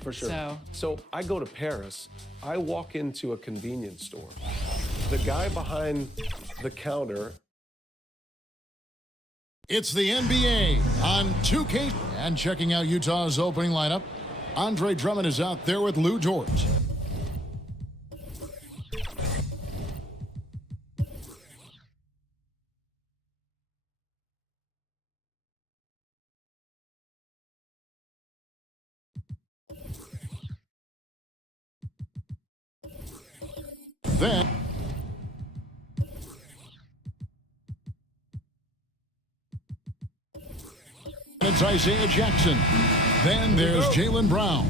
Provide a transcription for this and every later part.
For sure. So I go to Paris. I walk into a convenience store. The guy behind the counter. It's the NBA on 2K. And checking out Utah's opening lineup, Andre Drummond is out there with Lou Dort. Then it's Isaiah Jackson. Then there's Jaylen Brown.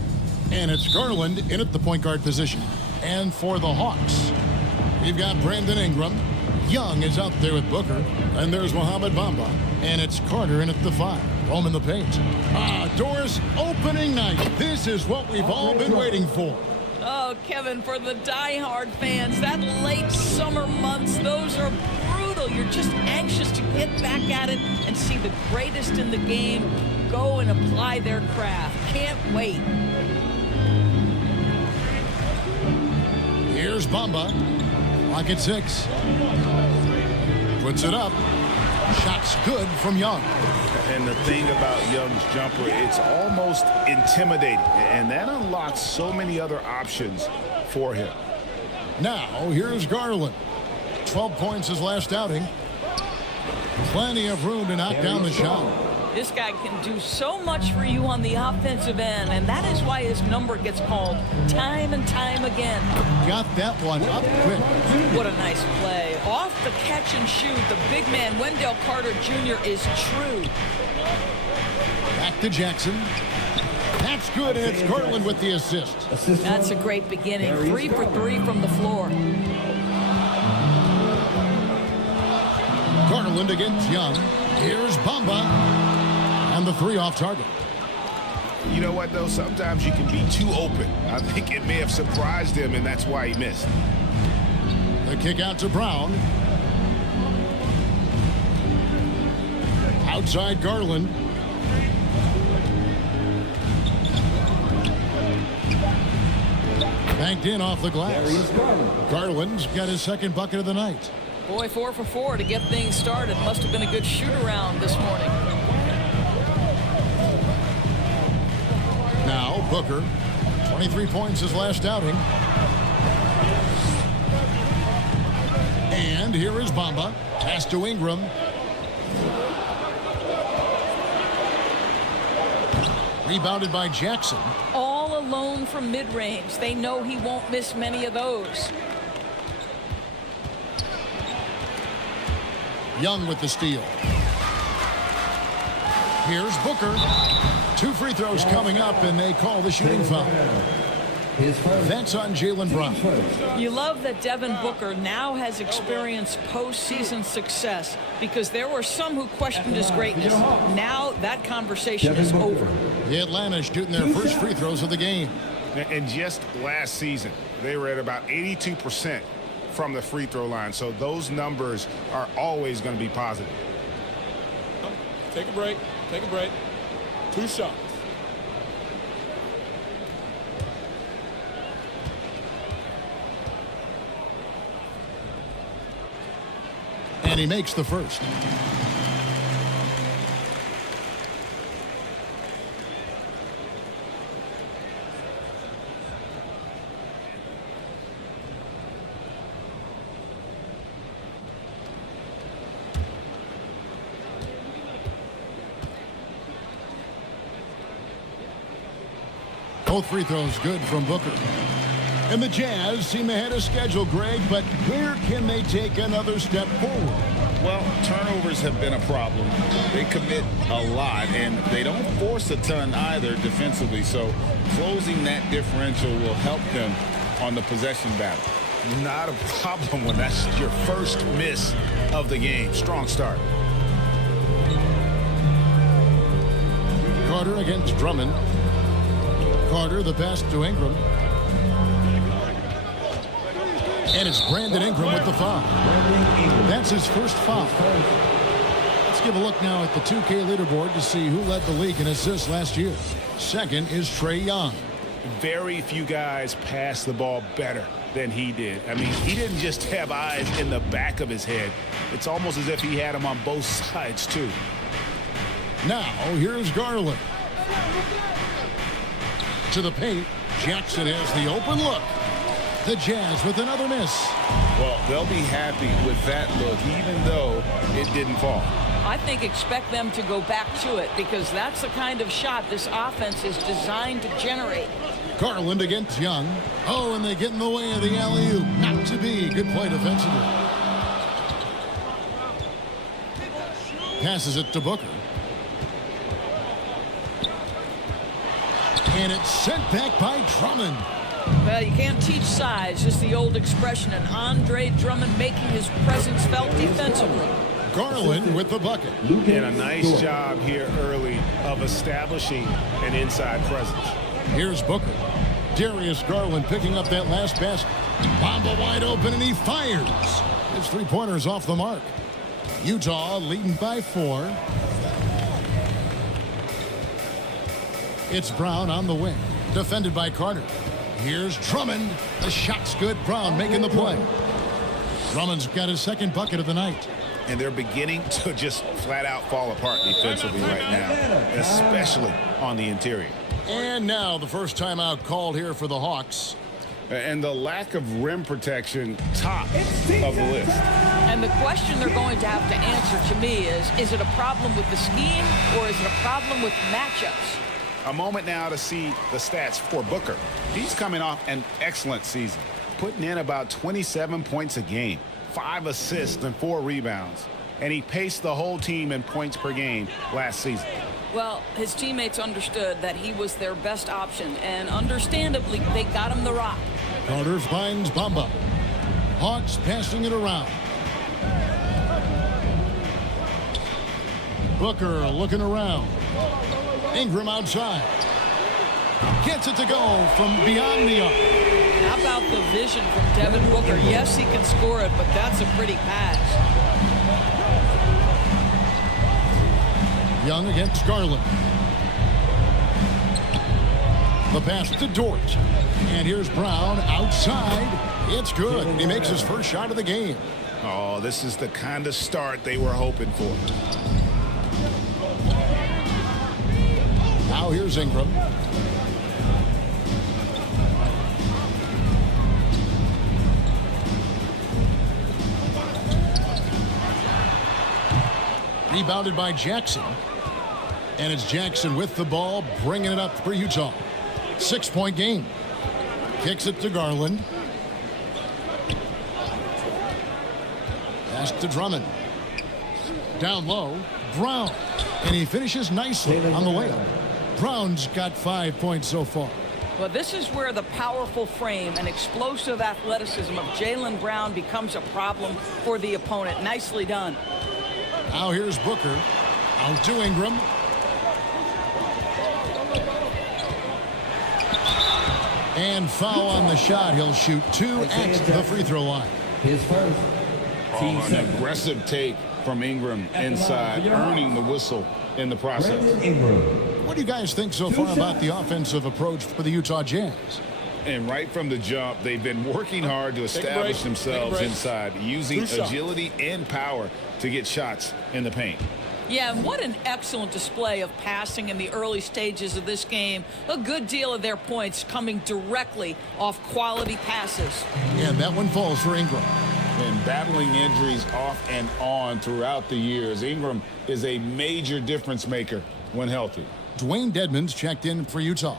And it's Garland in at the point guard position. And for the Hawks, we've got Brandon Ingram. Young is out there with Booker. And there's Mohamed Bamba. And it's Carter in at the 5. Roaming the paint. Doors opening night. This is what we've all been waiting for. Oh, Kevin, for the diehard fans, that late summer months, those are brutal. You're just anxious to get back at it and see the greatest in the game go and apply their craft. Can't wait. Here's Bamba. Clock at 6. Puts it up. Shot's good from Young. And the thing about Young's jumper, it's almost intimidating. And that unlocks so many other options for him. Now, here's Garland. 12 points his last outing. Plenty of room to knock down the shot. This guy can do so much for you on the offensive end, and that is why his number gets called time and time again. Got that one up quick. What a nice play. Off the catch and shoot, the big man, Wendell Carter Jr. is true. Back to Jackson. That's good, and it's Garland with the assist. That's a great beginning. 3 for 3 from the floor. Garland against Young. Here's Bamba. And the 3 off target. You know what, though? Sometimes you can be too open. I think it may have surprised him, and that's why he missed. The kick out to Brown. Outside Garland. Banked in off the glass. Garland's got his second bucket of the night. Boy, 4 for 4 to get things started. Must have been a good shoot-around this morning. Now Booker, 23 points his last outing. And here is Bamba. Pass to Ingram. Rebounded by Jackson. All alone from mid-range. They know he won't miss many of those. Young with the steal. Here's Booker. 2 free throws coming up, and they call the shooting foul. That's on Jaylen Brown. You love that Devin Booker now has experienced postseason success, because there were some who questioned his greatness. Now that conversation is over. The Atlanta shooting their first free throws of the game. And just last season, they were at about 82% from the free throw line. So those numbers are always going to be positive. Take a break. Take a break. 2 shots. And he makes the first. Both free throws good from Booker. And the Jazz seem ahead of schedule, Greg, but where can they take another step forward? Well, turnovers have been a problem. They commit a lot, and they don't force a ton either defensively. So closing that differential will help them on the possession battle. Not a problem when that's your first miss of the game. Strong start. Carter against Drummond. Carter, the pass to Ingram. And it's Brandon Ingram with the foul. That's his first foul. Let's give a look now at the 2K leaderboard to see who led the league in assists last year. Second is Trae Young. Very few guys pass the ball better than he did. I mean, he didn't just have eyes in the back of his head. It's almost as if he had them on both sides, too. Now, here's Garland. To the paint. Jackson has the open look. The Jazz with another miss. Well, they'll be happy with that look, even though it didn't fall. I think expect them to go back to it, because that's the kind of shot this offense is designed to generate. Garland against Young. Oh, and they get in the way of the alley-oop. Not to be. Good play defensively. Passes it to Booker. And it's sent back by Drummond. Well, you can't teach size, just the old expression, and Andre Drummond making his presence felt defensively. Garland with the bucket. And a nice job here early of establishing an inside presence. Here's Booker. Darius Garland picking up that last basket. Bamba wide open, and he fires. His three-pointer's off the mark. Utah leading by 4. It's Brown on the wing. Defended by Carter. Here's Drummond. The shot's good. Brown making the play. Drummond's got his second bucket of the night. And they're beginning to just flat out fall apart defensively right now, especially on the interior. And now the first timeout called here for the Hawks. And the lack of rim protection, top of the list. And the question they're going to have to answer to me is it a problem with the scheme, or is it a problem with matchups? A moment now to see the stats for Booker. He's coming off an excellent season, putting in about 27 points a game, 5 assists and 4 rebounds. And he paced the whole team in points per game last season. Well, his teammates understood that he was their best option, and understandably, they got him the rock. Carter finds Bamba. Hawks passing it around. Booker looking around. Ingram outside. Gets it to go from beyond the arc. How about the vision from Devin Booker? Yes, he can score it, but that's a pretty pass. Young against Garland. The pass to Dort. And here's Brown outside. It's good. He makes his first shot of the game. Oh, this is the kind of start they were hoping for. Now here's Ingram. Rebounded by Jackson. And it's Jackson with the ball, bringing it up for Utah. 6-point game. Kicks it to Garland. Pass to Drummond. Down low, Brown. And he finishes nicely on the layup. Brown's got 5 points so far. Well, this is where the powerful frame and explosive athleticism of Jaylen Brown becomes a problem for the opponent. Nicely done. Now here's Booker. Out to Ingram. And foul on the shot. He'll shoot 2 at the free throw line. His first. An aggressive take from Ingram inside, earning the whistle in the process. What do you guys think so far about the offensive approach for the Utah Jazz? And right from the jump, they've been working hard to establish themselves inside, using agility and power to get shots in the paint. Yeah, and what an excellent display of passing in the early stages of this game. A good deal of their points coming directly off quality passes. And that one falls for Ingram. And battling injuries off and on throughout the years, Ingram is a major difference maker when healthy. Dwayne Dedmon's checked in for Utah.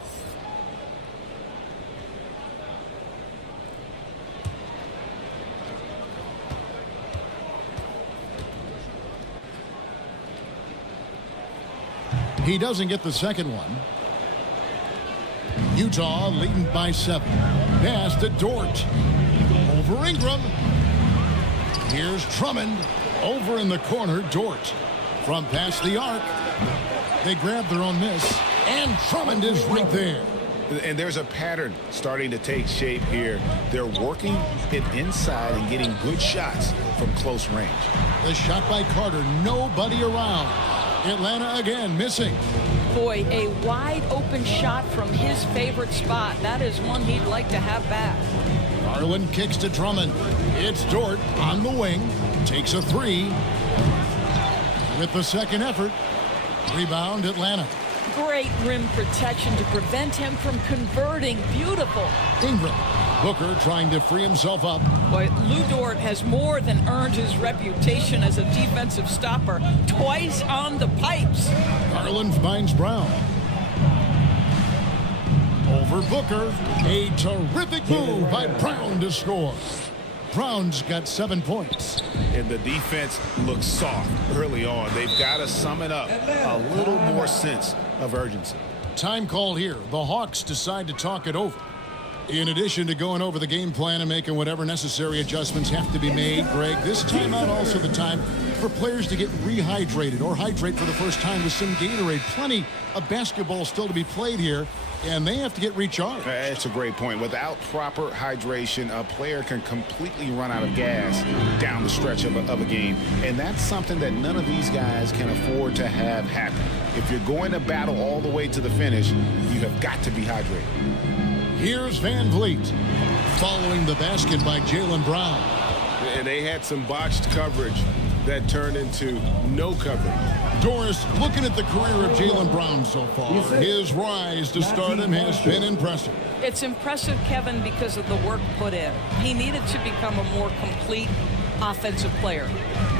He doesn't get the second one. Utah leading by 7. Pass to Dort. Over Ingram. Here's Drummond. Over in the corner, Dort. From past the arc. They grab their own miss. And Drummond is right there. And there's a pattern starting to take shape here. They're working it inside and getting good shots from close range. The shot by Carter. Nobody around. Atlanta again missing. Boy, a wide open shot from his favorite spot. That is one he'd like to have back. Garland kicks to Drummond. It's Dort on the wing. Takes a 3. With the second effort. Rebound Atlanta. Great rim protection to prevent him from converting. Beautiful. Ingram. Booker trying to free himself up. Boy, Lou Dort has more than earned his reputation as a defensive stopper. Twice on the pipes. Garland finds Brown. Over Booker. A terrific move by Brown to score. Brown's got 7 points. And the defense looks soft early on. They've got to sum it up. A little more sense of urgency. Time called here. The Hawks decide to talk it over. In addition to going over the game plan and making whatever necessary adjustments have to be made, Greg, this timeout also the time for players to get rehydrated or hydrate for the first time with some Gatorade. Plenty of basketball still to be played here, and they have to get recharged. That's a great point. Without proper hydration, a player can completely run out of gas down the stretch of a game, and that's something that none of these guys can afford to have happen. If you're going to battle all the way to the finish, you have got to be hydrated. Here's Van Vliet following the basket by Jaylen Brown. And they had some botched coverage that turned into no coverage. Doris, looking at the career of Jaylen Brown so far, his rise to stardom has been impressive. It's impressive, Kevin, because of the work put in. He needed to become a more complete offensive player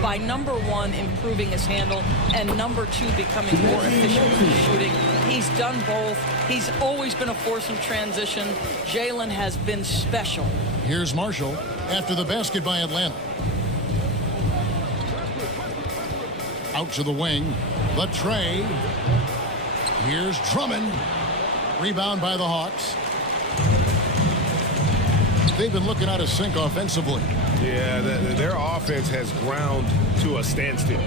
by, number 1, improving his handle, and number 2, becoming more efficient with his shooting. He's done both. He's always been a force in transition. Jaylen has been special. Here's Marshall after the basket by Atlanta. Out to the wing. The tray. Here's Drummond. Rebound by the Hawks. They've been looking out of sync offensively. Yeah, their offense has ground to a standstill.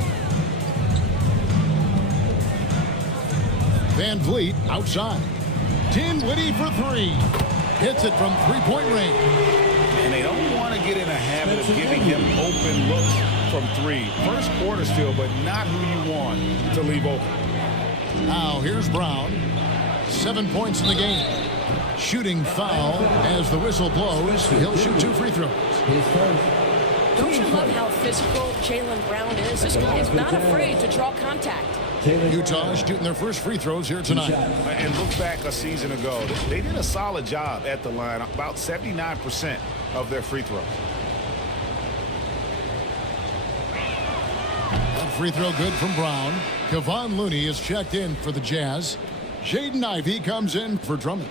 Van Vliet outside. Dinwiddie for 3. Hits it from three-point range. And they don't want to get in a habit of giving him open looks from 3. First quarter still, but not who you want to leave open. Now here's Brown. 7 points in the game. Shooting foul as the whistle blows. He'll shoot 2 free throws. Don't you love how physical Jaylen Brown is? This guy is not afraid to draw contact. Utah shooting their first free throws here tonight. And look back a season ago. They did a solid job at the line, about 79% of their free throws. That free throw good from Brown. Kevon Looney is checked in for the Jazz. Jaden Ivey comes in for Drummond.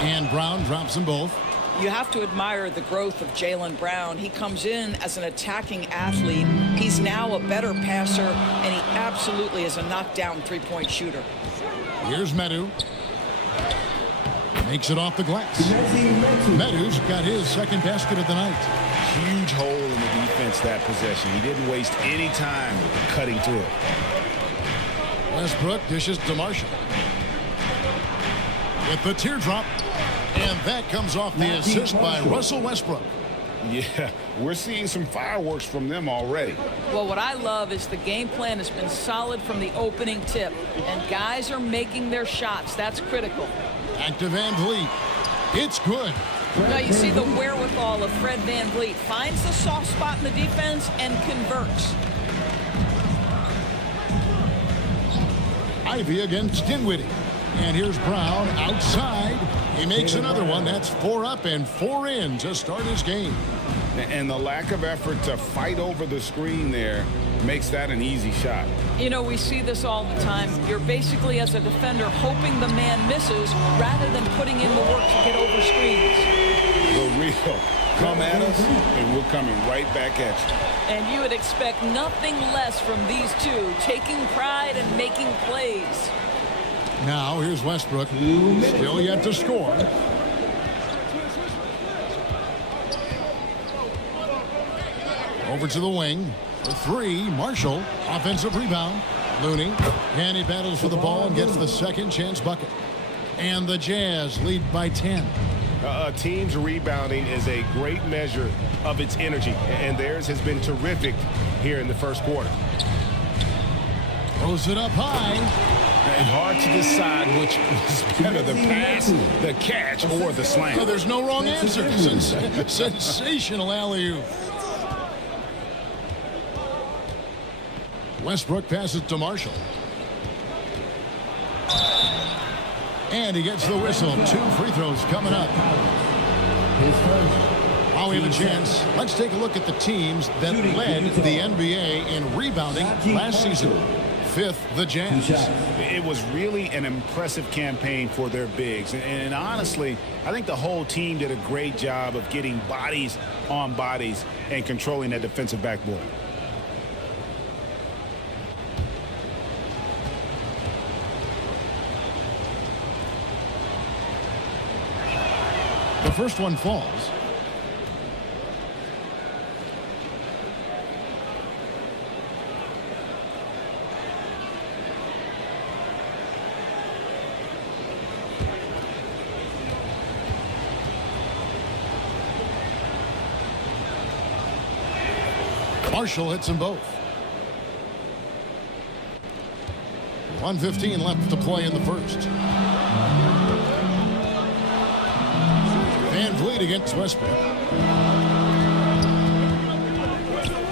And Brown drops them both. You have to admire the growth of Jaylen Brown. He comes in as an attacking athlete. He's now a better passer, and he absolutely is a knockdown three-point shooter. Here's Medu. Makes it off the glass. Medu's got his second basket of the night. Huge hole in the defense that possession. He didn't waste any time cutting through it. Westbrook dishes to Marshall. With the teardrop. And that comes off the assist by Russell Westbrook. Yeah, we're seeing some fireworks from them already. Well, what I love is the game plan has been solid from the opening tip, and guys are making their shots. That's critical. Back to Van Vliet. It's good. Now you see the wherewithal of Fred Van Vliet. Finds the soft spot in the defense and converts. Ivey against Dinwiddie. And here's Brown outside. He makes another one. That's 4 up and 4 in to start his game. And the lack of effort to fight over the screen there makes that an easy shot. You know, we see this all the time. You're basically, as a defender, hoping the man misses rather than putting in the work to get over screens. The real come at us, and we're coming right back at you. And you would expect nothing less from these two, taking pride and making plays. Now here's Westbrook, still yet to score. Over to the wing. For 3, Marshall, offensive rebound. Looney, and he battles for the ball and gets the second chance bucket. And the Jazz lead by 10. A team's rebounding is a great measure of its energy, and theirs has been terrific here in the first quarter. Throws it up high. And hard to decide which was better, the pass, the catch, or the slam. Oh, there's no wrong answer. Sensational alley-oop. Westbrook passes to Marshall. And he gets the whistle. 2 free throws coming up. While we have a chance, let's take a look at the teams that led the NBA in rebounding last season. 5th, the Jazz. It was really an impressive campaign for their bigs. And honestly, I think the whole team did a great job of getting bodies on bodies and controlling that defensive backboard. The first one falls. Marshall hits them both. 1:15 left to play in the first. Van Vliet against Westbrook.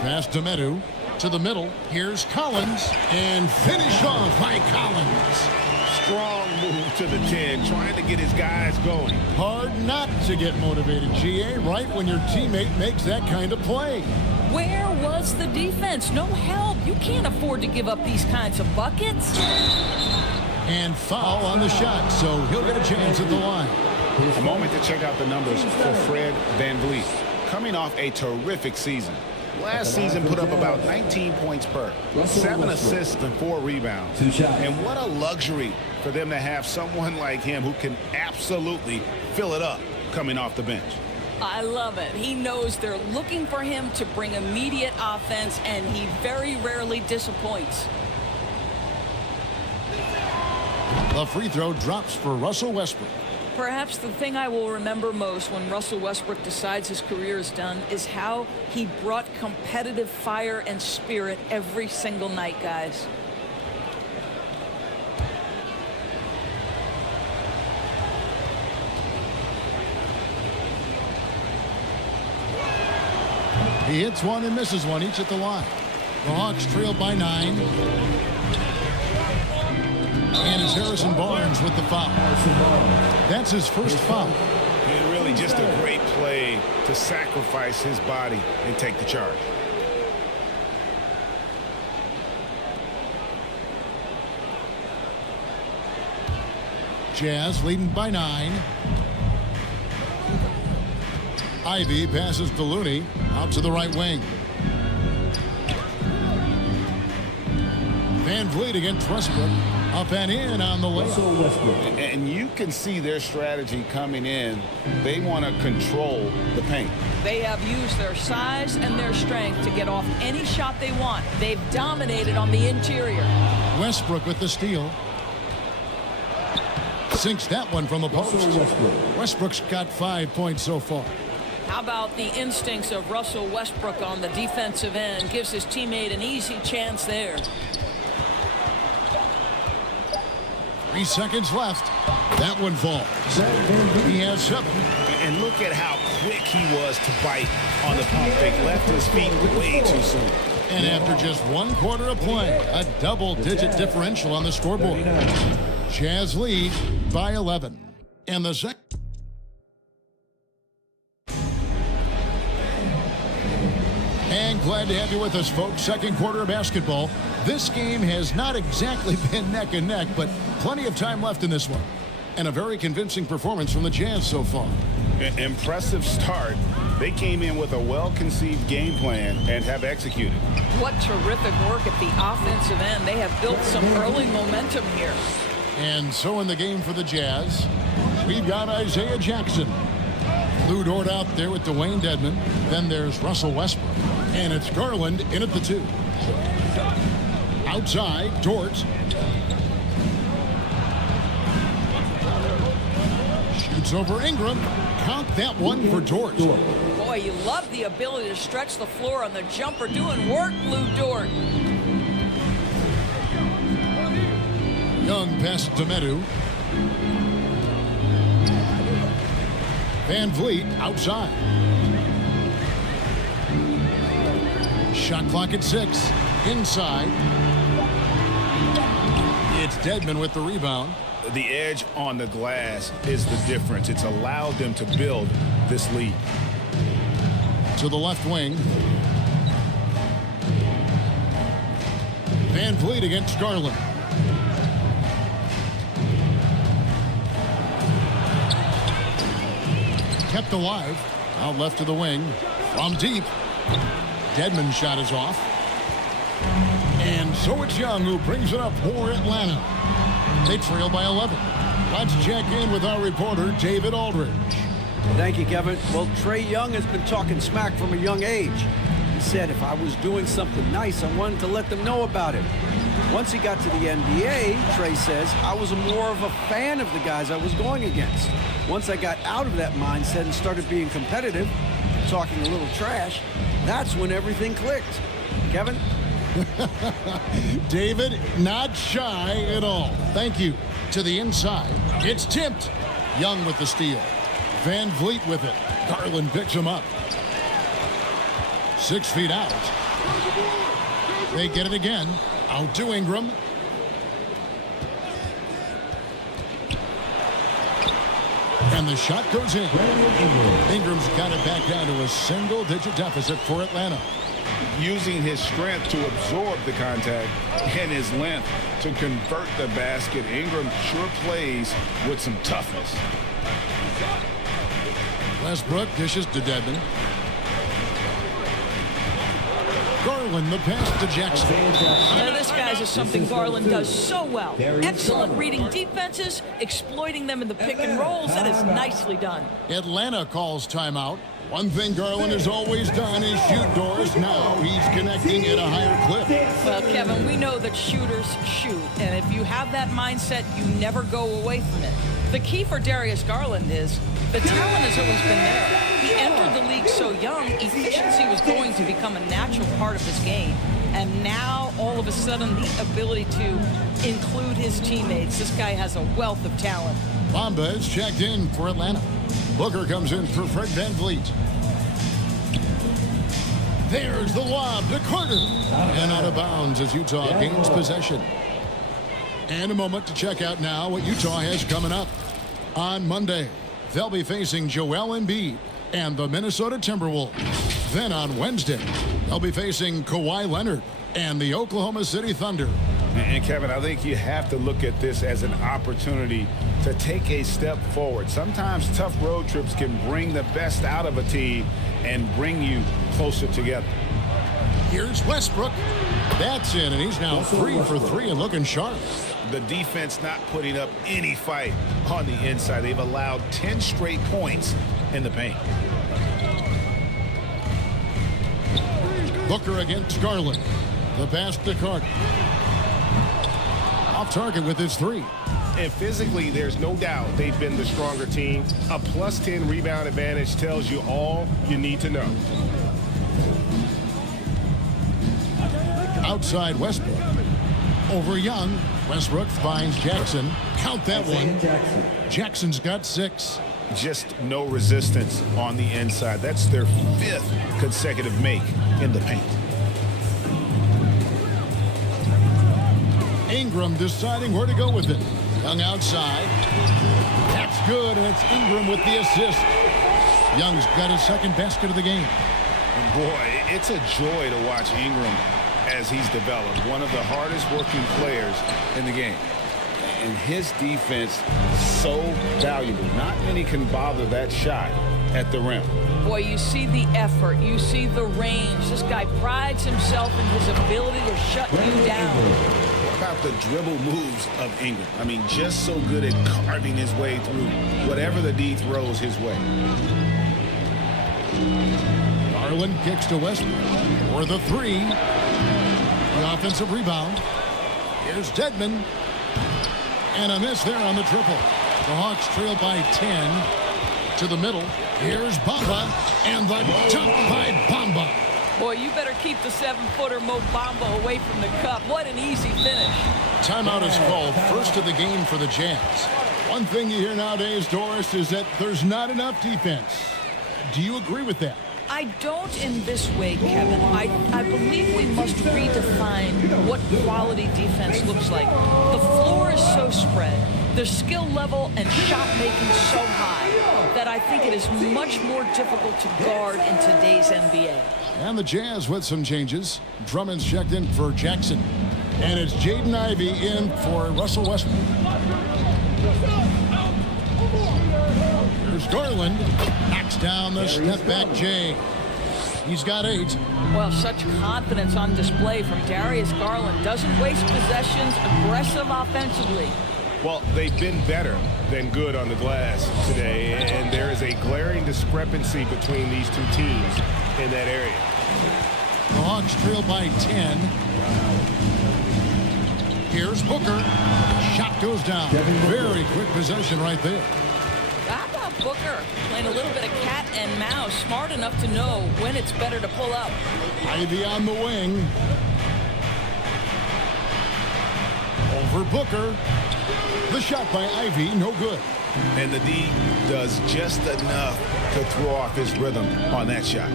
Pass to Medu. To the middle. Here's Collins. And finished off by Collins. Strong move to the 10, trying to get his guys going. Hard not to get motivated, GA, right when your teammate makes that kind of play. Where was the defense? No help. You can't afford to give up these kinds of buckets. And foul on the shot, so he'll get a chance at the line. A moment to check out the numbers for Fred Van Vliet. Coming off a terrific season. Last season put up about 19 points per, 7 assists and 4 rebounds. And what a luxury for them to have someone like him who can absolutely fill it up coming off the bench. I love it. He knows they're looking for him to bring immediate offense, and he very rarely disappoints. The free throw drops for Russell Westbrook. Perhaps the thing I will remember most when Russell Westbrook decides his career is done is how he brought competitive fire and spirit every single night, guys. He hits one and misses one, each at the line. The Hawks trail by 9. And it's Harrison Barnes with the foul. That's his first foul. And really just a great play to sacrifice his body and take the charge. Jazz leading by 9. Ivy passes to Looney out to the right wing. Van Vliet against Westbrook. Up and in on the layup. And you can see their strategy coming in. They want to control the paint. They have used their size and their strength to get off any shot they want. They've dominated on the interior. Westbrook with the steal. Sinks that one from the post. Westbrook's got 5 points so far. How about the instincts of Russell Westbrook on the defensive end? Gives his teammate an easy chance there. 3 seconds left. That one falls. He has 7. And look at how quick he was to bite on the pump fake. Left his feet way too soon. And after just 1 quarter of play, a double-digit differential on the scoreboard. Jazz lead by 11. And the second. And glad to have you with us, folks. Second quarter of basketball. This game has not exactly been neck and neck, but plenty of time left in this one. And a very convincing performance from the Jazz so far. Impressive start. They came in with a well-conceived game plan and have executed. What terrific work at the offensive end. They have built some early momentum here. And so in the game for the Jazz, we've got Isaiah Jackson. Lou Dort out there with Dwayne Dedmon. Then there's Russell Westbrook. And it's Garland in at the 2. Outside, Dort. Shoots over Ingram. Count that one for Dort. Boy, you love the ability to stretch the floor on the jumper. Doing work, Lou Dort. Young passes to Medu. Van Vliet outside. Shot clock at 6. Inside. It's Dedmon with the rebound. The edge on the glass is the difference. It's allowed them to build this lead. To the left wing. Van Vliet against Garland. Kept alive. Out left to the wing. From deep. Dedmon's shot is off. And so it's Young who brings it up for Atlanta. They trail by 11. Let's check in with our reporter, David Aldridge. Thank you, Kevin. Well, Trae Young has been talking smack from a young age. He said if I was doing something nice, I wanted to let them know about it. Once he got to the NBA, Trae says, I was more of a fan of the guys I was going against. Once I got out of that mindset and started being competitive, talking a little trash, that's when everything clicked. Kevin? David, not shy at all. Thank you. To the inside. It's tipped. Young with the steal. Van Vliet with it. Garland picks him up. 6 feet out. They get it again. Out to Ingram. And the shot goes in. Ingram's got it back down to a single-digit deficit for Atlanta. Using his strength to absorb the contact and his length to convert the basket. Ingram sure plays with some toughness. Westbrook dishes to Dedmon. Garland the pass to Jackson. Now this, guys, is something Garland does so well. Excellent reading defenses, exploiting them in the pick and rolls. That is nicely done. Atlanta calls timeout. One thing Garland has always done is shoot doors. Now he's connecting at a higher clip. Well, Kevin, we know that shooters shoot, and if you have that mindset, you never go away from it. The key for Darius Garland is the talent has always been there. He entered the league so young, efficiency was going to become a natural part of his game. And now, all of a sudden, the ability to include his teammates. This guy has a wealth of talent. Bamba is checked in for Atlanta. Booker comes in for Fred VanVleet. There's the lob to Carter. And out of bounds as Utah gains possession. And a moment to check out now what Utah has coming up. On Monday, they'll be facing Joel Embiid and the Minnesota Timberwolves. Then on Wednesday, they'll be facing Kawhi Leonard and the Oklahoma City Thunder. And Kevin, I think you have to look at this as an opportunity to take a step forward. Sometimes tough road trips can bring the best out of a team and bring you closer together. Here's Westbrook. That's in, and he's now 3 for 3 and looking sharp. The defense not putting up any fight on the inside. They've allowed 10 straight points in the paint. Booker against Garland. The pass to Carter. Off target with his 3. And physically, there's no doubt they've been the stronger team. A plus 10 rebound advantage tells you all you need to know. Outside Westbrook. Over Young. Westbrook finds Jackson. Count that one. Jackson's got 6. Just no resistance on the inside. That's their 5th consecutive make in the paint. Ingram deciding where to go with it. Young outside. That's good, and it's Ingram with the assist. Young's got his 2nd basket of the game. And boy, it's a joy to watch Ingram as he's developed. One of the hardest working players in the game. And his defense so valuable. Not many can bother that shot at the rim. Boy, you see the effort. You see the range. This guy prides himself in his ability to shut you down. What about the dribble moves of Ingram? I mean, just so good at carving his way through whatever the D throws his way. Garland kicks to Westbrook for the 3. The offensive rebound. Here's Dedmon. And a miss there on the triple. The Hawks trail by 10 to the middle. Here's Bamba. And the dunk by Bamba. Boy, you better keep the 7-footer Mo Bamba away from the cup. What an easy finish. Timeout is called. First of the game for the Jazz. One thing you hear nowadays, Doris, is that there's not enough defense. Do you agree with that? I don't in this way, Kevin. I believe we must redefine what quality defense looks like. The floor is so spread, the skill level and shot making so high that I think it is much more difficult to guard in today's NBA. And the Jazz with some changes. Drummond's checked in for Jackson. And it's Jaden Ivey in for Russell Westbrook. Here's Garland. Knocks down the step-back J. He's got 8. Well, such confidence on display from Darius Garland. Doesn't waste possessions, aggressive offensively. Well, they've been better than good on the glass today, and there is a glaring discrepancy between these two teams in that area. The Hawks trail by 10. Here's Booker. Shot goes down. Very quick possession right there. How about Booker playing a little bit of cat and mouse, smart enough to know when it's better to pull up. Ivy on the wing. Over Booker. The shot by Ivy, no good. And the D does just enough to throw off his rhythm on that shot.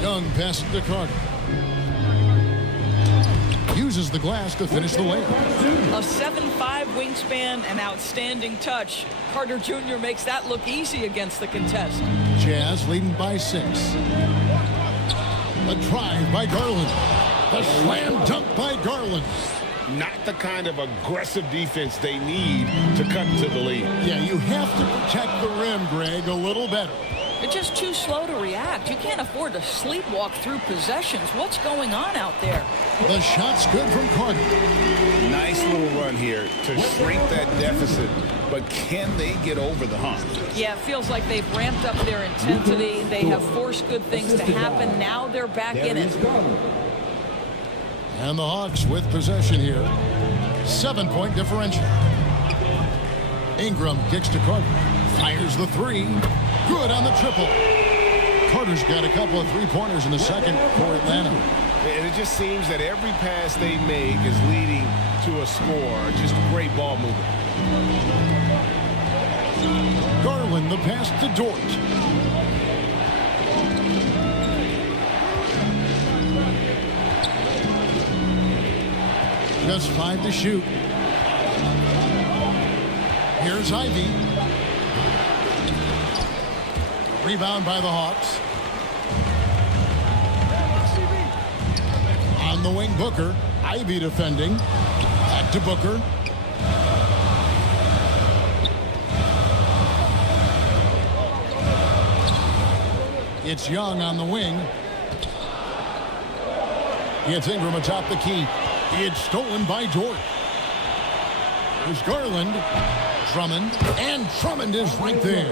Young passes to Carter. Uses the glass to finish the layup. A 7'5" wingspan, an outstanding touch. Carter Jr. makes that look easy against the contest. Jazz leading by 6. A drive by Garland. The slam dunk by Garland. Not the kind of aggressive defense they need to cut to the lead. Yeah, you have to protect the rim, Greg, a little better. They're just too slow to react. You can't afford to sleepwalk through possessions. What's going on out there? The shot's good from Carter. Nice little run here to shrink that deficit, but can they get over the hump? Yeah, it feels like they've ramped up their intensity. They have forced good things to happen. Now they're back in it. And the Hawks with possession here. 7-point differential. Ingram kicks to Carter. Fires the three. Good on the triple. Carter's got a couple of three-pointers in the second for Atlanta. And it just seems that every pass they make is leading to a score. Just great ball movement. Garland the pass to Dort. Just 5 to shoot. Here's Ivy. Rebound by the Hawks. On the wing, Booker. Ivy defending. Back to Booker. It's Young on the wing. It's Ingram atop the key. It's stolen by Dort. There's Garland. Drummond. And Drummond is right there.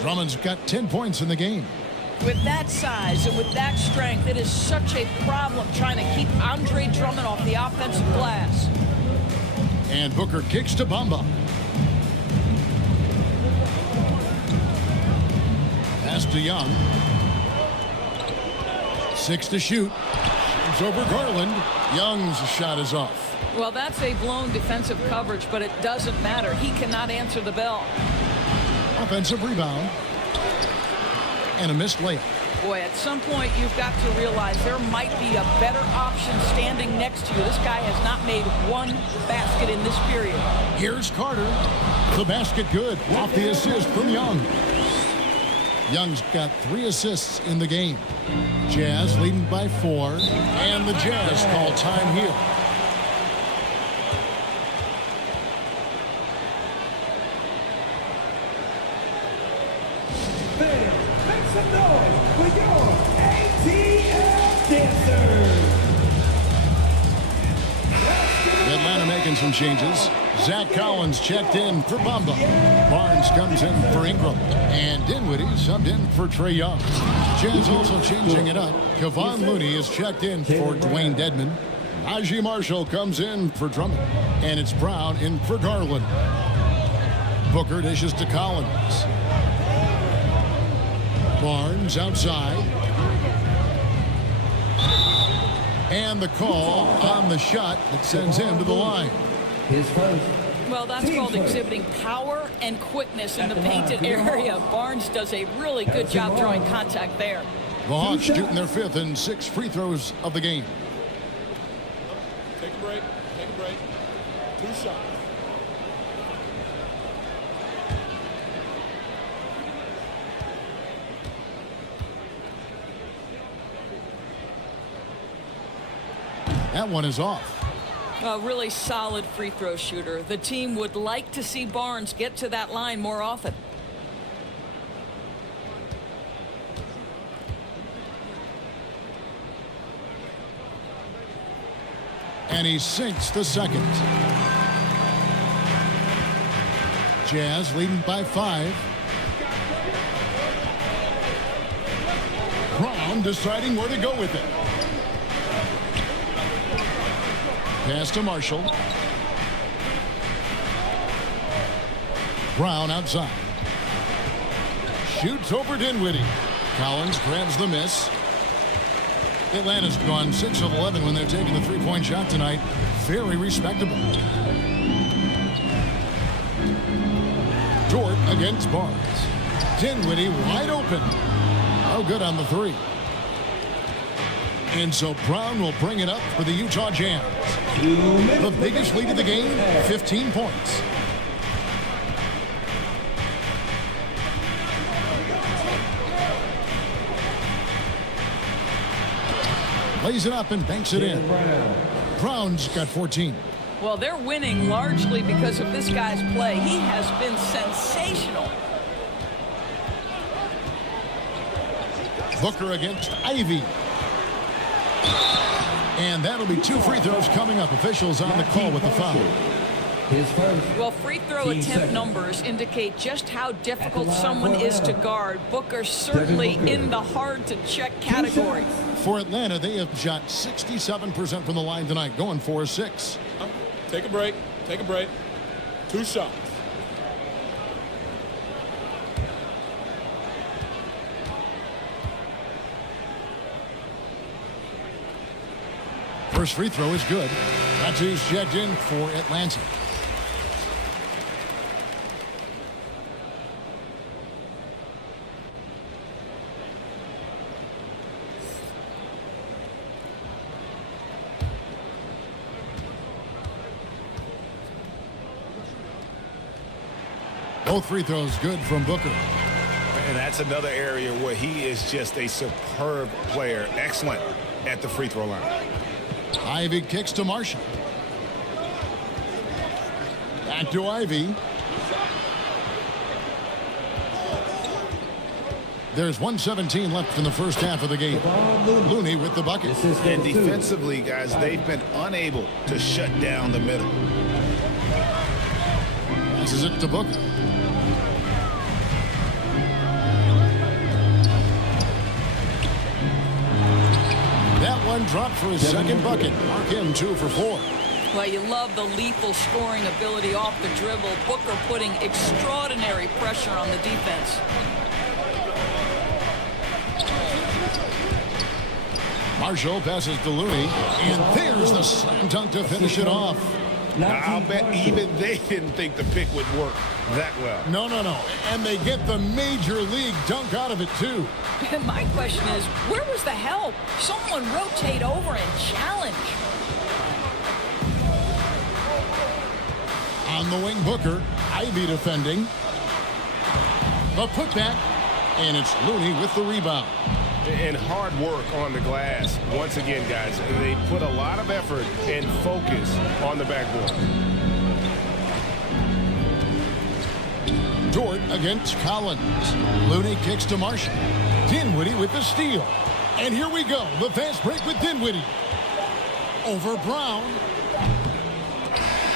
Drummond's got 10 points in the game. With that size and with that strength, it is such a problem trying to keep Andre Drummond off the offensive glass. And Booker kicks to Bamba. Pass to Young. 6 to shoot. Shoots over Garland. Young's shot is off. Well, that's a blown defensive coverage, but it doesn't matter. He cannot answer the bell. Offensive rebound. And a missed layup. Boy, at some point, you've got to realize there might be a better option standing next to you. This guy has not made one basket in this period. Here's Carter. The basket good. Off the assist from Young. Young's got 3 assists in the game. Jazz leading by 4. And the Jazz call time here. Make some noise for your ATL dancers. Atlanta making some changes. Zach Collins checked in for Bamba. Barnes comes in for Ingram. And Dinwiddie subbed in for Trae Young. Jazz also changing it up. Kevon Looney is checked in for Dwayne Dedmon. Najee Marshall comes in for Drummond. And it's Brown in for Garland. Booker dishes to Collins. Barnes outside. And the call on the shot that sends him to the line. His first. Well, that's called exhibiting power and quickness in the painted area. Barnes does a really good job drawing contact there. The Hawks shooting their 5th and 6th free throws of the game. Take a break. Take a break. 2 shots. That one is off. A really solid free throw shooter. The team would like to see Barnes get to that line more often. And he sinks the second. Jazz leading by 5. Brown deciding where to go with it. Pass to Marshall. Brown outside. Shoots over Dinwiddie. Collins grabs the miss. Atlanta's gone 6 of 11 when they're taking the three-point shot tonight. Very respectable. Dort against Barnes. Dinwiddie wide open. Oh, good on the 3. And so Brown will bring it up for the Utah Jazz. The biggest lead of the game, 15 points. Lays it up and banks it in. Brown's got 14. Well, they're winning largely because of this guy's play. He has been sensational. Booker against Ivy. And that'll be 2 free throws coming up. Officials on the call with the foul. His first. Well, free throw attempt numbers indicate just how difficult someone is to guard. Booker certainly in the hard-to-check category. For Atlanta, they have shot 67% from the line tonight, going 4-6. Take a break. Take a break. 2 shots. First free throw is good. That's who's checked in for Atlanta. Both free throws good from Booker. And that's another area where he is just a superb player. Excellent at the free throw line. Ivy kicks to Marshall. Back to Ivy. There's 1:17 left in the first half of the game. Looney with the bucket. And defensively, guys, they've been unable to shut down the middle. Passes it to Booker. That one dropped for his second bucket. Mark him 2 for 4. Well, you love the lethal scoring ability off the dribble. Booker putting extraordinary pressure on the defense. Marshall passes to Looney, and there's the slam dunk to finish it off. I'll bet even they didn't think the pick would work that well. No. And they get the major league dunk out of it, too. My question is, where was the help? Someone rotate over and challenge. On the wing, Booker. Ivy defending. The putback, and it's Looney with the rebound. And hard work on the glass. Once again, guys, they put a lot of effort and focus on the backboard. Dort against Collins. Looney kicks to Marshall. Dinwiddie with the steal. And here we go. The fast break with Dinwiddie. Over Brown.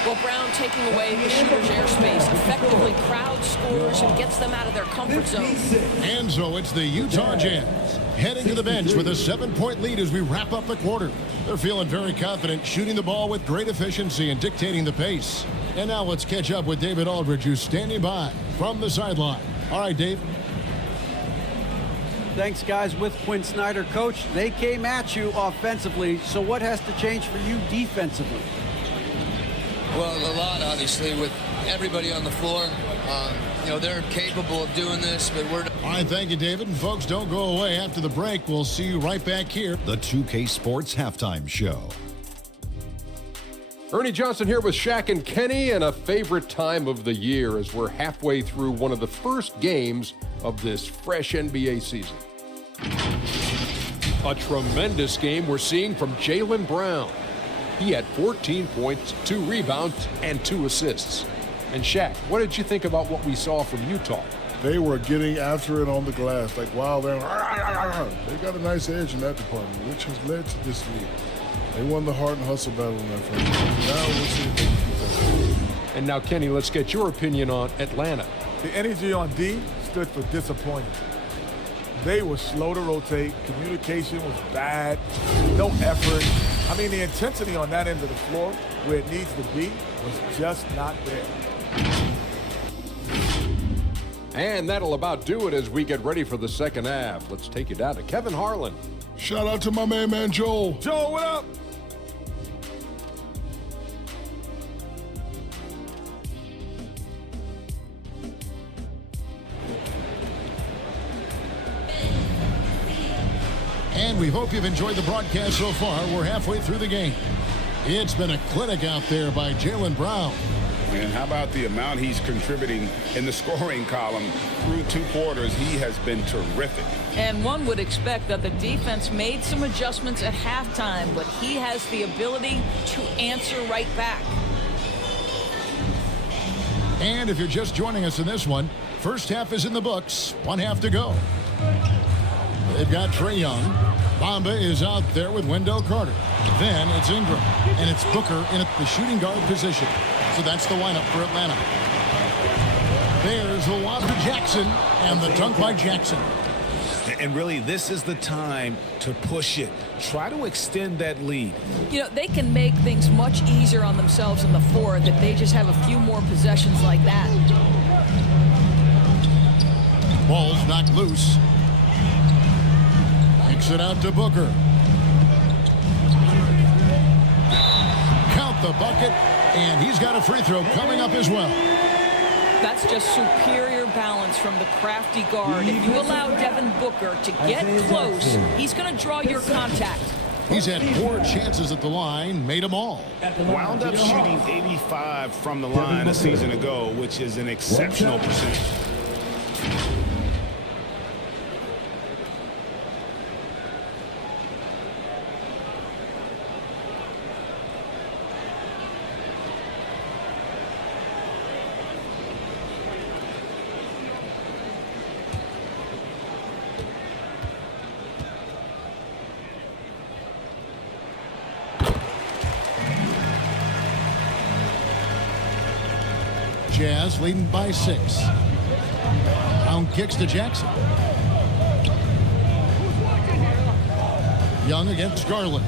Well, Brown taking away the shooter's airspace effectively crowd scores and gets them out of their comfort zone. And so it's the Utah Jazz heading to the bench with a 7-point lead as we wrap up the quarter. They're feeling very confident, shooting the ball with great efficiency and dictating the pace. And now let's catch up with David Aldridge, who's standing by from the sideline. All right, Dave. Thanks, guys. With Quinn Snyder, coach, they came at you offensively. So what has to change for you defensively? Well, a lot, obviously, with everybody on the floor. They're capable of doing this, but we're... All right, thank you, David. And folks, don't go away after the break. We'll see you right back here. The 2K Sports Halftime Show. Ernie Johnson here with Shaq and Kenny, and a favorite time of the year as we're halfway through one of the first games of this fresh NBA season. A tremendous game we're seeing from Jaylen Brown. He had 14 points, 2 rebounds, and 2 assists. And Shaq, what did you think about what we saw from Utah? They were getting after it on the glass, like wow, they got a nice edge in that department, which has led to this lead. They won the heart and hustle battle in that first game. Now we'll see if they can keep that. And now, Kenny, let's get your opinion on Atlanta. The energy on D stood for disappointing. They were slow to rotate. Communication was bad. No effort. I mean, the intensity on that end of the floor, where it needs to be, was just not there. And that'll about do it as we get ready for the second half. Let's take you down to Kevin Harlan. Shout out to my main man, Joel. Joel, what up? And we hope you've enjoyed the broadcast so far. We're halfway through the game. It's been a clinic out there by Jaylen Brown. And how about the amount he's contributing in the scoring column through 2 quarters? He has been terrific. And one would expect that the defense made some adjustments at halftime, but he has the ability to answer right back. And if you're just joining us in this one, first half is in the books. 1 half to go. They've got Trae Young. Bamba is out there with Wendell Carter. Then it's Ingram. And it's Booker in at the shooting guard position. So that's the lineup for Atlanta. There's the lob to Jackson. And the dunk by Jackson. And really, this is the time to push it. Try to extend that lead. You know, they can make things much easier on themselves in the fourth if they just have a few more possessions like that. Ball's knocked loose. Kicks it out to Booker. at the bucket, and he's got a free throw coming up as well. That's just superior balance from the crafty guard. If you allow Devin Booker to get close, he's going to draw your contact. He's had 4 chances at the line, made them all. Wound up shooting 85 from the line a season ago, which is an exceptional percentage. Jazz leading by 6. Brown kicks to Jackson. Young against Garland.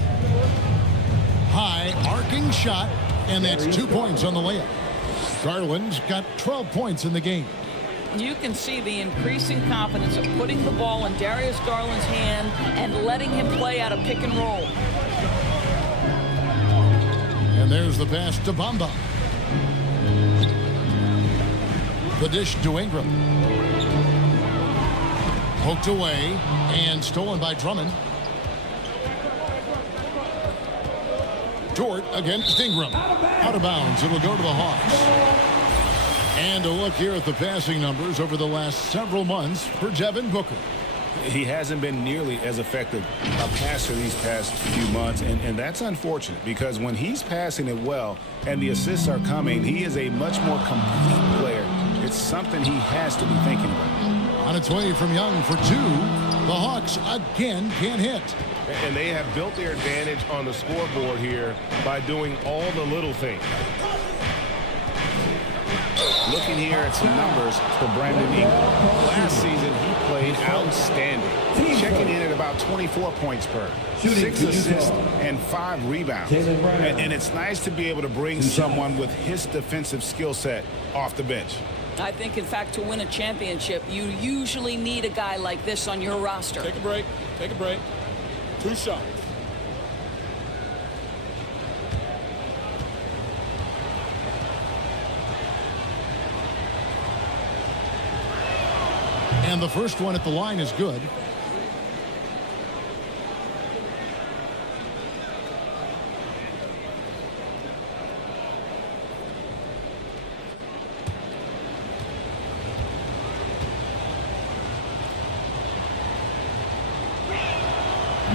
High arcing shot, and that's 2 points on the layup. Garland's got 12 points in the game. You can see the increasing confidence of putting the ball in Darius Garland's hand and letting him play out of pick and roll. And there's the pass to Bamba. The dish to Ingram. Poked away and stolen by Drummond. Dort against Ingram. Out of bounds. It'll go to the Hawks. And a look here at the passing numbers over the last several months for Devin Booker. He hasn't been nearly as effective a passer these past few months, and that's unfortunate because when he's passing it well and the assists are coming, he is a much more complete player. It's something he has to be thinking about. On its way from Young for 2. The Hawks again can't hit. And they have built their advantage on the scoreboard here by doing all the little things. Looking here at some numbers for Brandon Ingram. Last season, he played outstanding. Checking in at about 24 points per. 6 assists and 5 rebounds. And it's nice to be able to bring someone with his defensive skill set off the bench. I think, in fact, to win a championship, you usually need a guy like this on your roster. Take a break. Take a break. 2 shots. And the first one at the line is good.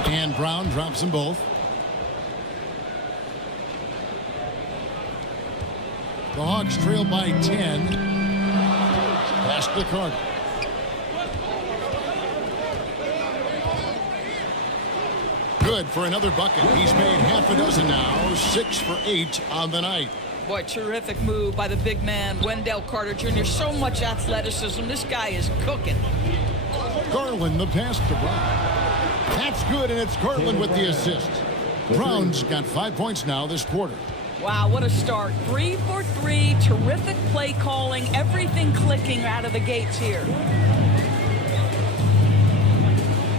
And Brown drops them both. The Hawks trail by 10. Pass to Carter. Good for another bucket. He's made half a dozen now. 6 for 8 on the night. Boy, terrific move by the big man, Wendell Carter Jr. So much athleticism. This guy is cooking. Garland, the pass to Brown. That's good, and it's Garland with the assist. Brown's got 5 points now this quarter. Wow, what a start. 3 for 3. Terrific play calling. Everything clicking out of the gates here.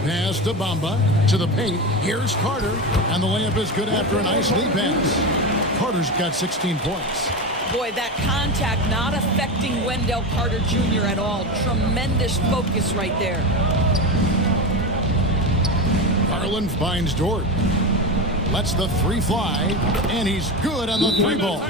Pass to Bamba, to the paint. Here's Carter, and the layup is good after a nice lead pass. Carter's got 16 points. Boy, that contact not affecting Wendell Carter Jr. at all. Tremendous focus right there. Garland finds Dort. Lets the 3 fly, and he's good on the 3 ball.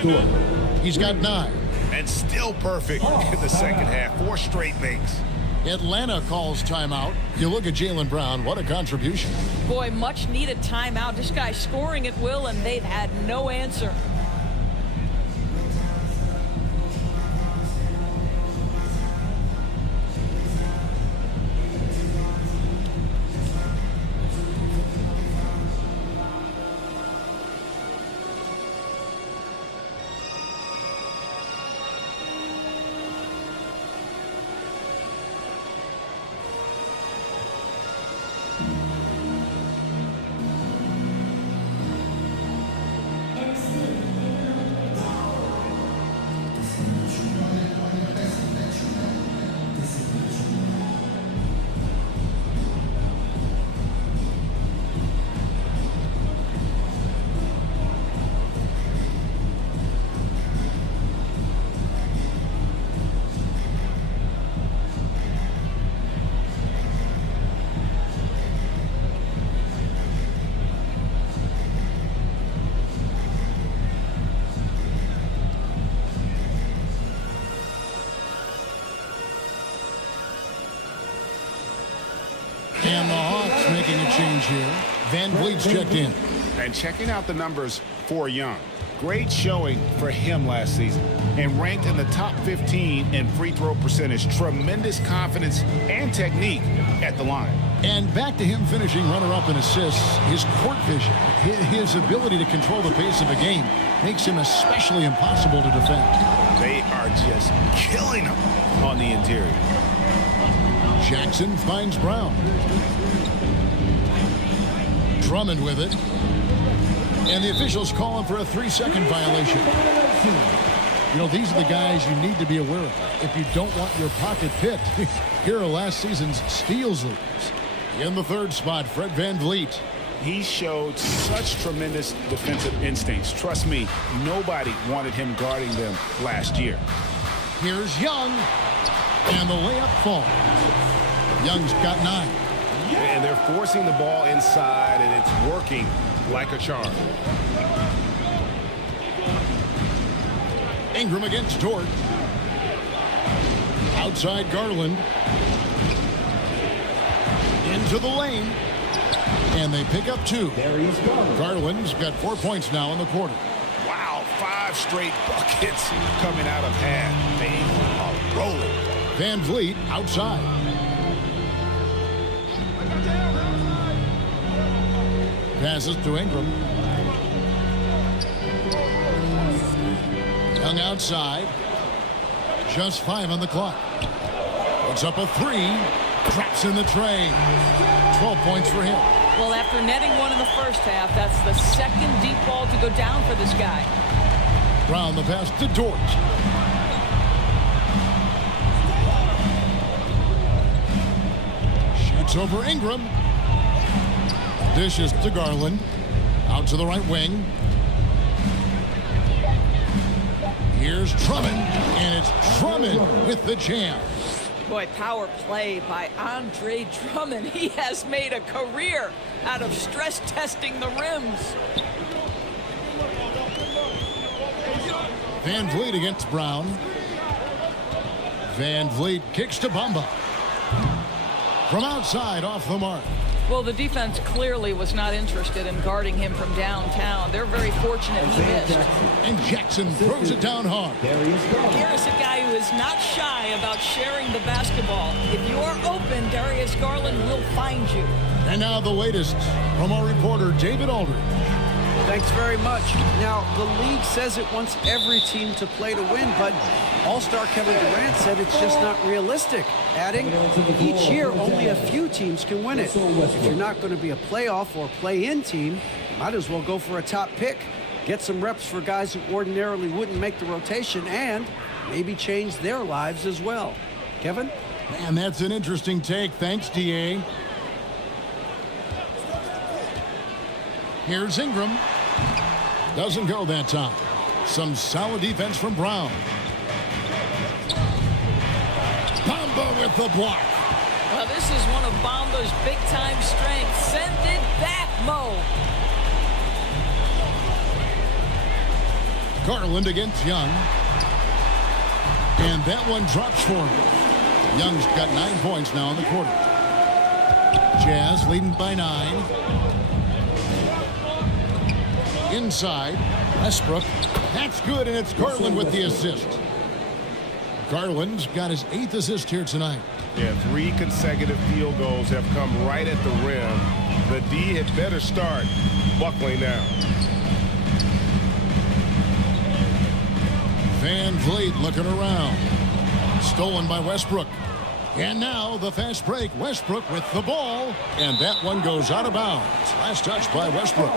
He's got 9. And still perfect in the second half. 4 straight makes. Atlanta calls timeout. You look at Jaylen Brown, what a contribution. Boy, much needed timeout. This guy's scoring at will, and they've had no answer. change here. Van Vliet's checked in. And checking out the numbers for Young. Great showing for him last season and ranked in the top 15 in free throw percentage. Tremendous confidence and technique at the line. And back to him finishing runner-up in assists. His court vision, his ability to control the pace of a game makes him especially impossible to defend. They are just killing him on the interior. Jackson finds Brown. Drummond with it. And the officials call him for a 3-second violation. You know, these are the guys you need to be aware of. If you don't want your pocket picked, here are last season's steals leaders. In the third spot, Fred Van Vliet. He showed such tremendous defensive instincts. Trust me, nobody wanted him guarding them last year. Here's Young. And the layup falls. Young's got 9. And they're forcing the ball inside, and it's working like a charm. Ingram against Dort. Outside Garland. Into the lane. And they pick up 2. Garland's got 4 points now in the quarter. Wow, 5 straight buckets coming out of half. They are rolling. Van Vliet outside. Passes to Ingram. Young outside. Just 5 on the clock. Puts up a 3. Drops in the tray. 12 points for him. Well, after netting 1 in the first half, that's the second deep ball to go down for this guy. Brown the pass to Dort. Shoots over Ingram. Dishes to Garland. Out to the right wing. Here's Drummond. And it's Drummond with the jam. Boy, power play by Andre Drummond. He has made a career out of stress testing the rims. Van Vliet against Brown. Van Vliet kicks to Bamba. From outside, off the mark. Well, the defense clearly was not interested in guarding him from downtown. They're very fortunate he missed. And Jackson throws it down hard. Here's a guy who is not shy about sharing the basketball. If you are open, Darius Garland will find you. And now the latest from our reporter, David Aldridge. Thanks very much. Now, the league says it wants every team to play to win, but All-Star Kevin Durant said it's just not realistic, adding, each year only a few teams can win it. If you're not going to be a playoff or play-in team, might as well go for a top pick, get some reps for guys who ordinarily wouldn't make the rotation, and maybe change their lives as well. Kevin? Man, that's an interesting take. Thanks, D.A. Here's Ingram. Doesn't go that time. Some solid defense from Brown. Bamba with the block. Well, this is one of Bamba's big-time strengths. Send it back, Mo. Garland against Young. And that one drops for him. Young's got 9 points now in the quarter. Jazz leading by 9. Inside, Westbrook. That's good, and it's Garland with the assist. Garland's got his 8th assist here tonight. Yeah, 3 consecutive field goals have come right at the rim. The D had better start buckling now. Van Vliet looking around. Stolen by Westbrook. And now the fast break. Westbrook with the ball. And that one goes out of bounds. Last touch by Westbrook.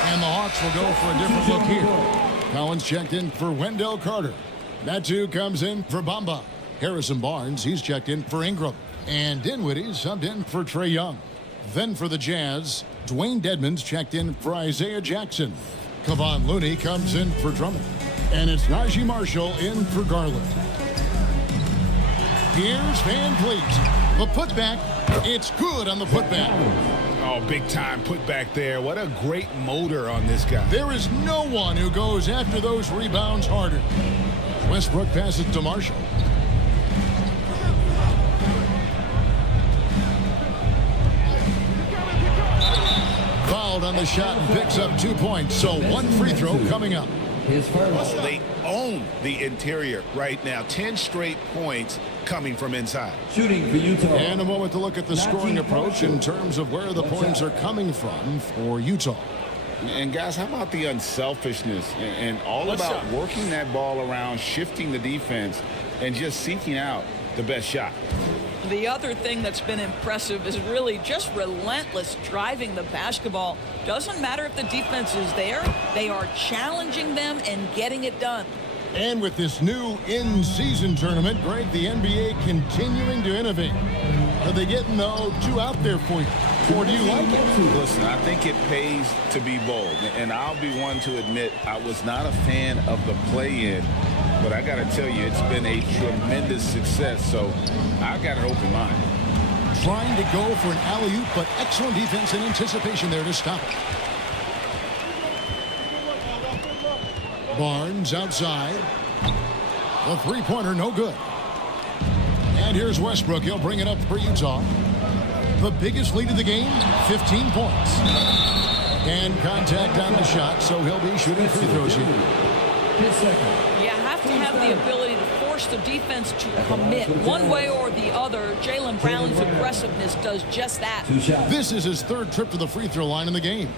And the Hawks will go for a different look here. Collins checked in for Wendell Carter. Natu comes in for Bamba. Harrison Barnes, he's checked in for Ingram. And Dinwiddie subbed in for Trae Young. Then for the Jazz, Dwayne Dedmon's checked in for Isaiah Jackson. Kevon Looney comes in for Drummond. And it's Najee Marshall in for Garland. Here's Van Vliet. The putback. It's good on the putback. Oh, big time putback there. What a great motor on this guy. There is no one who goes after those rebounds harder. Westbrook passes to Marshall. fouled on the shot and picks up 2 points. So 1 free throw coming up. Oh, they own the interior right now. 10 straight points coming from inside. Shooting for Utah. And a moment to look at the scoring approach in terms of where the points are coming from for Utah. And guys, how about the unselfishness and all about working that ball around, shifting the defense, and just seeking out the best shot. The other thing that's been impressive is really just relentless driving the basketball. Doesn't matter if the defense is there, they are challenging them and getting it done. And with this new in-season tournament, Greg, the NBA continuing to innovate. Are they getting, though, too out there for you? Or do you like it? Listen, I think it pays to be bold. And I'll be one to admit I was not a fan of the play-in. But I got to tell you, it's been a tremendous success. So I got an open mind. Trying to go for an alley-oop, but excellent defense and anticipation there to stop it. Barnes outside. The three-pointer, no good. And here's Westbrook. He'll bring it up for Utah. The biggest lead of the game, 15 points. And contact on the shot, so he'll be shooting free throws here. You have to have the ability to force the defense to commit one way or the other. Jaylen Brown's aggressiveness does just that. This is his 3rd trip to the free throw line in the game.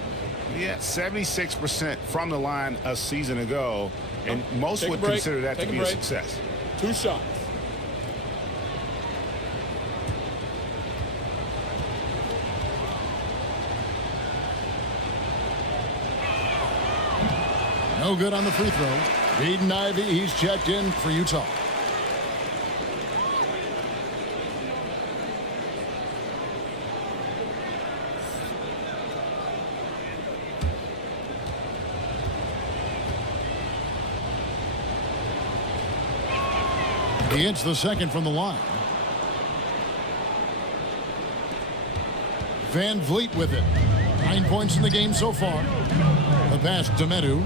Yeah, 76% from the line a season ago, and most would consider that to be a success. 2 shots. No good on the free throw. Jaden Ivey, he's checked in for Utah. He hits the second from the line. Van Vliet with it. 9 points in the game so far. The pass to Medu.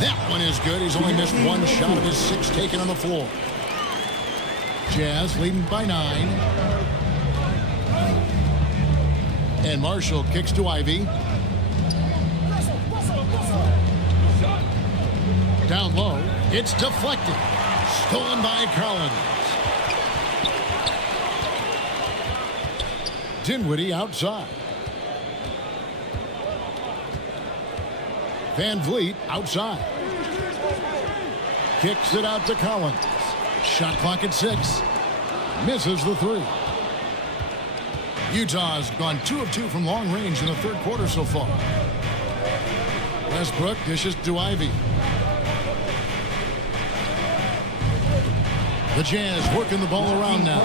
That one is good. He's only missed 1 shot of his 6 taken on the floor. Jazz leading by 9. And Marshall kicks to Ivy. Down low. It's deflected. Stolen by Collins. Dinwiddie outside. Van Vliet outside. Kicks it out to Collins. Shot clock at 6. Misses the 3. Utah's gone 2 of 2 from long range in the 3rd quarter so far. Westbrook dishes to Ivy. The Jazz working the ball around now.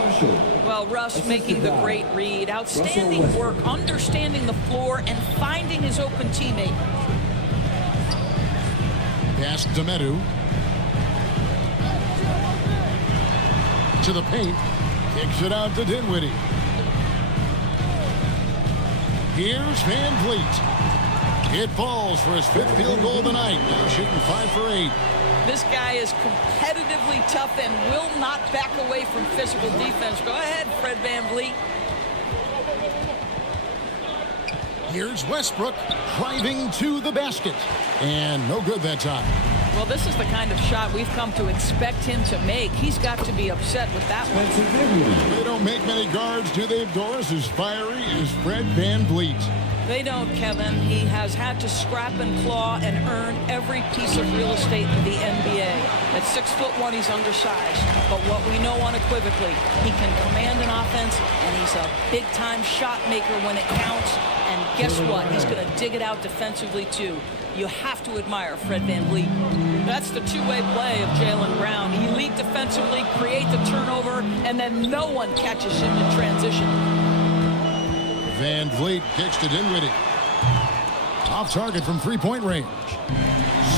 Well, Russ making the great read. Outstanding work, understanding the floor and finding his open teammate. Pass to Medu. To the paint. Kicks it out to Dinwiddie. Here's Van Vliet. It falls for his 5th field goal of the night. Now shooting 5 for 8. This guy is competitively tough and will not back away from physical defense. Go ahead, Fred VanVleet. Here's Westbrook driving to the basket. And no good that time. Well, this is the kind of shot we've come to expect him to make. He's got to be upset with that one. They don't make many guards, do they, Doris? As fiery as Fred VanVleet. They don't, Kevin. He has had to scrap and claw and earn every piece of real estate in the NBA. At 6'1", he's undersized. But what we know unequivocally, he can command an offense, and he's a big-time shot maker when it counts. And guess what? He's going to dig it out defensively, too. You have to admire Fred VanVleet. That's the two-way play of Jaylen Brown. Elite defensively, create the turnover, and then no one catches him in transition. Van Vliet kicks to Dinwiddie. Off target from 3-point range.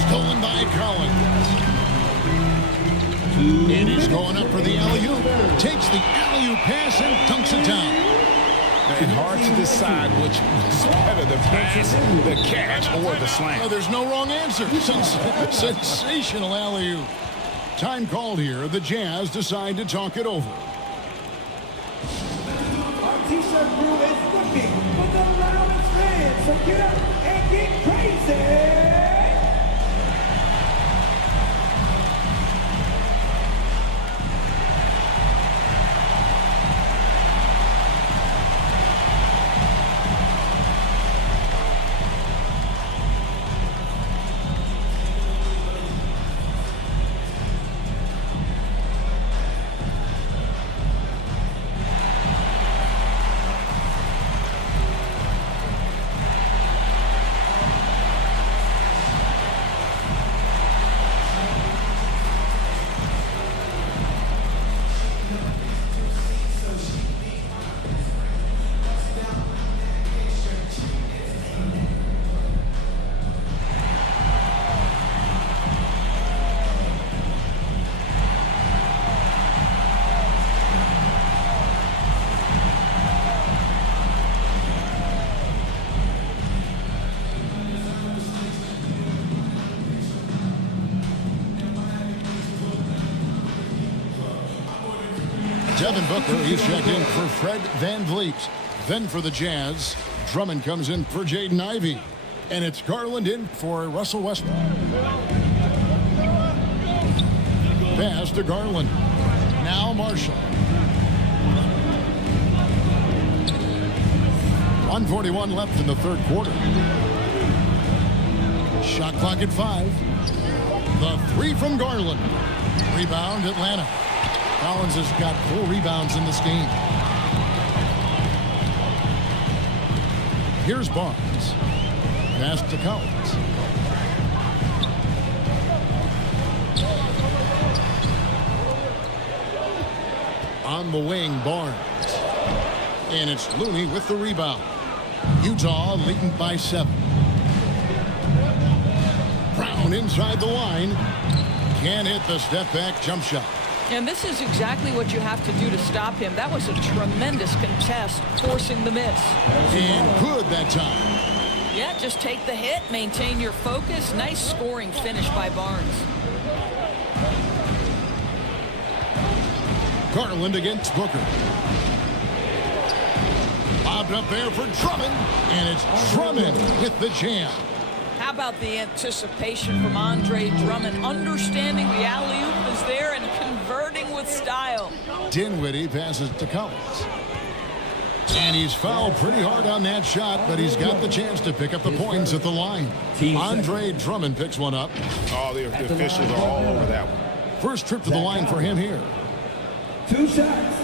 Stolen by Collins. And he's going up for the alley-oop. Takes the alley-oop pass and dunks it down. And hard to decide which is better, the pass, the catch, or the slam. Oh, there's no wrong answer. Sensational alley-oop. Time called here. The Jazz decide to talk it over. t-shirt crew is looking for the loudest fans, so get up and get crazy! Devin Booker, he's checked in for Fred VanVleet. Then for the Jazz, Drummond comes in for Jaden Ivey. And it's Garland in for Russell Westbrook. Pass to Garland. Now Marshall. 1:41 left in the third quarter. Shot clock at 5. The three from Garland. Rebound Atlanta. Collins has got 4 rebounds in this game. Here's Barnes. Pass to Collins. On the wing, Barnes. And it's Looney with the rebound. Utah leading by 7. Brown inside the line. Can't hit the step-back jump shot. And this is exactly what you have to do to stop him. That was a tremendous contest, forcing the miss. And good that time. Yeah, just take the hit, maintain your focus. Nice scoring finish by Barnes. Garland against Booker. Bobbed up there for Drummond. And it's Drummond with the jam. How about the anticipation from Andre Drummond, understanding the alley-oop is there and converting with style. Dinwiddie passes to Collins. And he's fouled pretty hard on that shot, but he's got the chance to pick up the points at the line. Andre Drummond picks one up. Oh, the officials are all over that one. First trip to the line for him here. 2 shots.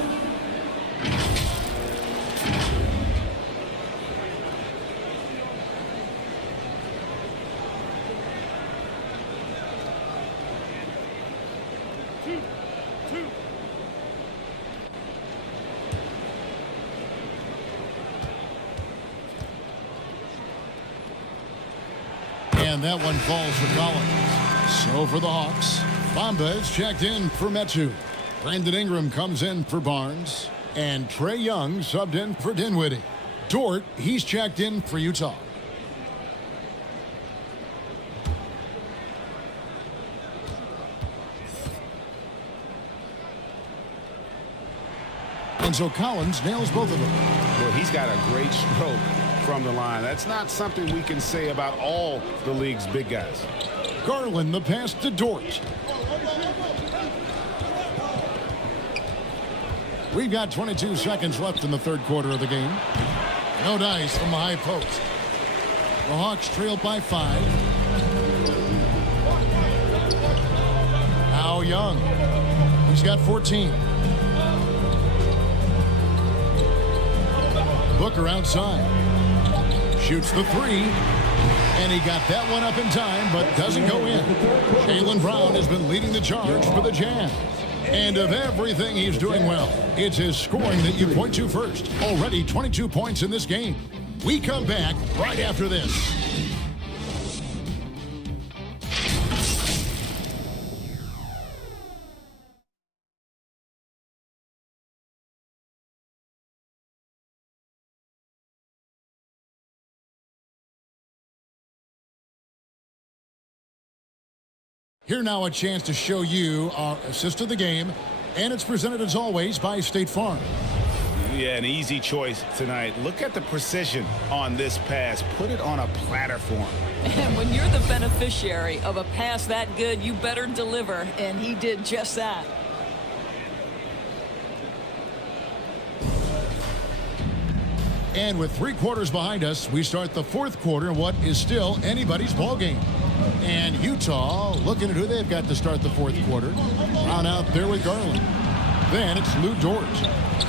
And that one falls for Collins. So for the Hawks, Bamba is checked in for Metu. Brandon Ingram comes in for Barnes. And Trae Young subbed in for Dinwiddie. Dort, he's checked in for Utah. And so Collins nails both of them. Well, he's got a great stroke from the line. That's not something we can say about all the league's big guys. Garland, the pass to Dort. We've got 22 seconds left in the third quarter of the game. No dice from the high post. The Hawks trail by 5. Now Young. He's got 14. Booker outside. Shoots the 3. And he got that one up in time, but doesn't go in. Jaylen Brown has been leading the charge for the Jazz. And of everything he's doing well, it's his scoring that you point to first. Already 22 points in this game. We come back right after this. Here now a chance to show you our assist of the game, and it's presented as always by State Farm. Yeah, an easy choice tonight. Look at the precision on this pass. Put it on a platter for him. And when you're the beneficiary of a pass that good, you better deliver, and he did just that. And with 3 quarters behind us, we start the 4th quarter in what is still anybody's ball game. And Utah looking at who they've got to start the 4th quarter. Brown out there with Garland. Then it's Lou Dort.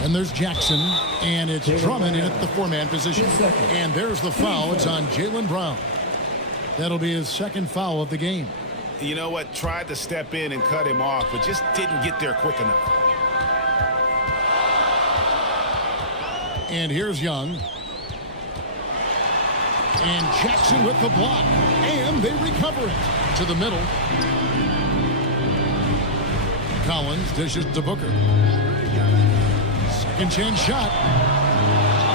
And there's Jackson. And it's Drummond in at the 4-man position. And there's the foul. It's on Jaylen Brown. That'll be his 2nd foul of the game. You know what? Tried to step in and cut him off, but just didn't get there quick enough. And here's Young. And Jackson with the block. And they recover it to the middle. Collins dishes to Booker. Second chance shot.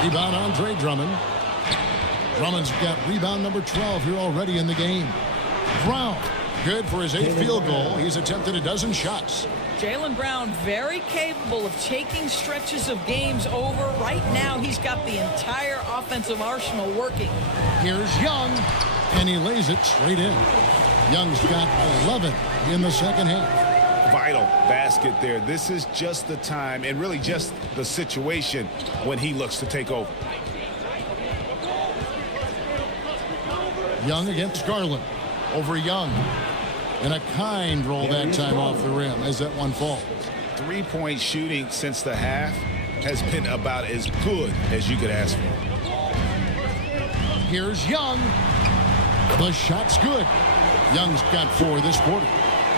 Rebound Andre Drummond. Drummond's got rebound number 12 here already in the game. Brown, good for his 8th field goal. He's attempted a dozen shots. Jaylen Brown very capable of taking stretches of games over. Right now, he's got the entire offensive arsenal working. Here's Young, and he lays it straight in. Young's got 11 in the 2nd half. Vital basket there. This is just the time and really just the situation when he looks to take over. Young against Garland. Over Young. And a kind roll that time off the rim as that one falls. 3-point shooting since the half has been about as good as you could ask for. Here's Young. The shot's good. Young's got 4 this quarter.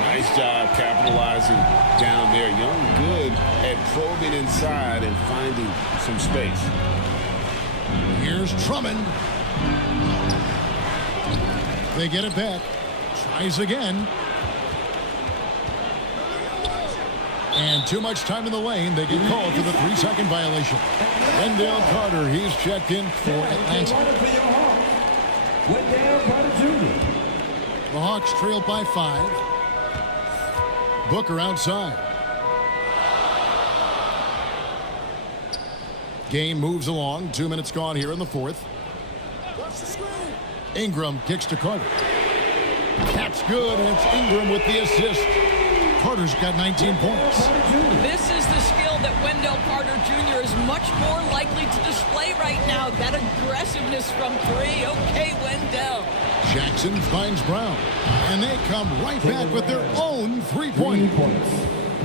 Nice job capitalizing down there. Young good at probing inside and finding some space. Here's Drummond. They get it back. Tries again. And too much time in the lane. They get called for the 3-second violation. Wendell Carter, he's checked in for Atlanta. Wendell Carter Jr. The Hawks trail by 5. Booker outside. Game moves along. 2 minutes gone here in the 4th. Ingram kicks to Carter. That's good, and it's Ingram with the assist. Carter's got 19 points. This is the skill that Wendell Carter Jr. is much more likely to display right now. That aggressiveness from 3. Okay, Wendell. Jackson finds Brown, and they come right back with their own 3-point.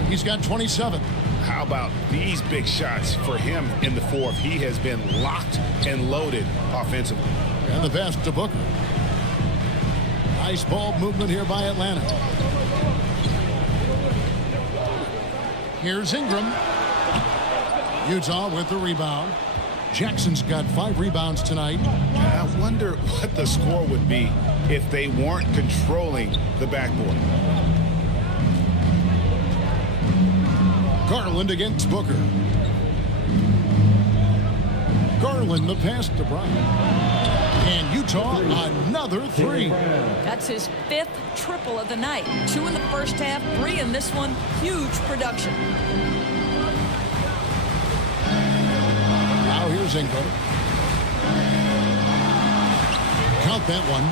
He's got 27. How about these big shots for him in the 4th? He has been locked and loaded offensively. And the pass to Booker. Nice ball movement here by Atlanta. Here's Ingram. Utah with the rebound. Jackson's got 5 rebounds tonight. I wonder what the score would be if they weren't controlling the backboard. Garland against Booker. Garland the pass to Brown. And Utah another 3. That's his 5th triple of the night. 2 in the first half, 3 in this one. Huge production. Now here's Ingram. Count that one.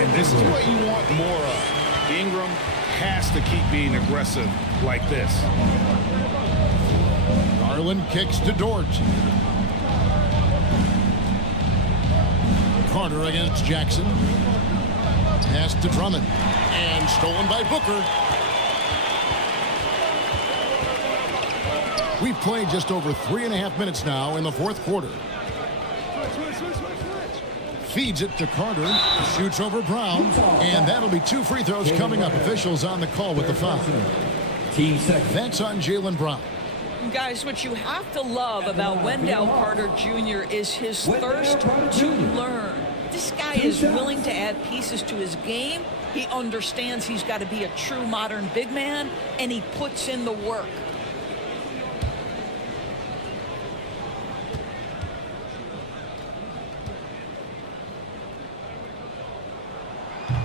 And this is what you want more of. Ingram has to keep being aggressive like this. Garland kicks to Dort. Carter against Jackson. Pass to Drummond. And stolen by Booker. We've played just over 3.5 minutes now in the 4th quarter. Feeds it to Carter. Shoots over Brown. And that'll be 2 free throws coming up. Officials on the call with the foul. That's on Jaylen Brown. Guys, what you have to love about Wendell Carter Jr. is his thirst to learn. This guy is willing to add pieces to his game. He understands he's got to be a true modern big man, and he puts in the work.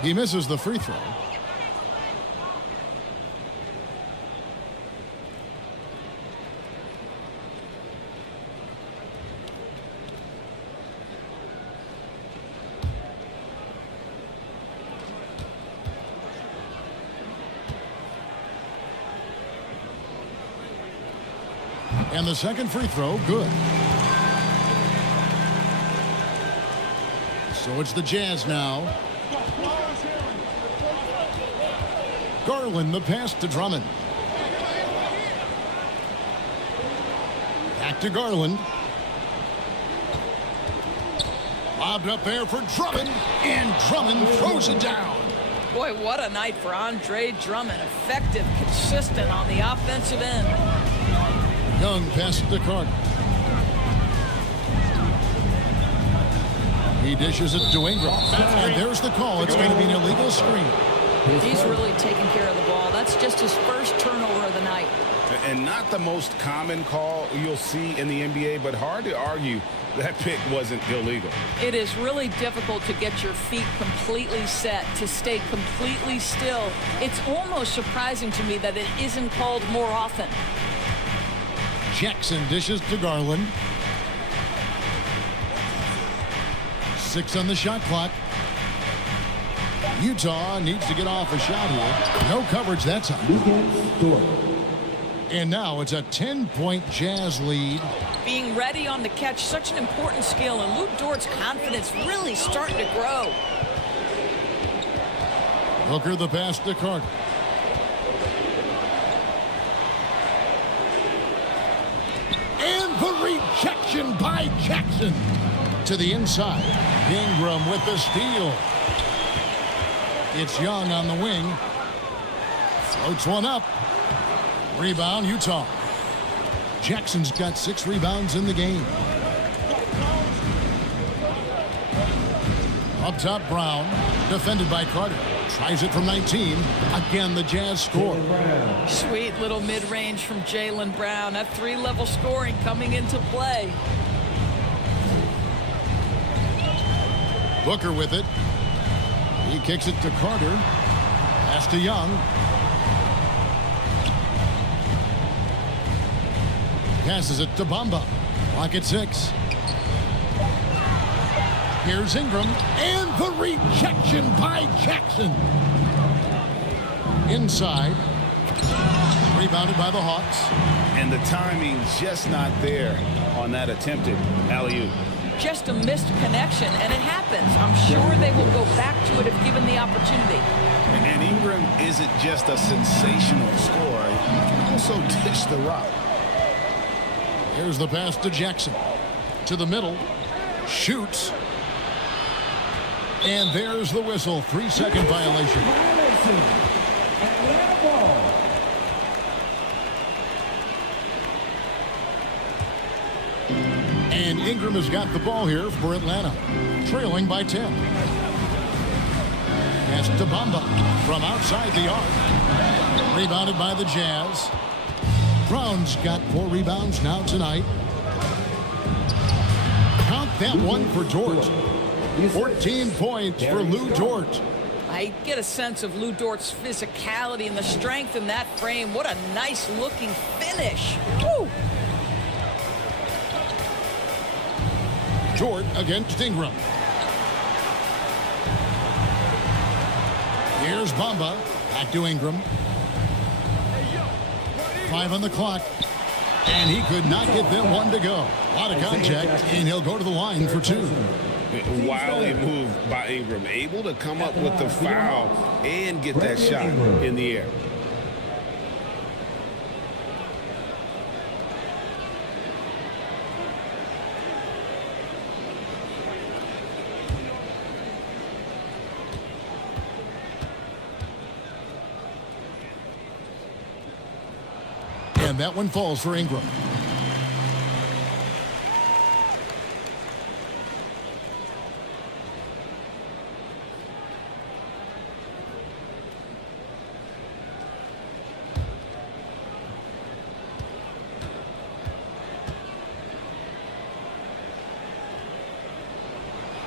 He misses the free throw. And the second free throw, good. So it's the Jazz now. Garland, the pass to Drummond. Back to Garland. Lobbed up there for Drummond, and Drummond throws it down. Boy, what a night for Andre Drummond. Effective, consistent on the offensive end. Young passes to Carter. He dishes it to Ingram. And there's the call. It's going to be an illegal screen. He's really taking care of the ball. That's just his first turnover of the night. And not the most common call you'll see in the NBA, but hard to argue that pick wasn't illegal. It is really difficult to get your feet completely set, to stay completely still. It's almost surprising to me that it isn't called more often. Jackson dishes to Garland. 6 on the shot clock. Utah needs to get off a shot here. No coverage that time. And now it's a 10-point Jazz lead. Being ready on the catch, such an important skill, and Luke Dort's confidence really starting to grow. Booker the pass to Carter. And the rejection by Jackson. To the inside. Ingram with the steal. It's Young on the wing. Floats one up. Rebound, Utah. Jackson's got 6 rebounds in the game. Up top, Brown. Defended by Carter. Tries it from 19. Again, the Jazz score. Sweet little mid-range from Jaylen Brown. That 3-level scoring coming into play. Booker with it. He kicks it to Carter. Pass to Young. Passes it to Bamba. Clock at 6. Here's Ingram. And the rejection by Jackson. Inside. Rebounded by the Hawks. And the timing just not there on that attempted alley-oop. Just a missed connection, and it happens. I'm sure they will go back to it if given the opportunity. And Ingram isn't just a sensational scorer. He can also dish the rock. Here's the pass to Jackson. To the middle. Shoots. And there's the whistle. 3-second violation. Atlanta ball. And Ingram has got the ball here for Atlanta. Trailing by 10. Pass to Bamba from outside the arc. Rebounded by the Jazz. Brown's got 4 rebounds now tonight. Count that one for Dort. 14 points for Lou Dort. I get a sense of Lou Dort's physicality and the strength in that frame. What a nice looking finish. Woo! Dort against Ingram. Here's Bamba. Back to Ingram. 5 on the clock. And he could not get that one to go. A lot of contact, and he'll go to the line for 2. Wildly moved by Ingram. Able to come up with the foul and get that shot in the air. And that one falls for Ingram.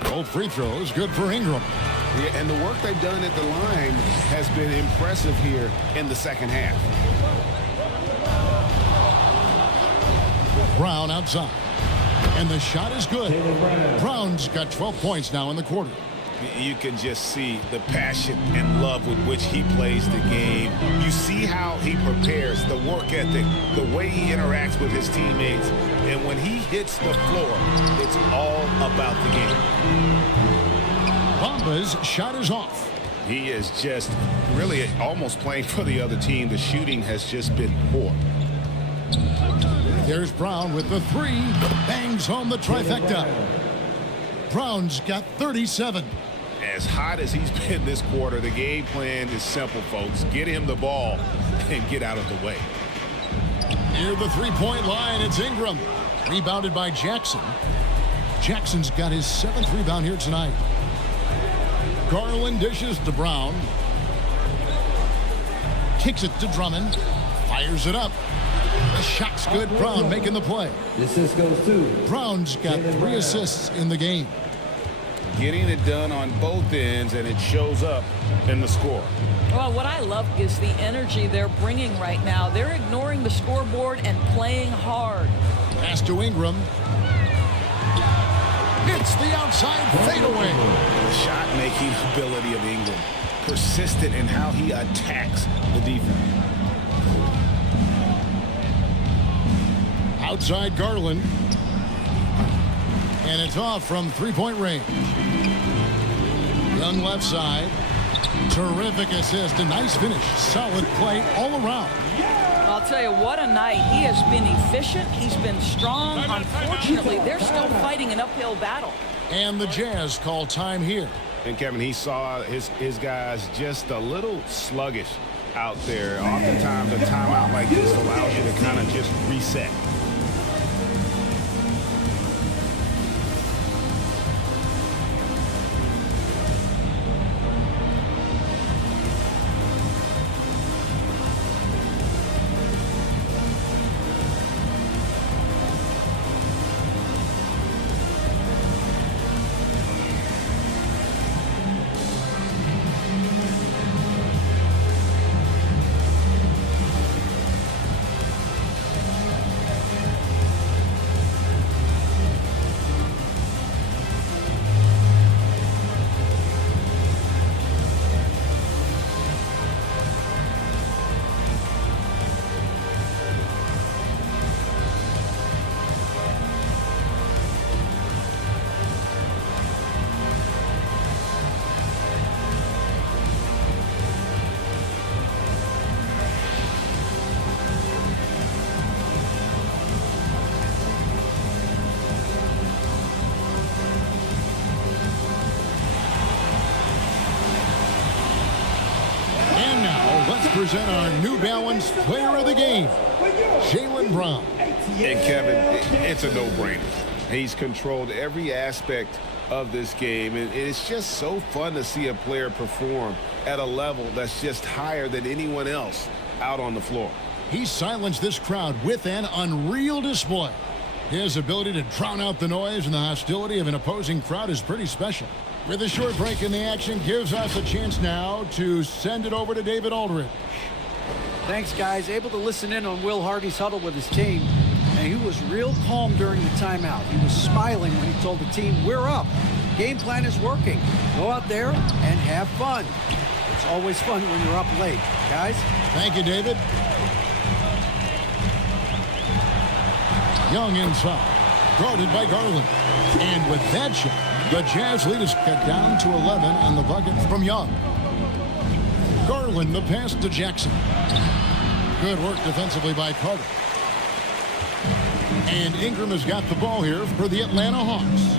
Both free throws good for Ingram. Yeah, and the work they've done at the line has been impressive here in the second half. Brown outside. And the shot is good. Brown's got 12 points now in the quarter. You can just see the passion and love with which he plays the game. You see how he prepares, the work ethic, the way he interacts with his teammates. And when he hits the floor, it's all about the game. Bamba's shot is off. He is just really almost playing for the other team. The shooting has just been poor. There's Brown with the three. Bangs home the trifecta. Brown's got 37. As hot as he's been this quarter, the game plan is simple, folks. Get him the ball and get out of the way. Near the three-point line, it's Ingram. Rebounded by Jackson. Jackson's got his 7th rebound here tonight. Garland dishes to Brown. Kicks it to Drummond. Fires it up. The shot's good. Brown making the play. The assist goes to Brown's got 3 assists in the game. Getting it done on both ends, and it shows up in the score. Well, what I love is the energy they're bringing right now. They're ignoring the scoreboard and playing hard. Pass to Ingram. It's the outside fadeaway. The shot-making ability of Ingram. Persistent in how he attacks the defense. Outside Garland. And it's off from three-point range. Young left side. Terrific assist. A nice finish. Solid play all around. I'll tell you, what a night. He has been efficient. He's been strong. Unfortunately, they're still fighting an uphill battle. And the Jazz call time here. And, Kevin, he saw his guys just a little sluggish out there. Oftentimes, a timeout like this allows you to kind of just reset. Present our New Balance Player of the Game, Jaylen Brown. And Kevin, it's a no-brainer. He's controlled every aspect of this game, and it's just so fun to see a player perform at a level that's just higher than anyone else out on the floor. He silenced this crowd with an unreal display. His ability to drown out the noise and the hostility of an opposing crowd is pretty special. With a short break in the action, gives us a chance now to send it over to David Aldridge. Thanks, guys. Able to listen in on Will Hardy's huddle with his team, and he was real calm during the timeout. He was smiling when he told the team, "We're up. Game plan is working. Go out there and have fun." It's always fun when you're up late, guys. Thank you, David. Young inside, guarded by Garland. And with that shot, the Jazz lead is cut down to 11 on the bucket from Young. Garland, the pass to Jackson. Good work defensively by Carter. And Ingram has got the ball here for the Atlanta Hawks.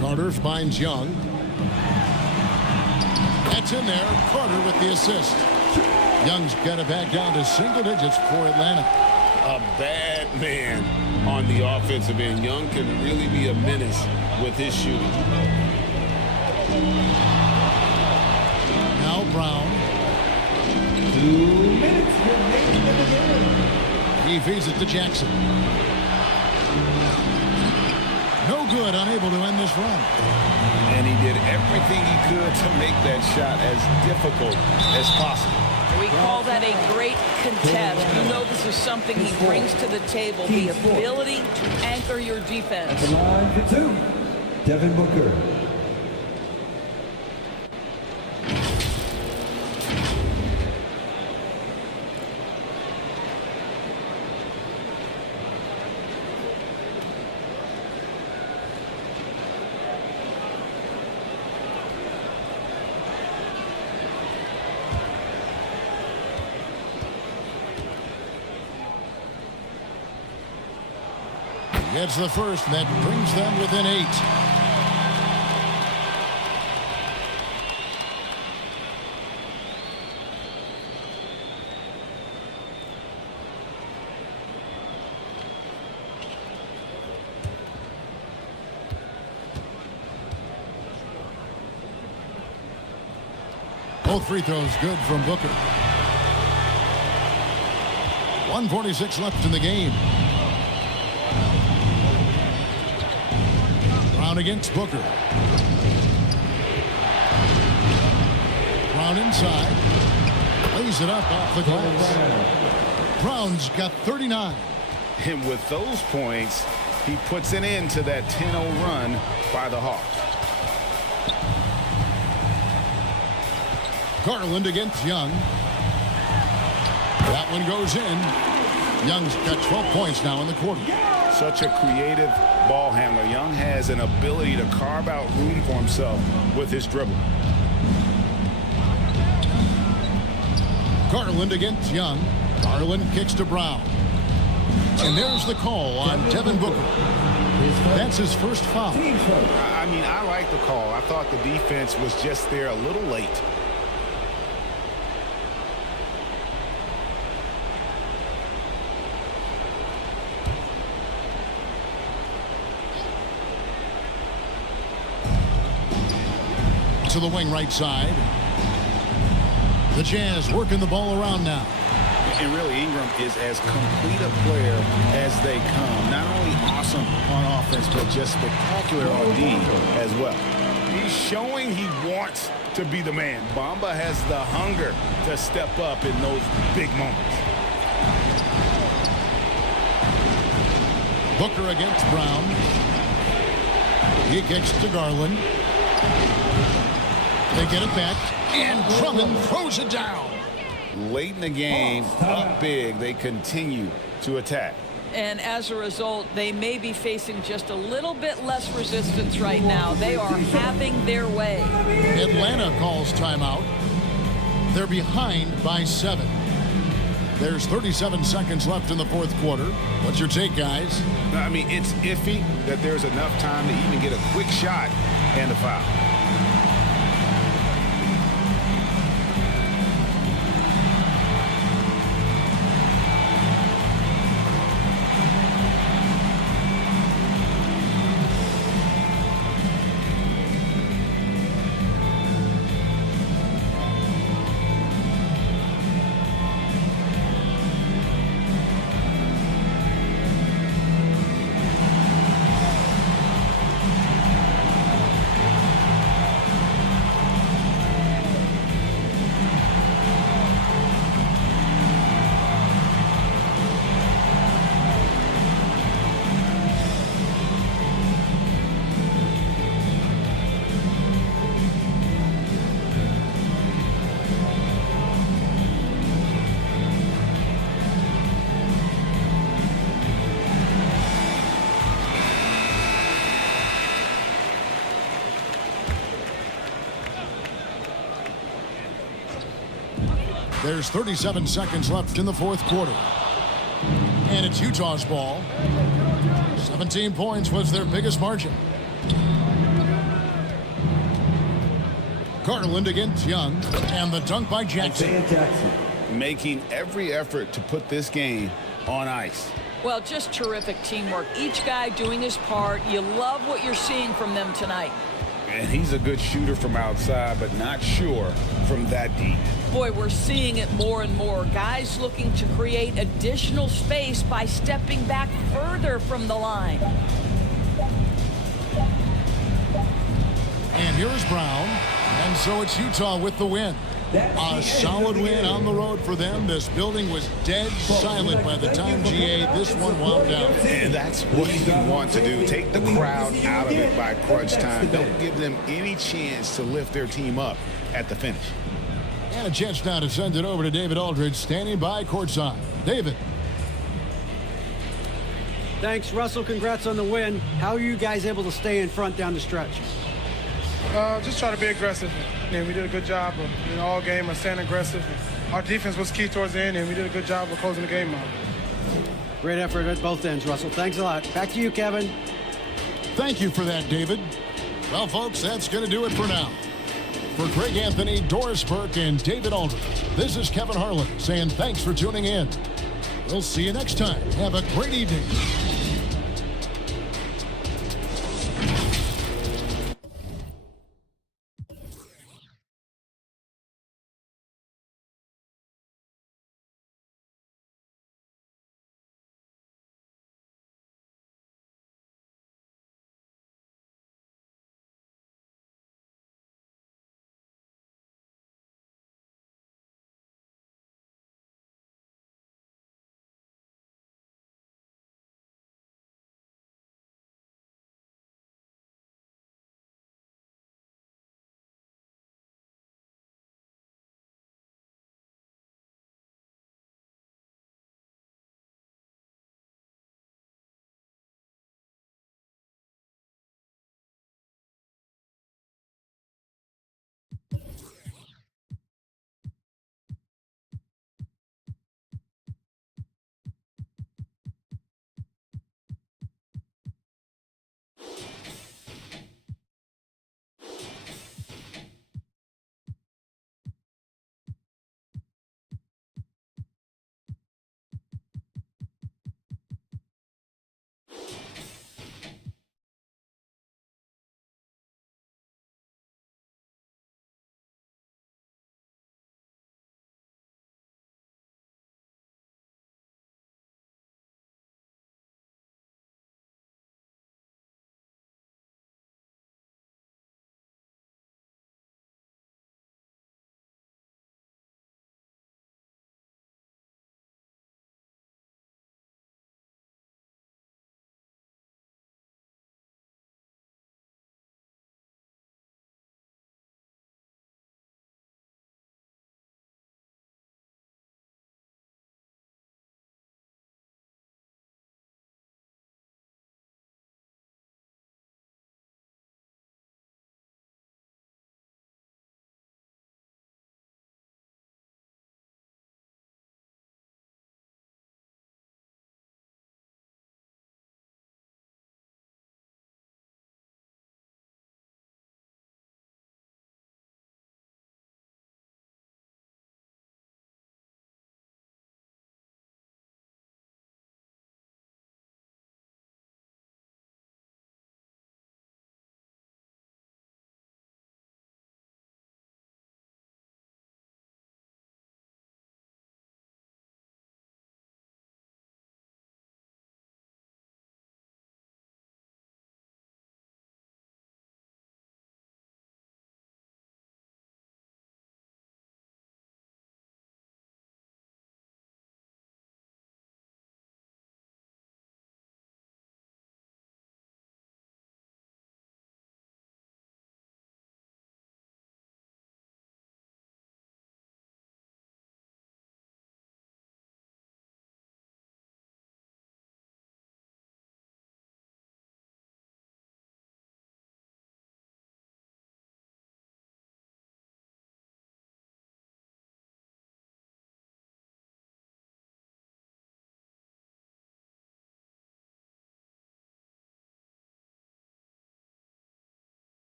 Carter finds Young. That's in there. Carter with the assist. Young's got it back down to single digits for Atlanta. A bad man on the offensive end. Young can really be a menace with his shooting. Now Brown. 2 minutes remaining in the game. He feeds it to Jackson. No good, unable to end this run. And he did everything he could to make that shot as difficult as possible. We call that a great contest. You know this is something he brings to the table, the ability to anchor your defense. At the line for 2, Devin Booker. gets the first that brings them within 8. Both free throws good from Booker. 1:46 left in the game. Brown against Booker. Brown inside. Lays it up off the glass. Brown's got 39. And with those points, he puts an end to that 10-0 run by the Hawks. Garland against Young. That one goes in. Young's got 12 points now in the quarter. Such a creative ball handler. Young has an ability to carve out room for himself with his dribble. Garland against Young. Garland kicks to Brown. And there's the call on Devin Booker. That's his first foul. I mean, I like the call. I thought the defense was just there a little late. To the wing right side. The Jazz working the ball around now. And really, Ingram is as complete a player as they come. Not only awesome on offense, but just spectacular on D as well. He's showing he wants to be the man. Bamba has the hunger to step up in those big moments. Booker against Brown. He kicks to Garland. They get it back, and Drummond throws it down. Late in the game, up big, they continue to attack. And as a result, they may be facing just a little bit less resistance right now. They are having their way. Atlanta calls timeout. They're behind by 7. There's 37 seconds left in the fourth quarter. What's your take, guys? I mean, it's iffy that there's enough time to even get a quick shot and a foul. There's 37 seconds left in the fourth quarter. And it's Utah's ball. 17 points was their biggest margin. Garland against Young. And the dunk by Jackson. Making every effort to put this game on ice. Well, just terrific teamwork. Each guy doing his part. You love what you're seeing from them tonight. And he's a good shooter from outside, but not sure from that deep. Boy, we're seeing it more and more. Guys looking to create additional space by stepping back further from the line. And here's Brown. And so it's Utah with the win. A solid win on the road for them. This building was dead silent by the time GA this one wound down. And that's what you want to do. Take the crowd out of it by crunch time. Don't give them any chance to lift their team up at the finish. And a chance now to send it over to David Aldridge, standing by courtside. David. Thanks, Russell. Congrats on the win. How are you guys able to stay in front down the stretch? Just try to be aggressive. And we did a good job of, all game of staying aggressive. Our defense was key towards the end, and we did a good job of closing the game out. Great effort at both ends, Russell. Thanks a lot. Back to you, Kevin. Thank you for that, David. Well, folks, that's going to do it for now. For Greg Anthony, Doris Burke, and David Aldridge, this is Kevin Harlan saying thanks for tuning in. We'll see you next time. Have a great evening.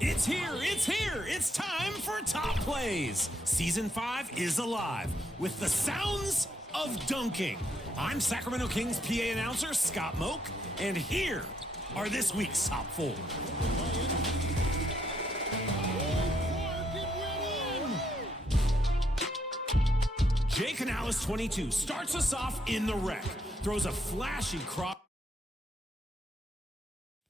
It's here, it's here. It's time for Top Plays. Season 5 is alive with the sounds of dunking. I'm Sacramento Kings PA announcer Scott Moak, and here are this week's top 4. Jay Canales, 22, starts us off in the wreck. Throws a flashy cross.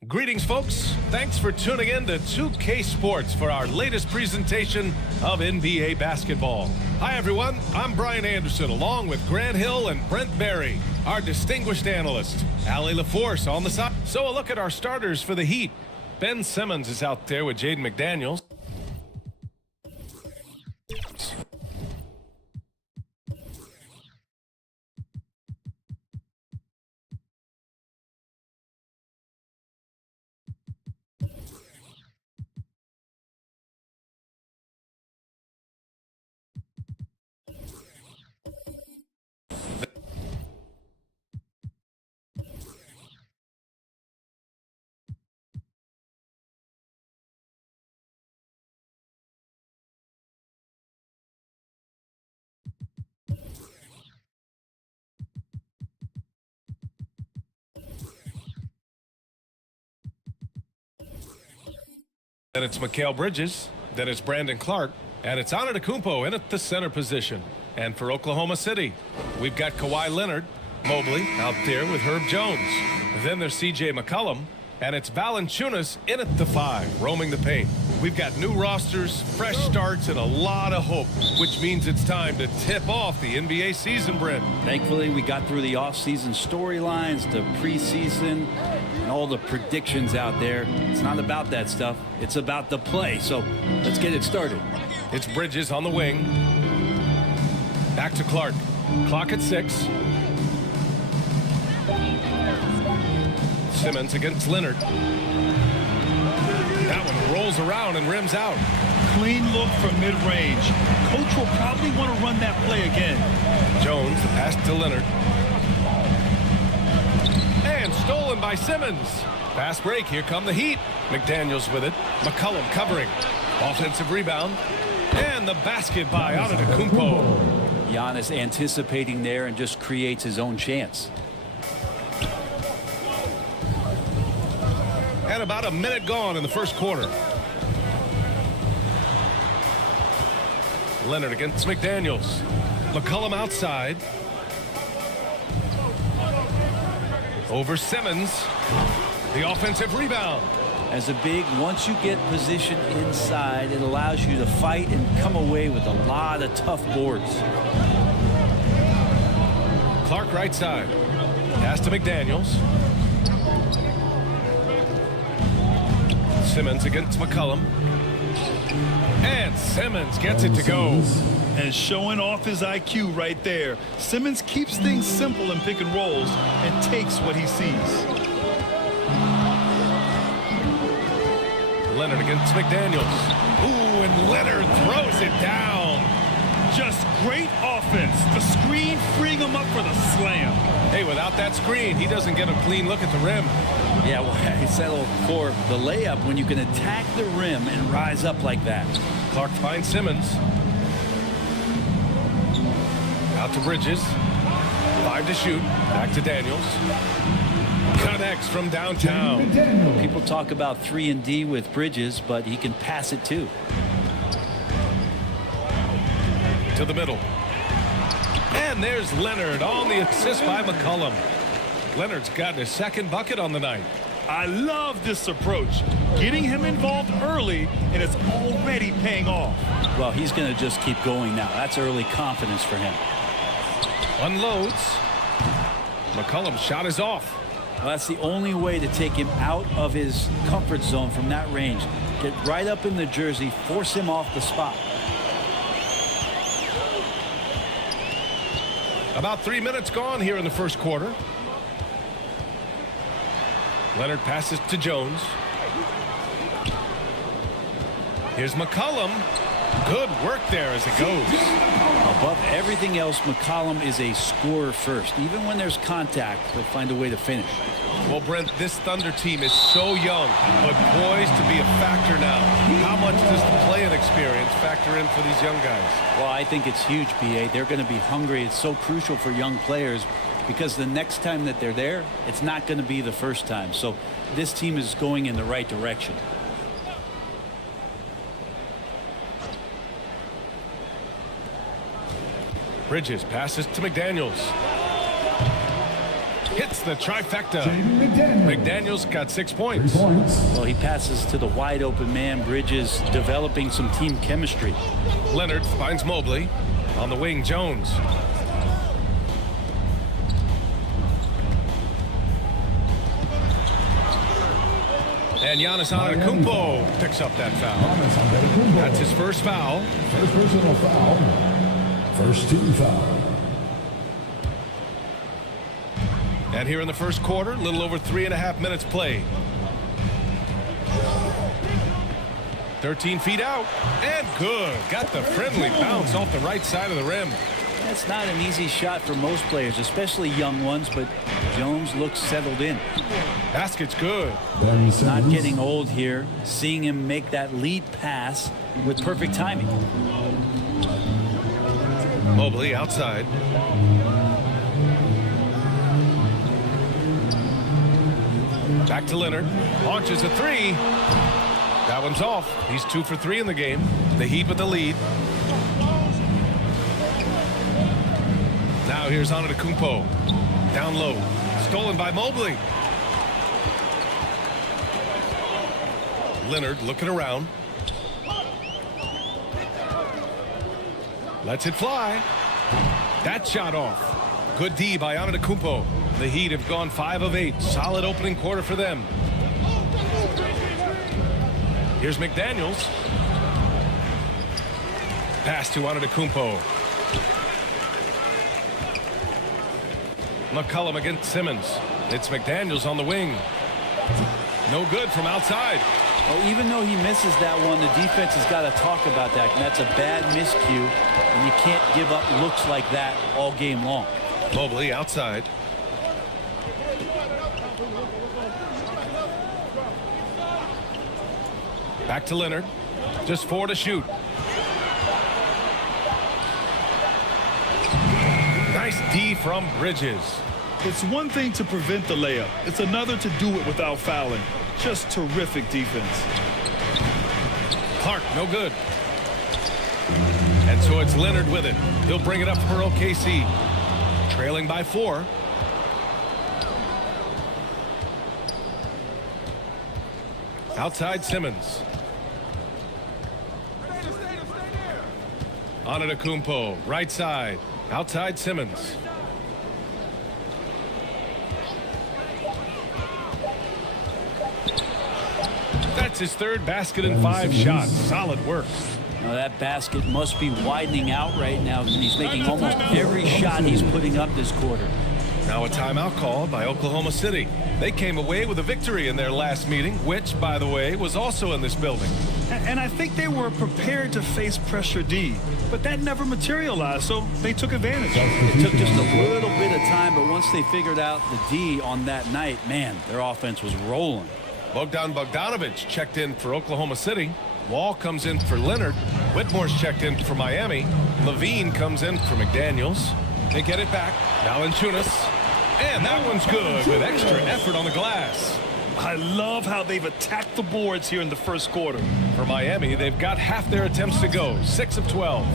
Greetings, folks. Thanks for tuning in to 2K Sports for our latest presentation of NBA basketball. Hi, everyone. I'm Brian Anderson, along with Grant Hill and Brent Berry, our distinguished analyst. Allie LaForce on the side. So a look at our starters for the Heat. Ben Simmons is out there with Jaden McDaniels. Then it's Mikal Bridges. Then it's Brandon Clark. And it's Antetokounmpo in at the center position. And for Oklahoma City, we've got Kawhi Leonard, Mobley out there with Herb Jones. Then there's C.J. McCollum, and it's Valanciunas in at the 5, roaming the paint. We've got new rosters, fresh starts, and a lot of hope, which means it's time to tip off the NBA season, Brent. Thankfully, we got through the offseason storylines, the preseason, and all the predictions out there. It's not about that stuff. It's about the play. So let's get it started. It's Bridges on the wing. Back to Clark. Clock at 6. Simmons against Leonard. That one rolls around and rims out. Clean look from mid-range. Coach will probably want to run that play again. Jones, the pass to Leonard. And stolen by Simmons. Fast break. Here come the Heat. McDaniels with it. McCollum covering. Offensive rebound. And the basket by Antetokounmpo. Giannis anticipating there and just creates his own chance. And about a minute gone in the first quarter. Leonard against McDaniels. McCollum outside. Over Simmons. The offensive rebound. As a big, once you get position inside, it allows you to fight and come away with a lot of tough boards. Clark right side. Pass to McDaniels. Simmons against McCollum. And Simmons gets it to go. And showing off his IQ right there. Simmons keeps things simple in pick and rolls and takes what he sees. Leonard against McDaniels. Ooh, and Leonard throws it down. Just great offense. The screen freeing him up for the slam. Hey, without that screen, he doesn't get a clean look at the rim. Yeah, well, he settled for the layup when you can attack the rim and rise up like that. Clark finds Simmons. Out to Bridges. 5 to shoot. Back to Daniels. Connects from downtown. People talk about 3-and-D with Bridges, but he can pass it too. To the middle. And there's Leonard on the assist by McCollum. Leonard's gotten his second bucket on the night. I love this approach. Getting him involved early, and it's already paying off. Well, he's going to just keep going now. That's early confidence for him. Unloads. McCollum's shot is off. Well, that's the only way to take him out of his comfort zone from that range. Get right up in the jersey, force him off the spot. About 3 minutes gone here in the first quarter. Leonard passes to Jones. Here's McCollum. Good work there as it goes. Above everything else, McCollum is a scorer first. Even when there's contact, he'll find a way to finish. Well, Brent, this Thunder team is so young, but poised to be a factor now. How much does the play-in experience factor in for these young guys? Well, I think it's huge, B.A. They're going to be hungry. It's so crucial for young players because the next time that they're there, it's not going to be the first time. So this team is going in the right direction. Bridges passes to McDaniels. Hits the trifecta. McDaniels got 6 points. Well, he passes to the wide open man. Bridges developing some team chemistry. Leonard finds Mobley. On the wing, Jones. And Giannis Antetokounmpo picks up that foul. That's his first foul. First personal foul. First team foul. And here in the first quarter, a little over 3.5 minutes played. 13 feet out. And good. Got the friendly bounce off the right side of the rim. That's not an easy shot for most players, especially young ones, but Jones looks settled in. Basket's good. Not getting old here. Seeing him make that lead pass with perfect timing. Mobley outside. Back to Leonard. Launches a three. That one's off. He's 2 for 3 in the game. The Heat with the lead. Now here's Antetokounmpo. Down low. Stolen by Mobley. Leonard looking around. Lets it fly. That shot off. Good D by Antetokounmpo. The Heat have gone 5 of 8. Solid opening quarter for them. Here's McDaniels. Pass to Antetokounmpo. McCollum against Simmons. It's McDaniels on the wing. No good from outside. Well, even though he misses that one, the defense has got to talk about that. And that's a bad miscue, and you can't give up looks like that all game long. Mobley outside. Back to Leonard. Just 4 to shoot. Nice D from Bridges. It's one thing to prevent the layup. It's another to do it without fouling. Just terrific defense. Clark, no good. And so it's Leonard with it. He'll bring it up for OKC. Trailing by 4. Outside Simmons. Antetokounmpo, right side. Outside Simmons. That's his 3rd basket and 5 shots. Solid work. Now that basket must be widening out right now because he's making almost every shot he's putting up this quarter. Now a timeout called by Oklahoma City. They came away with a victory in their last meeting, which, by the way, was also in this building. And I think they were prepared to face pressure D, but that never materialized, so they took advantage. It took just a little bit of time, but once they figured out the D on that night, man, their offense was rolling. Bogdan Bogdanovic checked in for Oklahoma City. Wall comes in for Leonard. Whitmore's checked in for Miami. Levine comes in for McDaniels. They get it back. Valanciunas. And that one's good with extra effort on the glass. I love how they've attacked the boards here in the first quarter. For Miami, they've got half their attempts to go. 6 of 12.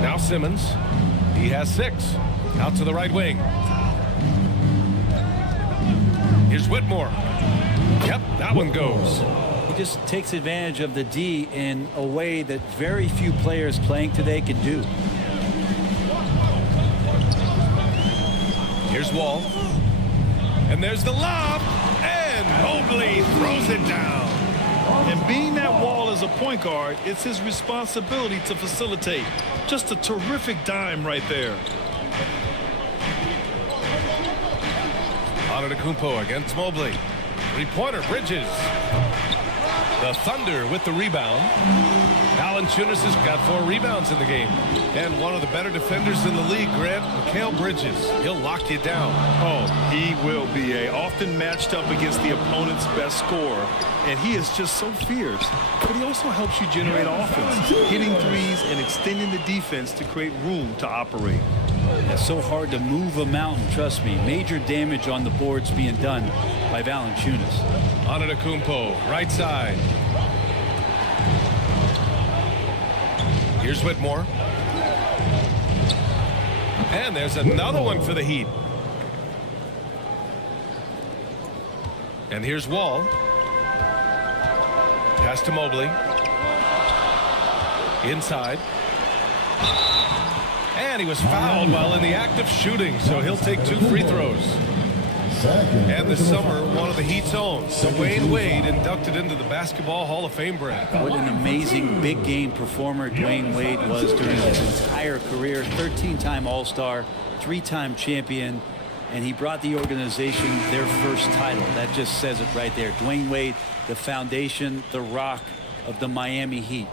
Now Simmons. He has 6. Out to the right wing. Here's Whitmore. Yep, that one goes. He just takes advantage of the D in a way that very few players playing today can do. Here's Wall. And there's the lob. And Mobley throws it down. And being that Wall is a point guard, it's his responsibility to facilitate. Just a terrific dime right there. Antetokounmpo against Mobley. 3-pointer, Bridges. The Thunder with the rebound. Valanciunas has got 4 rebounds in the game. And one of the better defenders in the league, Grant, Mikal Bridges. He'll lock you down. Oh, he will be often matched up against the opponent's best scorer. And he is just so fierce. But he also helps you generate offense, hitting threes and extending the defense to create room to operate. It's so hard to move a mountain, trust me. Major damage on the boards being done by Valanciunas. Antetokounmpo, right side. Here's Whitmore. And there's another one for the Heat. And here's Wall. Pass to Mobley. Inside. And he was fouled while in the act of shooting, so he'll take 2 free throws. And this summer, one of the Heat's own, Dwayne Wade, inducted into the Basketball Hall of Fame, Brad. What an amazing big game performer Dwayne Wade was during his entire career. 13-time All-Star, 3-time champion, and he brought the organization their first title. That just says it right there. Dwayne Wade, the foundation, the rock of the Miami Heat.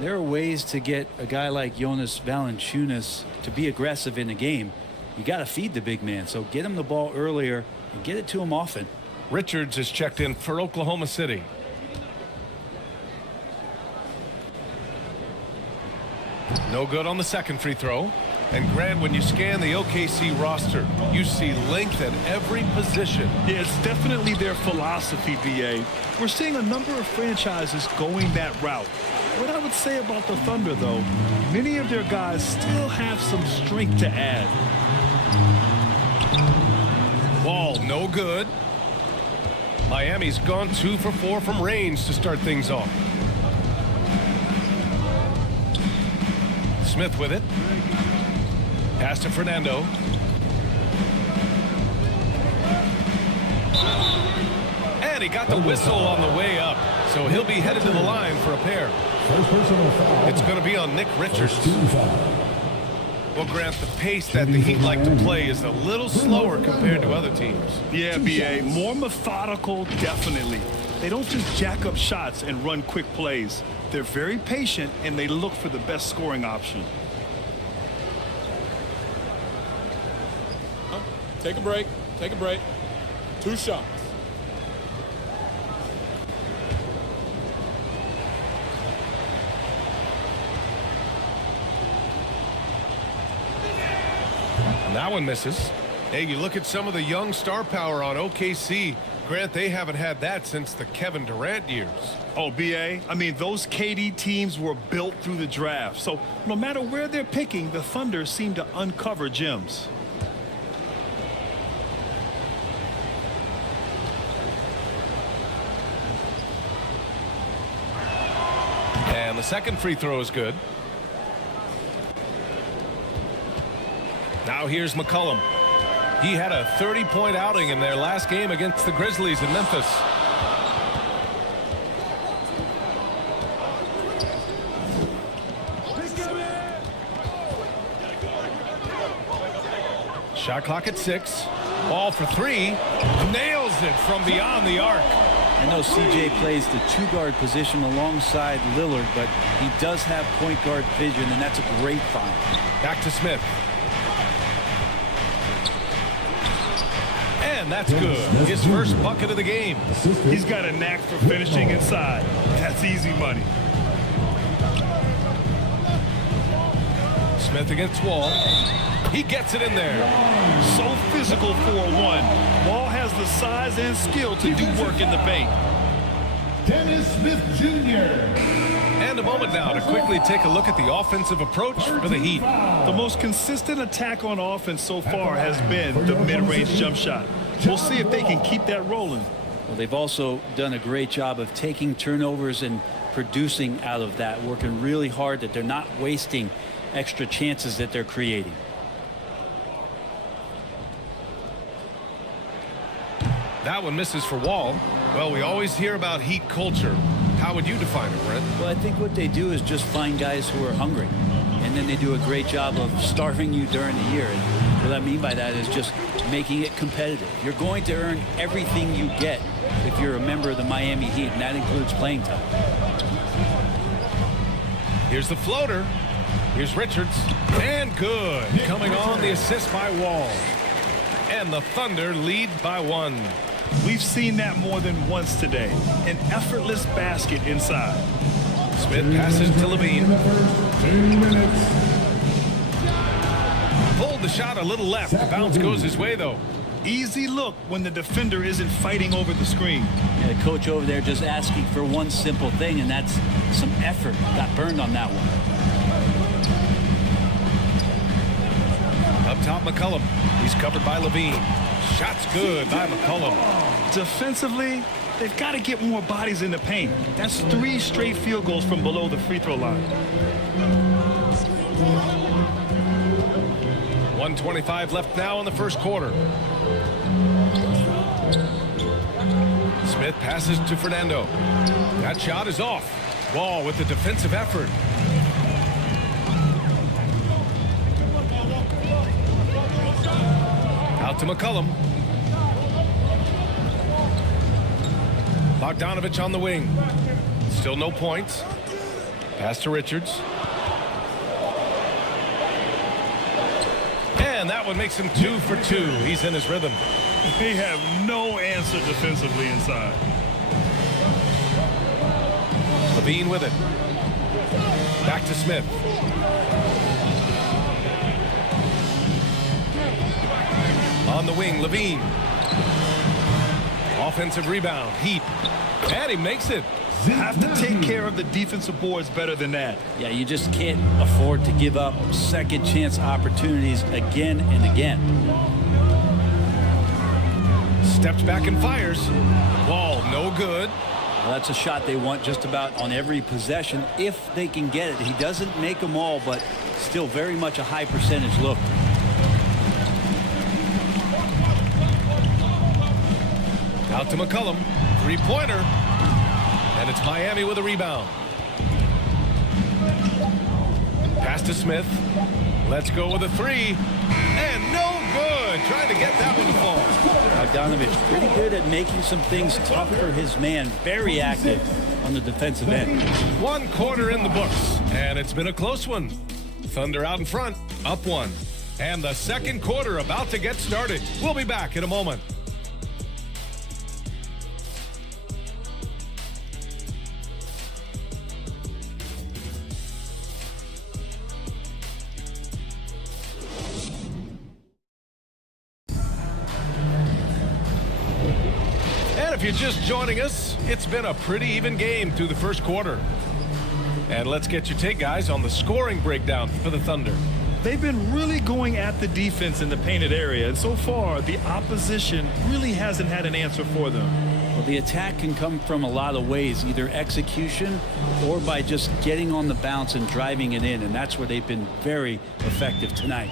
There are ways to get a guy like Jonas Valanciunas to be aggressive in the game. You got to feed the big man, so get him the ball earlier and get it to him often. Richards is checked in for Oklahoma City. No good on the second free throw. And Grant, when you scan the OKC roster, you see length at every position. Yeah, it's definitely their philosophy, BA. We're seeing a number of franchises going that route. What I would say about the Thunder, though, many of their guys still have some strength to add. Ball no good. Miami's gone 2 for 4 from range to start things off. Smith with it. Pass to Fernando. And he got the whistle on the way up. So he'll be headed to the line for a pair. It's going to be on Nick Richards. Well, Grant, the pace that the Heat like to play is a little slower compared to other teams. Yeah, BA, more methodical, definitely. They don't just jack up shots and run quick plays. They're very patient, and they look for the best scoring option. Take a break. Take a break. 2 shots. That one misses. Hey, you look at some of the young star power on OKC. Grant, they haven't had that since the Kevin Durant years. Oh, BA, I mean, those KD teams were built through the draft. So no matter where they're picking, the Thunder seem to uncover gems. And the second free throw is good. Now here's McCollum. He had a 30-point outing in their last game against the Grizzlies in Memphis. Shot clock at 6. Ball for 3. Nails it from beyond the arc. I know CJ plays the 2-guard position alongside Lillard, but he does have point guard vision, and that's a great find. Back to Smith. And that's good. His first bucket of the game. He's got a knack for finishing inside. That's easy money. Smith against Wall. He gets it in there. So physical for a 1. Wall has the size and skill to do work in the paint. Dennis Smith Jr. And a moment now to quickly take a look at the offensive approach for the Heat. The most consistent attack on offense so far has been the mid-range jump shot. We'll see if they can keep that rolling. Well, they've also done a great job of taking turnovers and producing out of that, working really hard that they're not wasting extra chances that they're creating. That one misses for Wall. Well, we always hear about Heat culture. How would you define it, Brent? Well, I think what they do is just find guys who are hungry, and then they do a great job of starving you during the year. And what I mean by that is just making it competitive. You're going to earn everything you get if you're a member of the Miami Heat, and that includes playing time. Here's the floater. Here's Richards. And good. Coming on the assist by Wall. And the Thunder lead by 1. We've seen that more than once today. An effortless basket inside. Smith passes to Levine. 2 minutes. Pulled the shot a little left. The bounce goes his way, though. Easy look when the defender isn't fighting over the screen. Yeah, the coach over there just asking for one simple thing, and that's some effort. Got burned on that one. Up top, McCollum. He's covered by Levine. Shot's good by McCollum. Defensively, they've got to get more bodies in the paint. That's 3 straight field goals from below the free throw line. 1:25 left now in the first quarter. Smith passes to Fernando. That shot is off. Wall with the defensive effort. Out to McCollum. Bogdanovich on the wing. Still no points. Pass to Richards. And that one makes him 2 for 2. He's in his rhythm. They have no answer defensively inside. Levine with it. Back to Smith. On the wing, Levine. Offensive rebound, Heat. And he makes it. Have to take care of the defensive boards better than that. Yeah, you just can't afford to give up second chance opportunities again and again. Steps back and fires. Wall, no good. Well, that's a shot they want just about on every possession if they can get it. He doesn't make them all, but still very much a high percentage look. Out to McCollum. Three-pointer. And it's Miami with a rebound. Pass to Smith. Let's go with a three. And no good. Trying to get that one to fall. Bogdanovich pretty good at making some things tough for his man. Very active on the defensive end. 1 quarter in the books. And it's been a close one. Thunder out in front. Up 1. And the second quarter about to get started. We'll be back in a moment. If you're just joining us, it's been a pretty even game through the first quarter. And let's get your take, guys, on the scoring breakdown for the Thunder. They've been really going at the defense in the painted area, and so far the opposition really hasn't had an answer for them. Well, the attack can come from a lot of ways, either execution or by just getting on the bounce and driving it in, and that's where they've been very effective tonight.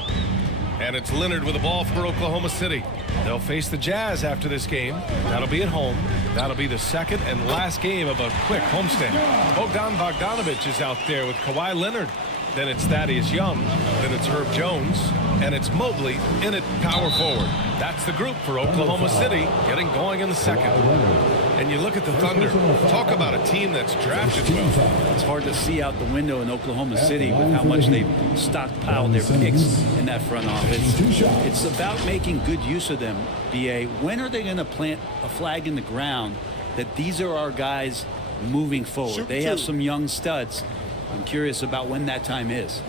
And it's Leonard with the ball for Oklahoma City. They'll face the Jazz after this game. That'll be at home. That'll be the second and last game of a quick homestand. Bogdanovich is out there with Kawhi Leonard. Then it's Thaddeus Young. Then it's Herb Jones. And it's Mobley in at power forward. That's the group for Oklahoma City getting going in the second. And you look at the Thunder. Talk about a team that's drafted well. It's hard to see out the window in Oklahoma City with how much they've stockpiled their picks in that front office. It's about making good use of them, B.A. When are they going to plant a flag in the ground that these are our guys moving forward? They have some young studs. I'm curious about when that time is.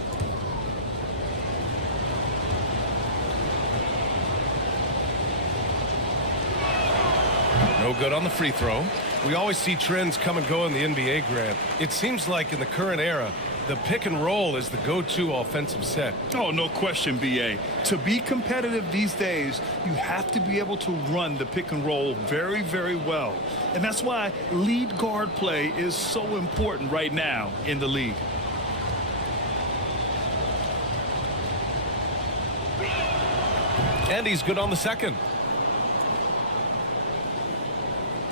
No good on the free throw. We always see trends come and go in the NBA, Grant. It seems like in the current era, the pick and roll is the go-to offensive set. Oh, no question, B.A. To be competitive these days, you have to be able to run the pick and roll very, very well. And that's why lead guard play is so important right now in the league. And he's good on the second.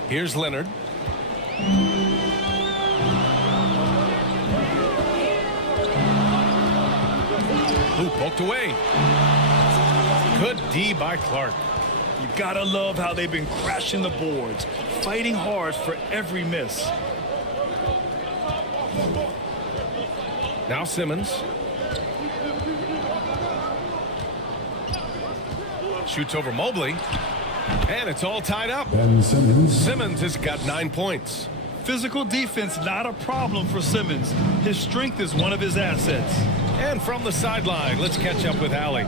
Here's Leonard. Ooh, poked away. Good D by Clark. You gotta love how they've been crashing the boards, fighting hard for every miss. Now Simmons. Shoots over Mobley. And it's all tied up. Ben Simmons. Simmons has got 9 points. Physical defense, not a problem for Simmons. His strength is one of his assets. And from the sideline, let's catch up with Allie.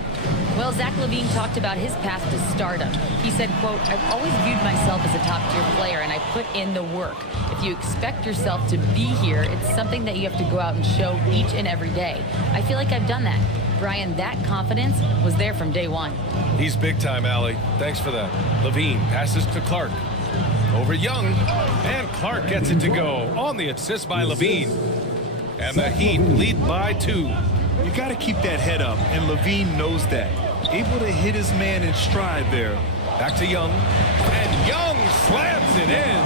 Well, Zach LaVine talked about his path to stardom. He said, quote, "I've always viewed myself as a top-tier player, and I put in the work. If you expect yourself to be here, it's something that you have to go out and show each and every day. I feel like I've done that." Brian, that confidence was there from day one. He's big time, Allie. Thanks for that. LaVine passes to Clark. Over Young. And Clark gets it to go on the assist by LaVine. And the Heat lead by 2. You got to keep that head up, and LaVine knows that. Able to hit his man in stride there. Back to Young. And Young slams it in.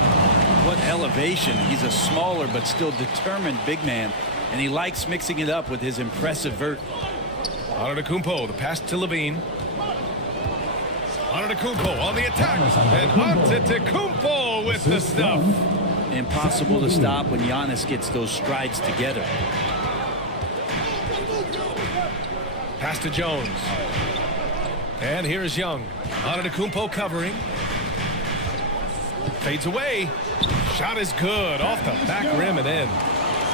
What elevation. He's a smaller but still determined big man, and he likes mixing it up with his impressive vert. Antetokounmpo, the pass to LaVine. Antetokounmpo on the attack. And Antetokounmpo with the stuff. Impossible to stop when Giannis gets those strides together. Pass to Jones. And here's Young. Antetokounmpo covering. Fades away. Shot is good. Off the back rim and in.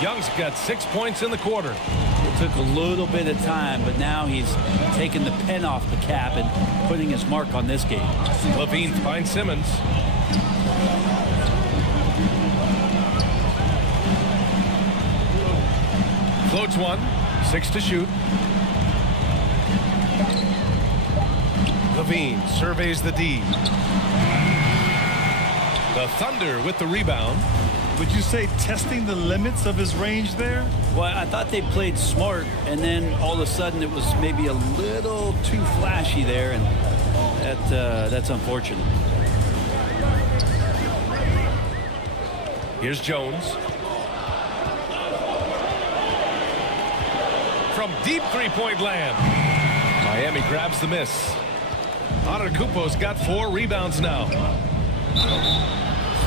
Young's got 6 points in the quarter. It took a little bit of time, but now he's taking the pen off the cap and putting his mark on this game. Levine finds Simmons. Floats one. 6 to shoot. Levine surveys the D. The Thunder with the rebound. Would you say testing the limits of his range there? Well, I thought they played smart, and then all of a sudden it was maybe a little too flashy there, and that's unfortunate. Here's Jones. From deep three-point land. Miami grabs the miss. Antetokounmpo's got 4 rebounds now.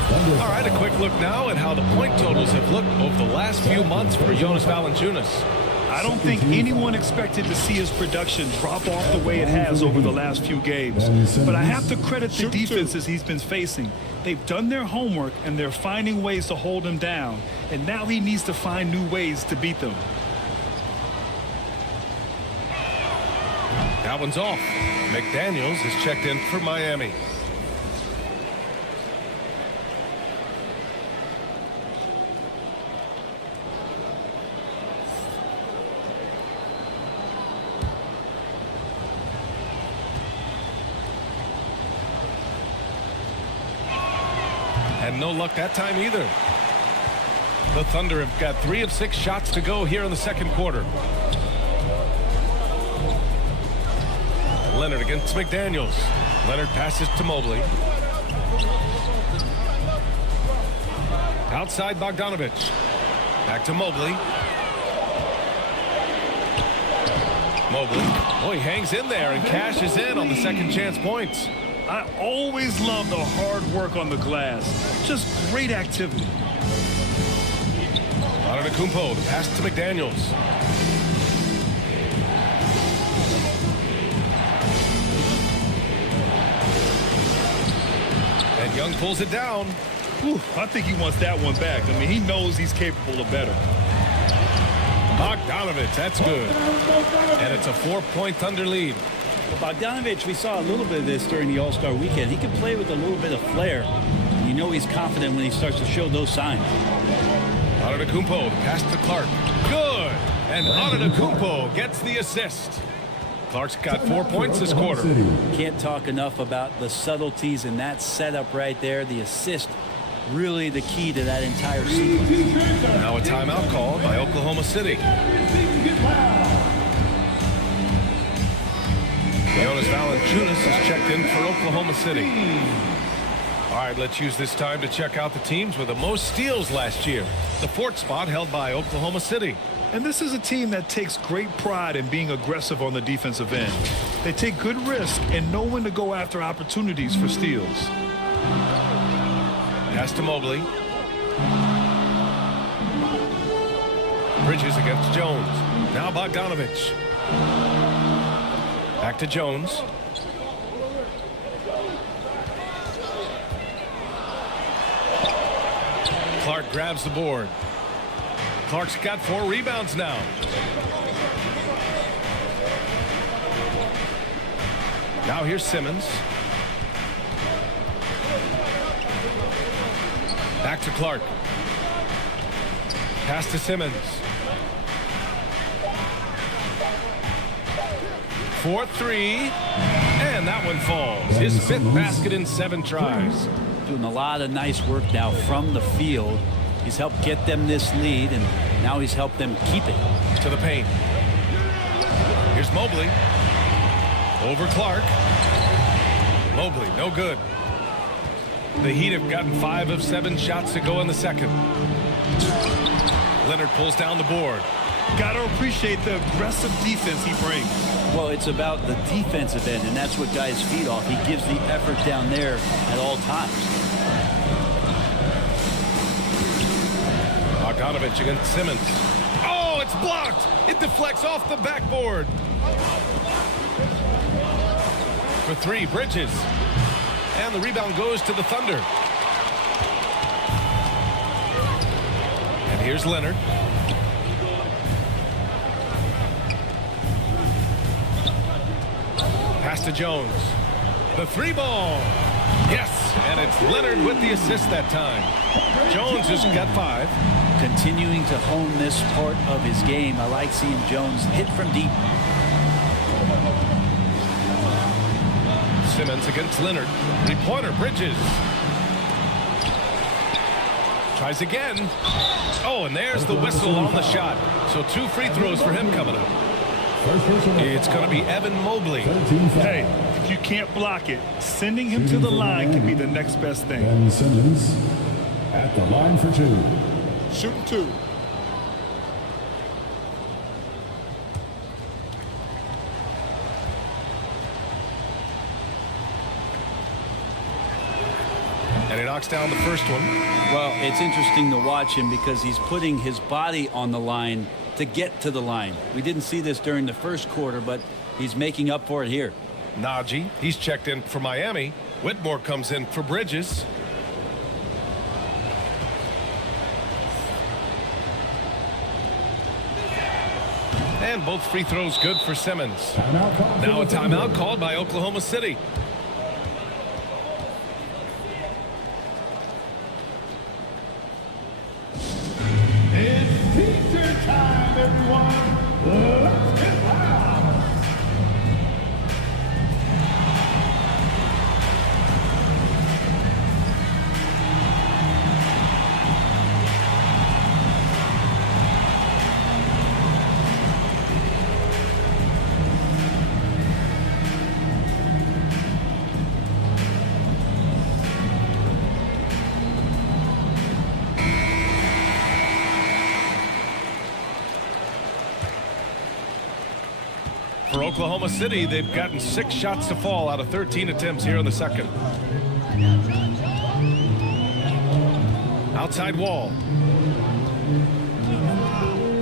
All right, a quick look now at how the point totals have looked over the last few months for Jonas Valanciunas. I don't think anyone expected to see his production drop off the way it has over the last few games. But I have to credit the defenses he's been facing. They've done their homework, and they're finding ways to hold him down. And now he needs to find new ways to beat them. That one's off. McDaniels is checked in for Miami. And no luck that time either. The Thunder have got 3 of 6 shots to go here in the second quarter. Leonard against McDaniels. Leonard passes to Mobley. Outside Bogdanovich. Back to Mobley. Mobley. Oh, he hangs in there and cashes in on the second chance points. I always love the hard work on the glass. Just great activity. Antetokounmpo, the pass to McDaniels. And Young pulls it down. Whew, I think he wants that one back. I mean, he knows he's capable of better. Bogdanovich, that's good. And it's a 4-point Thunder lead. Well, Bogdanovich, we saw a little bit of this during the All-Star weekend. He can play with a little bit of flair. You know he's confident when he starts to show those signs. Antetokounmpo, pass to Clark. Good! And Antetokounmpo gets the assist. Clark's got 4 points this quarter. Can't talk enough about the subtleties in that setup right there. The assist, really the key to that entire sequence. Now a timeout called by Oklahoma City. Jonas Valanciunas is checked in for Oklahoma City. All right, let's use this time to check out the teams with the most steals last year. The 4th spot held by Oklahoma City. And this is a team that takes great pride in being aggressive on the defensive end. They take good risk and know when to go after opportunities for steals. Pass to Mobley. Bridges against Jones. Now Bogdanovich. Back to Jones. Clark grabs the board. Clark's got 4 rebounds now. Now here's Simmons. Back to Clark. Pass to Simmons. 4-3. And that one falls. His 5th basket in 7 tries. Doing a lot of nice work now from the field. He's helped get them this lead, and now he's helped them keep it. To the paint. Here's Mobley. Over Clark. Mobley, no good. The Heat have gotten 5 of 7 shots to go in the second. Leonard pulls down the board. Got to appreciate the aggressive defense he brings. Well, it's about the defensive end, and that's what guys feed off. He gives the effort down there at all times. Bogdanovich against Simmons. Oh, it's blocked. It deflects off the backboard. For 3, Bridges. And the rebound goes to the Thunder. And Here's Leonard. Pass to Jones. The three ball. Yes, and it's Leonard with the assist that time. Jones has got 5. Continuing to hone this part of his game. I like seeing Jones hit from deep. Simmons against Leonard. Three-pointer, Bridges. Tries again. Oh, and there's the whistle on the shot. So 2 free throws for him coming up. It's going to be Evan Mobley. Hey, if you can't block it, sending him to the line can be the next best thing. Ben Simmons at the line for 2. Shooting 2. And he knocks down the first one. Well, it's interesting to watch him because he's putting his body on the line to get to the line. We didn't see this during the first quarter, but he's making up for it here. Najee, he's checked in for Miami. Whitmore comes in for Bridges. And both free throws good for Simmons. Now a timeout called by Oklahoma City. It's teacher time, everyone. Let's get loud. For Oklahoma City, they've gotten 6 shots to fall out of 13 attempts here in the second. Outside Wall.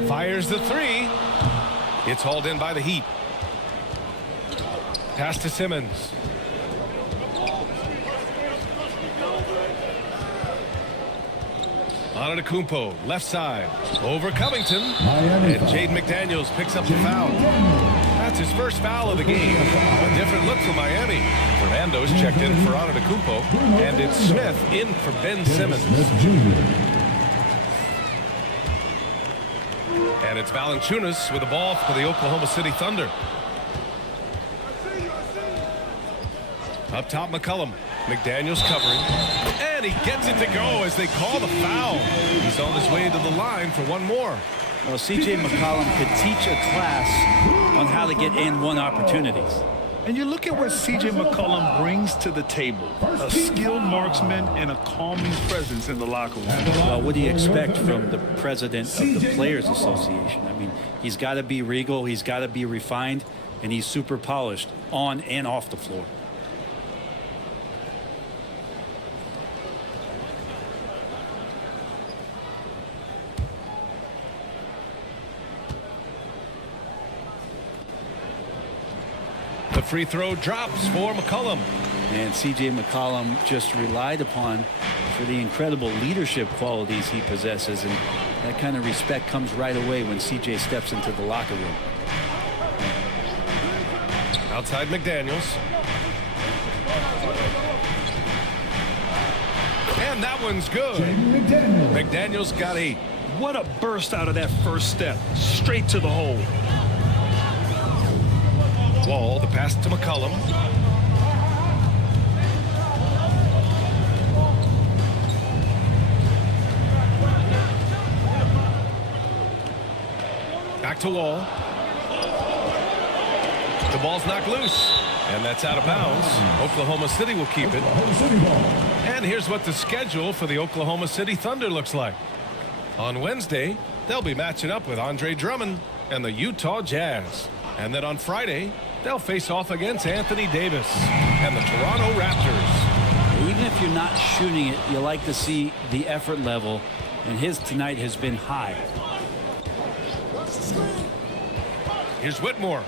Fires the 3. It's hauled in by the Heat. Pass to Simmons. Antetokounmpo, left side. Over Covington. And Jaden McDaniels picks up the foul. That's his first foul of the game. A different look for Miami. Fernando's checked in for Antetokounmpo. And it's Smith in for Ben Simmons. And it's Valanciunas with the ball for the Oklahoma City Thunder. Up top, McCollum. McDaniels covering. And he gets it to go as they call the foul. He's on his way to the line for one more. Well, C.J. McCollum could teach a class on how to get in one opportunities. And you look at what C.J. McCollum brings to the table. A skilled marksman and a calming presence in the locker room. Well, what do you expect from the president of the Players Association? I mean, he's got to be regal, he's got to be refined, and he's super polished on and off the floor. The free throw drops for McCollum. And C.J. McCollum just relied upon for the incredible leadership qualities he possesses. And that kind of respect comes right away when C.J. steps into the locker room. Outside McDaniels. And that one's good. McDaniels got 8. What a burst out of that first step. Straight to the hole. Wall, the pass to McCollum. Back to Wall. The ball's knocked loose. And that's out of bounds. Oklahoma City will keep it. And here's what the schedule for the Oklahoma City Thunder looks like. On Wednesday, they'll be matching up with Andre Drummond and the Utah Jazz. And then on Friday, they'll face off against Anthony Davis and the Toronto Raptors. Even if you're not shooting it, you like to see the effort level, and his tonight has been high. Here's Whitmore.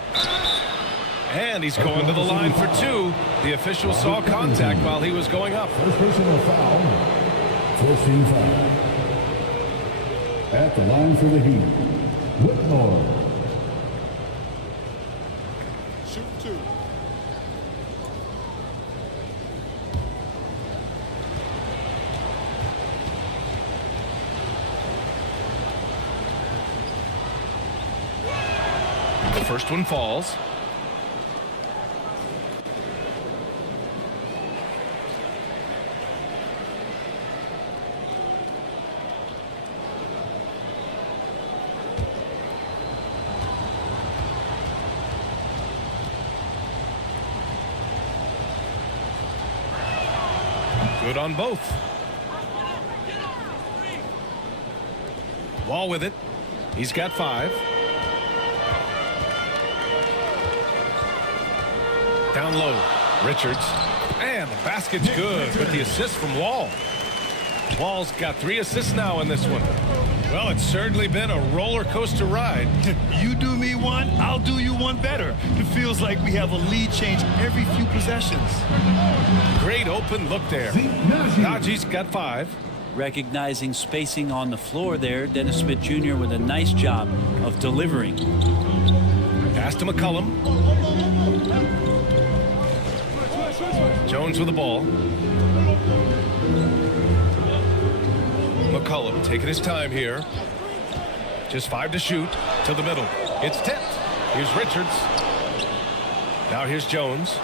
And he's going to the line for 2. The official saw contact while he was going up. First personal foul. First team foul. At the line for the Heat, Whitmore. Shoot 2. The first one falls. Good on both. Wall with it. He's got 5. Down low. Richards. And the basket's good with the assist from Wall. Wall's got 3 assists now in this one. Well, it's certainly been a roller coaster ride. You do me one, I'll do you one better. It feels like we have a lead change every few possessions. Great open look there. Najee's got 5. Recognizing spacing on the floor there, Dennis Smith Jr. with a nice job of delivering. Pass to McCollum. Jones with the ball. McCollum taking his time here. Just 5 to shoot. To the middle. It's tipped. Here's Richards. Now here's Jones.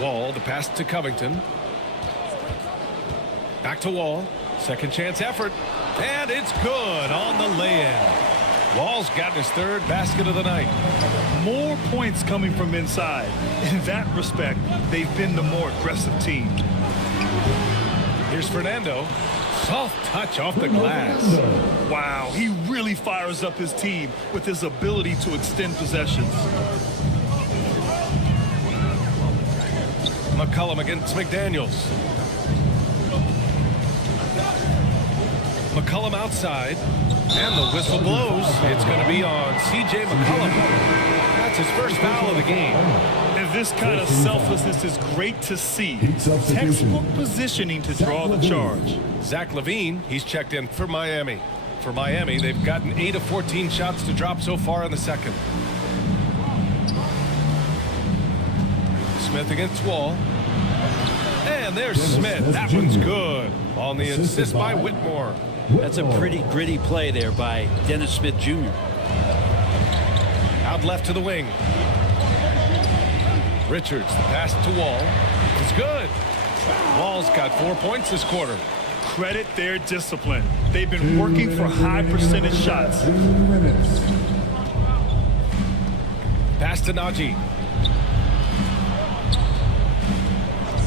Wall, the pass to Covington. Back to Wall. Second chance effort. And it's good on the lay-in. Wall's gotten his 3rd basket of the night. More points coming from inside. In that respect, they've been the more aggressive team. Here's Fernando. Soft touch off the glass. Wow, he really fires up his team with his ability to extend possessions. McCollum against McDaniels. McCollum outside. And the whistle blows. It's going to be on C.J. McCollum. That's his first foul of the game. And this kind of selflessness is great to see. Textbook positioning to draw the charge. Zach LaVine, he's checked in for Miami. For Miami, they've gotten 8 of 14 shots to drop so far in the second. Smith against Wall. And there's Smith. That one's good on the assist by Whitmore. That's a pretty gritty play there by Dennis Smith Jr. Out left to the wing. Richards, the pass to Wall. It's good. Wall's got 4 points this quarter. Credit their discipline. They've been working for high percentage shots. Pass to Najee.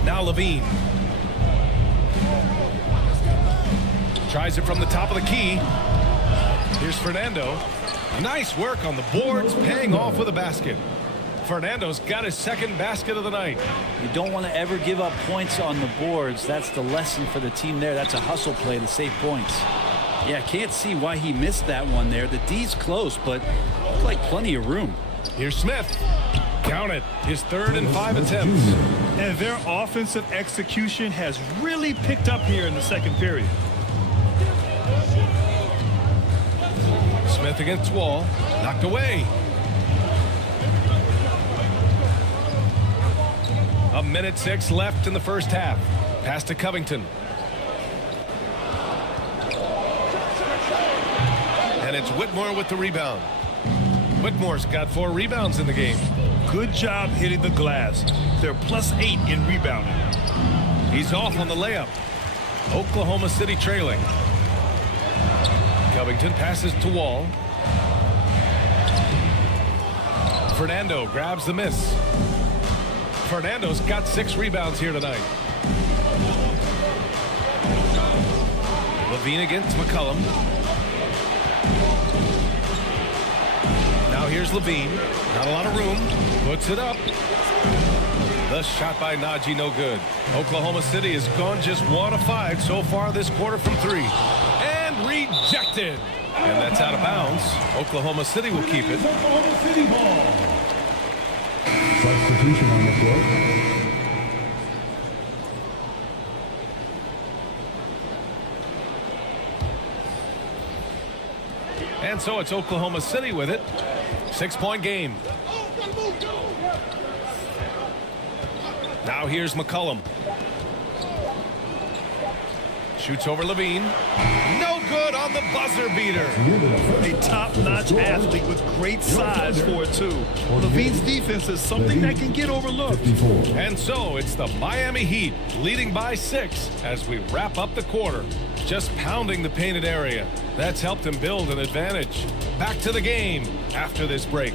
Now Levine. Tries it from the top of the key. Here's Fernando. Nice work on the boards, paying off with a basket. Fernando's got his 2nd basket of the night. You don't want to ever give up points on the boards. That's the lesson for the team there. That's a hustle play to save points. Yeah, I can't see why he missed that one there. The D's close, but looked like plenty of room. Here's Smith. Count it. His 3rd and 5 attempts. And their offensive execution has really picked up here in the second period. Smith against Wall. Knocked away. A minute 6 left in the first half. Pass to Covington. And it's Whitmore with the rebound. Whitmore's got 4 rebounds in the game. Good job hitting the glass. They're +8 in rebounding. He's off on the layup. Oklahoma City trailing. Covington passes to Wall. Fernando grabs the miss. Fernando's got 6 rebounds here tonight. Levine against McCollum. Now here's Levine. Not a lot of room. Puts it up. The shot by Najee, no good. Oklahoma City has gone just 1 of 5 so far this quarter from 3. And rejected. And that's out of bounds. Oklahoma City will keep it. Oklahoma City ball. Substitution on the floor. And so it's Oklahoma City with it. 6-point game. Now here's McCollum. Shoots over Levine. No good on the buzzer beater. A top-notch athlete with great size for it, too. Levine's defense is something that can get overlooked. And so it's the Miami Heat leading by 6 as we wrap up the quarter. Just pounding the painted area. That's helped him build an advantage. Back to the game after this break.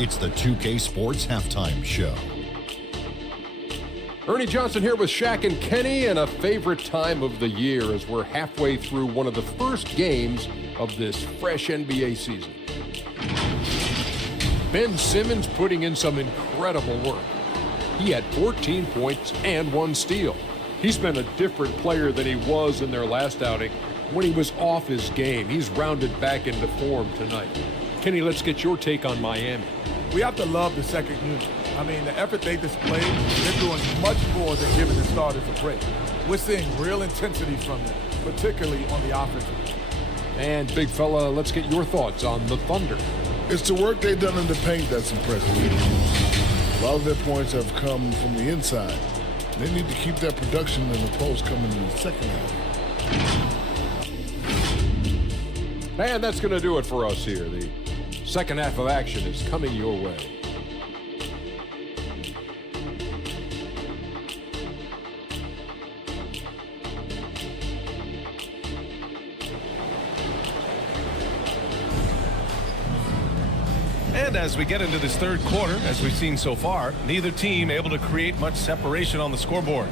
It's the 2K Sports Halftime Show. Ernie Johnson here with Shaq and Kenny, and a favorite time of the year as we're halfway through one of the first games of this fresh NBA season. Ben Simmons putting in some incredible work. He had 14 points and 1 steal. He's been a different player than he was in their last outing when he was off his game. He's rounded back into form tonight. Kenny, let's get your take on Miami. We have to love the second unit. I mean, the effort they displayed, they're doing much more than giving the starters a break. We're seeing real intensity from them, particularly on the offensive end. And big fella, let's get your thoughts on the Thunder. It's the work they've done in the paint that's impressive. A lot of their points have come from the inside. They need to keep that production in the post coming in the second half. And that's going to do it for us here. The second half of action is coming your way. And as we get into this third quarter, as we've seen so far, neither team able to create much separation on the scoreboard.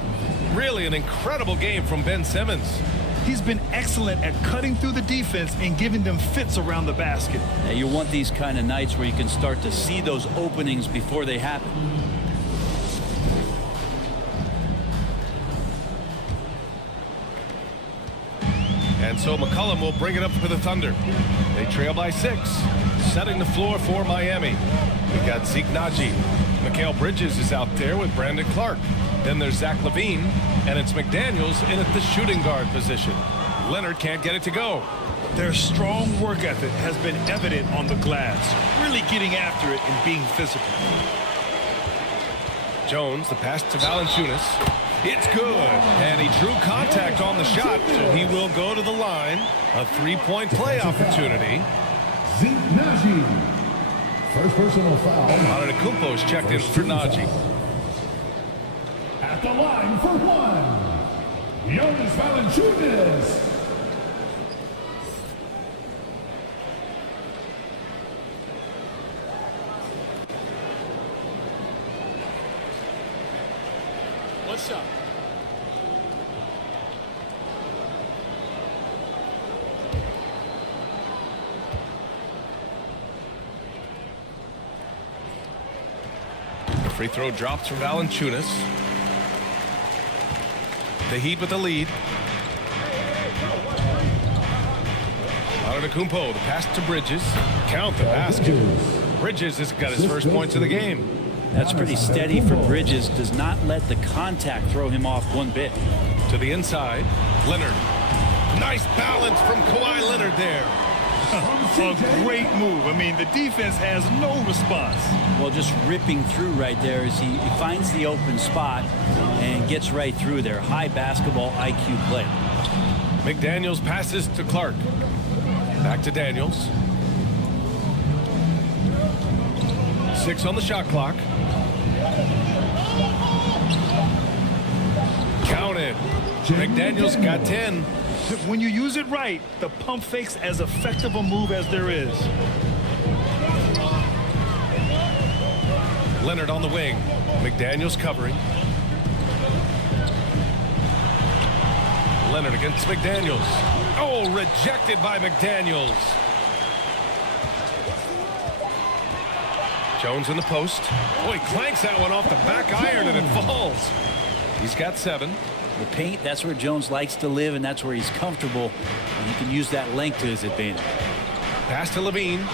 Really an incredible game from Ben Simmons. He's been excellent at cutting through the defense and giving them fits around the basket. Now, you want these kind of nights where you can start to see those openings before they happen. And so McCollum will bring it up for the Thunder. They trail by 6, setting the floor for Miami. We got Zeke Naji. Mikal Bridges is out there with Brandon Clark. Then there's Zach LaVine, and it's McDaniels in at the shooting guard position. Leonard can't get it to go. Their strong work ethic has been evident on the glass, really getting after it and being physical. Jones, the pass to Valanciunas. It's good, and he drew contact on the shot, so he will go to the line. A 3-point play opportunity. Zeke Naji. First personal foul. Antetokounmpo is checked in for Naji. At the line for 1, Jonas Valanciunas. One shot. The free throw drops for Valanciunas. The Heat with the lead. Antetokounmpo, the pass to Bridges. Count the basket. Bridges has got his first points of the game. That's pretty steady for Bridges. Does not let the contact throw him off one bit. To the inside, Leonard. Nice balance from Kawhi Leonard there. A great move. I mean, the defense has no response. Well, just ripping through right there as he finds the open spot and gets right through there. High basketball IQ play. McDaniels passes to Clark. Back to Daniels. 6 on the shot clock. Counted. McDaniels got 10. When you use it right, the pump fake's as effective a move as there is. Leonard on the wing. McDaniels covering. Leonard against McDaniels. Oh, rejected by McDaniels. Jones in the post. Oh, he clanks that one off the back iron and it falls. He's got 7. The paint, that's where Jones likes to live, and that's where he's comfortable. And he can use that length to his advantage. Pass to Levine.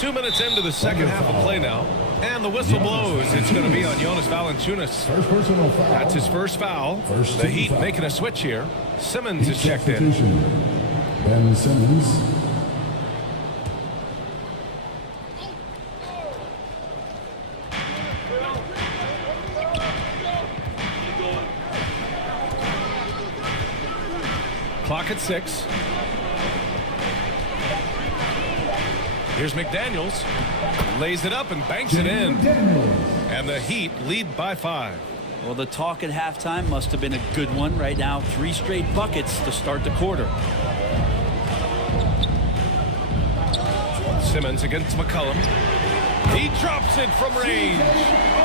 2 minutes into the second half of play now. And the whistle blows. It's going to be on Jonas Valanciunas. First personal foul. That's his first foul. First The Heat foul. making a switch here. Simmons is checked in. Ben Simmons. Clock at 6. Here's McDaniels. Lays it up and banks it in. And the Heat lead by 5. Well, the talk at halftime must have been a good one. Right now, 3 straight buckets to start the quarter. Simmons against McCollum. He drops it from range.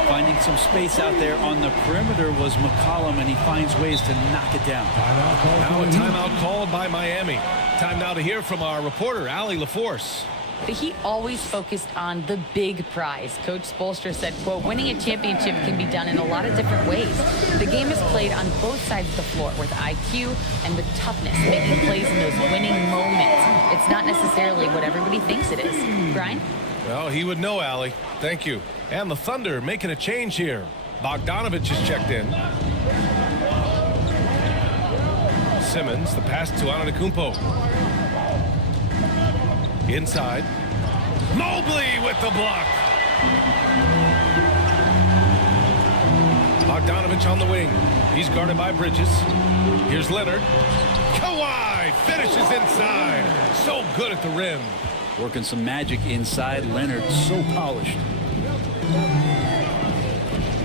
Finding some space out there on the perimeter was McCollum, and he finds ways to knock it down. Now a timeout called by Miami. Time now to hear from our reporter, Allie LaForce. The Heat always focused on the big prize. Coach Spoelstra said, quote, winning a championship can be done in a lot of different ways. The game is played on both sides of the floor with IQ and with toughness, making plays in those winning moments. It's not necessarily what everybody thinks it is. Brian? Well, he would know, Allie. Thank you. And the Thunder making a change here. Bogdanovich is checked in. Simmons, the pass to Antetokounmpo. Inside. Mobley with the block. Bogdanovich on the wing. He's guarded by Bridges. Here's Leonard. Kawhi finishes inside. So good at the rim. Working some magic inside. Leonard so polished.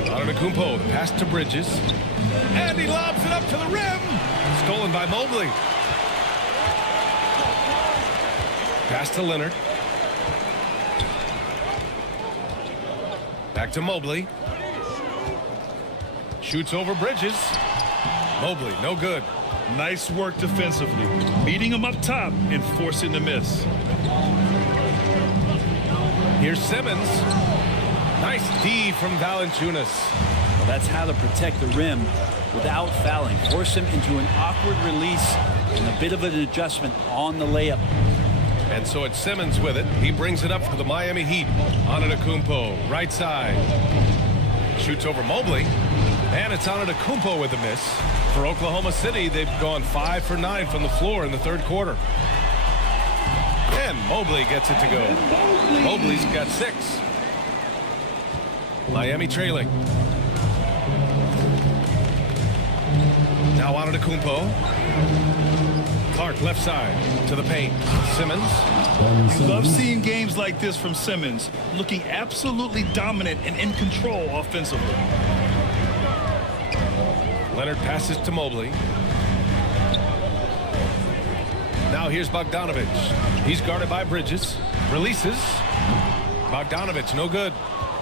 Antetokounmpo, the pass to Bridges. And he lobs it up to the rim. Stolen by Mobley. Pass to Leonard. Back to Mobley. Shoots over Bridges. Mobley, no good. Nice work defensively. Beating him up top and forcing the miss. Here's Simmons. Nice D from Valanciunas. Well, that's how to protect the rim without fouling. Force him into an awkward release and a bit of an adjustment on the layup. And so it's Simmons with it. He brings it up for the Miami Heat. Antetokounmpo, right side. Shoots over Mobley. And it's Antetokounmpo with the miss. For Oklahoma City, they've gone 5 for 9 from the floor in the third quarter. And Mobley gets it to go. Mobley's got 6. Miami trailing. Now Antetokounmpo. Clark left side to the paint. Simmons. You love seeing games like this from Simmons, looking absolutely dominant and in control offensively. Leonard passes to Mobley. Now here's Bogdanovich. He's guarded by Bridges. Releases. Bogdanovich, no good.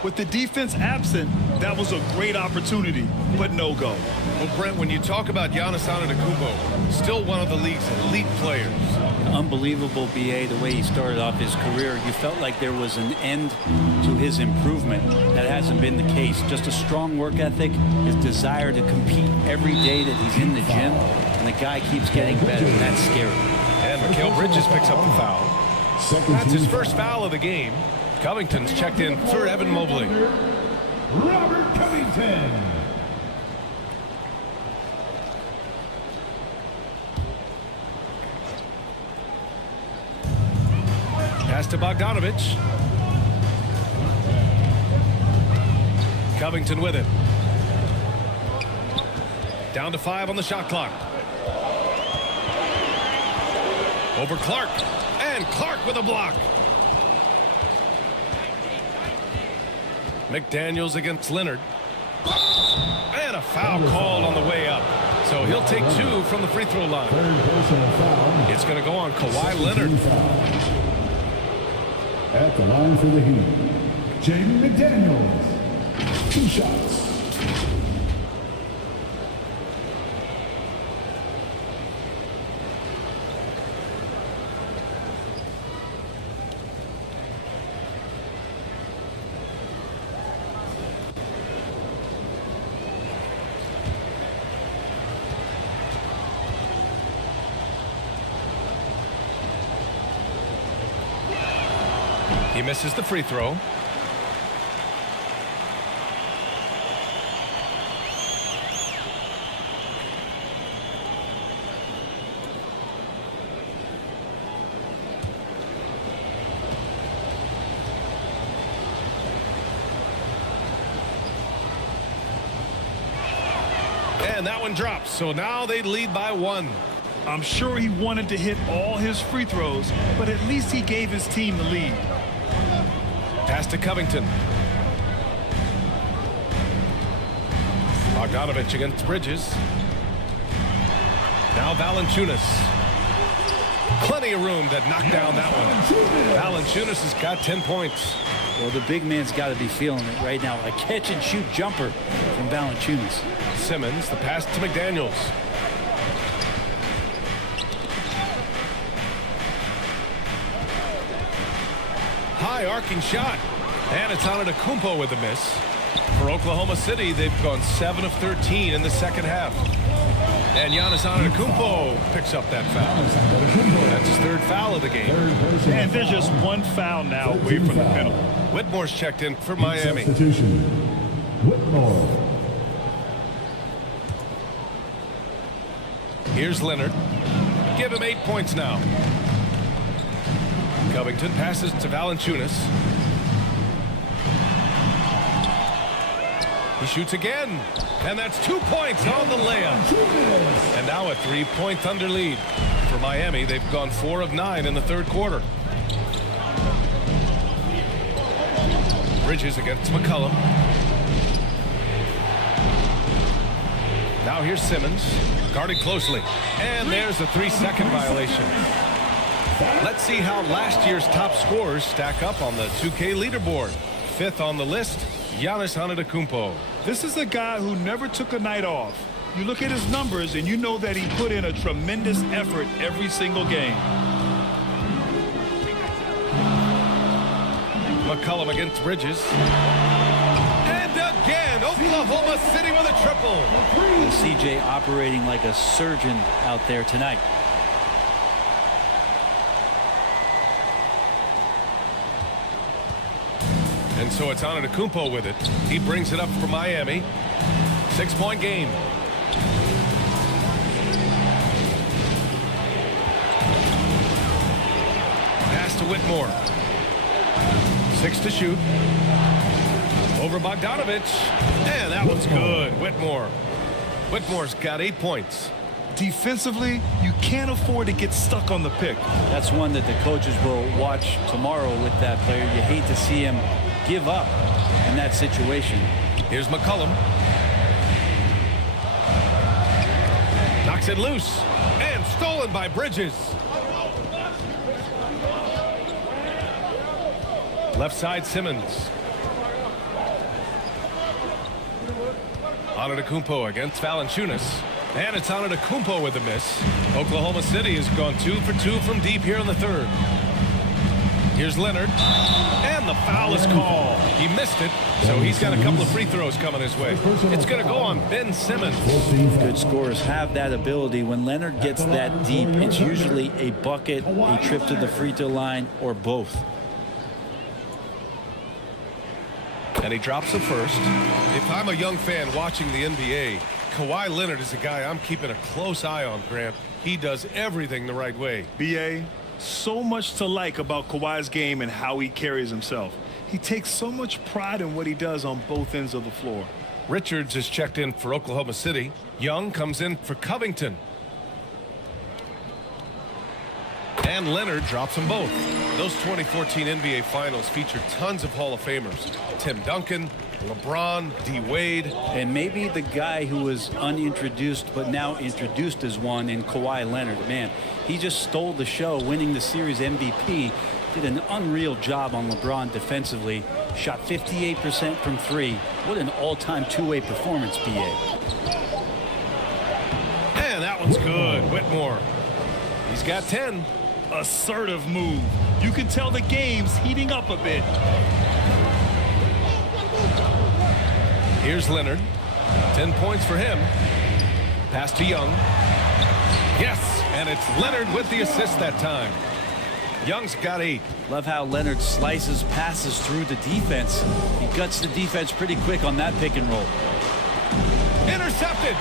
With the defense absent, that was a great opportunity, but no go. Well, Brent, when you talk about Giannis Antetokounmpo, still one of the league's elite players. Unbelievable, BA, the way he started off his career. You felt like there was an end to his improvement. That hasn't been the case. Just a strong work ethic, his desire to compete every day that he's in the gym, and the guy keeps getting better, and that's scary. And Mikal Bridges picks up the foul. That's his first foul of the game. Covington's checked in for Evan Mobley. Robert Covington. Pass to Bogdanovich. Covington with it. Down to 5 on the shot clock. Over Clark. And Clark with a block. McDaniels against Leonard. And a foul called on the way up. So he'll take 2 from the free throw line. It's going to go on Kawhi Leonard. At the line for the Heat, Jaden McDaniels. 2 shots. He misses the free throw. And that one drops. So now they lead by 1. I'm sure he wanted to hit all his free throws, but at least he gave his team the lead. Pass to Covington. Bogdanovich against Bridges. Now Valanciunas. Plenty of room to knock down that one. Valanciunas has got 10 points. Well, the big man's got to be feeling it right now. A catch-and-shoot jumper from Valanciunas. Simmons, the pass to McDaniels. High arcing shot. And it's Antetokounmpo with a miss. For Oklahoma City, they've gone 7 of 13 in the second half. And Giannis Antetokounmpo picks up that foul. That's his 3rd foul of the game. And there's just 1 foul now away from the penalty. Whitmore's checked in for Miami. Substitution. Whitmore. Here's Leonard. Give him 8 points now. Covington passes to Valanciunas. He shoots again. And that's 2 points on the layup. And now a 3-point Thunder lead. For Miami, they've gone 4 of 9 in the 3rd quarter. Bridges against McCollum. Now here's Simmons. Guarded closely. And there's a 3-second violation. Let's see how last year's top scorers stack up on the 2K leaderboard. 5th on the list, Giannis Antetokounmpo. This is a guy who never took a night off. You look at his numbers and you know that he put in a tremendous effort every single game. McCollum against Bridges. And again, Oklahoma City with a triple. And CJ operating like a surgeon out there tonight. And so it's Antetokounmpo with it. He brings it up for Miami. 6-point game. Pass to Whitmore. 6 to shoot. Over Bogdanovich. And that one's good. Whitmore's got 8 points. Defensively, you can't afford to get stuck on the pick. That's one that the coaches will watch tomorrow with that player. You hate to see him give up in that situation. Here's McCollum. Knocks it loose. And stolen by Bridges. Left side, Simmons. Antetokounmpo against Valanciunas. And it's Antetokounmpo with a miss. Oklahoma City has gone 2 for 2 from deep here in the 3rd. Here's Leonard. And the foul is called. He missed it, so he's got a couple of free throws coming his way. It's going to go on Ben Simmons. Good scorers have that ability. When Leonard gets that deep, it's usually a bucket, a trip to the free throw line, or both. And he drops the first. If I'm a young fan watching the NBA, Kawhi Leonard is a guy I'm keeping a close eye on, Grant. He does everything the right way. B.A., so much to like about Kawhi's game and how he carries himself. He takes so much pride in what he does on both ends of the floor. Richards is checked in for Oklahoma City. Young comes in for Covington. And Leonard drops them both. Those 2014 NBA Finals featured tons of Hall of Famers. Tim Duncan, LeBron, D. Wade. And maybe the guy who was unintroduced but now introduced as one in Kawhi Leonard. Man, he just stole the show, winning the series MVP. Did an unreal job on LeBron defensively. Shot 58% from 3. What an all-time two-way performance, B.A. And that one's good. Whitmore. He's got 10. Assertive move. You can tell the game's heating up a bit. Here's Leonard. 10 points for him. Pass to Young. Yes, and it's Leonard with the assist that time. Young's got 8. Love how Leonard slices passes through the defense. He guts the defense pretty quick on that pick and roll. Intercepted.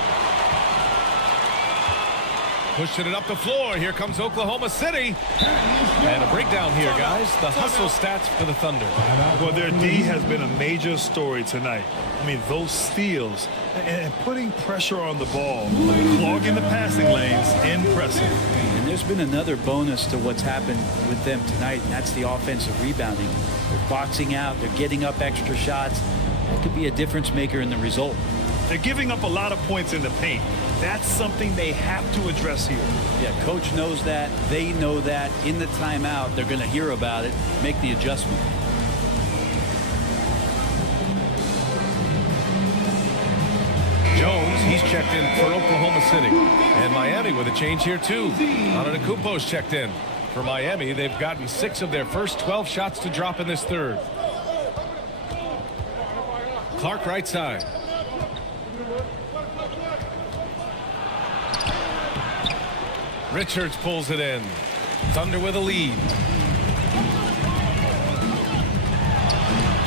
Pushing it up the floor. Here comes Oklahoma City. And a breakdown here, guys. The hustle stats for the Thunder. Well, their D has been a major story tonight. I mean, those steals and putting pressure on the ball, clogging the passing lanes, impressive. And there's been another bonus to what's happened with them tonight, and that's the offensive rebounding. They're boxing out. They're getting up extra shots. That could be a difference maker in the result. They're giving up a lot of points in the paint. That's something they have to address here. Yeah, coach knows that. They know that. In the timeout, they're going to hear about it, make the adjustment. Jones, he's checked in for Oklahoma City. And Miami with a change here, too. Antetokounmpo's checked in. For Miami, they've gotten 6 of their first 12 shots to drop in this third. Clark right side. Richards pulls it in. Thunder with a lead.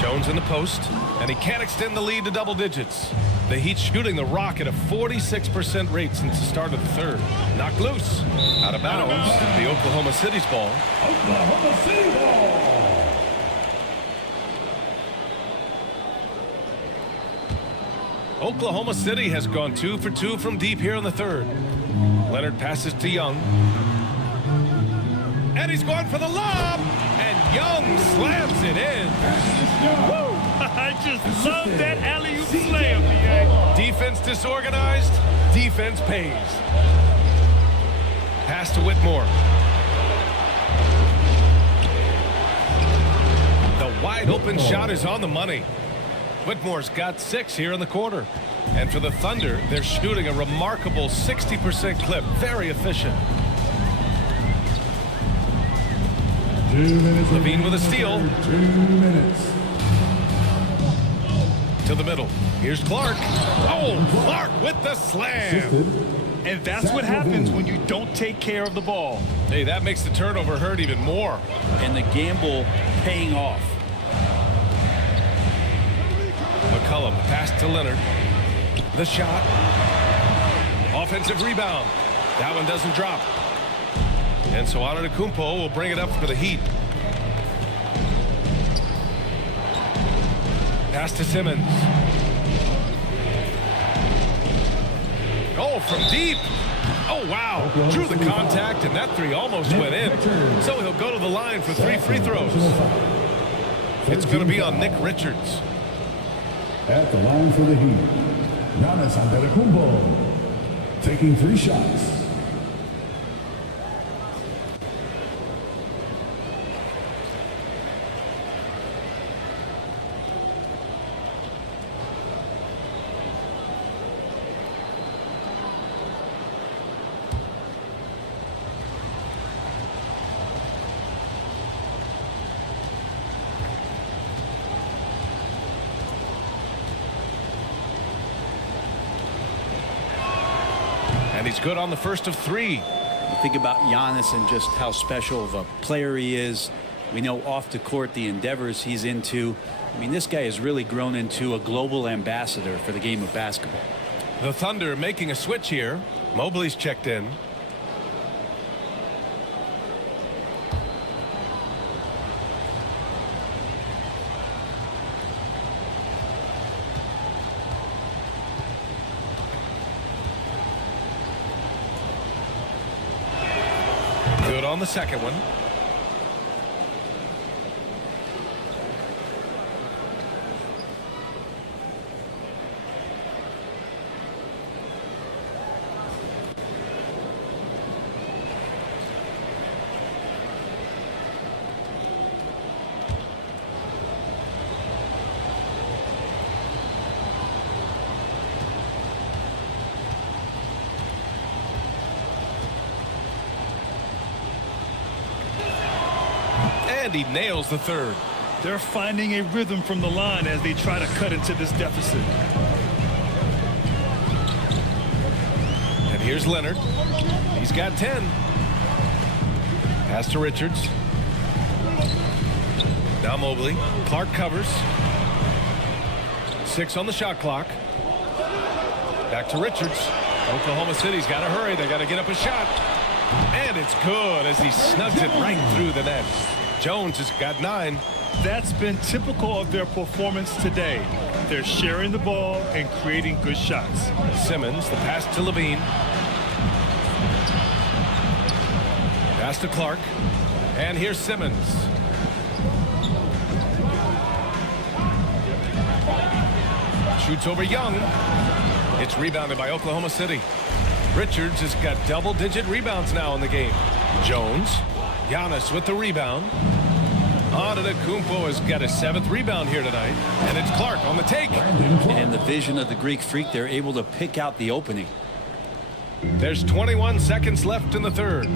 Jones in the post, and he can't extend the lead to double digits. The Heat shooting the rock at a 46% rate since the start of the third. Knocked loose. Out of bounds. The Oklahoma City's ball. Oklahoma City ball. Oklahoma City has gone 2 for 2 from deep here in the third. Leonard passes to Young. And he's going for the lob. And Young slams it in. Woo! I just love that alley-oop slam, BA. Defense disorganized. Defense pays. Pass to Whitmore. The wide open shot is on the money. Whitmore's got 6 here in the quarter. And for the Thunder, they're shooting a remarkable 60% clip. Very efficient. 2 minutes. Levine with a steal. 2 minutes. To the middle. Here's Clark. Oh, Clark with the slam. And that's what happens when you don't take care of the ball. Hey, that makes the turnover hurt even more. And the gamble paying off. McCollum pass to Leonard. The shot. Offensive rebound. That one doesn't drop. And so Antetokounmpo will bring it up for the Heat. Pass to Simmons. Oh, from deep. Oh, wow. Drew the contact, and that 3 almost went in. So he'll go to the line for 3 free throws. It's going to be on Nick Richards. At the line for the Heat, Giannis Antetokounmpo taking 3 shots. And he's good on the first of 3. You think about Giannis and just how special of a player he is. We know off the court the endeavors he's into. I mean, this guy has really grown into a global ambassador for the game of basketball. The Thunder making a switch here. Mobley's checked in. Good on the second one. And he nails the third. They're finding a rhythm from the line as they try to cut into this deficit. And here's Leonard. He's got 10. Pass to Richards. Now Mobley. Clark covers. 6 on the shot clock. Back to Richards. Oklahoma City's got to hurry. They got to get up a shot. And it's good as he snugs it right through the net. Jones has got 9. That's been typical of their performance today. They're sharing the ball and creating good shots. Simmons, the pass to Levine. Pass to Clark. And here's Simmons. Shoots over Young. It's rebounded by Oklahoma City. Richards has got double-digit rebounds now in the game. Jones. Giannis with the rebound. Antetokounmpo has got his 7th rebound here tonight. And it's Clark on the take. And the vision of the Greek Freak, they're able to pick out the opening. There's 21 seconds left in the third.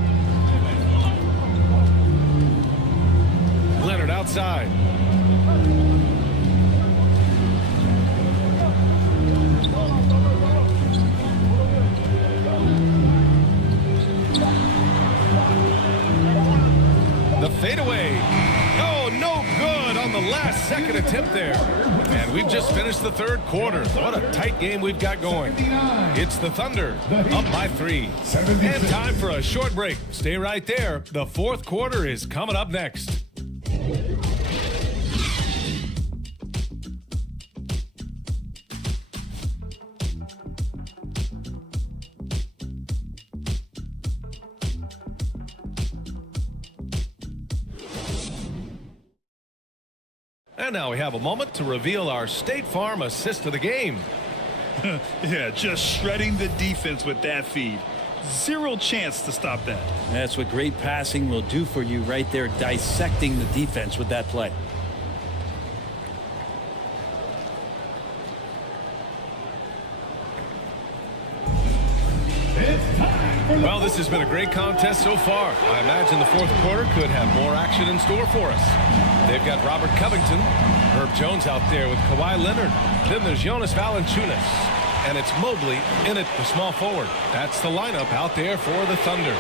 Leonard outside. The fadeaway. Oh, no good on the last second attempt there. And we've just finished the third quarter. What a tight game we've got going. It's the Thunder up by 3. And time for a short break. Stay right there. The fourth quarter is coming up next. And now we have a moment to reveal our State Farm assist of the game. Yeah, just shredding the defense with that feed. Zero chance to stop that. That's what great passing will do for you right there, dissecting the defense with that play. Well, this has been a great contest so far. I imagine the fourth quarter could have more action in store for us. They've got Robert Covington, Herb Jones out there with Kawhi Leonard. Then there's Jonas Valanciunas. And it's Mobley in it, the small forward. That's the lineup out there for the Thunder.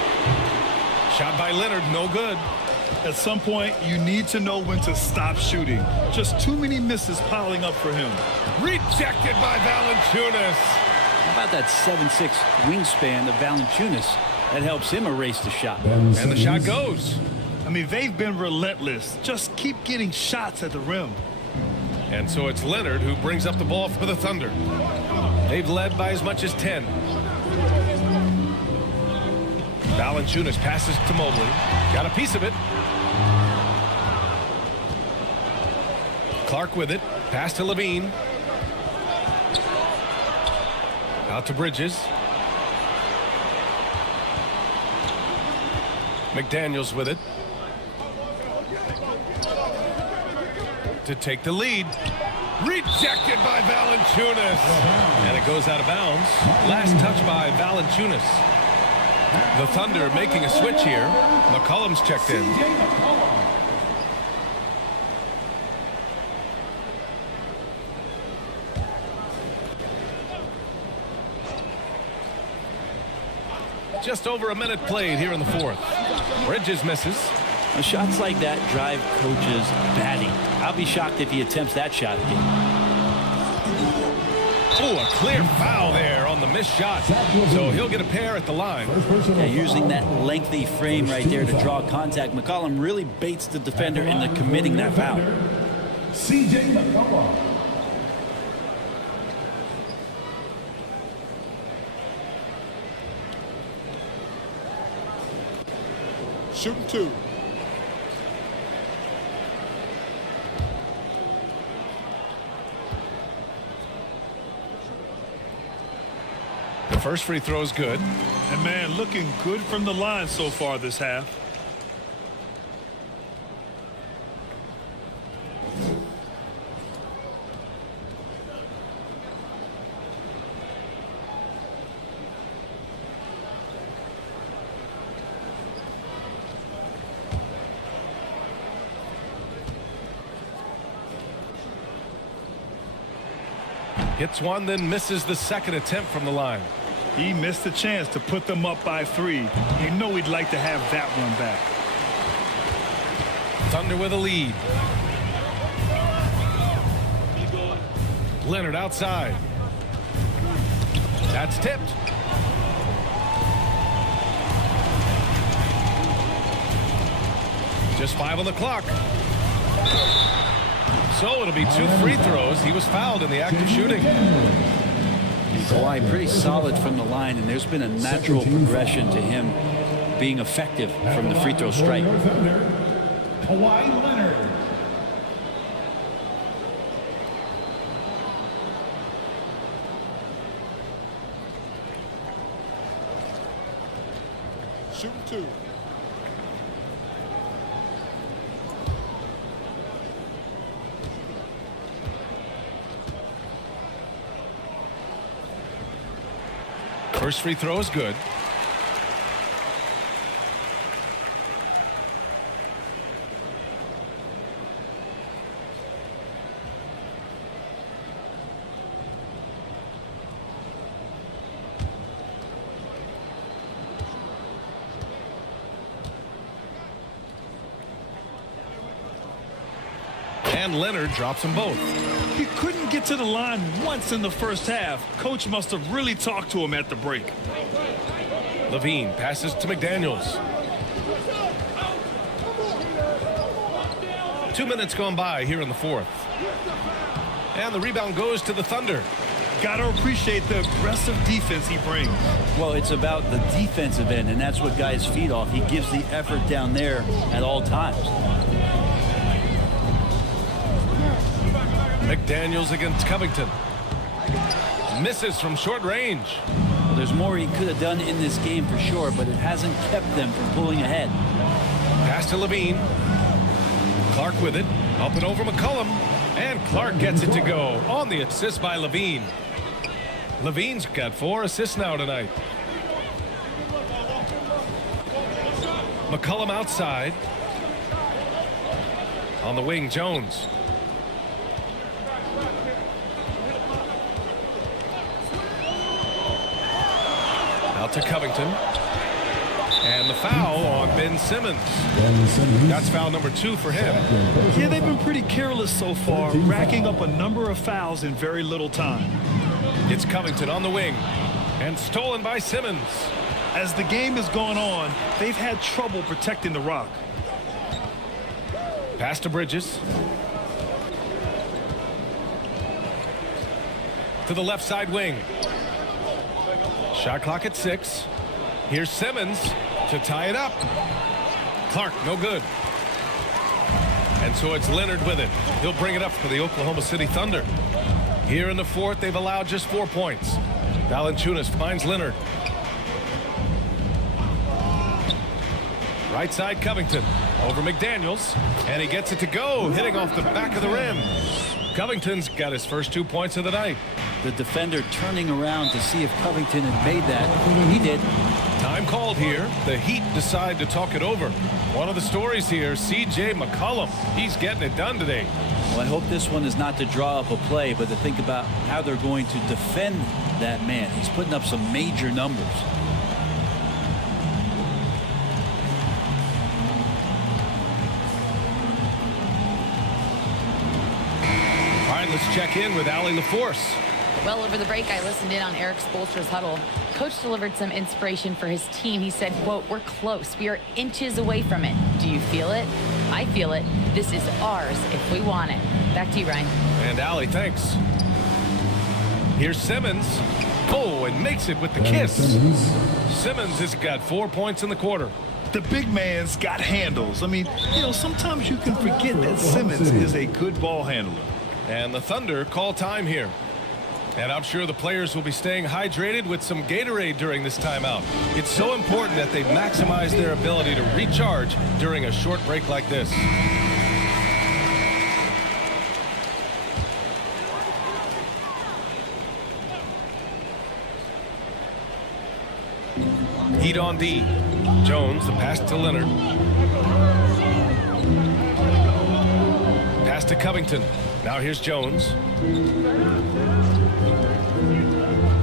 Shot by Leonard, no good. At some point, you need to know when to stop shooting. Just too many misses piling up for him. Rejected by Valanciunas. How about that 7'6" wingspan of Valanciunas? That helps him erase the shot. And the shot goes. I mean, they've been relentless. Just keep getting shots at the rim. And so it's Leonard who brings up the ball for the Thunder. They've led by as much as 10. Valanciunas passes to Mobley. Got a piece of it. Clark with it. Pass to Levine. Out to Bridges. McDaniels with it. To take the lead. Rejected by Valanciunas. And it goes out of bounds. Last touch by Valanciunas. The Thunder making a switch here. McCollum's checked in. Just over a minute played here in the fourth. Bridges misses. Now, shots like that drive coaches batty. I'll be shocked if he attempts that shot again. Oh, a clear foul there on the missed shot. So he'll get a pair at the line. Yeah, using that lengthy frame right there to draw contact. McCollum really baits the defender into committing that foul. C.J. McCollum. Shooting 2. The first free throw is good. And man, looking good from the line so far this half. Hits one, then misses the second attempt from the line. He missed a chance to put them up by 3. You know he'd like to have that one back. Thunder with a lead. Leonard outside. That's tipped. Just 5 on the clock. So it'll be 2 free throws. He was fouled in the act of shooting. Kawhi pretty solid from the line, and there's been a natural progression to him being effective from the free throw stripe. Kawhi Leonard. Shooting 2. First free throw is good. And Leonard drops them both. He couldn't get to the line once in the first half. Coach must have really talked to him at the break. Levine passes to McDaniels. 2 minutes gone by here in the fourth. And the rebound goes to the Thunder. Got to appreciate the aggressive defense he brings. Well, it's about the defensive end, and that's what guys feed off. He gives the effort down there at all times. McDaniels against Covington. Misses from short range. Well, there's more he could have done in this game for sure, but it hasn't kept them from pulling ahead. Pass to Levine. Clark with it. Up and over McCollum. And Clark gets it to go on the assist by Levine. Levine's got 4 assists now tonight. McCollum outside. On the wing, Jones. Out to Covington. And the foul on Ben Simmons. That's foul number 2 for him. Yeah, they've been pretty careless so far, racking up a number of fouls in very little time. It's Covington on the wing. And stolen by Simmons. As the game has gone on, they've had trouble protecting the rock. Pass to Bridges. To the left side wing. Shot clock at 6. Here's Simmons to tie it up. Clark, no good. And so it's Leonard with it. He'll bring it up for the Oklahoma City Thunder. Here in the fourth, they've allowed just 4 points. Valanciunas finds Leonard. Right side, Covington. Over McDaniels. And he gets it to go, hitting off the back of the rim. Covington's got his first 2 points of the night. The defender turning around to see if Covington had made that. He did. Time called here. The Heat decide to talk it over. One of the stories here, C.J. McCollum. He's getting it done today. Well, I hope this one is not to draw up a play, but to think about how they're going to defend that man. He's putting up some major numbers. All right, let's check in with Allie LaForce. Well, over the break, I listened in on Eric Spoelstra's huddle. Coach delivered some inspiration for his team. He said, quote, "We're close. We are inches away from it. Do you feel it? I feel it. This is ours if we want it." Back to you, Ryan. And Allie, thanks. Here's Simmons. Oh, and makes it with the kiss. Simmons has got 4 points in the quarter. The big man's got handles. I mean, you know, sometimes you can forget that Simmons is a good ball handler. And the Thunder call time here. And I'm sure the players will be staying hydrated with some Gatorade during this timeout. It's so important that they maximize their ability to recharge during a short break like this. Heat on D. Jones, the pass to Leonard. Pass to Covington. Now here's Jones.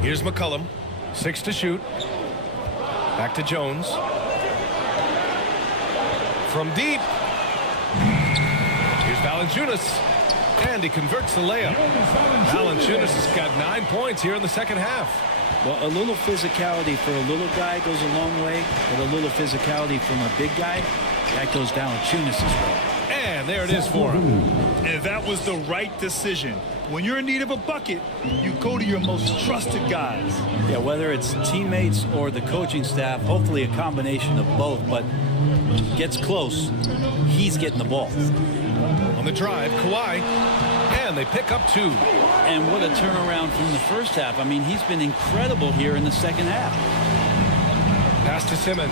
Here's McCollum. 6 to shoot. Back to Jones. From deep. Here's Valanciunas. And he converts the layup. Valanciunas has got 9 points here in the second half. Well, a little physicality for a little guy goes a long way, but a little physicality from a big guy That goes Valanciunas' way. And there it is for him. And that was the right decision. When you're in need of a bucket, you go to your most trusted guys. Yeah, whether it's teammates or the coaching staff, hopefully a combination of both, but gets close, he's getting the ball. On the drive, Kawhi, and they pick up 2. And what a turnaround from the first half. I mean, he's been incredible here in the second half. Pass to Simmons.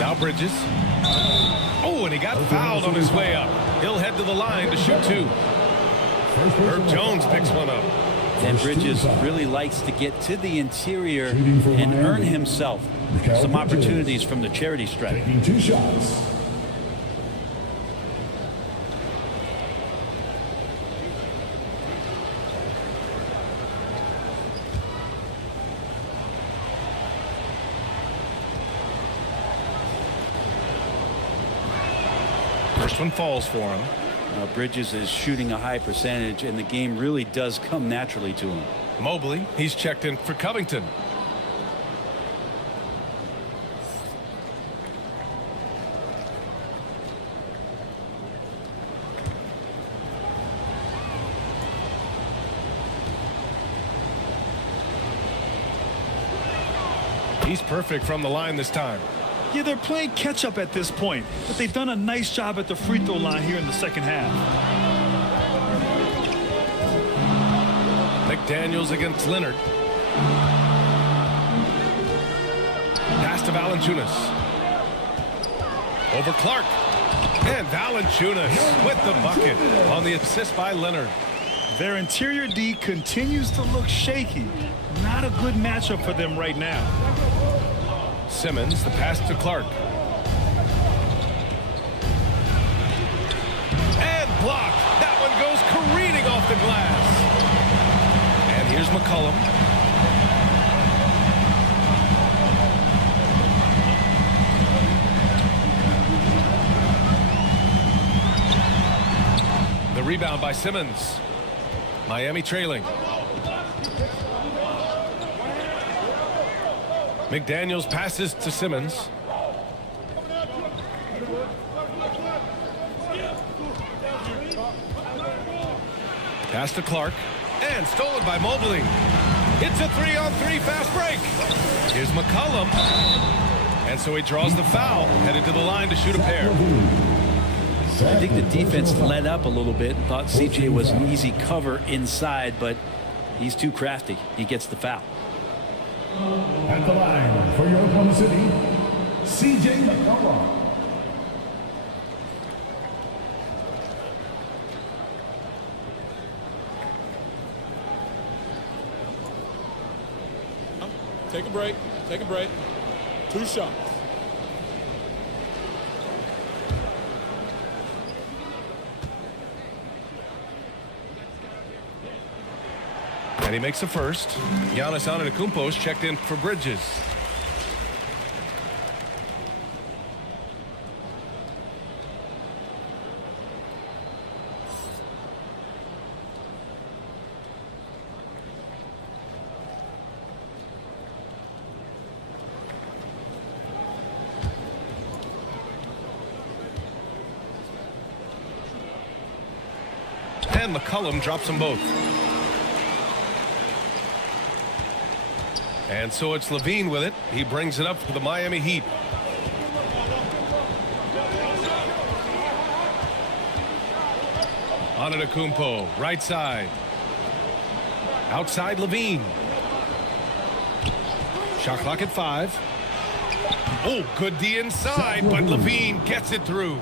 Now Bridges. Oh, and he got fouled on his way up. He'll head to the line to shoot 2. Herb Jones picks one up. And Bridges really likes to get to the interior and earn himself some opportunities from the charity stripe. Taking 2 shots. First one falls for him. Bridges is shooting a high percentage, and the game really does come naturally to him. Mobley, he's checked in for Covington. He's perfect from the line this time. Yeah, they're playing catch-up at this point, but they've done a nice job at the free throw line here in the second half. McDaniels against Leonard. Pass to Valanciunas. Over Clark. And Valanciunas with the bucket on the assist by Leonard. Their interior D continues to look shaky. Not a good matchup for them right now. Simmons, the pass to Clark. And blocked. That one goes careening off the glass. And here's McCollum. The rebound by Simmons. Miami trailing. McDaniels passes to Simmons. Pass to Clark. And stolen by Mobley. It's a 3-on-3 fast break. Here's McCollum. And so he draws the foul, headed to the line to shoot a pair. I think the defense let up a little bit. Thought CJ was an easy cover inside, but he's too crafty. He gets the foul. At the line for your Oklahoma City, CJ McCollum. Take a break. Take a break. 2 shots. And he makes the first. Giannis Antetokounmpo's checked in for Bridges. And McCollum drops them both. And so it's Levine with it. He brings it up for the Miami Heat. Antetokounmpo, right side. Outside Levine. Shot clock at 5. Oh, good D inside, but Levine gets it through.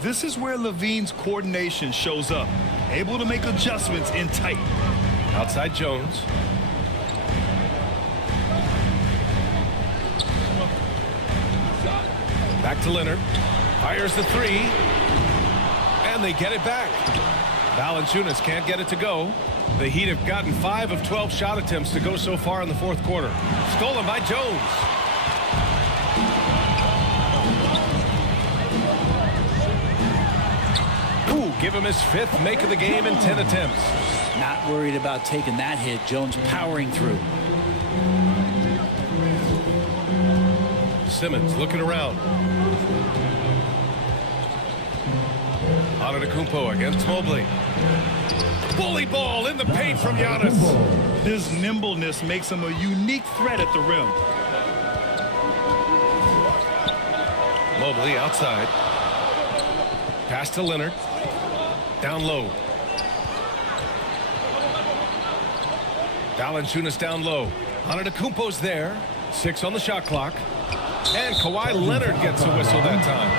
This is where Levine's coordination shows up. Able to make adjustments in tight. Outside Jones. Back to Leonard. Fires the 3. And they get it back. Valanciunas can't get it to go. The Heat have gotten 5 of 12 shot attempts to go so far in the fourth quarter. Stolen by Jones. Ooh, give him his 5th make of the game in 10 attempts. Not worried about taking that hit. Jones powering through. Simmons looking around. Antetokounmpo against Mobley. Bully ball in the paint from Giannis. His nimbleness makes him a unique threat at the rim. Mobley outside. Pass to Leonard. Down low. Valanciunas down low. Antetokounmpo's there. 6 on the shot clock. And Kawhi Leonard gets a whistle that time.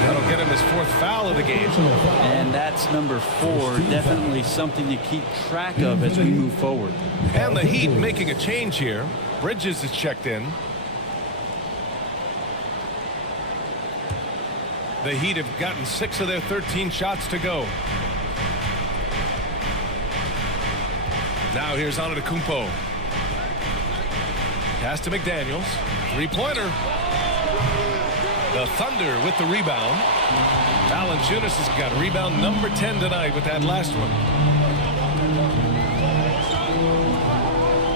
That'll get him his 4th foul of the game. And that's number 4. Definitely something to keep track of as we move forward. And the Heat making a change here. Bridges is checked in. The Heat have gotten 6 of their 13 shots to go. Now here's Antetokounmpo. Pass to McDaniels. 3-pointer. The Thunder with the rebound. Valanciunas has got rebound number 10 tonight with that last one.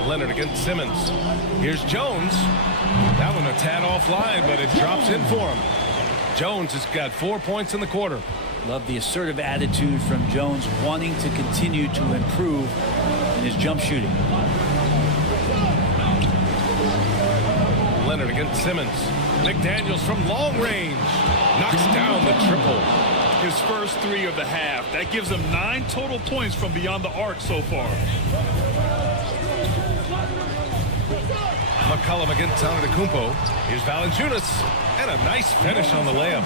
Leonard against Simmons. Here's Jones. That one a tad offline, but it drops in for him. Jones has got 4 points in the quarter. Love the assertive attitude from Jones, wanting to continue to improve in his jump shooting. Leonard against Simmons. McDaniels from long range. Knocks down the triple. His first 3 of the half. That gives him 9 total points from beyond the arc so far. McCollum against Antetokounmpo. Here's Valanciunas. And a nice finish on the layup.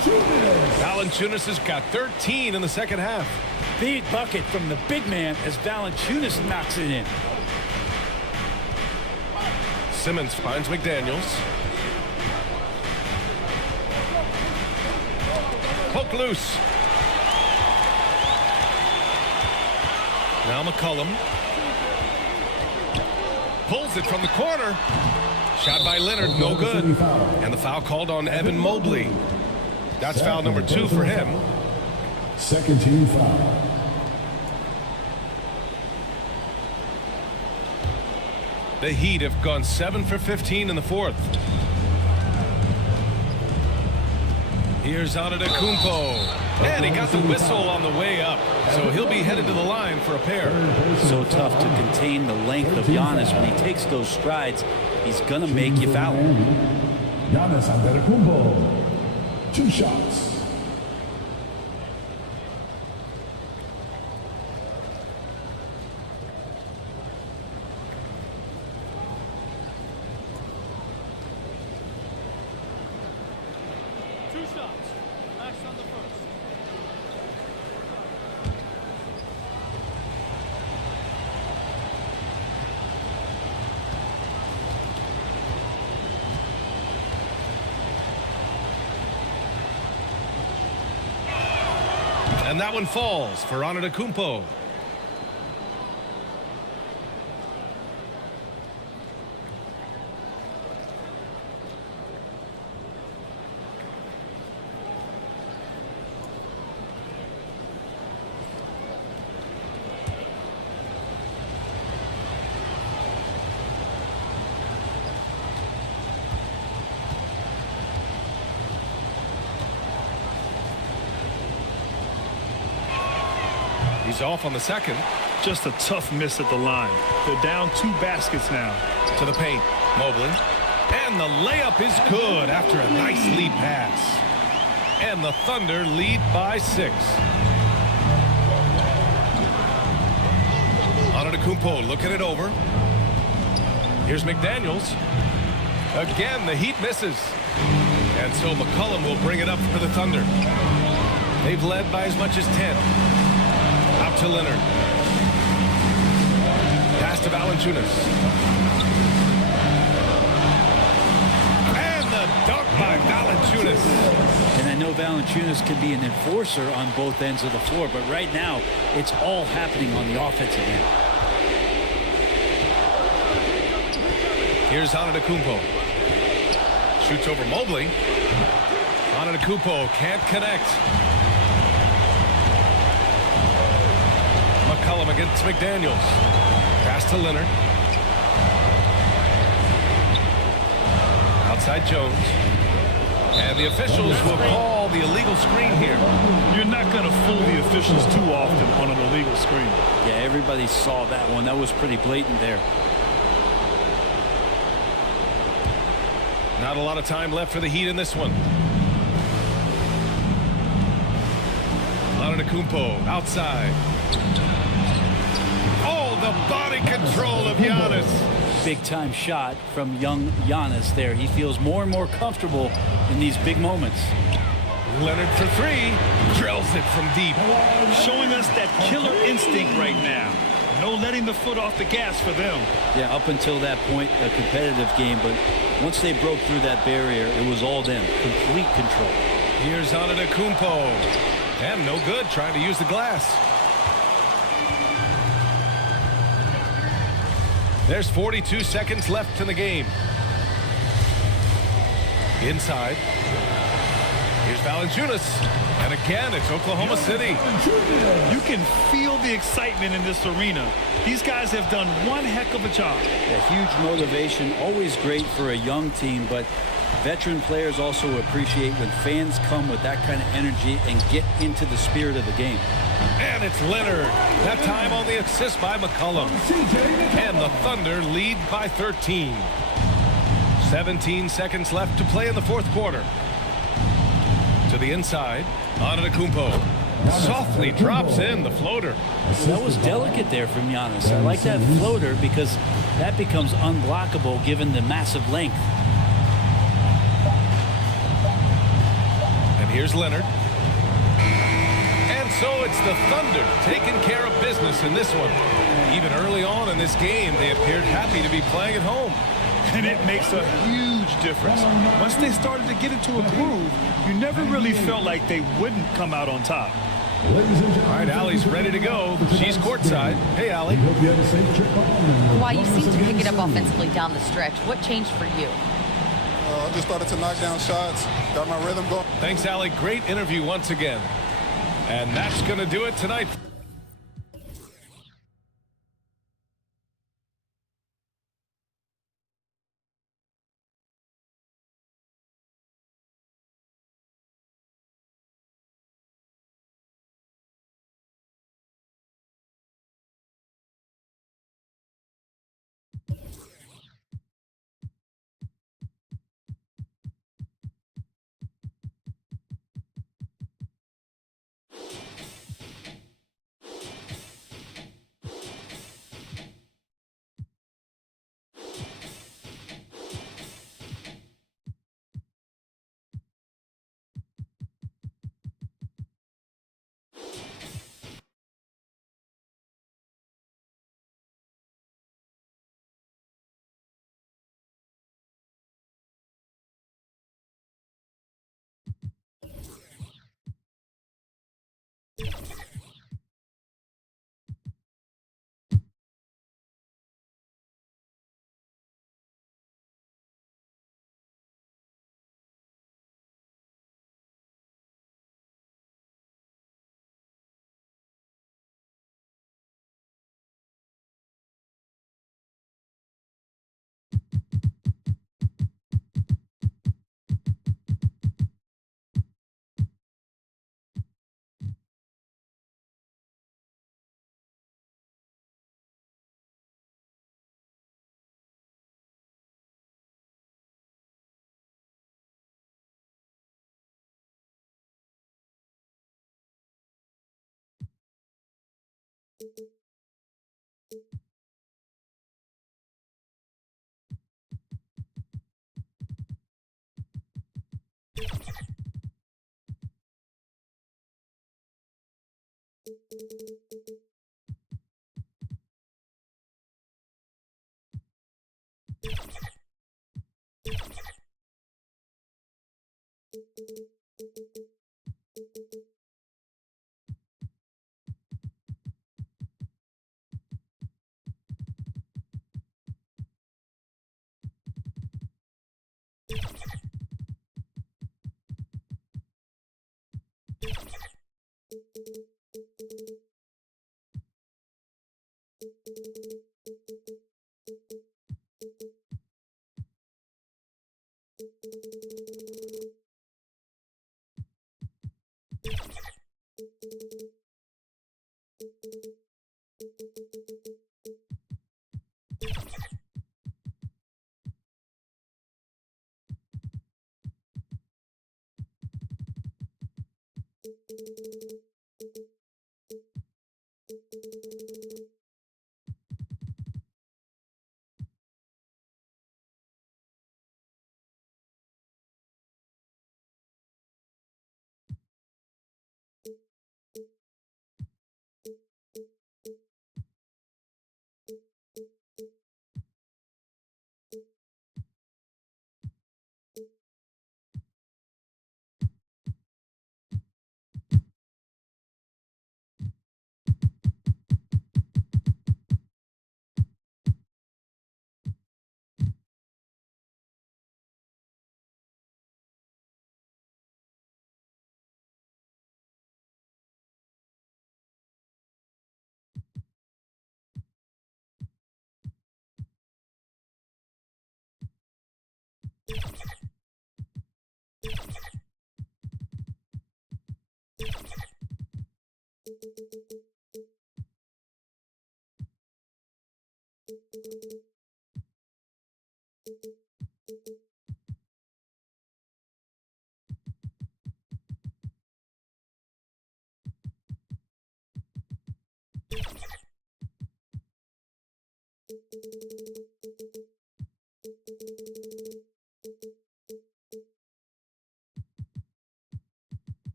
Valanciunas has got 13 in the second half. Big bucket from the big man as Valanciunas knocks it in. Simmons finds McDaniels. Poke loose. Now McCollum. Pulls it from the corner. Shot by Leonard, no good. And the foul called on Evan Mobley. That's foul number 2 for him. Second team foul. The Heat have gone 7 for 15 in the 4th. Here's Antetokounmpo. And he got the whistle on the way up. So he'll be headed to the line for a pair. So tough to contain the length of Giannis. When he takes those strides, he's going to make you foul. Giannis Antetokounmpo. 2 shots. And that one falls for Antetokounmpo. He's off on the second. Just a tough miss at the line. They're down 2 baskets now. To the paint. Mobley. And the layup is good after a nice lead pass. And the Thunder lead by 6. Antetokounmpo looking it over. Here's McDaniels. Again, the Heat misses. And so McCollum will bring it up for the Thunder. They've led by as much as 10. Out to Leonard. Pass to Valanciunas. And the dunk by Valanciunas. And I know Valanciunas can be an enforcer on both ends of the floor, but right now it's all happening on the offensive end. Here's Antetokounmpo. Shoots over Mobley. Antetokounmpo can't connect. McCollum against McDaniels. Pass to Leonard. Outside Jones. And the officials will call the illegal screen here. You're not going to fool the officials too often on an illegal screen. Yeah, everybody saw that one. That was pretty blatant there. Not a lot of time left for the Heat in this one. Antetokounmpo outside. Oh, the body control of Giannis. Big time shot from young Giannis there. He feels more and more comfortable in these big moments. Leonard for three. Drills it from deep. Showing us that killer instinct right now. No letting the foot off the gas for them. Yeah, up until that point, a competitive game, but once they broke through that barrier, it was all them. Complete control. Here's Antetokounmpo. And no good, trying to use the glass. There's 42 seconds left in the game. Inside. Here's Valanciunas. And again, it's Oklahoma City. You can feel the excitement in this arena. These guys have done one heck of a job. A huge motivation, always great for a young team, but veteran players also appreciate when fans come with that kind of energy and get into the spirit of the game. And it's Leonard. That time on the assist by McCollum. And the Thunder lead by 13. 17 seconds left to play in the fourth quarter. To the inside. Antetokounmpo softly drops in the floater. That was delicate there from Giannis. I like that floater because that becomes unblockable given the massive length. And here's Leonard. And so it's the Thunder taking care of business in this one. Even early on in this game, they appeared happy to be playing at home. And it makes a huge difference. Once they started to get into a groove, you never really felt like they wouldn't come out on top. All right, Allie's ready to go. She's courtside. Hey, Allie. While you seem to pick it up offensively down the stretch, what changed for you? I just started to knock down shots, got my rhythm going. Thanks, Allie. Great interview once again. And that's going to do it tonight.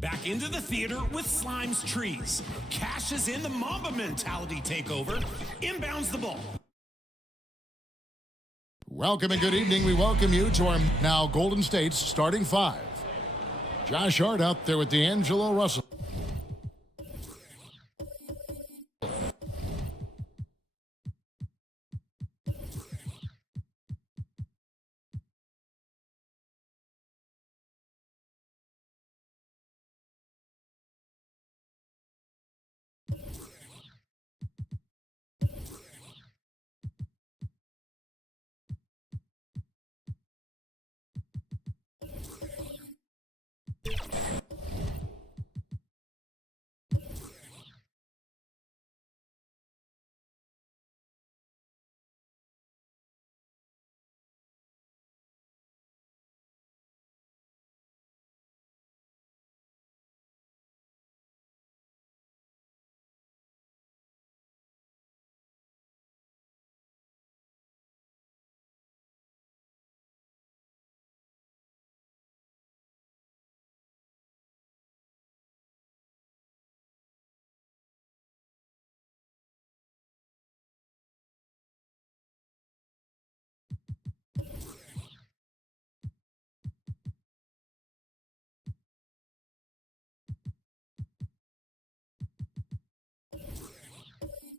Back into the theater with Slime's Trees. Cashes in the Mamba mentality takeover. Inbounds the ball. Welcome and good evening. We welcome you to our now Golden State's starting five. Josh Hart out there with D'Angelo Russell.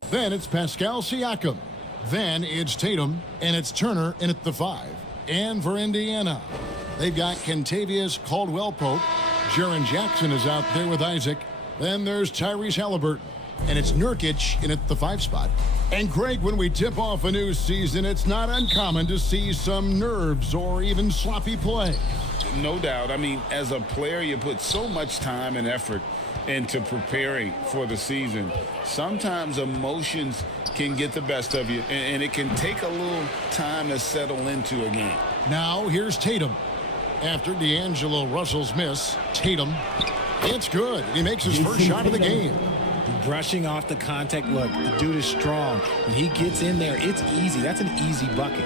Then it's Pascal Siakam. Then it's Tatum, and it's Turner in at the 5. And for Indiana, they've got Kentavious Caldwell-Pope. Jaren Jackson is out there with Isaac. Then there's Tyrese Halliburton, and it's Nurkic in at the 5 spot. And Greg, when we tip off a new season, it's not uncommon to see some nerves or even sloppy play. No doubt. I mean, as a player, you put so much time and effort into preparing for the season. Sometimes emotions can get the best of you, and it can take a little time to settle into a game. Now, here's Tatum. After D'Angelo Russell's miss, Tatum, it's good. He makes his first shot of the game. Brushing off the contact. Look, the dude is strong. When he gets in there, it's easy. That's an easy bucket.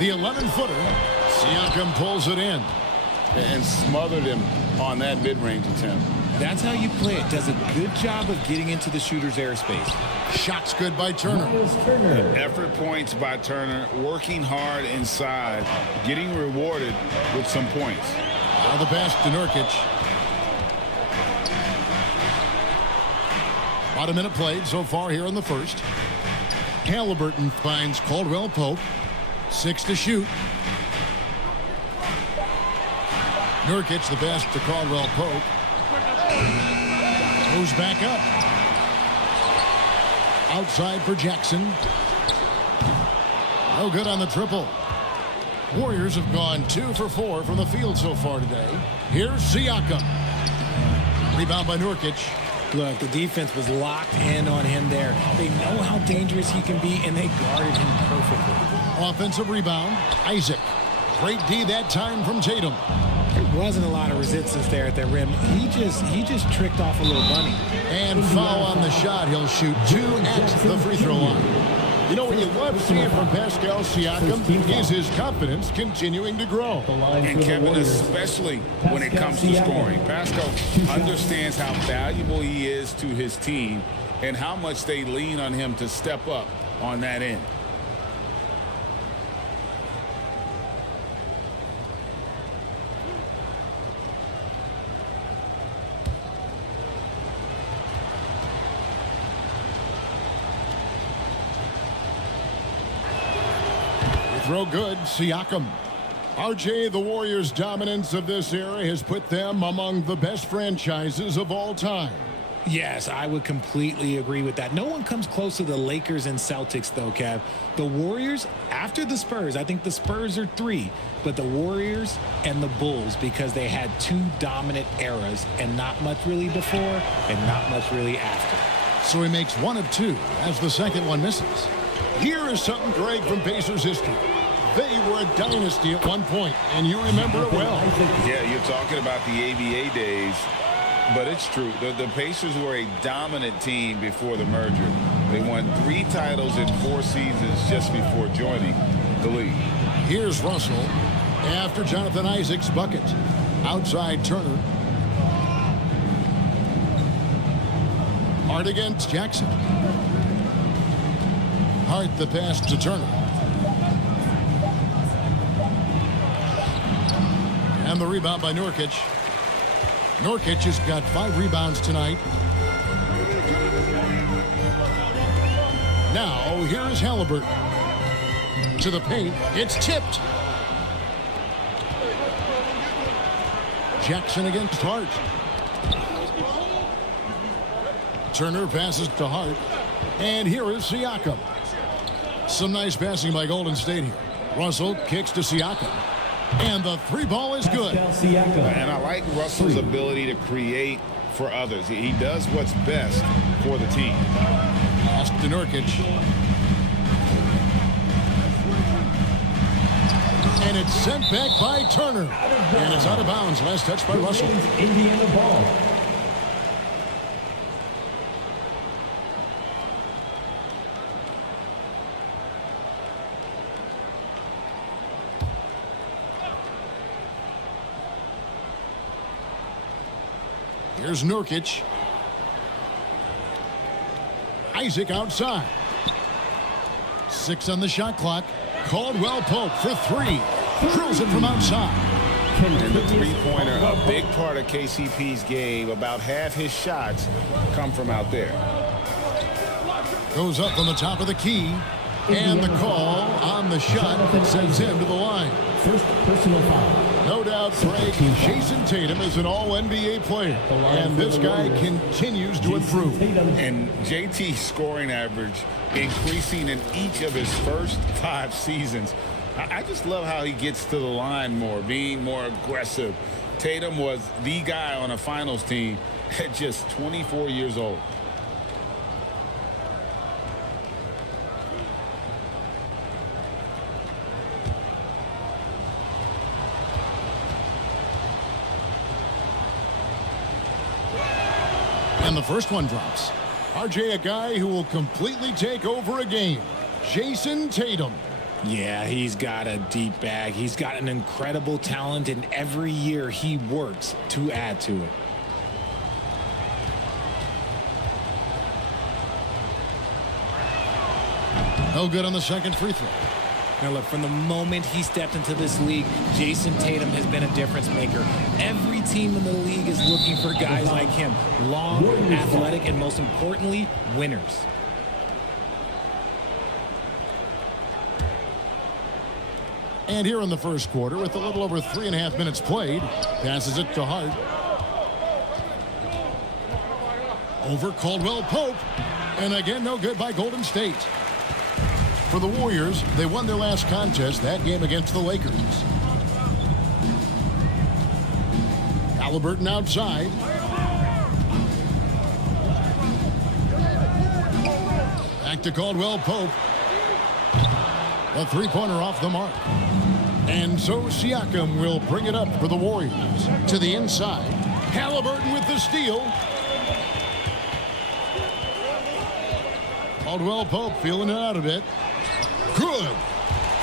The 11-footer, Siakam pulls it in. And smothered him on that mid-range attempt. That's how you play it. Does a good job of getting into the shooter's airspace. Shots good by Turner. Effort points by Turner, working hard inside, getting rewarded with some points. Now the pass to Nurkic. About a minute played so far here in the first. Halliburton finds Caldwell Pope. 6 to shoot. Nurkic, the best to Caldwell Pope. Moves back up. Outside for Jackson. No good on the triple. Warriors have gone 2 for 4 from the field so far today. Here's Siakam. Rebound by Nurkic. Look, the defense was locked in on him there. They know how dangerous he can be, and they guarded him perfectly. Offensive rebound, Isaac. Great D that time from Tatum. There wasn't a lot of resistance there at the rim. He just tricked off a little bunny. And foul on the shot. He'll shoot 2 at the free throw line. You know what you love seeing from Pascal Siakam is his confidence continuing to grow. And Kevin, especially when it comes to scoring. Pascal understands how valuable he is to his team and how much they lean on him to step up on that end. Throw good, Siakam. RJ, the Warriors' dominance of this era has put them among the best franchises of all time. Yes, I would completely agree with that. No one comes close to the Lakers and Celtics, though, Kev. The Warriors, after the Spurs, I think the Spurs are 3, but the Warriors and the Bulls, because they had 2 dominant eras and not much really before and not much really after. So he makes 1 of 2 as the second one misses. Here is something, Greg, from Pacers history. They were a dynasty at one point, and you remember it well. Yeah, you're talking about the ABA days, but it's true. The Pacers were a dominant team before the merger. They won 3 titles in 4 seasons just before joining the league. Here's Russell after Jonathan Isaac's bucket. Outside Turner. Hart against Jackson. Hart the pass to Turner. And the rebound by Nurkic. Nurkic has got 5 rebounds tonight. Now, here is Halliburton. To the paint. It's tipped. Jackson against Hart. Turner passes to Hart. And here is Siakam. Some nice passing by Golden State here. Russell kicks to Siakam. And the 3-ball is good. And I like Russell's ability to create for others. He does what's best for the team. Pass to Nurkic. And it's sent back by Turner. And it's out of bounds. Last touch by Russell. Indiana ball. Here's Nurkic. Isaac outside. 6 on the shot clock. Caldwell Pope for 3. Drills it from outside. And the 3-pointer, a big part of KCP's game. About half his shots come from out there. Goes up on the top of the key. And the call on the shot sends him to the line. First personal foul. No doubt, Frank, Jason Tatum is an all-NBA player, and this guy continues to improve. And JT's scoring average increasing in each of his first 5 seasons. I just love how he gets to the line more, being more aggressive. Tatum was the guy on a finals team at just 24 years old. And the first one drops. RJ, a guy who will completely take over a game. Jason Tatum. Yeah, he's got a deep bag. He's got an incredible talent, and every year he works to add to it. No good on the second free throw. Now look, from the moment he stepped into this league, Jason Tatum has been a difference maker. Every team in the league is looking for guys like him. Long, athletic, and most importantly, winners. And here in the first quarter, with a little over 3.5 minutes played, passes it to Hart. Over Caldwell Pope. And again, no good by Golden State. For the Warriors, they won their last contest, that game against the Lakers. Halliburton outside. Back to Caldwell Pope. A three-pointer off the mark. And so Siakam will bring it up for the Warriors. To the inside. Halliburton with the steal. Caldwell Pope feeling it out a bit. Good.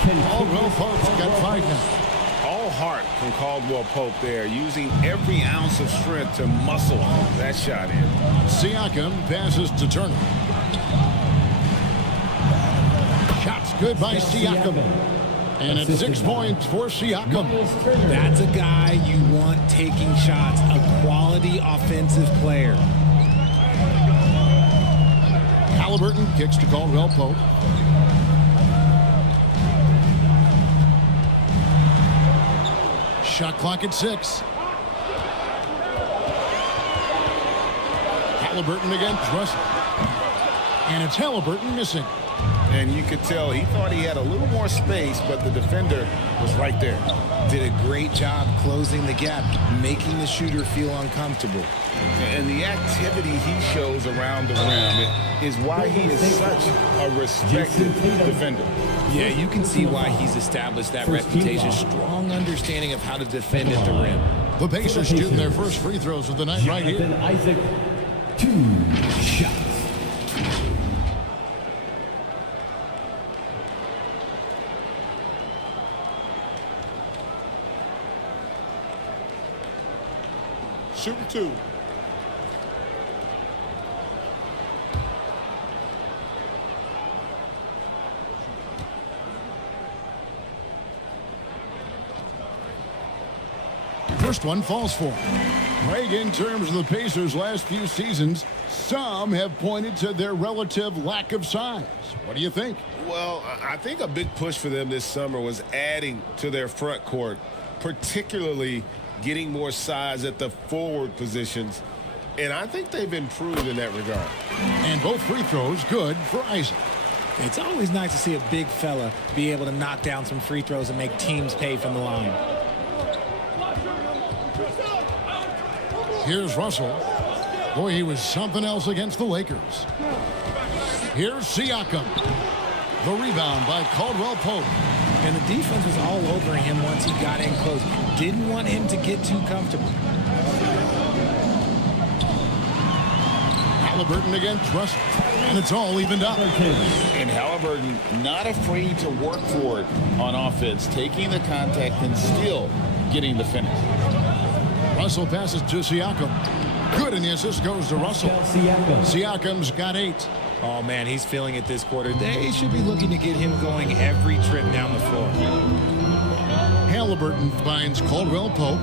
Caldwell Pope's got 5 now. All heart from Caldwell Pope there, using every ounce of strength to muscle that shot in. Siakam passes to Turner. Shots good by Siakam. And it's 6 points for Siakam. That's a guy you want taking shots, a quality offensive player. Halliburton kicks to Caldwell Pope. Shot clock at 6. Halliburton against Russell. And it's Halliburton missing. And you could tell he thought he had a little more space, but the defender was right there. Did a great job closing the gap, making the shooter feel uncomfortable. And the activity he shows around the rim is why he is such a respected defender. Yeah, you can see why he's established that reputation. Strong understanding of how to defend at the rim. The Pacers shooting their first free throws of the night right here. Isaac, 2 shots. Shooting 2. First one falls for him. Greg, in terms of the Pacers' last few seasons, some have pointed to their relative lack of size. What do you think? Well, I think a big push for them this summer was adding to their front court, particularly getting more size at the forward positions. And I think they've improved in that regard. And both free throws good for Isaac. It's always nice to see a big fella be able to knock down some free throws and make teams pay from the line. Here's Russell. Boy, he was something else against the Lakers. Here's Siakam. The rebound by Caldwell Pope. And the defense was all over him once he got in close. Didn't want him to get too comfortable. Halliburton against Russell. And it's all evened up. And Halliburton not afraid to work for it on offense, taking the contact and still getting the finish. Russell passes to Siakam. Good, and the assist goes to Russell. Siakam's got 8. Oh, man, he's feeling it this quarter. They should be looking to get him going every trip down the floor. Halliburton finds Caldwell Pope.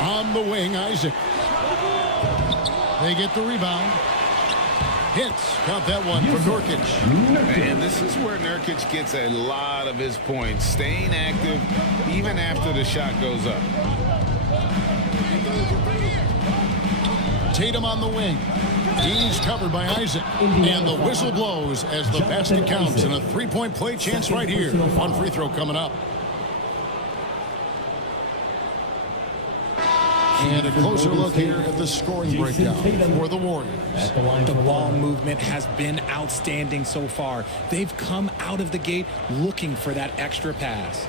On the wing, Isaac. They get the rebound. Hits. Count that one for Nurkic. And this is where Nurkic gets a lot of his points, staying active even after the shot goes up. Tatum on the wing. He's covered by Isaac. And the whistle blows as the basket counts, and a three-point play chance right here. One free throw coming up. And a closer look here at the scoring breakdown for the Warriors. The ball movement has been outstanding so far. They've come out of the gate looking for that extra pass.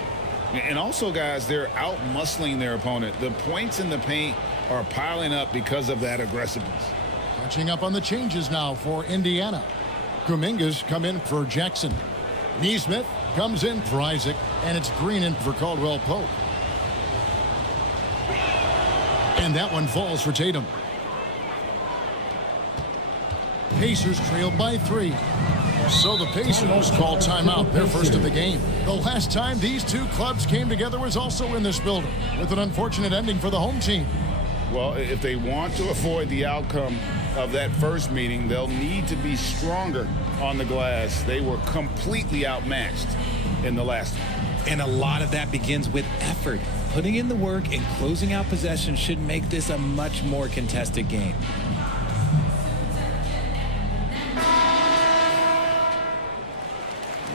And also, guys, they're out-muscling their opponent. The points in the paint are piling up because of that aggressiveness. Catching up on the changes now for Indiana. Kuminga's come in for Jackson. Nesmith comes in for Isaac, and it's Green in for Caldwell Pope. And that one falls for Tatum. Pacers trail by 3. So the Pacers call timeout, their first of the game. The last time these two clubs came together was also in this building, with an unfortunate ending for the home team. Well, if they want to avoid the outcome of that first meeting, they'll need to be stronger on the glass. They were completely outmatched in the last one. And a lot of that begins with effort. Putting in the work and closing out possession should make this a much more contested game.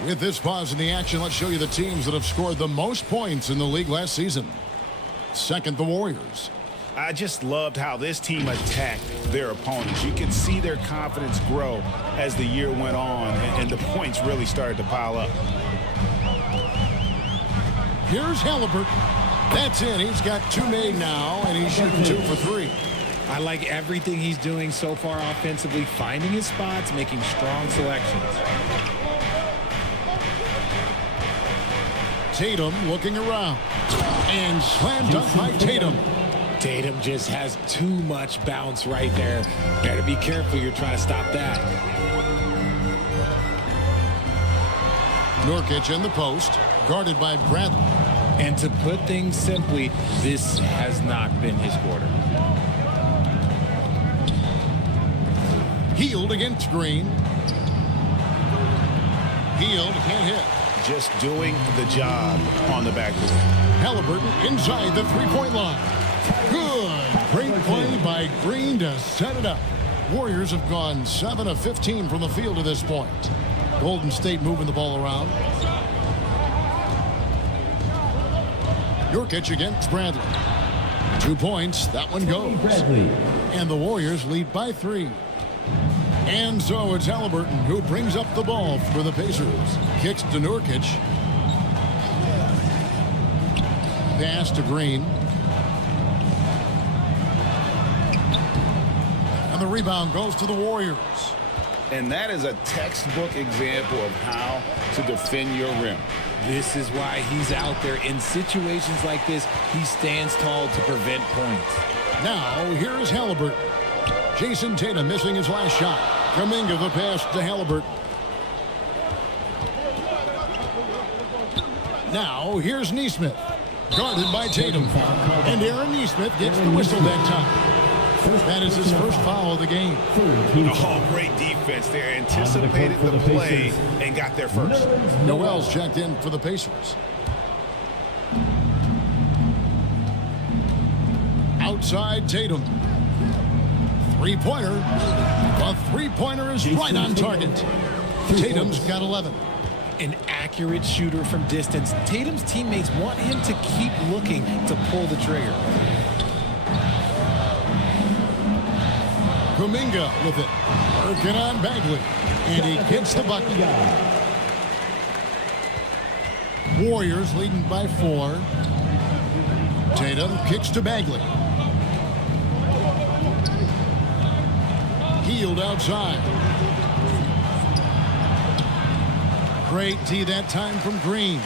With this pause in the action, let's show you the teams that have scored the most points in the league last season. Second, the Warriors. I just loved how this team attacked their opponents. You could see their confidence grow as the year went on, and the points really started to pile up. Here's Halliburton. That's in. He's got 2 made now, and he's shooting 2 for 3. I like everything he's doing so far offensively, finding his spots, making strong selections. Tatum looking around. And slam dunk by Tatum. Tatum just has too much bounce right there. Better be careful. You're trying to stop that. Nurkic in the post, guarded by Bradley. And to put things simply, this has not been his quarter. Hield against Green. Hield can't hit. Just doing the job on the backboard. Halliburton inside the three-point line. Good. Great play by Green to set it up. Warriors have gone 7 of 15 from the field to this point. Golden State moving the ball around. Nurkic against Bradley. 2 points. That one goes. And the Warriors lead by 3. And so it's Halliburton who brings up the ball for the Pacers. Kicks to Nurkic. Pass to Green. And the rebound goes to the Warriors. And that is a textbook example of how to defend your rim. This is why he's out there. In situations like this, he stands tall to prevent points. Now, here's Halliburton. Jason Tatum missing his last shot. Kuminga the pass to Halliburton. Now, here's Nesmith. Guarded by Tatum. And Aaron Nesmith gets the whistle that time. That is his first foul of the game. Oh, great defense there. Anticipated the play and got there first. Noel's checked in for the Pacers. Outside Tatum. Three-pointer. A three-pointer is right on target. Tatum's got 11. An accurate shooter from distance. Tatum's teammates want him to keep looking to pull the trigger. Kuminga with it. Working on Bagley. And he gets the bucket. Warriors leading by 4. Tatum kicks to Bagley. Hield outside. Great D that time from Green.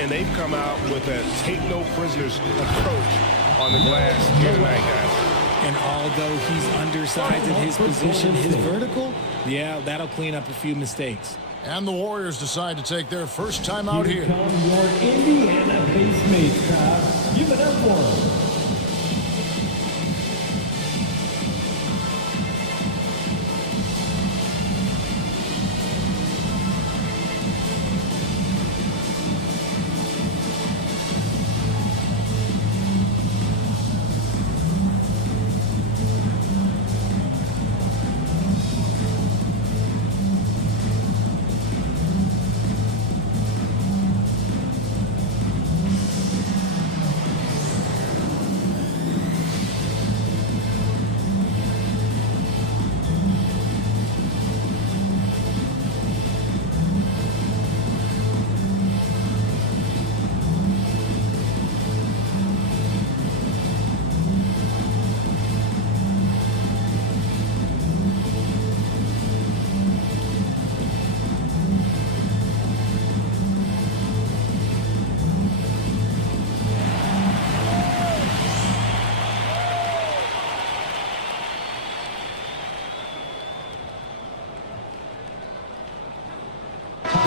And they've come out with a take no prisoners approach on the glass here tonight, guys. And although he's undersized in his position, his vertical, yeah, that'll clean up a few mistakes. And the Warriors decide to take their first time out here. Come your Indiana base mates, crowd. Give it up for them.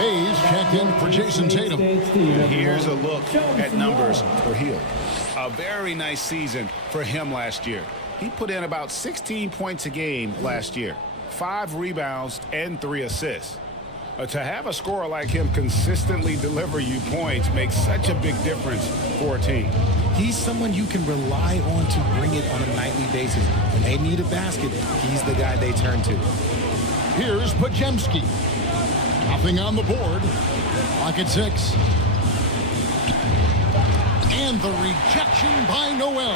Hayes checked in for Jason Tatum. Here's a look at numbers for Hill. A very nice season for him last year. He put in about 16 points a game last year, 5 rebounds and 3 assists. To have a scorer like him consistently deliver you points makes such a big difference for a team. He's someone you can rely on to bring it on a nightly basis. When they need a basket, he's the guy they turn to. Here's Pajemski. Nothing on the board. Clock at 6. And the rejection by Noel.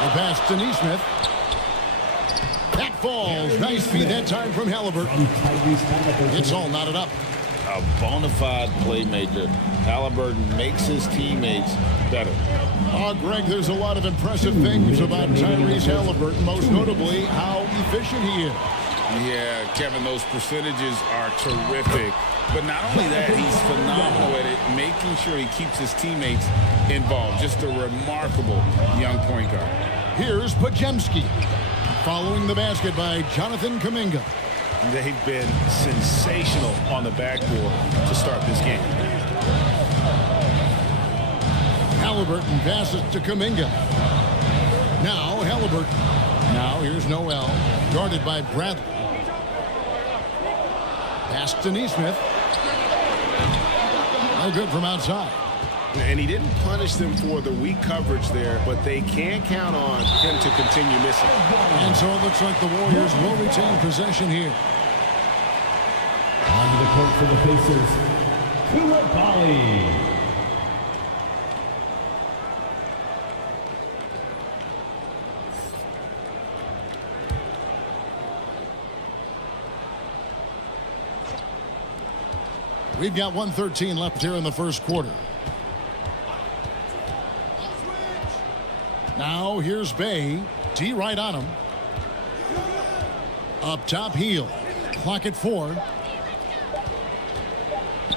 The pass to Neesmith. That falls. Nice feed that time from Halliburton. It's all knotted up. A bona fide playmaker. Halliburton makes his teammates better. Greg, there's a lot of impressive things about Tyrese Halliburton, most notably how efficient he is. Yeah, Kevin, those percentages are terrific. But not only that, he's phenomenal at it, making sure he keeps his teammates involved. Just a remarkable young point guard. Here's Pajemski. Following the basket by Jonathan Kuminga. They've been sensational on the backboard to start this game. Halliburton passes to Kuminga. Now Halliburton. Now here's Noel. Guarded by Bradley. Pass to Neesmith. No good from outside. And he didn't punish them for the weak coverage there, but they can't count on him to continue missing. And so it looks like the Warriors will retain possession here. On the court for the Pacers, Koulibaly. We've got 1:13 left here in the first quarter. Now here's Bay. D right on him. Up top, Heel. Clock at 4.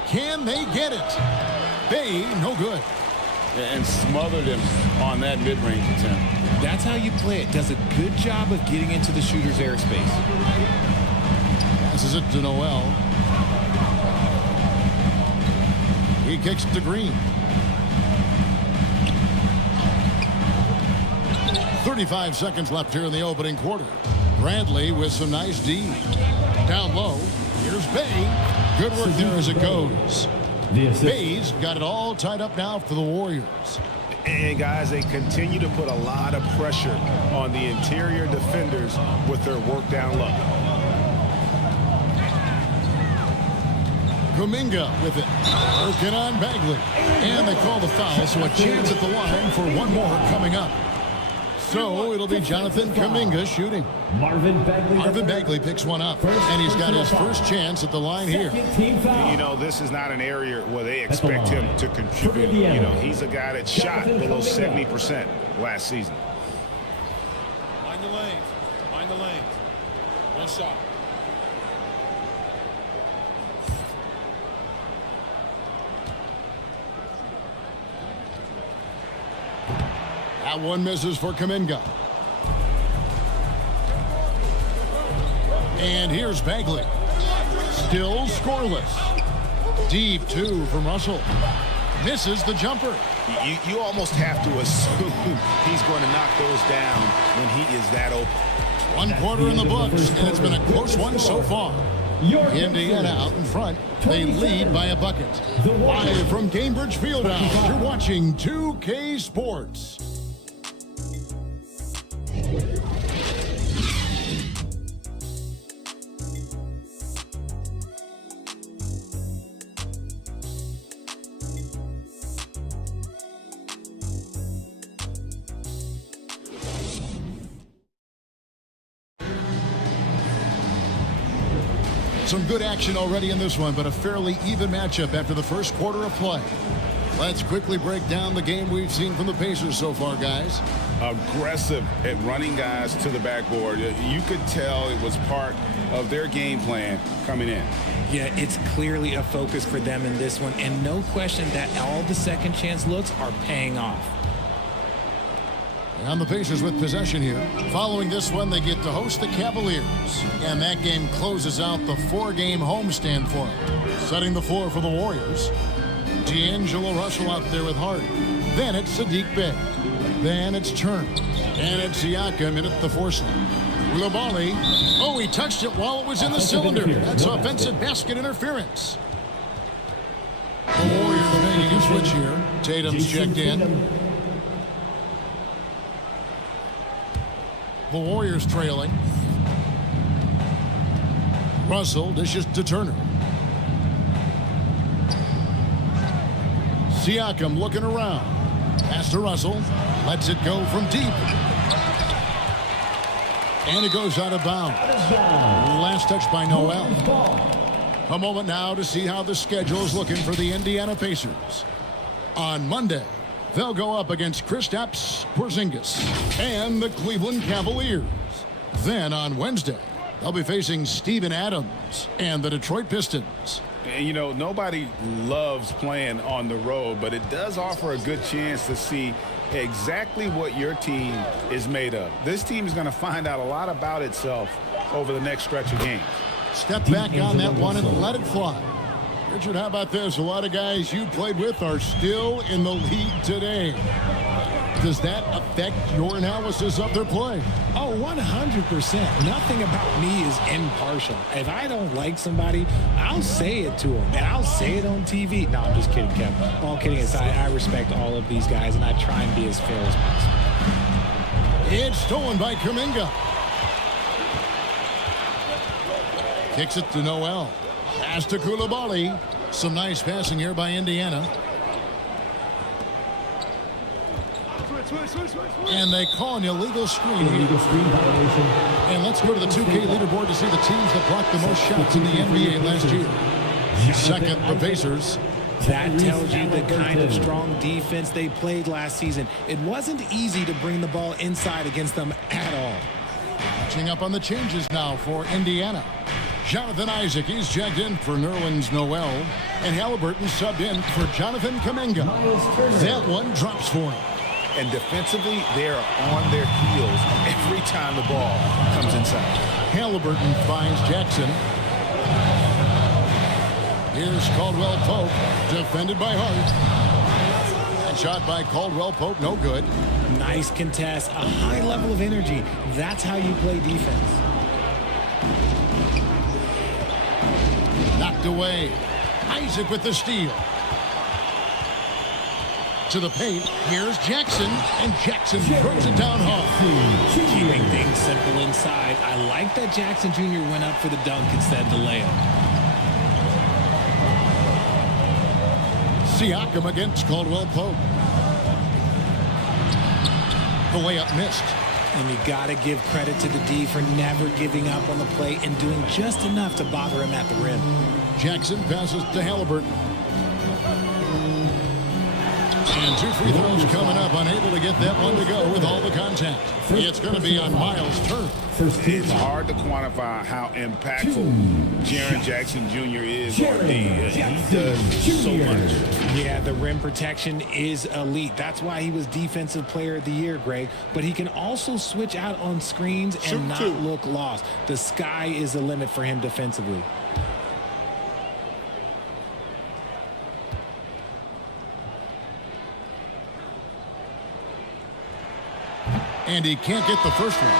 Can they get it? Bay, no good. And smothered him on that mid-range attempt. That's how you play it. Does a good job of getting into the shooter's airspace. Passes it to Noel. He kicks it to Green. 35 seconds left here in the opening quarter. Bradley with some nice D. Down low. Here's Bay. Good work there as it goes. Bay's got it all tied up now for the Warriors. And guys, they continue to put a lot of pressure on the interior defenders with their work down low. Kuminga with it. Working on Bagley. And they call the foul, so a chance at the line for one more coming up. So it'll be Jonathan Kuminga shooting. Marvin Bagley picks one up, and he's got his first chance at the line here. You know, this is not an area where they expect him to contribute. You know, he's a guy that shot below 70% last season. Mind the lanes. Mind the lanes. One shot. That one misses for Kuminga. And here's Bagley. Still scoreless. Deep 2 from Russell. Misses the jumper. You almost have to assume he's going to knock those down when he is that open. One quarter in the books, and it's been a close one so far. Indiana out in front. They lead by a bucket. Live from Cambridge Fieldhouse, you're watching 2K Sports. Some good action already in this one, but a fairly even matchup after the first quarter of play. Let's quickly break down the game we've seen from the Pacers so far, guys. Aggressive at running guys to the backboard. You could tell it was part of their game plan coming in. Yeah, it's clearly a focus for them in this one, and no question that all the second chance looks are paying off. And the Pacers with possession here. Following this one, they get to host the Cavaliers. And that game closes out the 4-game homestand for them. Setting the floor for the Warriors. D'Angelo Russell out there with Hart. Then it's Sadiq Bey. Then it's Turner. And it's Siakam in at the force line. Coulibaly. Oh, he touched it while it was in the cylinder. That's offensive basket interference. The Warriors making a switch here. Tatum's checked in. The Warriors trailing. Russell dishes to Turner. Siakam looking around. Pass to Russell. Lets it go from deep. And it goes out of bounds. Last touch by Noel. A moment now to see how the schedule is looking for the Indiana Pacers. On Monday, they'll go up against Kristaps Porzingis and the Cleveland Cavaliers. Then on Wednesday, they'll be facing Steven Adams and the Detroit Pistons. And, you know, nobody loves playing on the road, but it does offer a good chance to see exactly what your team is made of. This team is going to find out a lot about itself over the next stretch of games. Step back on that one and let it fly. Richard, how about this? A lot of guys you played with are still in the league today. Does that affect your analysis of their play? Oh, 100%. Nothing about me is impartial. If I don't like somebody, I'll say it to them, and I'll say it on TV. No, I'm just kidding, Kevin. All kidding aside, I respect all of these guys, and I try and be as fair as possible. It's stolen by Kuminga. Kicks it to Noel. Pass to Coulibaly. Some nice passing here by Indiana. And they call an illegal screen here. And let's go to the 2K leaderboard to see the teams that blocked the most shots in the NBA last year. Second, the Pacers. That tells you the kind of strong defense they played last season. It wasn't easy to bring the ball inside against them at all. Catching up on the changes now for Indiana. Jonathan Isaac, he's checked in for Nerlens Noel. And Halliburton subbed in for Jonathan Kuminga. That one drops for him. And defensively, they're on their heels every time the ball comes inside. Halliburton finds Jackson. Here's Caldwell Pope, defended by Hart. And shot by Caldwell Pope, no good. Nice contest, a high level of energy. That's how you play defense. Knocked away. Isaac with the steal. To the paint. Here's Jackson. And Jackson throws it down hard. Keeping things simple inside. I like that Jackson Jr. went up for the dunk instead of the layup. Siakam against Caldwell Pope. The layup missed. And you got to give credit to the D for never giving up on the play and doing just enough to bother him at the rim. Jackson passes to Halliburton. And 2 free throws coming up, unable to get that one to go with all the contact. It's going to be on Miles Turner. It's hard to quantify how impactful Jaren Jackson Jr. is on D. He does so much. Yeah, the rim protection is elite. That's why he was Defensive Player of the Year, Greg. But he can also switch out on screens and not look lost. The sky is the limit for him defensively. And he can't get the first one.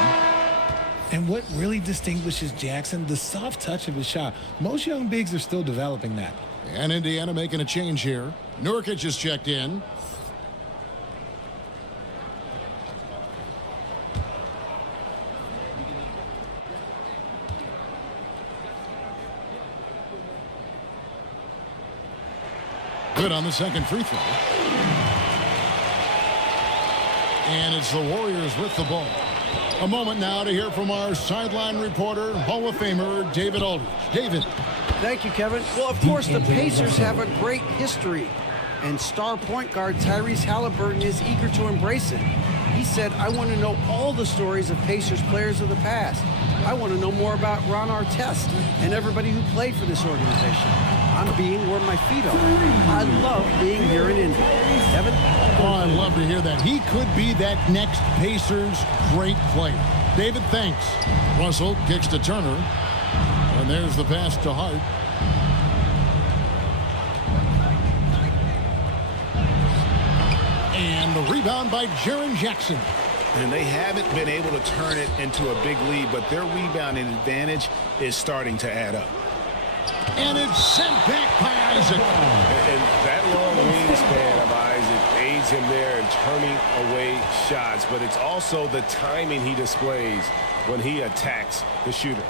And what really distinguishes Jackson, the soft touch of his shot. Most young bigs are still developing that. And Indiana making a change here. Nurkic is checked in. Good on the second free throw. And it's the Warriors with the ball. A moment now to hear from our sideline reporter, Hall of Famer David Aldridge. David. Thank you, Kevin. Well, of course, the Pacers have a great history, and star point guard Tyrese Halliburton is eager to embrace it. He said, "I want to know all the stories of Pacers players of the past. I want to know more about Ron Artest and everybody who played for this organization. I'm being where my feet are. I love being here in Indy. Evan? Oh, I'd love to hear that. He could be that next Pacers great player. David, thanks. Russell kicks to Turner. And there's the pass to Hart. And the rebound by Jaren Jackson. And they haven't been able to turn it into a big lead, but their rebounding advantage is starting to add up. And it's sent back by Isaac. And that long wingspan of Isaac aids him there in turning away shots, but it's also the timing he displays when he attacks the shooter.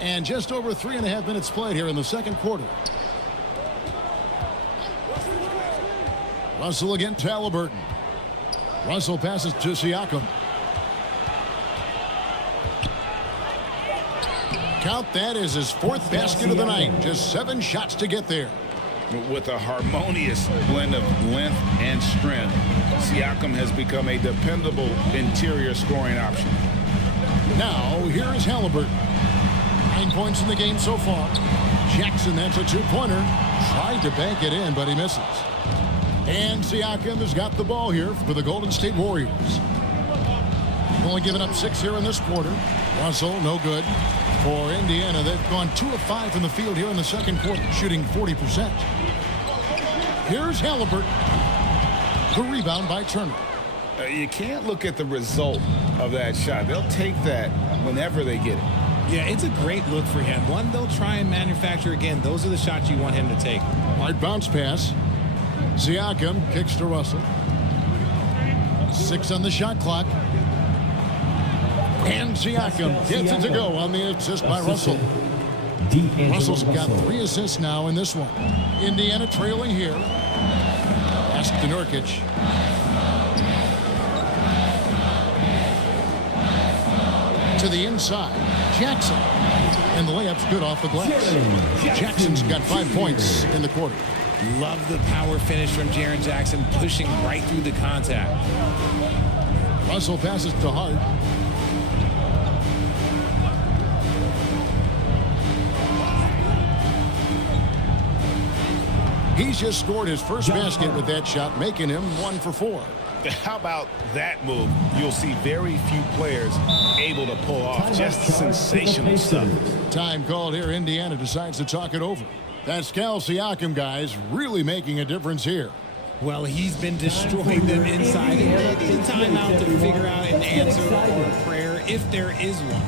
And just over 3.5 minutes played here in the second quarter. Russell against Halliburton. Russell passes to Siakam. Count that as his fourth basket of the night. Just 7 shots to get there. With a harmonious blend of length and strength, Siakam has become a dependable interior scoring option. Now, here is Halliburton. 9 points in the game so far. Jackson, that's a 2-pointer. Tried to bank it in, but he misses. And Siakam has got the ball here for the Golden State Warriors. Only given up 6 here in this quarter. Russell, no good. For Indiana, they've gone 2 of 5 from the field here in the second quarter, shooting 40%. Here's Halliburton. The rebound by Turner. You can't look at the result of that shot. They'll take that whenever they get it. Yeah, it's a great look for him. One they'll try and manufacture again. Those are the shots you want him to take. Hard bounce pass. Siakam kicks to Russell. 6 on the shot clock. And Siakam gets it to go on the assist by Russell. Russell's got 3 assists now in this one. Indiana trailing here. Pass to Nurkic. To the inside. Jackson. And the layup's good off the glass. Jackson's got 5 points in the quarter. Love the power finish from Jaren Jackson, pushing right through the contact. Russell passes to Hart. He's just scored his first basket with that shot, making him 1 for 4. How about that move? You'll see very few players able to pull off. Just sensational stuff. Time called here. Indiana decides to talk it over. Pascal Siakam, guys, really making a difference here. Well, he's been destroying them inside. And they need a timeout to figure out an answer or a prayer if there is one.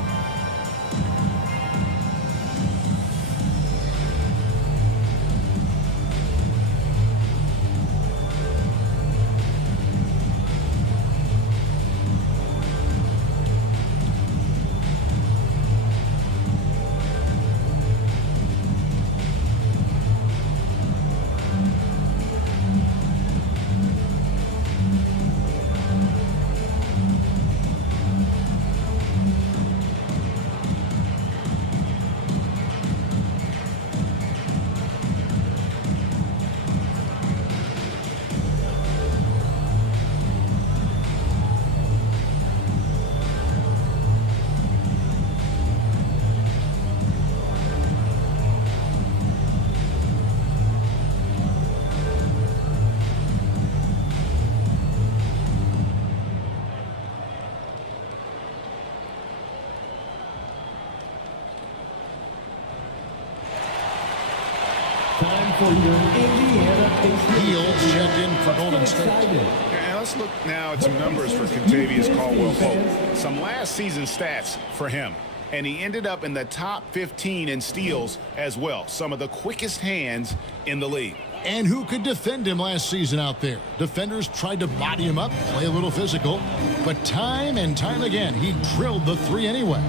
Heels checked in for Golden State. And let's look now at some numbers for Kentavious Caldwell-Pope. Some last season stats for him. And he ended up in the top 15 in steals as well. Some of the quickest hands in the league. And who could defend him last season out there? Defenders tried to body him up, play a little physical. But time and time again, he drilled the 3 anyway.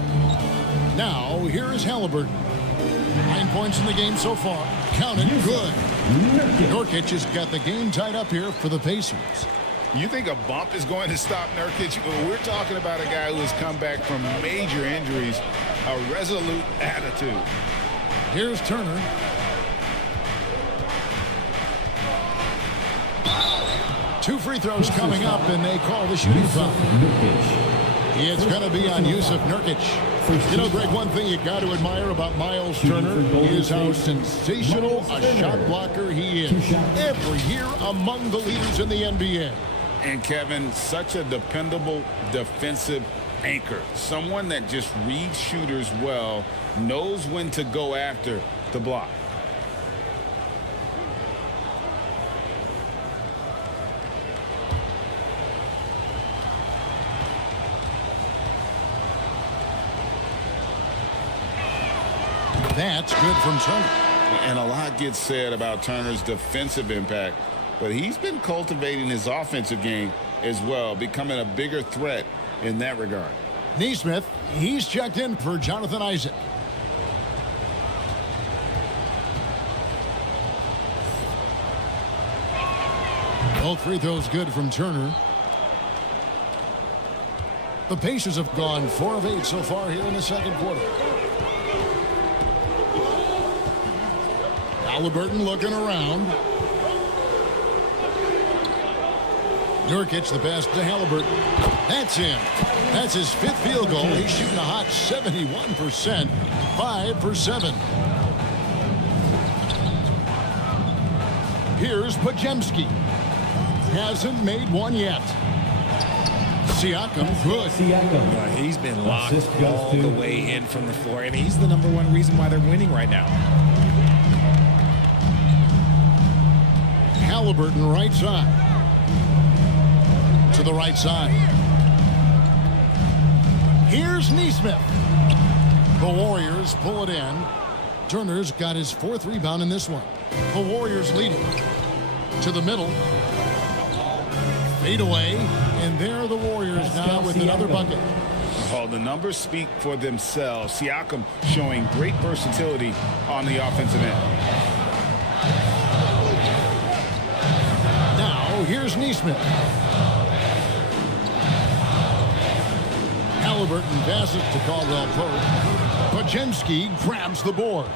Now, here is Halliburton. 9 points in the game so far. Counted. Good. Nurkic has got the game tied up here for the Pacers. You think a bump is going to stop Nurkic? We're talking about a guy who has come back from major injuries, a resolute attitude. Here's Turner. 2 free throws coming up, and they call the shooting foul. It's going to be on Yusuf Nurkic. You know, Greg, one thing you got to admire about Miles Turner is how sensational a shot blocker he is. Every year among the leaders in the NBA. And Kevin, such a dependable defensive anchor. Someone that just reads shooters well, knows when to go after the block. That's good from Turner. And a lot gets said about Turner's defensive impact, but he's been cultivating his offensive game as well, becoming a bigger threat in that regard. Neesmith, he's checked in for Jonathan Isaac. Both free throws good from Turner. The Pacers have gone 4 of 8 so far here in the second quarter. Halliburton looking around. Nurkic the pass to Halliburton. That's in. That's his 5th field goal. He's shooting a hot 71%. 5 for 7. Here's Podziemski. Hasn't made one yet. Siakam, good. He's been locked all the way in from the floor, and he's the #1 reason why they're winning right now. Halliburton right side. To the right side. Here's Neesmith. The Warriors pull it in. Turner's got his 4th rebound in this one. The Warriors leading. To the middle. Fade away. And there are the Warriors now with another bucket. Oh, the numbers speak for themselves. Siakam showing great versatility on the offensive end. Now, here's Neesmith. Halliburton passes to Caldwell Pope. Podziemski grabs the board.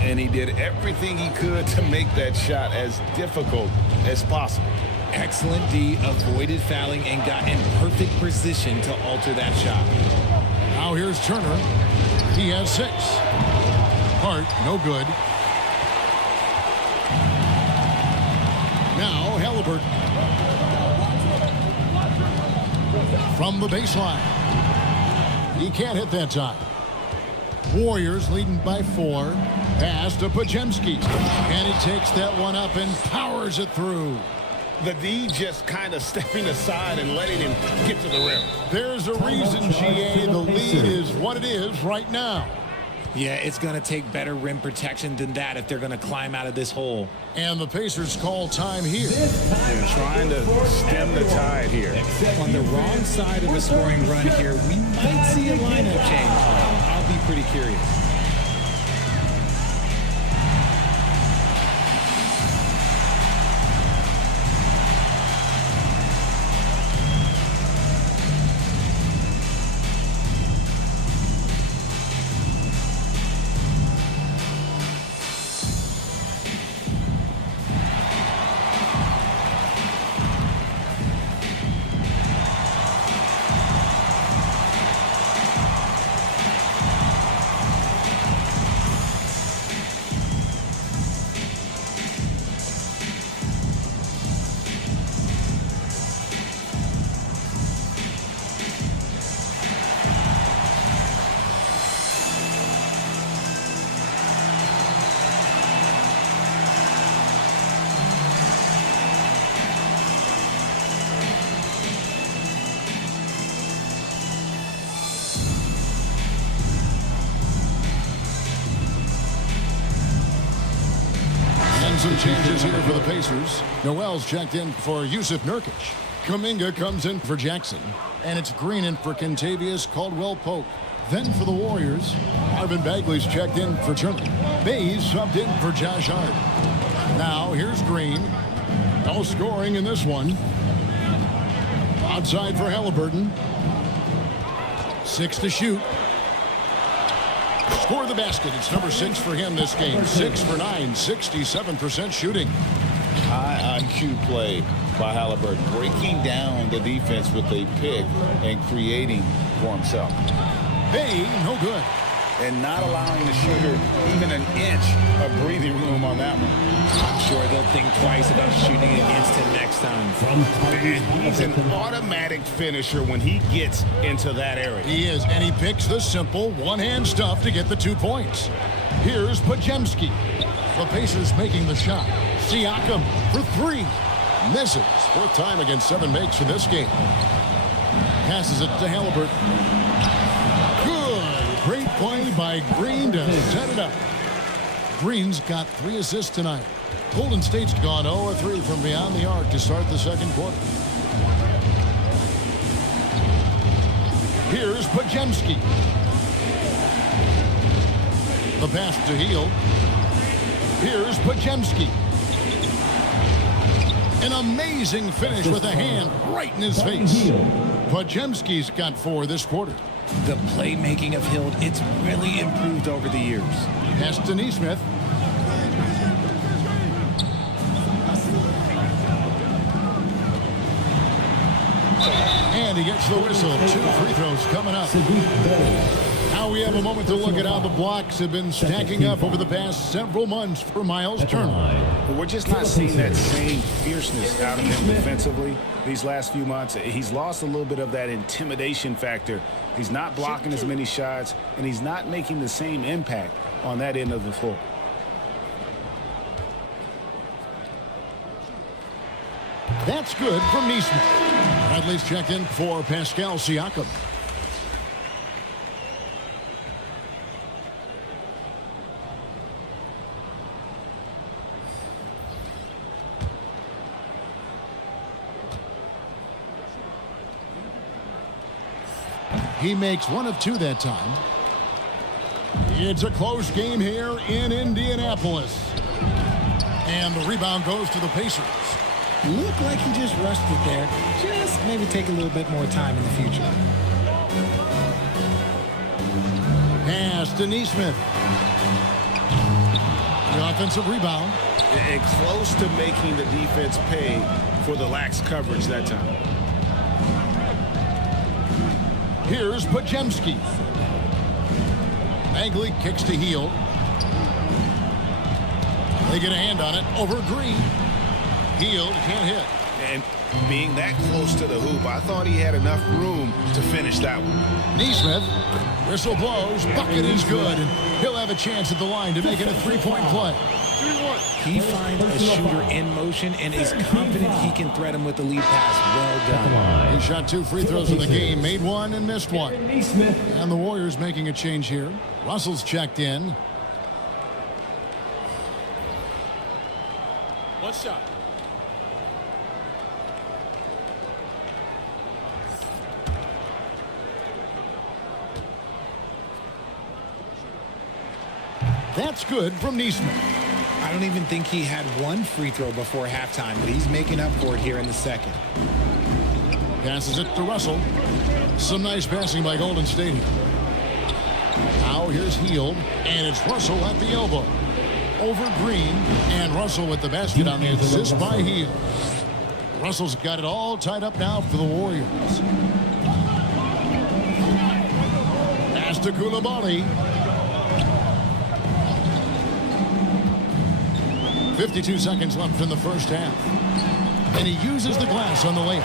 And he did everything he could to make that shot as difficult as possible. Excellent D, avoided fouling and got in perfect position to alter that shot. Now here's Turner. He has 6. Hart, no good. Now Halliburton. From the baseline. He can't hit that time. Warriors leading by 4. Pass to Podziemski. And he takes that one up and powers it through. The D just kind of stepping aside and letting him get to the rim. There's a reason, GA, the lead is what it is right now. Yeah, it's going to take better rim protection than that if they're going to climb out of this hole. And the Pacers call time here. They're trying to stem the tide here. On the wrong side of a scoring run here, we might see a lineup change. I'll be pretty curious. Some changes here for the Pacers. Noel's checked in for Yusuf Nurkic. Kuminga comes in for Jackson. And it's Green in for Kentavious Caldwell-Pope. Then for the Warriors, Marvin Bagley's checked in for Turner. Bays subbed in for Josh Hart. Now here's Green. No scoring in this one. Outside for Halliburton. 6 to shoot. Score the basket. It's number 6 for him this game. 6 for 9, 67% shooting. High IQ play by Halliburton, breaking down the defense with a pick and creating for himself. Hey, no good. And not allowing the shooter even an inch of breathing room on that one. I'm sure they'll think twice about shooting against him next time. And he's an automatic finisher when he gets into that area. He is, and he picks the simple one-hand stuff to get the 2 points. Here's Pajemski. The Pacers making the shot. Siakam for 3. Misses. 4th time against 7 makes for this game. Passes it to Halliburton. Great play by Green to set it up. Green's got 3 assists tonight. Golden State's gone 0-3 from beyond the arc to start the second quarter. Here's Pajemski. The pass to Hield. Here's Pajemski. An amazing finish with a hand right in his face. Pajemski's got 4 this quarter. The playmaking of Hield, it's really improved over the years. Pass to Nesmith. And he gets the whistle. 2 free throws coming up. Now we have a moment to look at how the blocks have been stacking up over the past several months for Miles Turner. We're just not seeing that same fierceness out of him defensively these last few months. He's lost a little bit of that intimidation factor. He's not blocking as many shots, and he's not making the same impact on that end of the floor. That's good from Nesmith. Bradley's checked in for Pascal Siakam. He makes 1 of 2 that time. It's a close game here in Indianapolis. And the rebound goes to the Pacers. Look like he just rushed it there. Just maybe take a little bit more time in the future. Pass to Nesmith. The offensive rebound. And close to making the defense pay for the lax coverage that time. Here's Pajemski. Bagley kicks to Hield. They get a hand on it over Green. Hield can't hit. And being that close to the hoop, I thought he had enough room to finish that one. Nesmith, whistle blows, bucket is good, and he'll have a chance at the line to make it a 3-point play. He finds a shooter in motion and is confident he can threat him with the lead pass. Well done. He shot 2 free throws in the game, made 1 and missed 1. And the Warriors making a change here. Russell's checked in. 1 shot. That's good from Nesmith. I don't even think he had 1 free throw before halftime, but he's making up for it here in the second. Passes it to Russell. Some nice passing by Golden State. Now here's Hield, and it's Russell at the elbow. Over Green, and Russell with the basket on the assist by Hield. Russell's got it all tied up now for the Warriors. Pass to Koulibaly. 52 seconds left in the first half. And he uses the glass on the layup.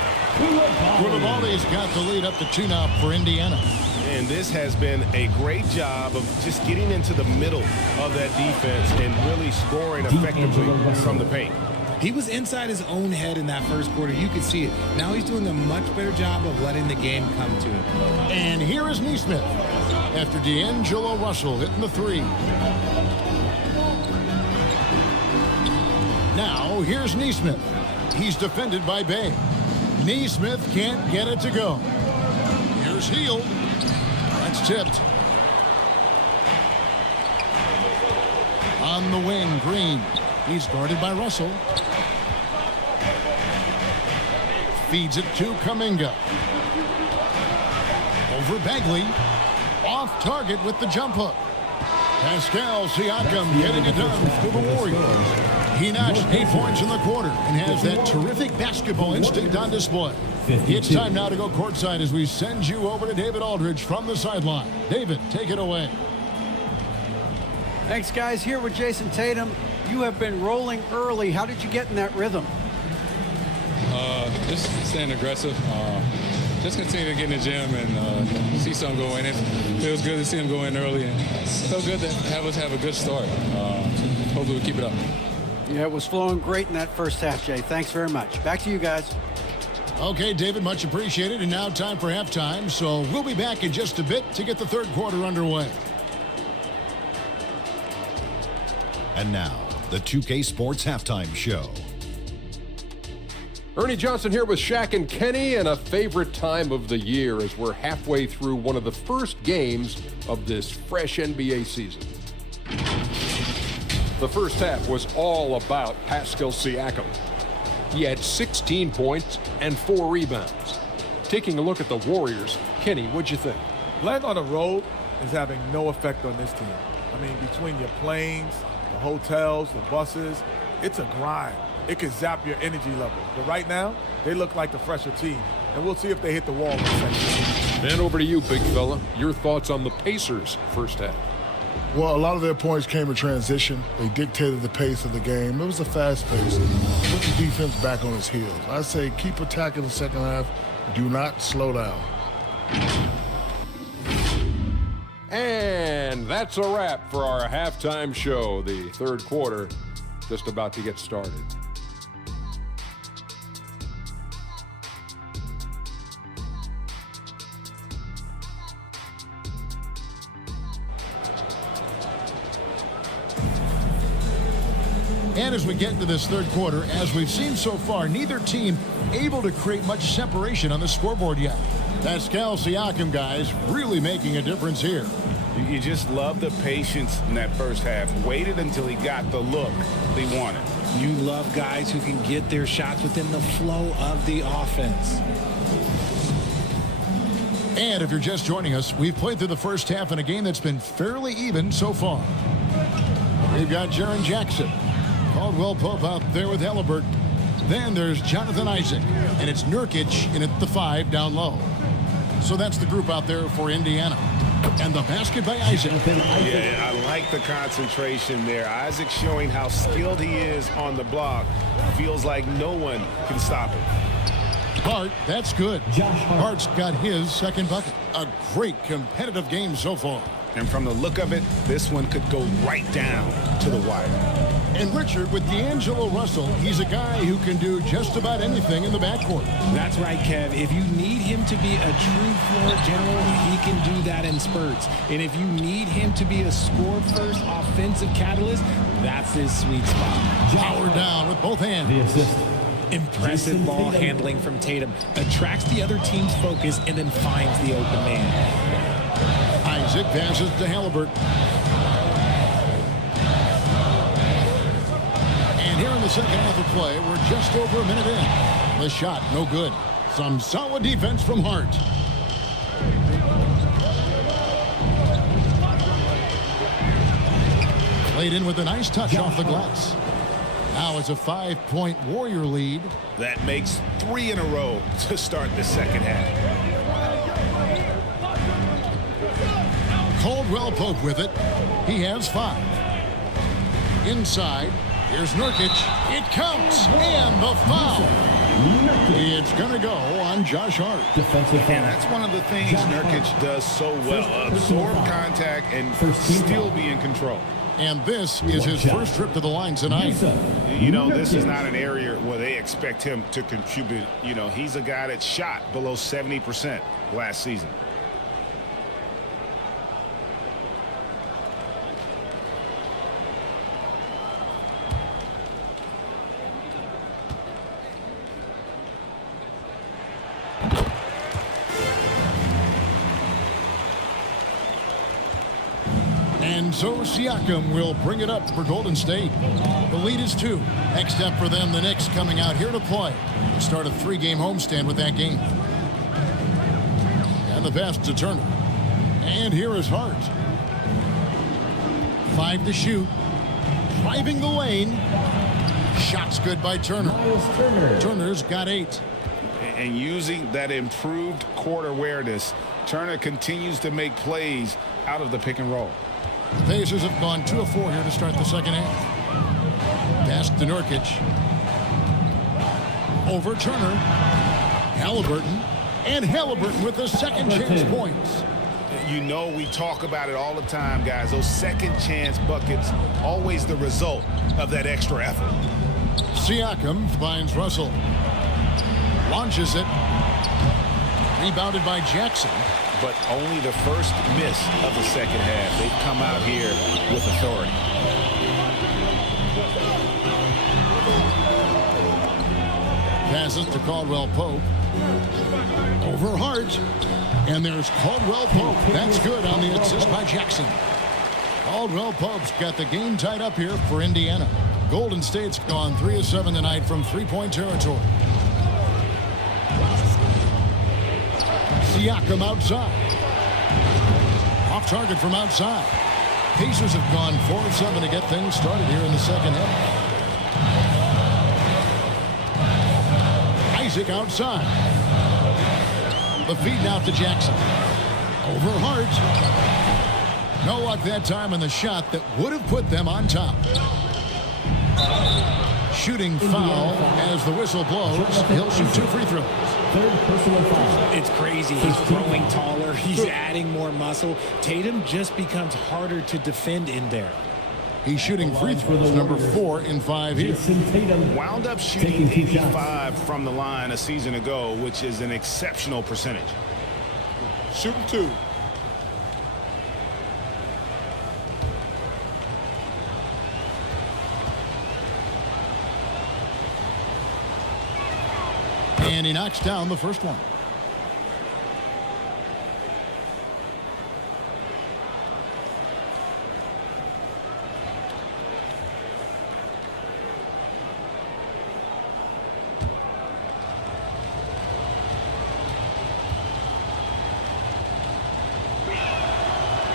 Koulibaly's got the lead up to 2 now for Indiana. And this has been a great job of just getting into the middle of that defense and really scoring effectively from the paint. He was inside his own head in that first quarter. You could see it. Now he's doing a much better job of letting the game come to him. And here is Nesmith after D'Angelo Russell hitting the 3. Now here's Nesmith. He's defended by Bay. Nesmith can't get it to go. Here's Hield. That's tipped. On the wing, Green. He's guarded by Russell. Feeds it to Kuminga. Over Bagley. Off target with the jump hook. Pascal Siakam getting it done for the Warriors. He notched 8 points in the quarter and has that terrific basketball instinct on display. It's time now to go courtside as we send you over to David Aldridge from the sideline. David, take it away. Thanks, guys. Here with Jason Tatum. You have been rolling early. How did you get in that rhythm? Just staying aggressive. Just continue to get in the gym and see some go in. It feels good to see him go in early, and so good to have us have a good start. Hopefully we'll keep it up. Yeah, it was flowing great in that first half, Jay. Thanks very much. Back to you guys. Okay, David, much appreciated. And now time for halftime. So we'll be back in just a bit to get the third quarter underway. And now, the 2K Sports Halftime Show. Ernie Johnson here with Shaq and Kenny, and a favorite time of the year as we're halfway through one of the first games of this fresh NBA season. The first half was all about Pascal Siakam. He had 16 points and 4 rebounds. Taking a look at the Warriors, Kenny, what'd you think? Playing on the road is having no effect on this team. I mean, between your planes, the hotels, the buses, it's a grind. It can zap your energy level. But right now, they look like the fresher team. And we'll see if they hit the wall in the second half. Then over to you, big fella. Your thoughts on the Pacers' first half? Well, a lot of their points came in transition. They dictated the pace of the game. It was a fast pace. Put the defense back on its heels. I say keep attacking the second half. Do not slow down. And that's a wrap for our halftime show. The third quarter just about to get started. And as we get into this third quarter, as we've seen so far, neither team able to create much separation on the scoreboard yet. Pascal Siakam, guys, really making a difference here. You just love the patience in that first half. Waited until he got the look he wanted. You love guys who can get their shots within the flow of the offense. And if you're just joining us, we've played through the first half in a game that's been fairly even so far. We've got Jaren Jackson. Caldwell Pope out there with Halliburton. Then there's Jonathan Isaac, and it's Nurkic in at the 5 down low. So that's the group out there for Indiana. And the basket by Isaac. Yeah, I like the concentration there. Isaac showing how skilled he is on the block. Feels like no one can stop him. Hart, that's good. Hart's got his second bucket. A great competitive game so far. And from the look of it, this one could go right down to the wire. And Richard, with D'Angelo Russell, he's a guy who can do just about anything in the backcourt. That's right, Kev. If you need him to be a true floor general, he can do that in spurts. And if you need him to be a score-first offensive catalyst, that's his sweet spot. Power down with both hands. The assist. Impressive ball handling from Tatum. Attracts the other team's focus and then finds the open man. Isaac passes to Halliburton. And here in the second half of play, we're just over a minute in. The shot, no good. Some solid defense from Hart. Played in with a nice touch off the glass. Now it's a 5-point Warrior lead. That makes 3 in a row to start the second half. Caldwell Pope with it. He has 5. Inside, here's Nurkic. It counts, and the foul. It's going to go on Josh Hart. And that's one of the things Nurkic does so well. Absorb contact and still be in control. And this is his first trip to the line tonight. You know, this is not an area where they expect him to contribute. You know, he's a guy that shot below 70% last season. And so Siakam will bring it up for Golden State. The lead is 2. Next up for them, the Knicks coming out here to play. Start a 3-game homestand with that game. And the pass to Turner. And here is Hart. 5 to shoot. Driving the lane. Shots good by Turner. Turner's got 8. And using that improved court awareness, Turner continues to make plays out of the pick and roll. The Pacers have gone 2 of 4 here to start the second half. Pass to Nurkic. Over Turner. Halliburton. And Halliburton with the second chance points. You know, we talk about it all the time, guys. Those second chance buckets, always the result of that extra effort. Siakam finds Russell. Launches it. Rebounded by Jackson. But only the first miss of the second half. They've come out here with authority. Passes to Caldwell Pope. Over Hart. And there's Caldwell Pope. That's good on the assist by Jackson. Caldwell Pope's got the game tied up here for Indiana. Golden State's gone 3 of 7 tonight from three-point territory. Siakam outside. Off target from outside. Pacers have gone 4 of 7 to get things started here in the second half. Isaac outside. The feed now to Jackson. Over Hart. No luck that time on the shot that would have put them on top. Shooting foul as the whistle blows. He'll shoot 2 free throws. Third personal foul. It's crazy. He's growing taller. He's adding more muscle. Tatum just becomes harder to defend in there. He's shooting free throws, number 4 in 5 here. Wound up shooting 85 from the line a season ago, which is an exceptional percentage. Shooting 2. And he knocks down the first one.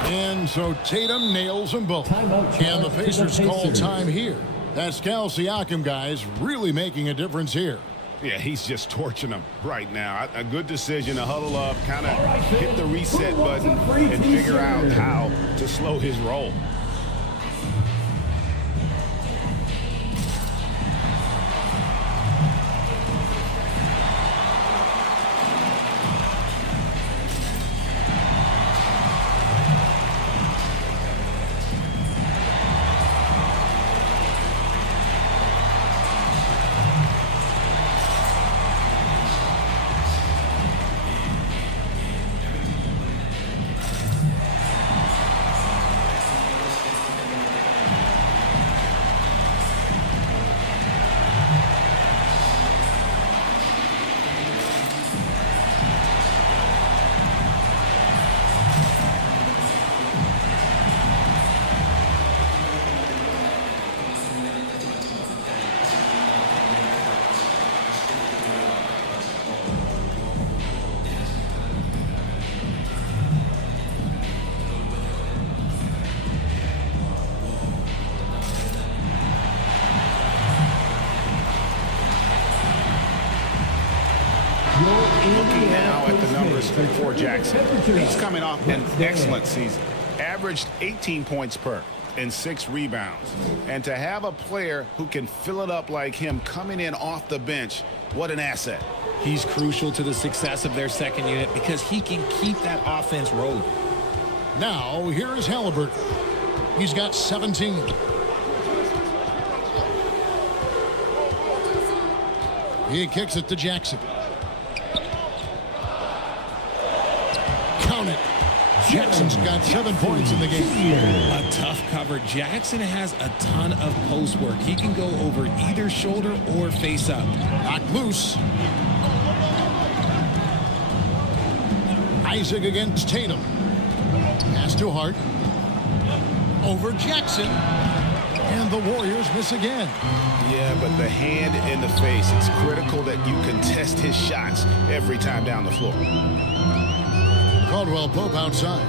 And so Tatum nails them both. And the Pacers call time here. Pascal Siakam, guys, really making a difference here. Yeah, he's just torching them right now. A good decision to huddle up, kind of hit the reset button and figure out how to slow his roll. Looking now at the numbers for Jackson. He's coming off an excellent season. Averaged 18 points per and 6 rebounds. And to have a player who can fill it up like him coming in off the bench, what an asset. He's crucial to the success of their second unit because he can keep that offense rolling. Now, here is Halliburton. He's got 17. He kicks it to Jackson. Count it. Jackson's got 7 points in the game. A tough cover. Jackson has a ton of post work. He can go over either shoulder or face up. Knocked loose. Isaac against Tatum. Pass to Hart. Over Jackson. And the Warriors miss again. Yeah, but the hand in the face, it's critical that you contest his shots every time down the floor. Caldwell Pope outside.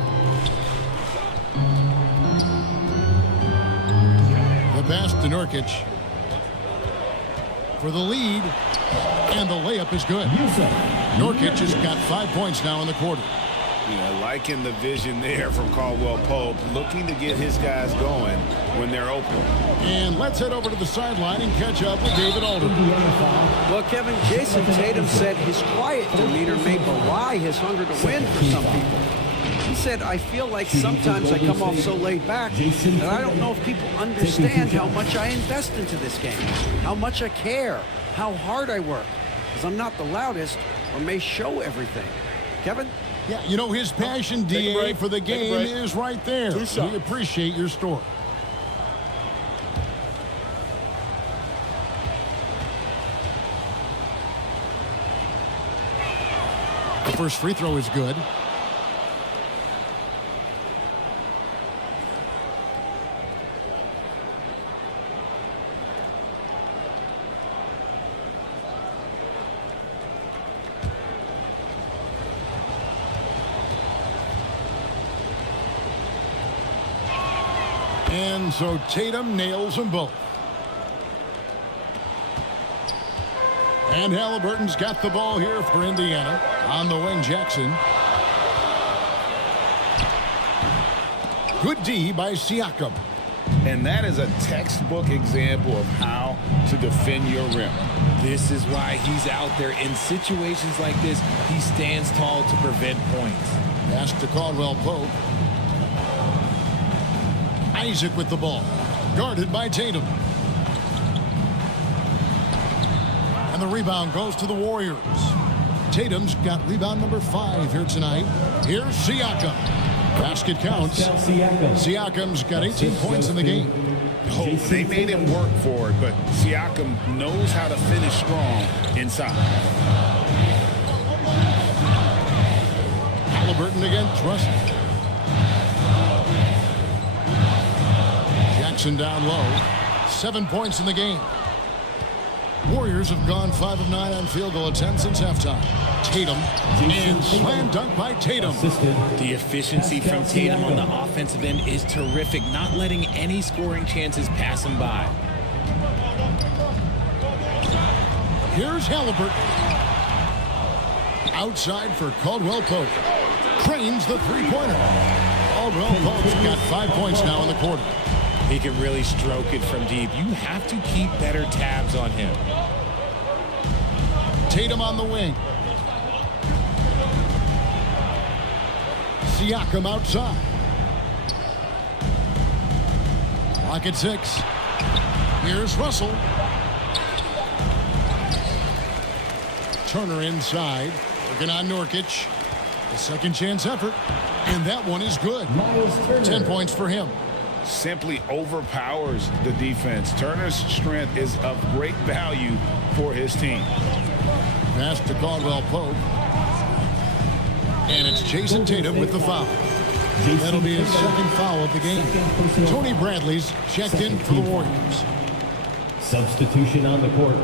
The pass to Nurkic. for the lead. And the layup is good. Nurkic has got 5 points now in the quarter. Yeah, liking the vision there from Caldwell Pope, looking to get his guys going when they're open. And let's head over to the sideline and catch up with David Alder. Well, Kevin, Jason Tatum said his quiet demeanor may belie his hunger to win for some people. He said, I feel like sometimes I come off so laid back that I don't know if people understand how much I invest into this game, how much I care, how hard I work, because I'm not the loudest or may show everything. Kevin? Yeah, you know, his passion, DA, for the game is right there. We appreciate your story. The first free throw is good. And so Tatum nails them both. And Halliburton's got the ball here for Indiana. On the wing, Jackson. Good D by Siakam. And that is a textbook example of how to defend your rim. This is why he's out there in situations like this. He stands tall to prevent points. Pass to Caldwell Pope. Isaac with the ball. Guarded by Tatum. And the rebound goes to the Warriors. Tatum's got rebound number 5 here tonight. Here's Siakam. Basket counts. Siakam's got 18 points in the game. Oh, they made him work for it, but Siakam knows how to finish strong inside. Halliburton against Russell. Jackson down low. 7 points in the game. Warriors have gone 5 of 9 on field goal attempts since halftime. Tatum and slam dunk by Tatum. The efficiency from Tatum on the offensive end is terrific, not letting any scoring chances pass him by. Here's Halliburton. Outside for Caldwell Pope. Cranes the three-pointer. Caldwell Pope's got 5 points now in the quarter. He can really stroke it from deep. You have to keep better tabs on him. Tatum on the wing. Siakam outside. Clock at 6. Here's Russell. Turner inside. Working on Nurkic. The second chance effort. And that one is good. 10 points for him. Simply overpowers the defense. Turner's strength is of great value for his team. Pass to Caldwell Pope. And it's Jason Tatum with the foul. That'll be his second foul of the game. Tony Bradley's checked in for the Warriors. Substitution on the court.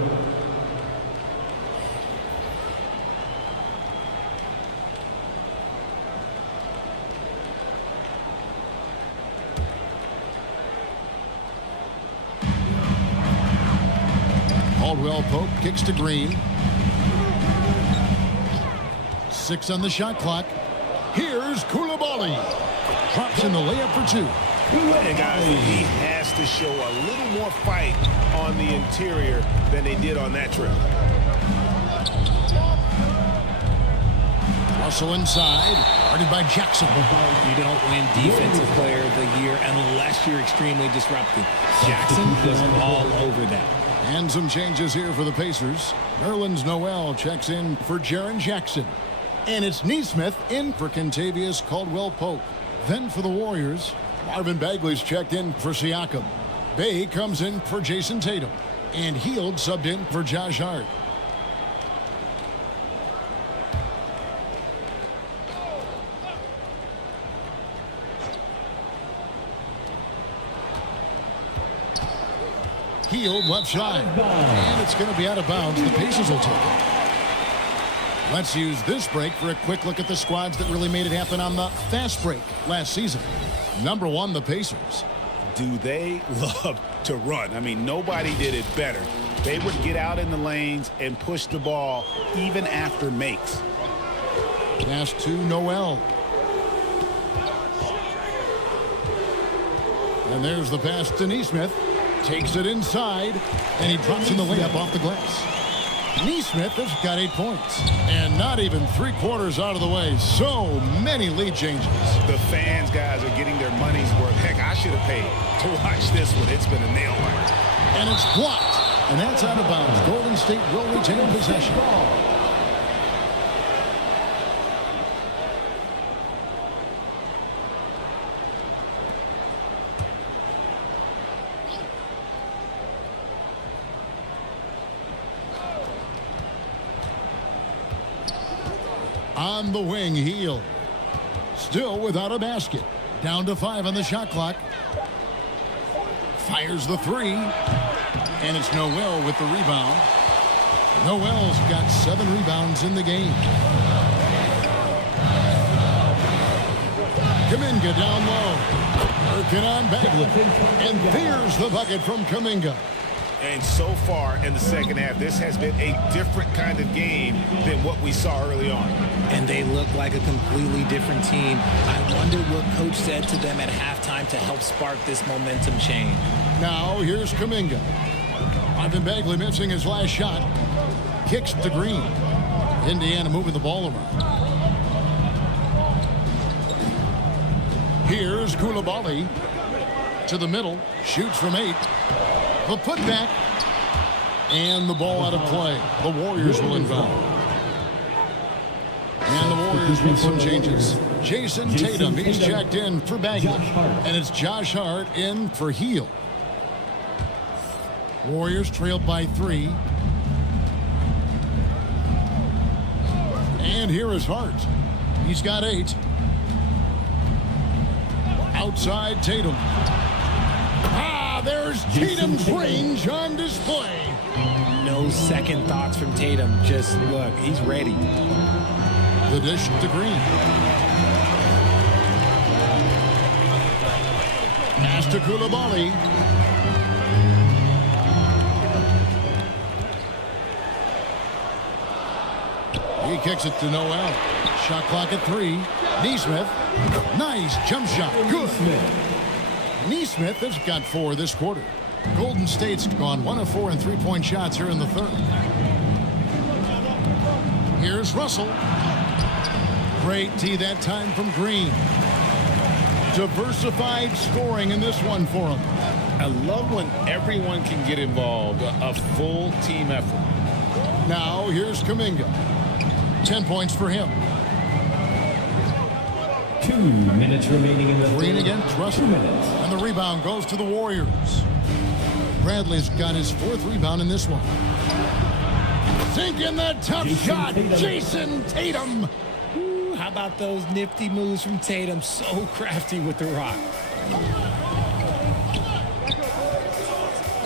Caldwell Pope kicks to Green. 6 on the shot clock. Here's Koulibaly. Drops in the layup for 2. And guys, he has to show a little more fight on the interior than they did on that trip. Russell inside, guarded by Jackson. You don't win Defensive Player of the Year unless you're extremely disruptive. Jackson was all over that. And some changes here for the Pacers. Nerlens Noel checks in for Jaren Jackson. And it's Neesmith in for Kentavious Caldwell-Pope. Then for the Warriors, Marvin Bagley's checked in for Siakam. Bay comes in for Jason Tatum. And Hield subbed in for Josh Hart. Hield left side. And it's going to be out of bounds. The Pacers will take it. Let's use this break for a quick look at the squads that really made it happen on the fast break last season. Number 1, the Pacers. Do they love to run? I mean, nobody did it better they would get out in the lanes and push the ball even after makes. Pass to Noel. And there's the pass to Neesmith. Takes it inside, and he drops in the layup off the glass. Neesmith has got 8 points, and not even 3/4 out of the way. So many lead changes. The fans, guys, are getting their money's worth. Heck, I should have paid to watch this one. It's been a nail biter. And it's blocked, and that's out of bounds. Golden State will retain possession. On the wing, Heel. Still without a basket. Down to 5 on the shot clock. Fires the 3. And it's Noel with the rebound. Noel's got 7 rebounds in the game. Kuminga down low. Working on Bagley. And there's the bucket from Kuminga. And so far in the second half, this has been a different kind of game than what we saw early on. And they look like a completely different team. I wonder what coach said to them at halftime to help spark this momentum change. Now here's Kuminga. Ivan Bagley missing his last shot. Kicks to Green. Indiana moving the ball around. Here's Coulibaly to the middle. Shoots from 8. The putback. And the ball out of play. The Warriors will inbound. And the Warriors with some changes. Jason Tatum, he's checked in for Bagley. And it's Josh Hart in for Heel. Warriors trailed by 3. And here is Hart. He's got 8. Outside Tatum. There's Tatum's range on display. No second thoughts from Tatum. Just look, he's ready. The dish to Green. Pass to Coulibaly. He kicks it to Noel. Shot clock at 3. Neesmith. Nice jump shot. Good. Neesmith has got 4 this quarter. Golden State's gone 1 of 4 in 3-point shots here in the third. Here's Russell. Great D that time from Green. Diversified scoring in this one for him. I love when everyone can get involved. A full team effort. Now here's Kuminga. 10 points for him. 2 minutes remaining in the Green third. against Russell. 2 minutes. And the rebound goes to the Warriors. Bradley's got his 4th rebound in this one. Sinking the tough shot. Jason Tatum. Ooh, how about those nifty moves from Tatum? So crafty with the rock.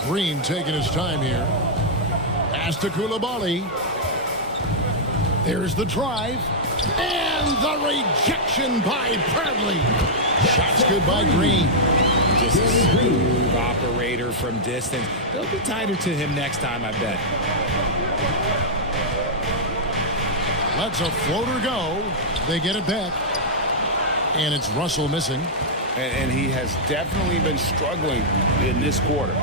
Green taking his time here. Pass to Coulibaly. There's the drive. And the rejection by Bradley. Shots good by Green. Just a smooth operator from distance. They'll be tighter to him next time, I bet. Lets a floater go. They get it back. And it's Russell missing. And he has definitely been struggling in this quarter.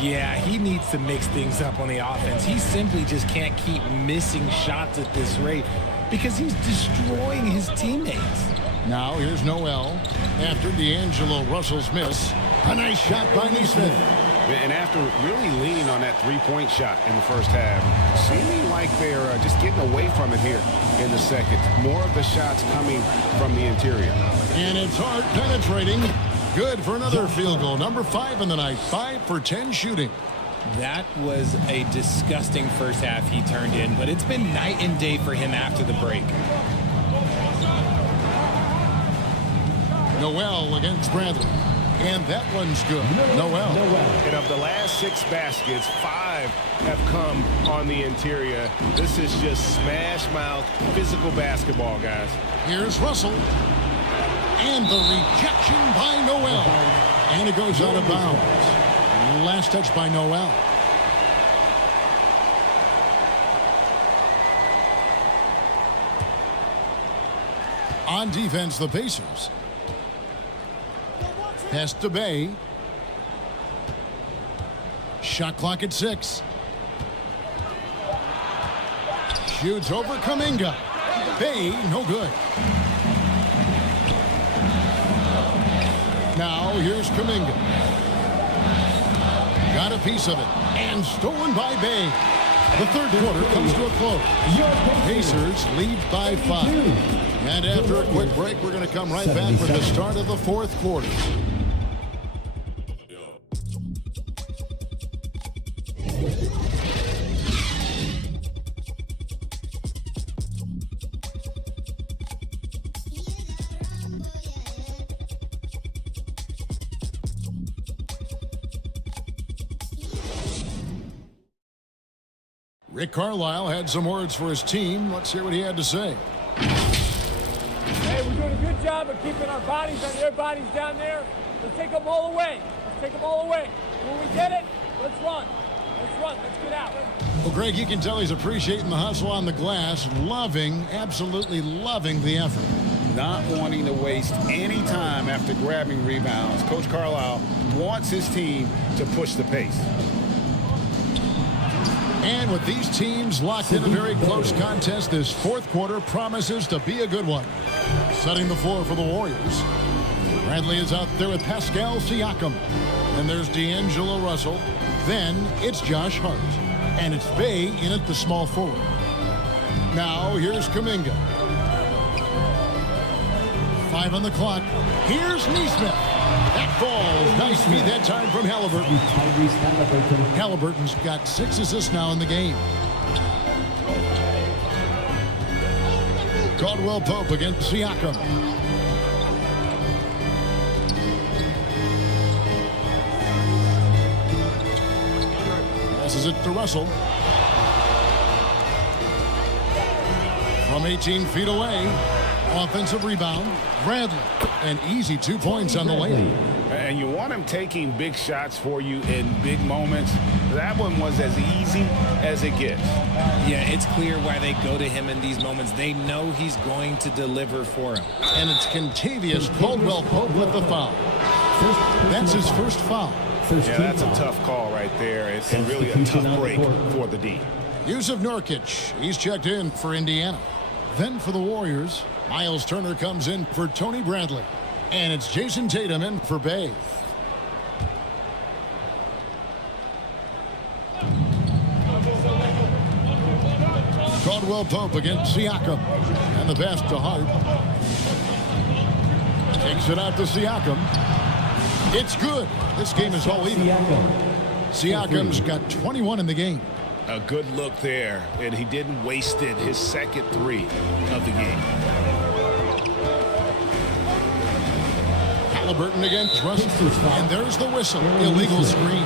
Yeah, he needs to mix things up on the offense. He simply just can't keep missing shots at this rate because he's destroying his teammates. Now here's Noel after D'Angelo Russell's miss. A nice shot by Neesmith. And after really leaning on that 3-point shot in the first half, seeming like they're just getting away from it here in the second. More of the shots coming from the interior. And it's Hart penetrating. Good for another field goal. Number 5 in the night. 5 for 10 shooting. That was a disgusting first half he turned in, but it's been night and day for him after the break. Noel against Bradley. And that one's good. Noel. And of the last 6 baskets, 5 have come on the interior. This is just smash mouth, physical basketball, guys. Here's Russell. And the rejection by Noel. And it goes out of bounds. Last touch by Noel. On defense, the Pacers. Pass to Bay. Shot clock at 6. Shoots over Kuminga. Bay, no good. Now here's Kuminga. Got a piece of it. And stolen by Bay. The third quarter comes to a close. Pacers lead by 5. And after a quick break, we're going to come right back with the start of the fourth quarter. Rick Carlisle had some words for his team. Let's hear what he had to say. Hey, we're doing a good job of keeping our bodies on their bodies down there. Let's take them all away. Let's take them all away. When we get it, let's run. Let's run. Let's get out. Well, Greg, you can tell he's appreciating the hustle on the glass. Absolutely loving the effort. Not wanting to waste any time after grabbing rebounds. Coach Carlisle wants his team to push the pace. And with these teams locked in a very close contest, this fourth quarter promises to be a good one. Setting the floor for the Warriors. Bradley is out there with Pascal Siakam. And there's D'Angelo Russell. Then it's Josh Hart. And it's Bay in at the small forward. Now here's Kuminga. 5 on the clock. Here's Nesmith. That falls. Nice feed that time from Halliburton. Halliburton's got 6 assists now in the game. Caldwell Pope against Siakam. Passes it to Russell. From 18 feet away. Offensive rebound. Bradley. An easy 2 points on the layup. And you want him taking big shots for you in big moments. That one was as easy as it gets. Yeah, it's clear why they go to him in these moments. They know he's going to deliver for him. And it's Kentavious Caldwell-Pope with the foul. That's his first foul. Yeah, that's a tough call right there. It's really a tough break for the D. Yusuf Nurkic. He's checked in for Indiana. Then for the Warriors, Miles Turner comes in for Tony Bradley. And it's Jason Tatum in for Bay. Caldwell Pope against Siakam. And the pass to Hart. Takes it out to Siakam. It's good. This game is all even. Siakam's got 21 in the game. A good look there, and he didn't waste it. His second 3 of the game. Halliburton against Russell. And there's the whistle. Illegal screen.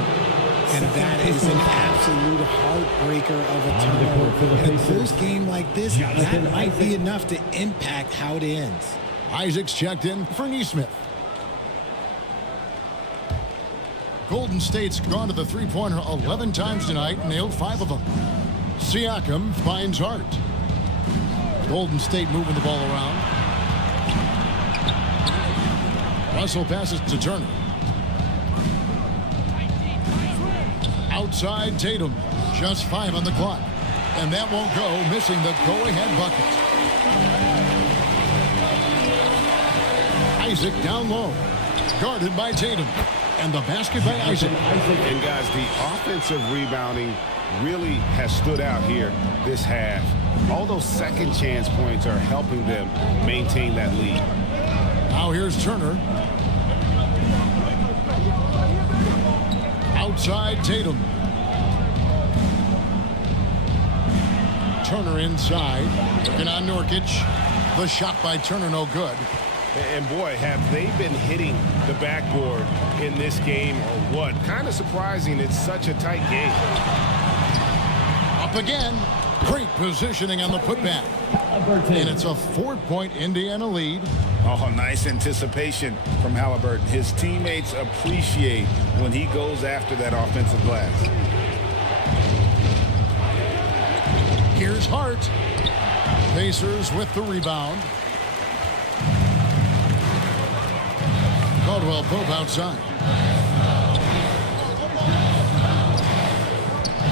And that is an absolute heartbreaker of a turnover. In a close game like this, that might be enough to impact how it ends. Isaac's checked in for Nesmith. Golden State's gone to the three-pointer 11 times tonight and nailed 5 of them. Siakam finds Hart. Golden State moving the ball around. Russell passes to Turner. Outside Tatum. Just 5 on the clock. And that won't go, missing the go-ahead bucket. Isaac down low. Guarded by Tatum. And the basket by Isaac. And guys, the offensive rebounding really has stood out here this half. All those second chance points are helping them maintain that lead. Now here's Turner. Outside Tatum. Turner inside. Looking on Nurkic. The shot by Turner no good. And boy, have they been hitting the backboard in this game or what? Kind of surprising. It's such a tight game. Up again. Great positioning on the putback. And it's a 4-point Indiana lead. Oh, nice anticipation from Halliburton. His teammates appreciate when he goes after that offensive glass. Here's Hart. Pacers with the rebound. Caldwell Pope outside.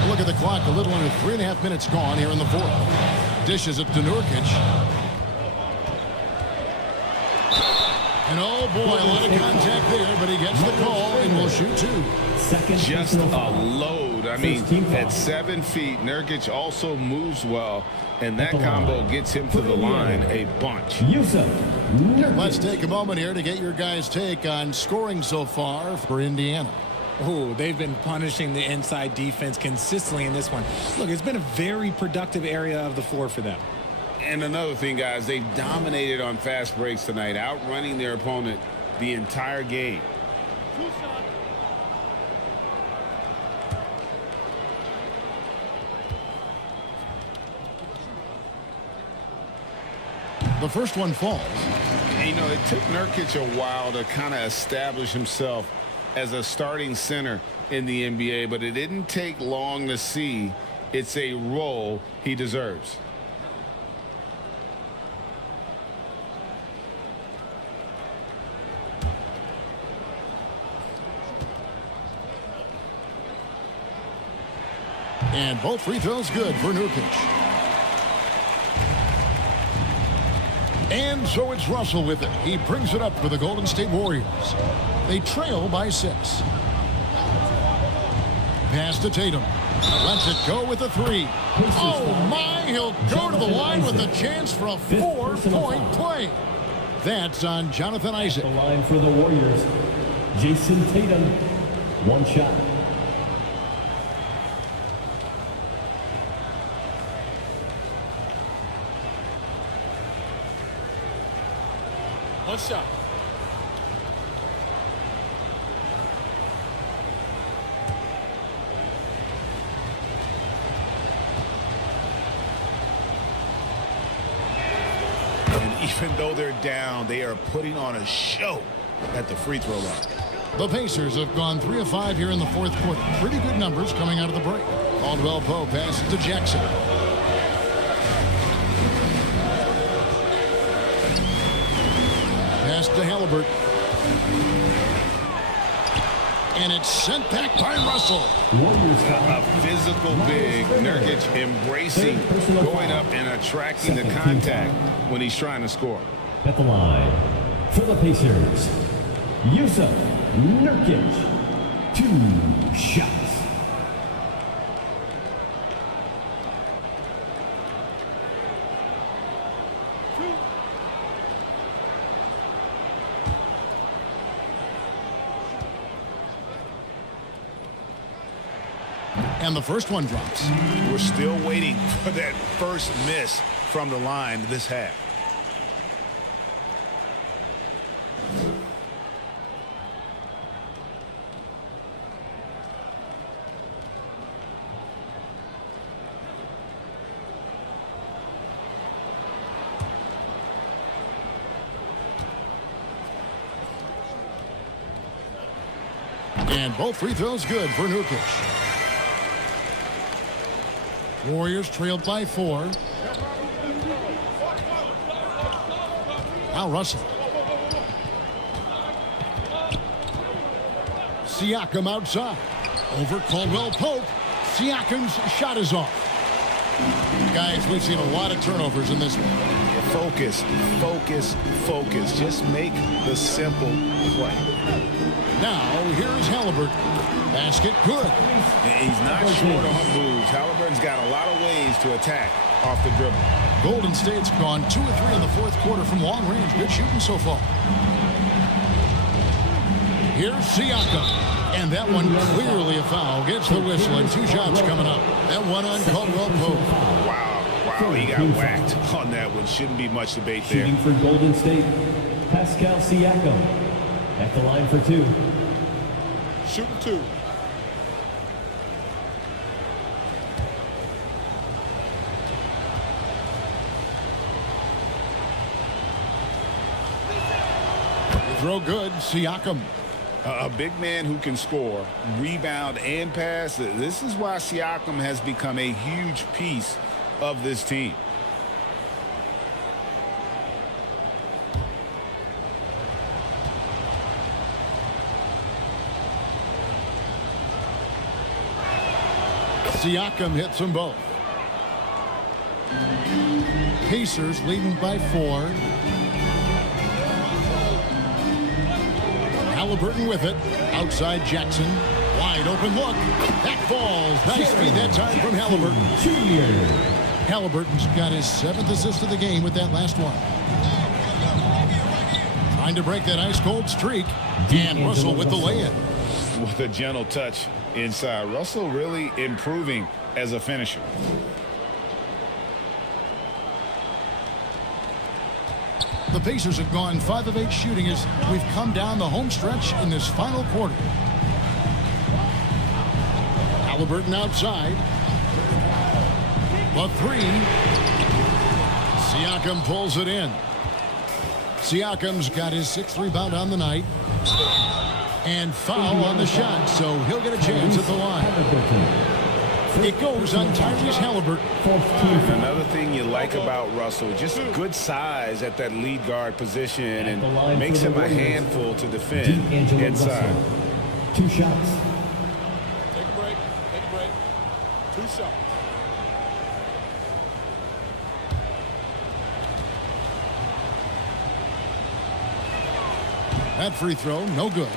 Look at the clock. A little under 3.5 minutes gone here in the fourth. Dishes it to Nurkic. And oh boy, a lot of contact there, but he gets the call and will shoot two. Just a load. I mean, at 7 feet, Nurkic also moves well, and that combo gets him to the line a bunch. Let's take a moment here to get your guys' take on scoring so far for Indiana. Oh, they've been punishing the inside defense consistently in this one. Look, it's been a very productive area of the floor for them. And another thing, guys, they've dominated on fast breaks tonight, outrunning their opponent the entire game. The first one falls. And, you know, it took Nurkic a while to kind of establish himself as a starting center in the NBA, but it didn't take long to see it's a role he deserves. And both free throws good for Nurkic. And so it's Russell with it. He brings it up for the Golden State Warriors. They trail by 6. Pass to Tatum. Lets it go with a 3. Oh my, he'll go to the line with a chance for a 4-point play. That's on Jonathan Isaac. The line for the Warriors. Jason Tatum. One shot. One shot. And even though they're down, they are putting on a show at the free throw line. The Pacers have gone 3 of 5 here in the fourth quarter. Pretty good numbers coming out of the break. Caldwell Pope passes to Jackson. Pass to Halliburton. And it's sent back by Russell. A physical big. Nurkic embracing, going up and attracting the contact when he's trying to score. At the line for the Pacers, Yusuf Nurkic. 2 shots. And the first one drops. We're still waiting for that first miss from the line this half. And both free throws good for Nurkic. Warriors trailed by 4. Now Russell. Siakam outside. Over Caldwell Pope. Siakam's shot is off. Guys, we've seen a lot of turnovers in this one. Focus, focus, focus. Just make the simple play. Now, here's Halliburton. Basket good. He's not short on moves. Halliburton's got a lot of ways to attack off the dribble. Golden State's gone 2 of 3 in the fourth quarter from long range. Good shooting so far. Here's Siakam. And that one clearly a foul. Gets the whistle and 2 shots coming up. That one on Caldwell Pope. Wow, he got whacked on that one. Shouldn't be much debate there. Shooting for Golden State, Pascal Siakam. At the line for 2. Shooting 2. Throw good, Siakam. A big man who can score, rebound, and pass. This is why Siakam has become a huge piece of this team. Siakam hits them both. Pacers leading by 4. Halliburton with it. Outside Jackson. Wide open look. That falls. Nice feed that time from Halliburton. Halliburton's got his 7th assist of the game with that last one. Trying to break that ice-cold streak. And Russell with the lay-in. With a gentle touch inside. Russell really improving as a finisher. The Pacers have gone 5 of 8 shooting as we've come down the home stretch in this final quarter. Halliburton outside. The 3. Siakam pulls it in. Siakam's got his 6th rebound on the night. And foul on the shot, so he'll get a chance at the line. It goes on Tyrese Halliburton. Another thing you like about Russell, just good size at that lead guard position and makes him a handful to defend inside. 2 shots. Take a break. 2 shots. That free throw, no good.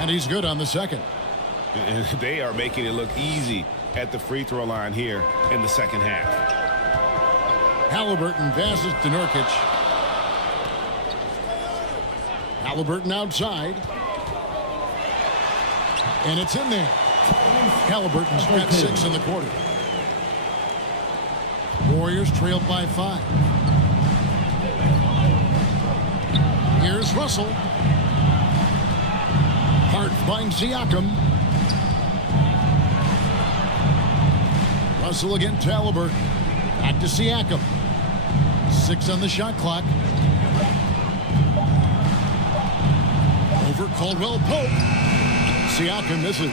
And he's good on the second. And they are making it look easy at the free throw line here in the second half. Halliburton passes to Nurkic. Halliburton outside. And it's in there. Halliburton's got 6 in the quarter. Warriors trailed by 5. Here's Russell. Hart finds Siakam. Russell against Halliburton. Back to Siakam. 6 on the shot clock. Over Caldwell Pope. Siakam misses.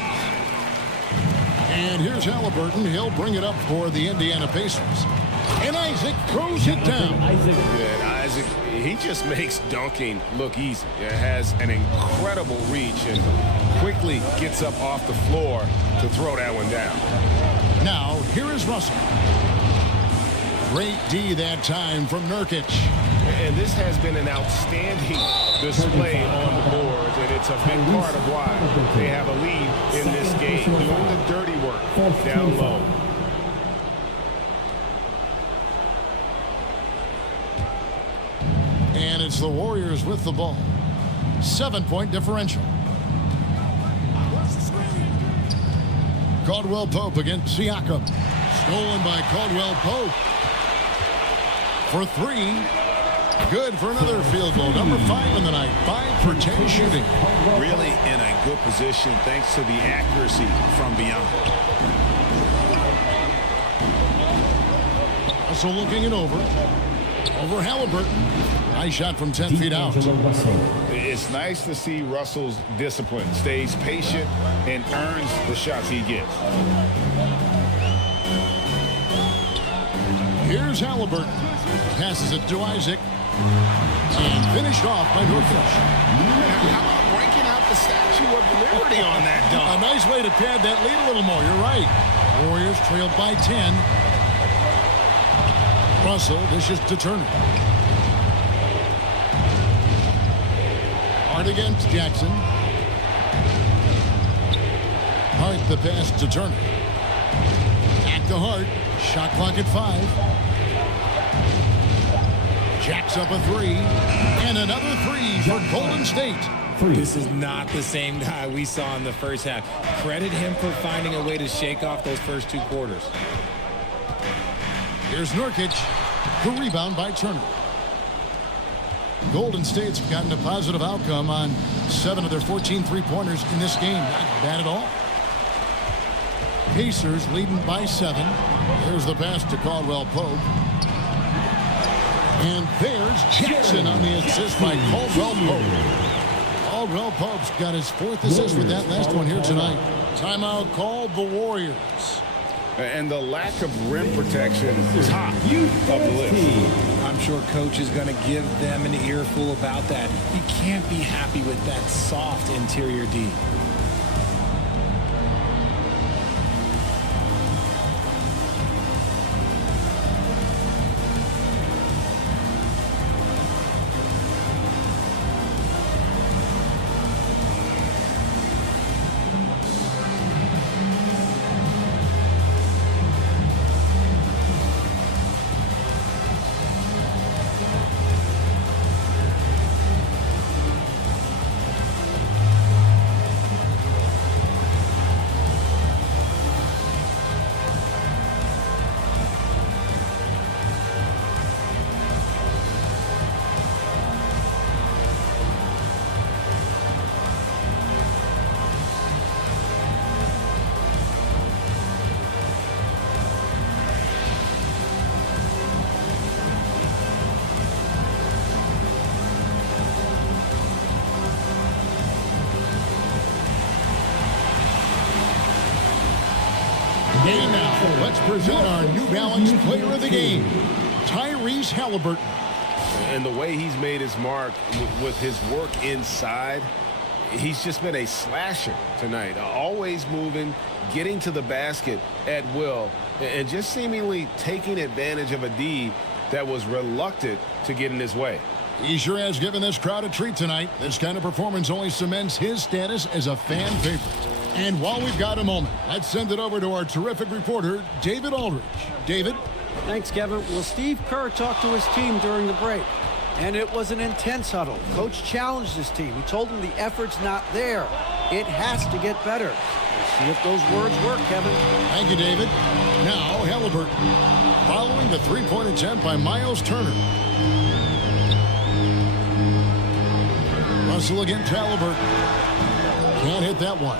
And here's Halliburton. He'll bring it up for the Indiana Pacers. And Isaac throws it down. And Isaac, he just makes dunking look easy. It has an incredible reach and quickly gets up off the floor to throw that one down. Now, here is Russell. Great D that time from Nurkic. And this has been an outstanding display on the boards, and it's a big part of why they have a lead in this game, doing the dirty work down low. And it's the Warriors with the ball. 7-point differential. Caldwell Pope against Siakam. Stolen by Caldwell Pope. For 3. Good for another field goal. Number 5 in the night. 5 for 10 shooting. Really in a good position thanks to the accuracy from beyond. Also looking it over. Over Halliburton. Nice shot from 10 feet out. It's nice to see Russell's discipline. Stays patient and earns the shots he gets. Here's Halliburton. Passes it to Isaac. And finished off by Nurkic. How about breaking out the Statue of Liberty on that dunk? A nice way to pad that lead a little more. You're right. Warriors trailed by 10. Russell dishes to Turner. Hart against Jackson. Hart the pass to Turner. Back to Hart. Shot clock at 5. Jacks up a 3. And another 3 for Golden State. This is not the same guy we saw in the first half. Credit him for finding a way to shake off those first 2 quarters. Here's Nurkic. The rebound by Turner. Golden State's gotten a positive outcome on 7 of their 14 three-pointers in this game. Not bad at all. Pacers leading by 7. There's the pass to Caldwell Pope. And there's Jackson on the assist by Caldwell Pope. Caldwell Pope's got his 4th assist with that last one here tonight. Timeout called the Warriors. And the lack of rim protection, top of the list. I'm sure coach is going to give them an earful about that. You can't be happy with that soft interior D. And now, let's present our New Balance Player of the Game, Tyrese Halliburton. And the way he's made his mark with his work inside, he's just been a slasher tonight. Always moving, getting to the basket at will, and just seemingly taking advantage of a D that was reluctant to get in his way. He sure has given this crowd a treat tonight. This kind of performance only cements his status as a fan favorite. And while we've got a moment, let's send it over to our terrific reporter, David Aldridge. David? Thanks, Kevin. Well, Steve Kerr talked to his team during the break, and it was an intense huddle. Coach challenged his team. He told them the effort's not there. It has to get better. We'll see if those words work, Kevin. Thank you, David. Now, Halliburton. Following the three-point attempt by Miles Turner. Russell against Halliburton. Can't hit that one.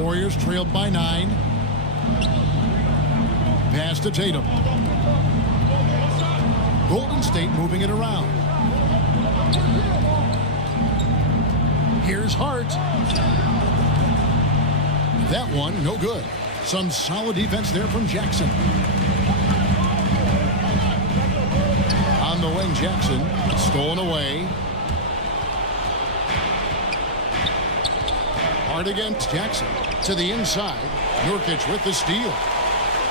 Warriors trailed by 9. Pass to Tatum. Golden State moving it around. Here's Hart. That one, no good. Some solid defense there from Jackson. On the wing, Jackson. Stolen away. Hart against Jackson. To the inside. Nurkic with the steal.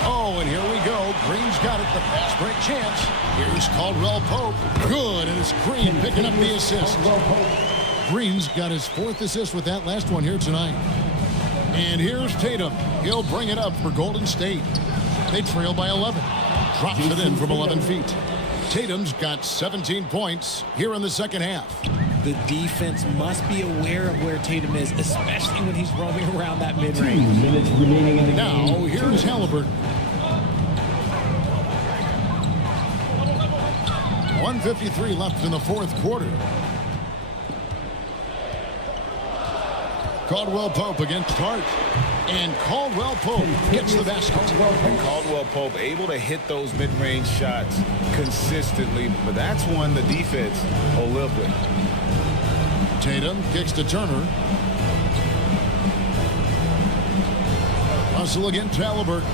Oh, and here we go. Green's got it. The fast break chance. Here's Caldwell Pope. Good, and it's Green picking up the assist. Green's got his 4th assist with that last one here tonight. And here's Tatum. He'll bring it up for Golden State. They trail by 11. Drops it in from 11 feet. Tatum's got 17 points here in the second half. The defense must be aware of where Tatum is, especially when he's roaming around that mid-range. 2 minutes remaining in the now, game. here's Halliburton. 1:53 left in the 4th quarter. Caldwell Pope against Hart. And Caldwell Pope gets the basket. And Caldwell Pope able to hit those mid-range shots consistently, but that's one the defense will live with. Tatum kicks to Turner. Russell against Halliburton.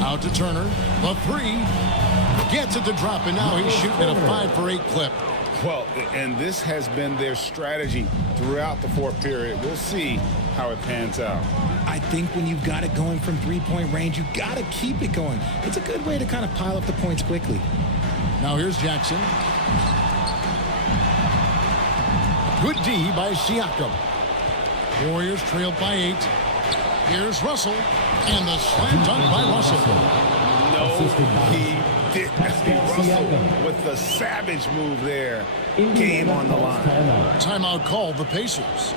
Out to Turner. The 3. Gets it to drop, and now he's shooting at a 5-for-8 clip. Well, and this has been their strategy throughout the 4th period. We'll see how it pans out. I think when you've got it going from three-point range, you got to keep it going. It's a good way to kind of pile up the points quickly. Now here's Jackson. Good D by Siakam. Warriors trailed by 8. Here's Russell. And the slam dunk by Russell. No, he did. Russell with the savage move there. Game on the line. Timeout called the Pacers.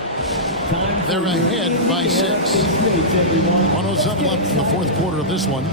They're ahead by 6. 107 left in the 4th quarter of this one.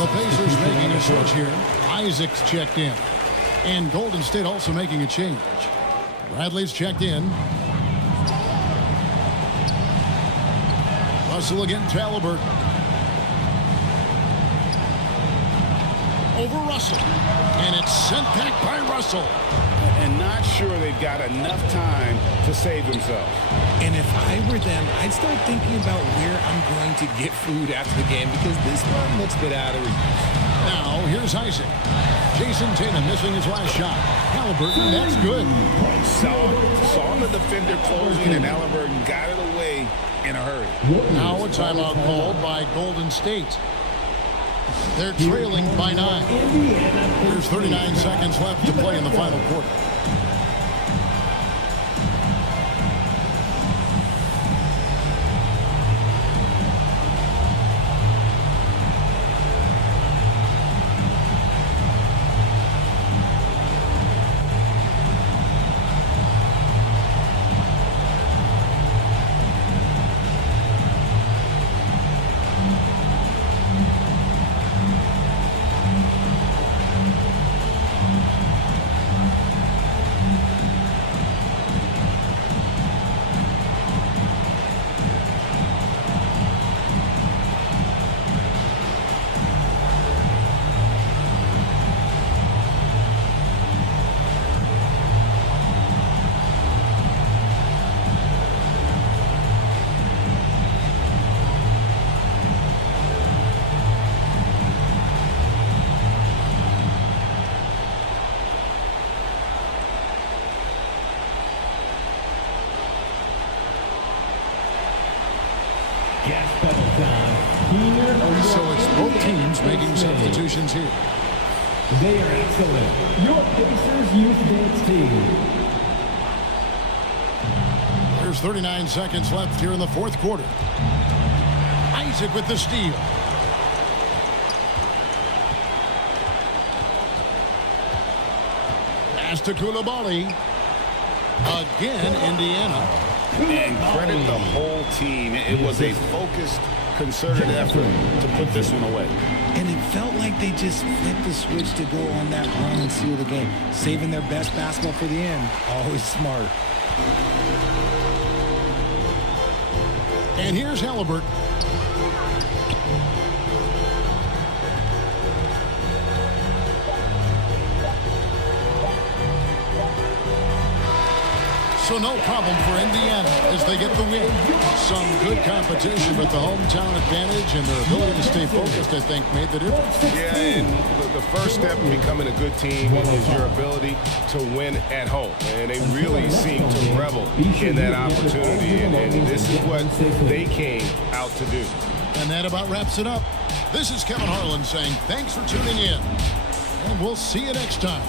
The Pacers making a switch here. Isaac's checked in. And Golden State also making a change. Bradley's checked in. Russell against Halliburton. Over Russell. And it's sent back by Russell. And not sure they've got enough time to save themselves. And if I were them, I'd start thinking about where I'm going to get food after the game because this one looks a bit out of reach. Now, here's Isaac. Jason Tatum missing his last shot. Halliburton, that's good. Saw the defender closing, and Halliburton got it away in a hurry. Now a timeout called by Golden State. They're trailing by 9. There's 39 seconds left to play in the final quarter. So it's both teams making substitutions here. They are excellent. Your Pacers Youth Dance Team. There's 39 seconds left here in the fourth quarter. Isaac with the steal. Pass to Koulibaly. Again, Indiana. And credit the whole team. It was a focused, concerted effort to put this one away. And it felt like they just flipped the switch to go on that run and seal the game. Saving their best basketball for the end. Always smart. And here's Halliburton. So no problem for Indiana as they get the win. Some good competition, but the hometown advantage and their ability to stay focused, I think, made the difference. Yeah, and the first step in becoming a good team is your ability to win at home. And they really seem to revel in that opportunity, and this is what they came out to do. And that about wraps it up. This is Kevin Harlan saying thanks for tuning in, and we'll see you next time.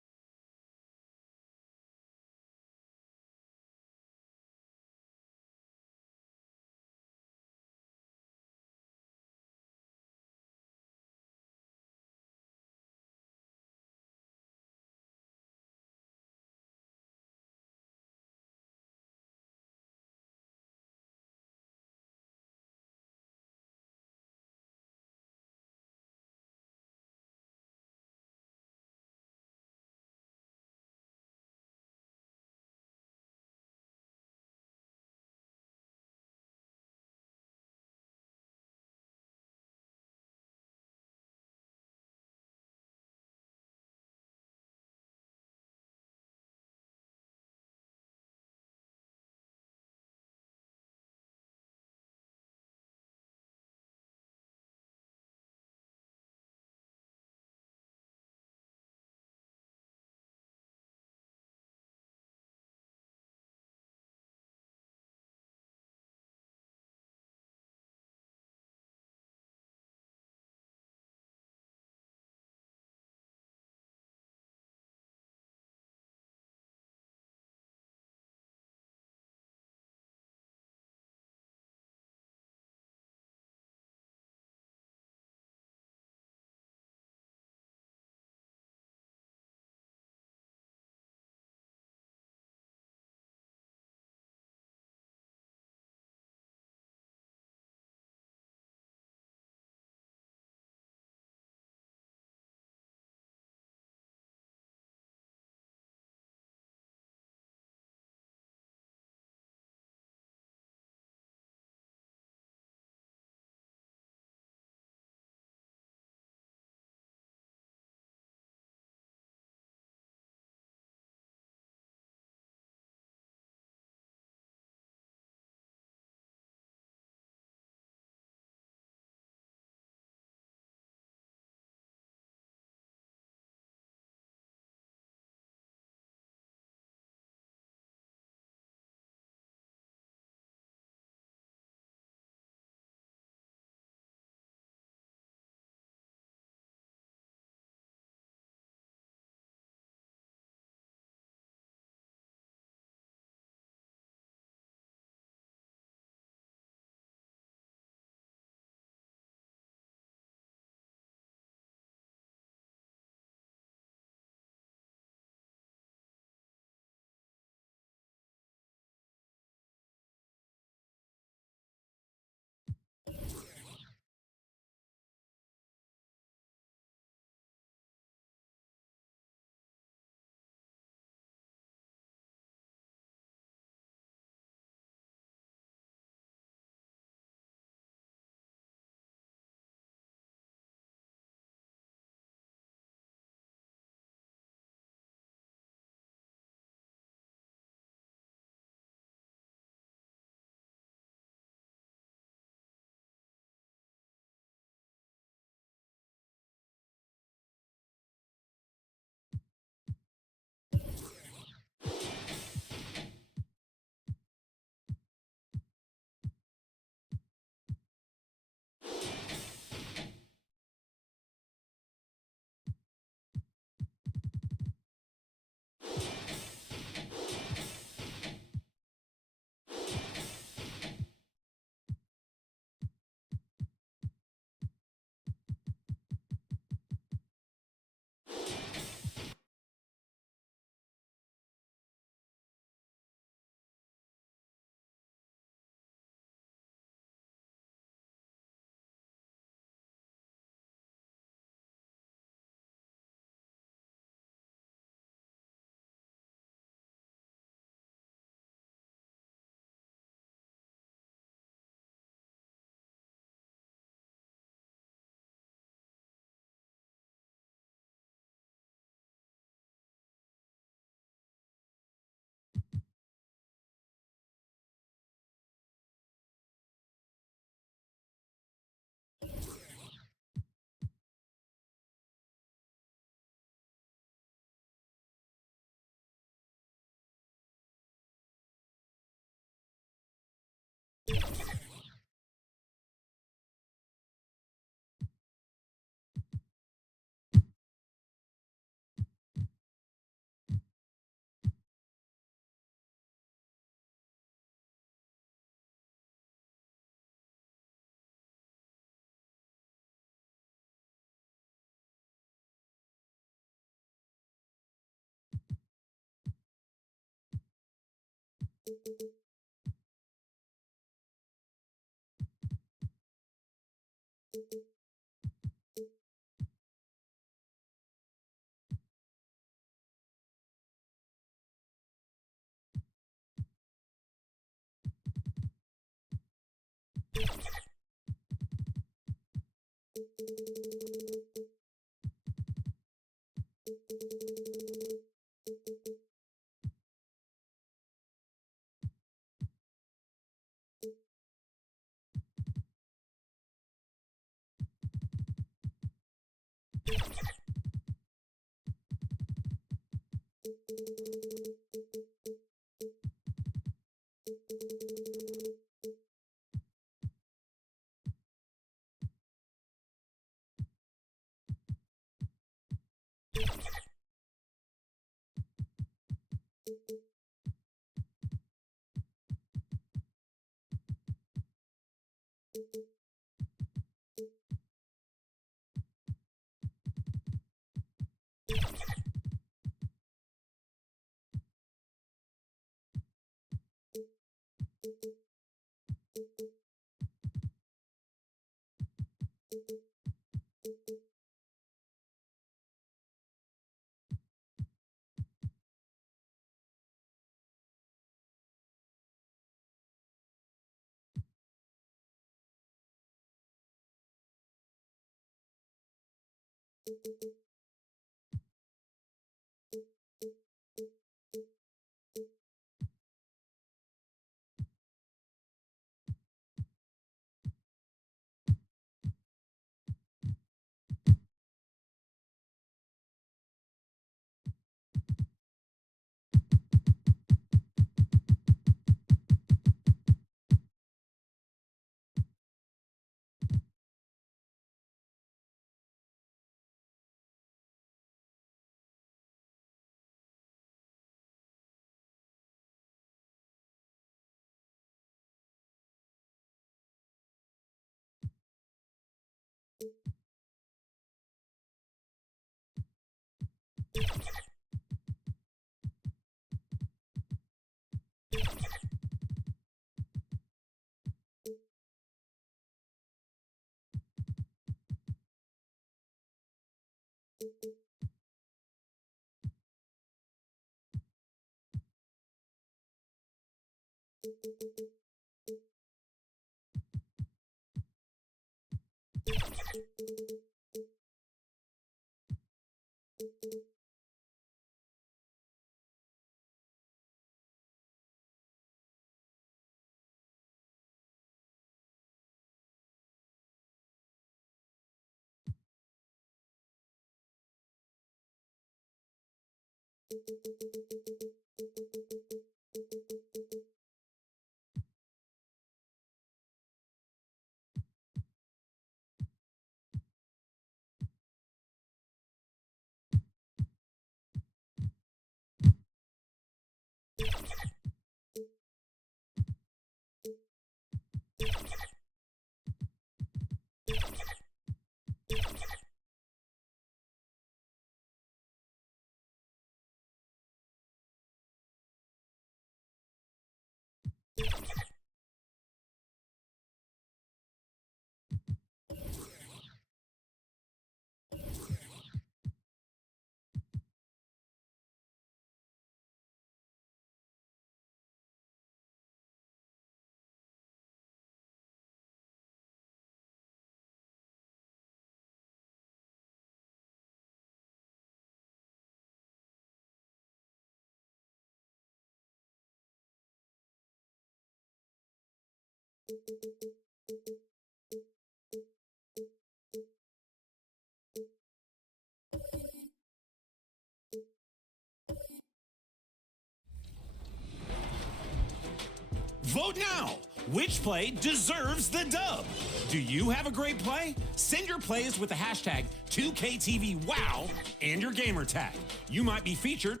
Vote now. Which play deserves the dub? Do you have a great play? Send your plays with the hashtag 2KTVWOW and your gamer tag. You might be featured.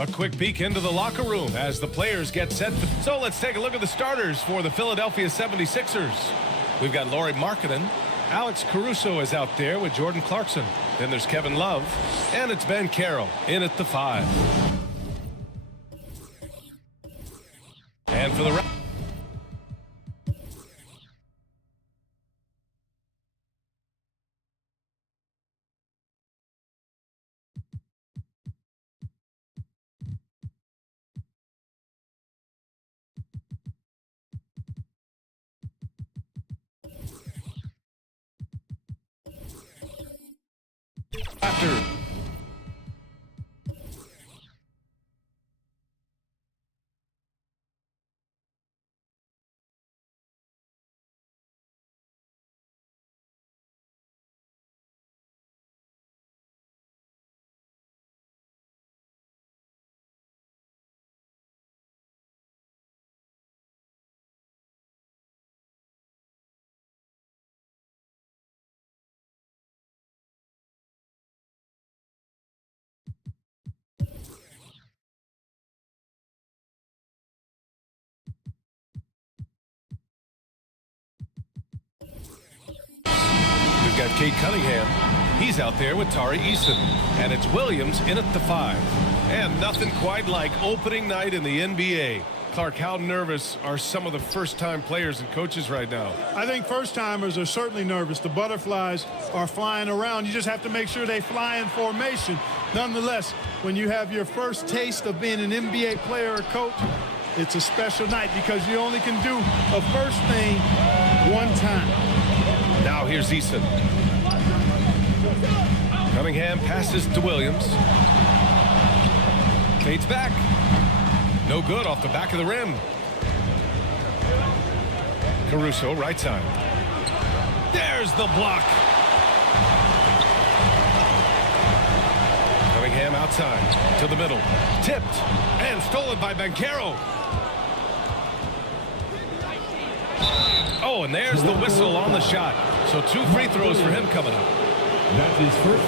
A quick peek into the locker room as the players get set. So let's take a look at the starters for the Philadelphia 76ers. We've got Lauri Markkanen. Alex Caruso is out there with Jordan Clarkson. Then there's Kevin Love. And it's Ben Carroll in at the 5. After. We've got Kate Cunningham. He's out there with Tari Eason. And it's Williams in at the 5. And nothing quite like opening night in the NBA. Clark, how nervous are some of the first-time players and coaches right now? I think first-timers are certainly nervous. The butterflies are flying around. You just have to make sure they fly in formation. Nonetheless, when you have your first taste of being an NBA player or coach, it's a special night because you only can do a first thing one time. Now here's Eason. Cunningham passes to Williams. Kate's back. No good off the back of the rim. Caruso, right side. There's the block. Cunningham outside to the middle. Tipped and stolen by Banchero. Oh, and there's the whistle on the shot. So 2 free throws for him coming up.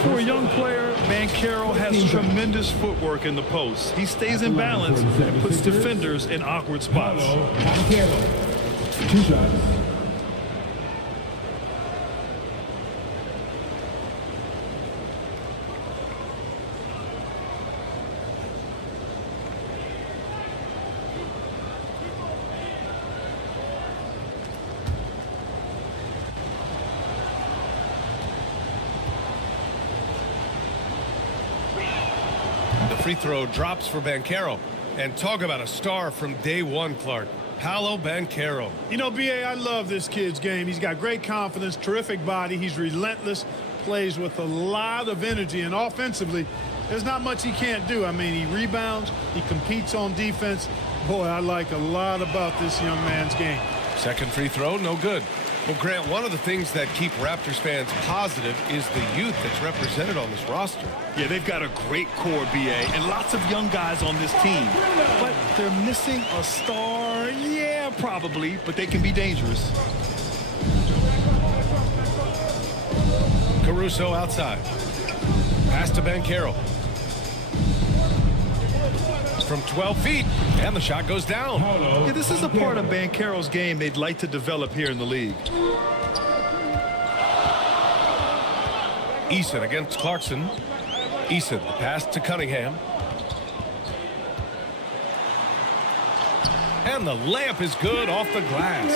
For a young player, Banchero has tremendous footwork in the post. He stays in balance and puts defenders in awkward spots. 2 shots. Free throw drops for Banchero. And talk about a star from day one, Clark. Paolo Banchero. You know, B.A., I love this kid's game. He's got great confidence, terrific body. He's relentless, plays with a lot of energy, and offensively, there's not much he can't do. I mean, he rebounds, he competes on defense. Boy, I like a lot about this young man's game. Second free throw, no good. Well, Grant, one of the things that keep Raptors fans positive is the youth that's represented on this roster. Yeah, they've got a great core, BA, and lots of young guys on this team. But they're missing a star. Yeah, probably, but they can be dangerous. Caruso outside. Pass to Banchero. From 12 feet, and the shot goes down. Yeah, this is a part of Banchero's game they'd like to develop here in the league. Eason against Clarkson. Eason, the pass to Cunningham. And the layup is good off the glass.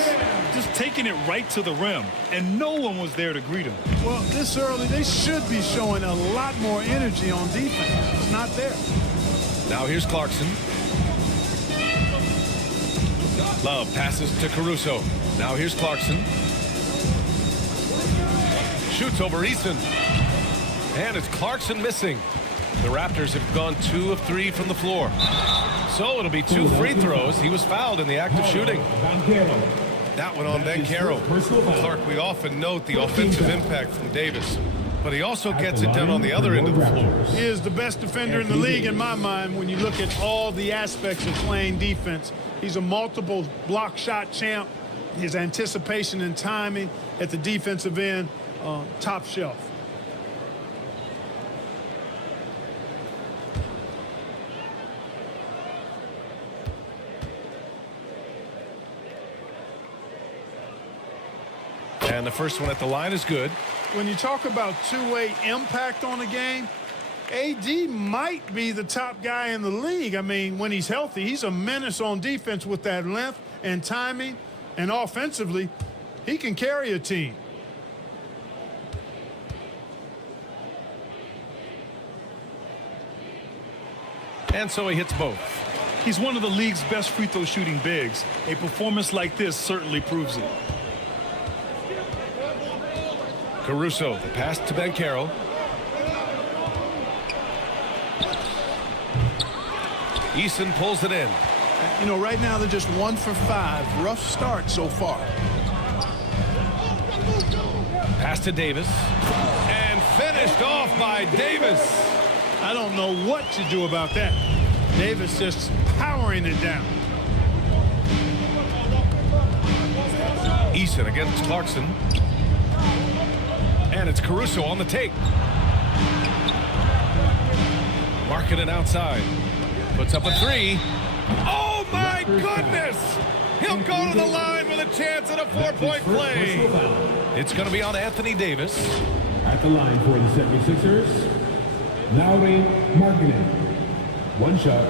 Just taking it right to the rim, and no one was there to greet him. Well, this early, they should be showing a lot more energy on defense. It's not there. Now here's Clarkson. Love passes to Caruso. Now here's Clarkson. Shoots over Eason. And it's Clarkson missing. The Raptors have gone 2 of 3 from the floor. So it'll be 2 free throws. He was fouled in the act of shooting. That one on Banchero. Clark, we often note the offensive impact from Davis, but he also gets it done on the other end of the floor. He is the best defender in the league in my mind when you look at all the aspects of playing defense. He's a multiple block shot champ. His anticipation and timing at the defensive end, top shelf. And the first one at the line is good. When you talk about two-way impact on a game, AD might be the top guy in the league. I mean, when he's healthy, he's a menace on defense with that length and timing, and offensively, he can carry a team. And so he hits both. He's one of the league's best free throw shooting bigs. A performance like this certainly proves it. Caruso, the pass to Banchero. Eason pulls it in. You know, right now they're just 1 for 5. Rough start so far. Pass to Davis. And finished off by Davis. I don't know what to do about that. Davis just powering it down. Eason against Clarkson. And it's Caruso on the take. Marking it outside. Puts up a 3. Oh, my goodness! He'll go to the line with a chance at a 4-point play. It's going to be on Anthony Davis. At the line for the 76ers, Lauri Markkanen. 1 shot.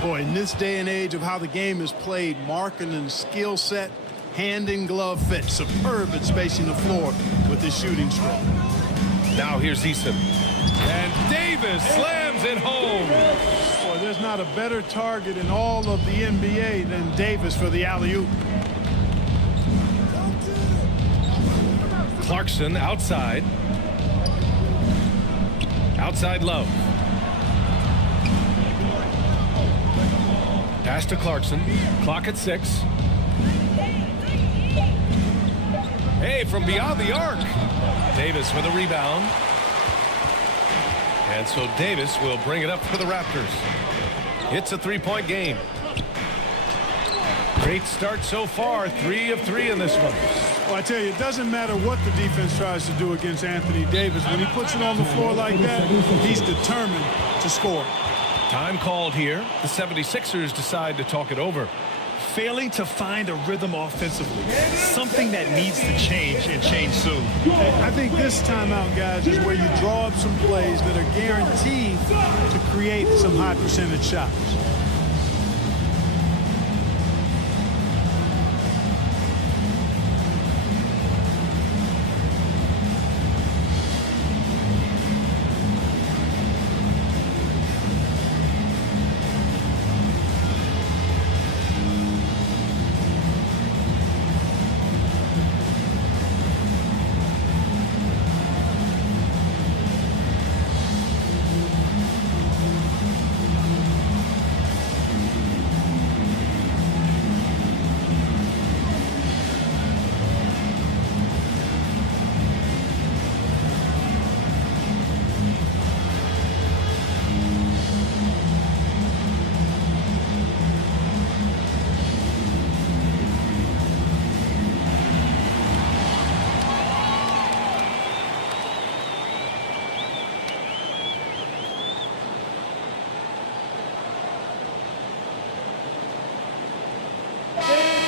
Boy, in this day and age of how the game is played, Markkanen's skill set, hand and glove fit, superb at spacing the floor with his shooting stroke. Now here's Eason. And Davis slams it home. Boy, there's not a better target in all of the NBA than Davis for the alley-oop. Clarkson outside. Outside Love. Pass to Clarkson. Clock at 6. Hey, from beyond the arc. Davis with a rebound. And so Davis will bring it up for the Raptors. It's a 3-point game. Great start so far. 3 of 3 in this one. Well, I tell you, it doesn't matter what the defense tries to do against Anthony Davis. When he puts it on the floor like that, he's determined to score. Time called here. The 76ers decide to talk it over. Failing to find a rhythm offensively. Something that needs to change and change soon. I think this timeout, guys, is where you draw up some plays that are guaranteed to create some high percentage shots.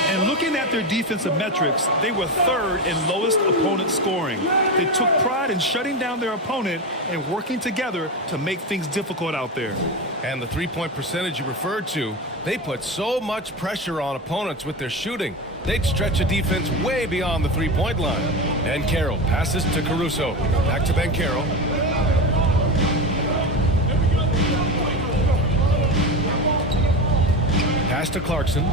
And looking at their defensive metrics, they were 3rd in lowest opponent scoring. They took pride in shutting down their opponent and working together to make things difficult out there. And the 3-point percentage you referred to, they put so much pressure on opponents with their shooting. They'd stretch a defense way beyond the 3-point line. And Carroll passes to Caruso. Back to Ben Carroll. Pass to Clarkson.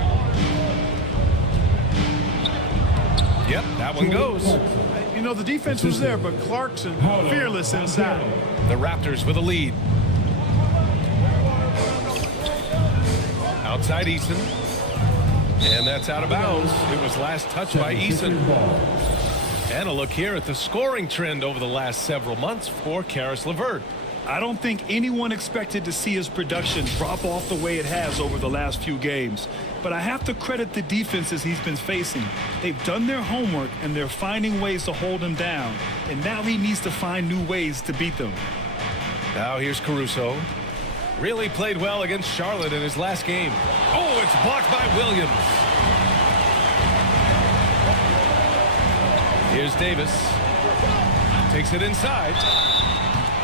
Yep, that one goes. You know, the defense was there, but Clarkson fearless inside. The Raptors with a lead. Outside Eason. And that's out of bounds. It was last touched by Eason. And a look here at the scoring trend over the last several months for Caris LeVert. I don't think anyone expected to see his production drop off the way it has over the last few games. But I have to credit the defenses he's been facing. They've done their homework, and they're finding ways to hold him down. And now he needs to find new ways to beat them. Now here's Caruso. Really played well against Charlotte in his last game. Oh, it's blocked by Williams. Here's Davis. Takes it inside.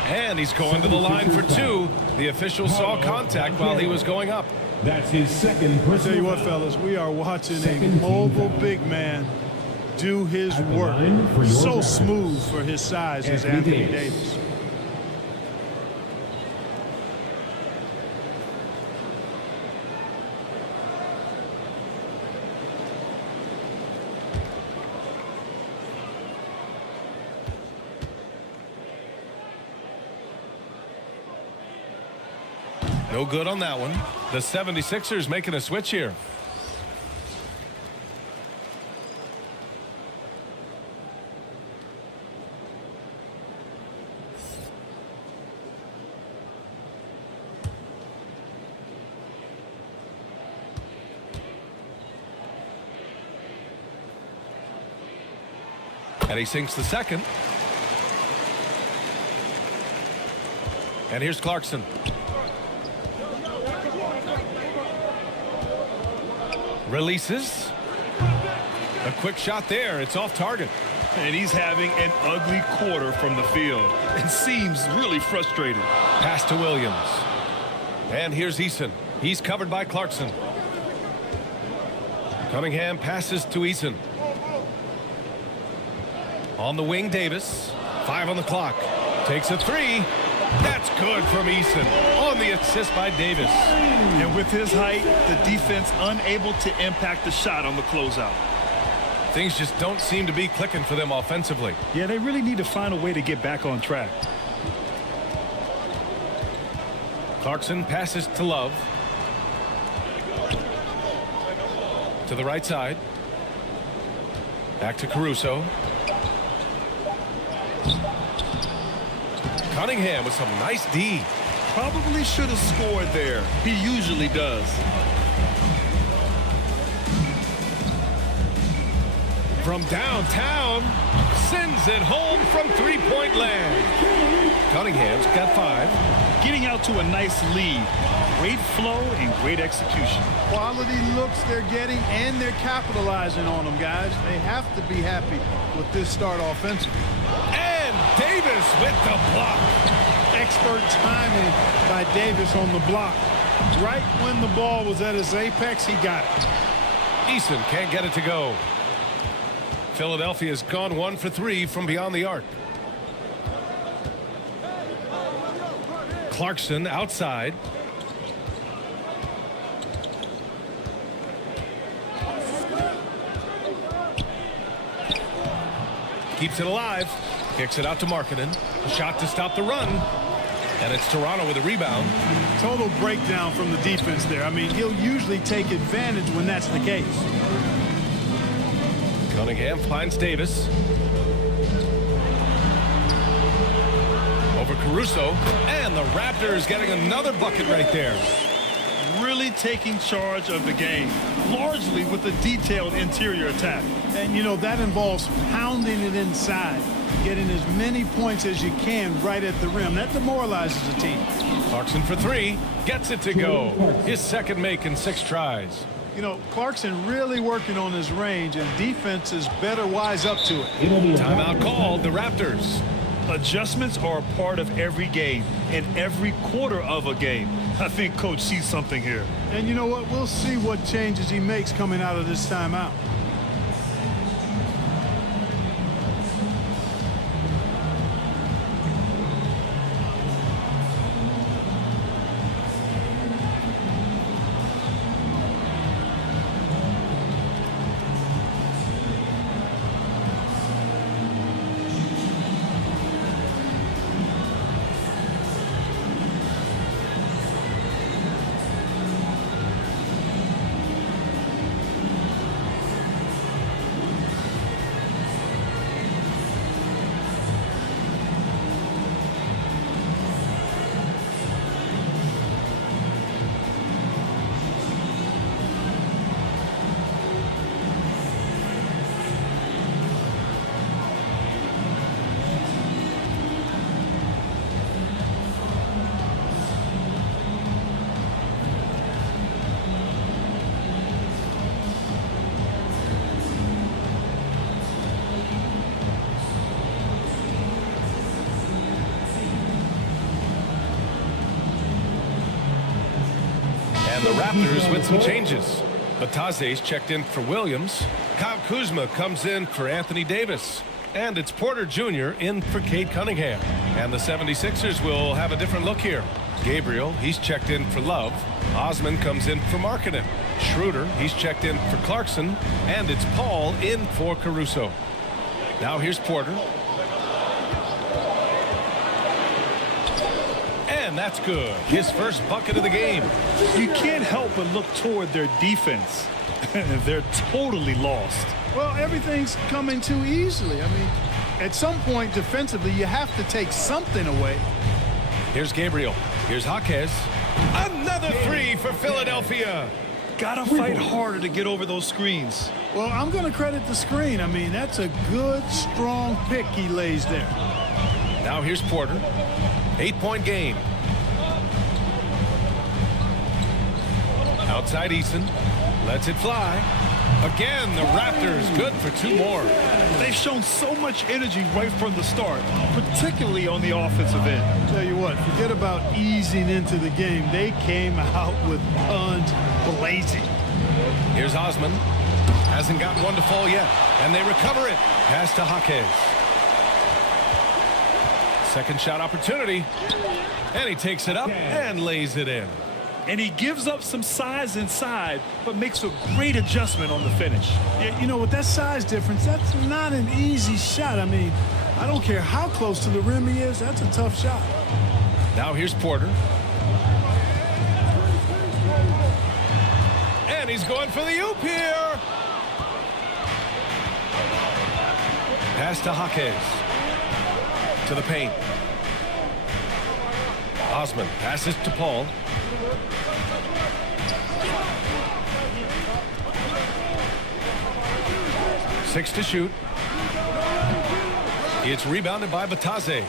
And he's going to the line for two. The official saw contact while he was going up. That's his second personal. I'll tell you what, fellas, we are watching a mobile big man do his work. So smooth for his size as Anthony Davis. No good on that one. The 76ers making a switch here. And he sinks the second. And here's Clarkson. Releases. A quick shot there. It's off target. And he's having an ugly quarter from the field and seems really frustrated. Pass to Williams. And here's Eason. He's covered by Clarkson. Cunningham passes to Eason. On the wing, Davis. 5 on the clock. Takes a three. That's good from Eason on the assist by Davis. And with his height, the defense unable to impact the shot on the closeout. Things just don't seem to be clicking for them offensively. Yeah, they really need to find a way to get back on track. Clarkson passes to Love. To the right side. Back to Caruso. Cunningham with some nice D. Probably should have scored there. He usually does. From downtown, sends it home from three-point land. Cunningham's got 5. Getting out to a nice lead. Great flow and great execution. Quality looks they're getting, and they're capitalizing on them, guys. They have to be happy with this start offensively. And Davis with the block. Expert timing by Davis on the block. Right when the ball was at its apex, he got it. Eason can't get it to go. Philadelphia's gone 1 for 3 from beyond the arc. Clarkson outside. Keeps it alive. Kicks it out to Markkanen. A shot to stop the run. And it's Toronto with a rebound. Total breakdown from the defense there. I mean, he'll usually take advantage when that's the case. Cunningham finds Davis. Over Caruso. And the Raptors getting another bucket right there. Really taking charge of the game, largely with a detailed interior attack. And, you know, that involves pounding it inside, getting as many points as you can right at the rim. That demoralizes a team. Clarkson for 3. Gets it to go. His second make in 6 tries. You know, Clarkson really working on his range, and defenses better wise up to it. Timeout called the Raptors. Adjustments are a part of every game and every quarter of a game. I think Coach sees something here. And you know what? We'll see what changes he makes coming out of this timeout. And the Raptors with some changes. Bataze's checked in for Williams. Kyle Kuzma comes in for Anthony Davis. And it's Porter Jr. in for Cade Cunningham. And the 76ers will have a different look here. Gabriel, he's checked in for Love. Osman comes in for Markkanen. Schroeder, he's checked in for Clarkson. And it's Paul in for Caruso. Now here's Porter. And that's good. His first bucket of the game. You can't help but look toward their defense. They're totally lost. Well, everything's coming too easily. I mean, at some point defensively, you have to take something away. Here's Gabriel. Here's Jaquez. Another three for Philadelphia. Gotta fight harder to get over those screens. Well, I'm going to credit the screen. I mean, that's a good, strong pick he lays there. Now here's Porter. 8-point game. Outside Eason. Lets it fly. Again, the Raptors good for two more. They've shown so much energy right from the start, particularly on the offensive end. Tell you what, forget about easing into the game. They came out with guns blazing. Here's Osman. Hasn't gotten one to fall yet. And they recover it. Pass to Jaquez. Second shot opportunity. And he takes it up and lays it in. And he gives up some size inside, but makes a great adjustment on the finish. Yeah, you know, with that size difference, that's not an easy shot. I mean, I don't care how close to the rim he is. That's a tough shot. Now here's Porter. And he's going for the oop here. Pass to Jaquez. To the paint. Osman passes to Paul. Six to shoot. It's rebounded by Bataze.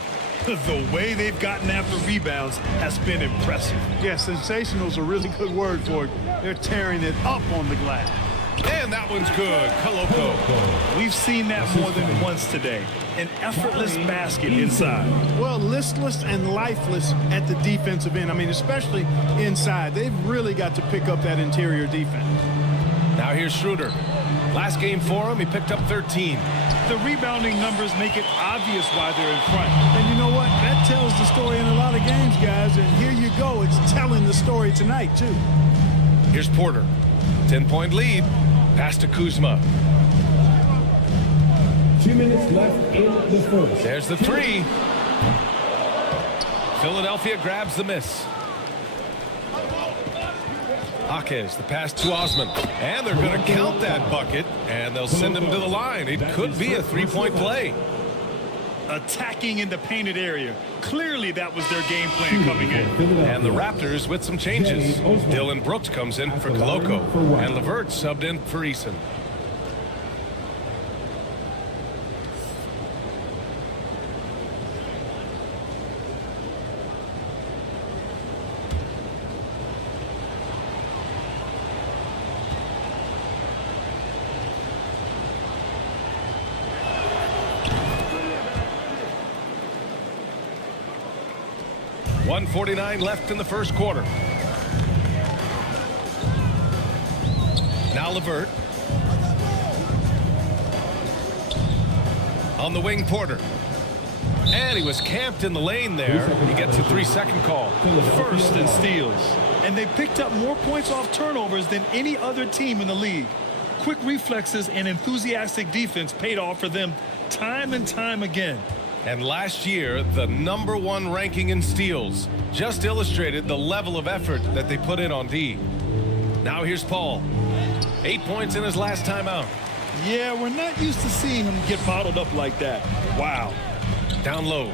The way they've gotten after rebounds has been impressive. Yeah, sensational is a really good word for it. They're tearing it up on the glass. And that one's good. Koloko. We've seen that more than once today. An effortless basket inside. Well, listless and lifeless at the defensive end. I mean, especially inside. They've really got to pick up that interior defense. Now here's Schroeder. Last game for him, he picked up 13. The rebounding numbers make it obvious why they're in front. And you know what? That tells the story in a lot of games, guys. And here you go. It's telling the story tonight, too. Here's Porter. 10-point lead. Pass to Kuzma. 2 minutes left in the first. There's the three. Philadelphia grabs the miss. Jaquez, the pass to Osman. And they're going to count that bucket, and they'll send him to the line. It could be a three-point play. Attacking in the painted area. Clearly that was their game plan coming in. And the Raptors with some changes. Dylan Brooks comes in for Koloko, and LeVert subbed in for Eason. .149 left in the first quarter. Now LeVert. On the wing, Porter. And he was camped in the lane there. He gets a 3-second call. First in steals. And they picked up more points off turnovers than any other team in the league. Quick reflexes and enthusiastic defense paid off for them time and time again. And last year, the #1 ranking in steals just illustrated the level of effort that they put in on D. Now here's Paul. 8 points in his last time out. Yeah, we're not used to seeing him get bottled up like that. Wow. Down low.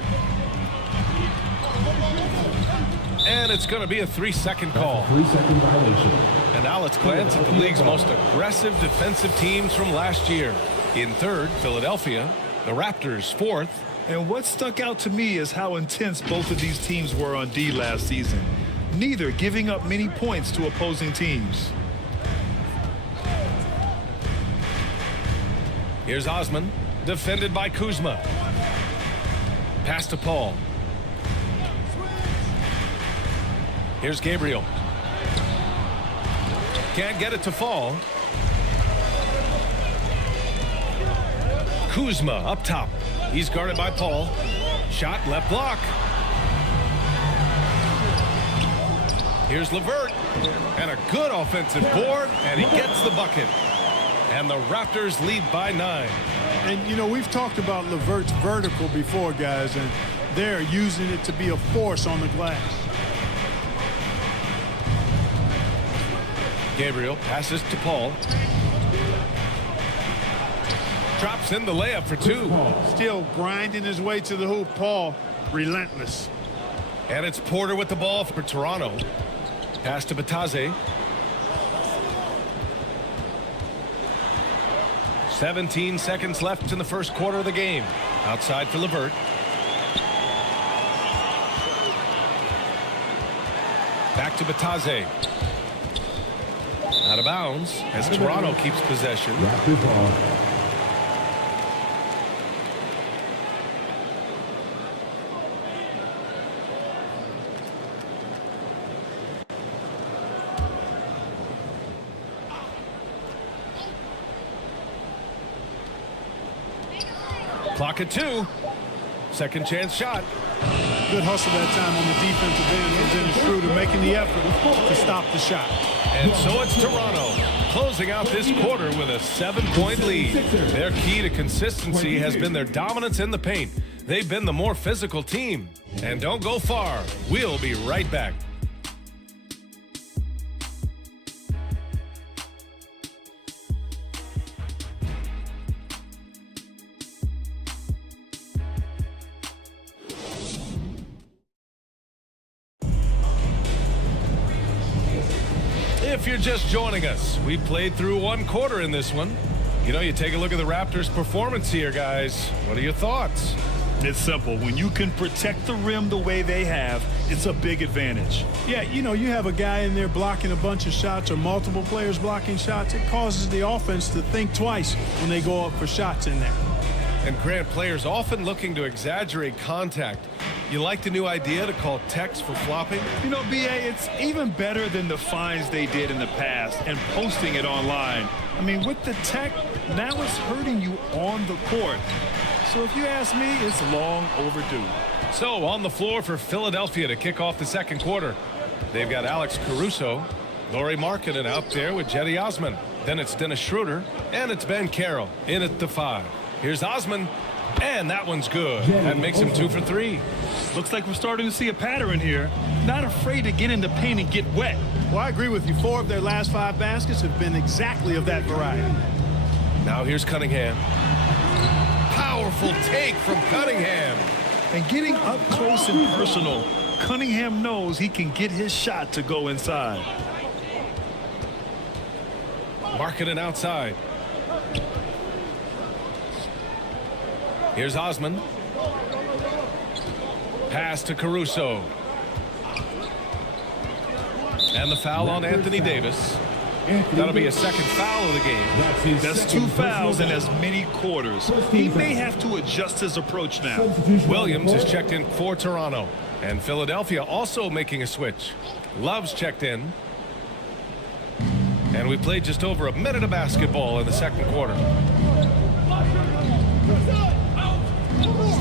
And it's going to be a 3-second call. 3-second violation. And now let's glance at the league's most aggressive defensive teams from last year. In third, Philadelphia. The Raptors, fourth. And what stuck out to me is how intense both of these teams were on D last season, neither giving up many points to opposing teams. Here's Osman, defended by Kuzma. Pass to Paul. Here's Gabriel. Can't get it to fall. Kuzma up top. He's guarded by Paul. Shot left block. Here's LeVert. And a good offensive board. And he gets the bucket. And the Raptors lead by 9. And, you know, we've talked about LeVert's vertical before, guys, and they're using it to be a force on the glass. Gabriel passes to Paul. Drops in the layup for 2. Still grinding his way to the hoop. Paul, relentless. And it's Porter with the ball for Toronto. Pass to Bataze. 17 seconds left in the first quarter of the game. Outside for LeVert. Back to Bataze. Out of bounds as Toronto keeps possession. Clock at 2. Second chance shot. Good hustle that time on the defensive end from Dennis Schroeder, making the effort to stop the shot. And so it's Toronto closing out this quarter with a 7-point lead. Their key to consistency has been their dominance in the paint. They've been the more physical team. And don't go far. We'll be right back. If you're just joining us, we played through one quarter in this one. You know, you take a look at the Raptors' performance here, guys. What are your thoughts? It's simple. When you can protect the rim the way they have, it's a big advantage. Yeah, you know, you have a guy in there blocking a bunch of shots or multiple players blocking shots. It causes the offense to think twice when they go up for shots in there. And Grant, players often looking to exaggerate contact. You like the new idea to call techs for flopping? You know, B.A., it's even better than the fines they did in the past and posting it online. I mean, with the tech, now it's hurting you on the court. So if you ask me, it's long overdue. So on the floor for Philadelphia to kick off the second quarter. They've got Alex Caruso, Lauri Markkanen out there with Cedi Osman. Then it's Dennis Schroeder, and it's Ben Carroll in at the 5. Here's Osman, and that one's good. That makes him 2 for 3. Looks like we're starting to see a pattern here. Not afraid to get in the paint and get wet. Well, I agree with you. 4 of their last 5 baskets have been exactly of that variety. Now here's Cunningham. Powerful take from Cunningham. And getting up close and personal, Cunningham knows he can get his shot to go inside. Markkanen outside. Here's Osman. Pass to Caruso. And the foul on Anthony Davis. That'll be a second foul of the game. That's 2 fouls in as many quarters. He may have to adjust his approach now. Williams is checked in for Toronto. And Philadelphia also making a switch. Love's checked in. And we played just over a minute of basketball in the second quarter.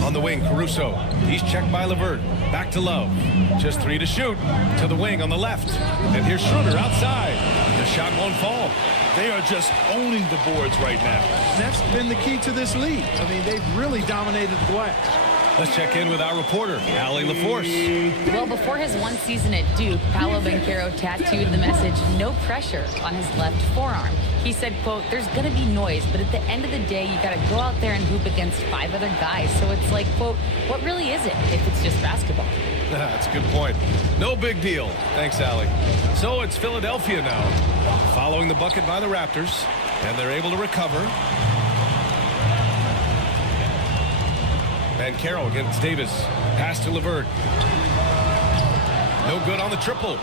On the wing, Caruso. He's checked by LeVert. Back to Love. Just 3 to shoot. To the wing on the left. And here's Schroeder outside. The shot won't fall. They are just owning the boards right now. And that's been the key to this league. I mean, they've really dominated the glass. Let's check in with our reporter, Allie LaForce. Well, before his one season at Duke, Paolo Banchero tattooed the message, "No pressure," on his left forearm. He said, quote, "There's going to be noise, but at the end of the day, you got to go out there and hoop against 5 other guys." So it's like, quote, what really is it if it's just basketball? That's a good point. No big deal. Thanks, Allie. So it's Philadelphia now, following the bucket by the Raptors, and they're able to recover. And Carroll against Davis. Pass to LeVert. No good on the triple.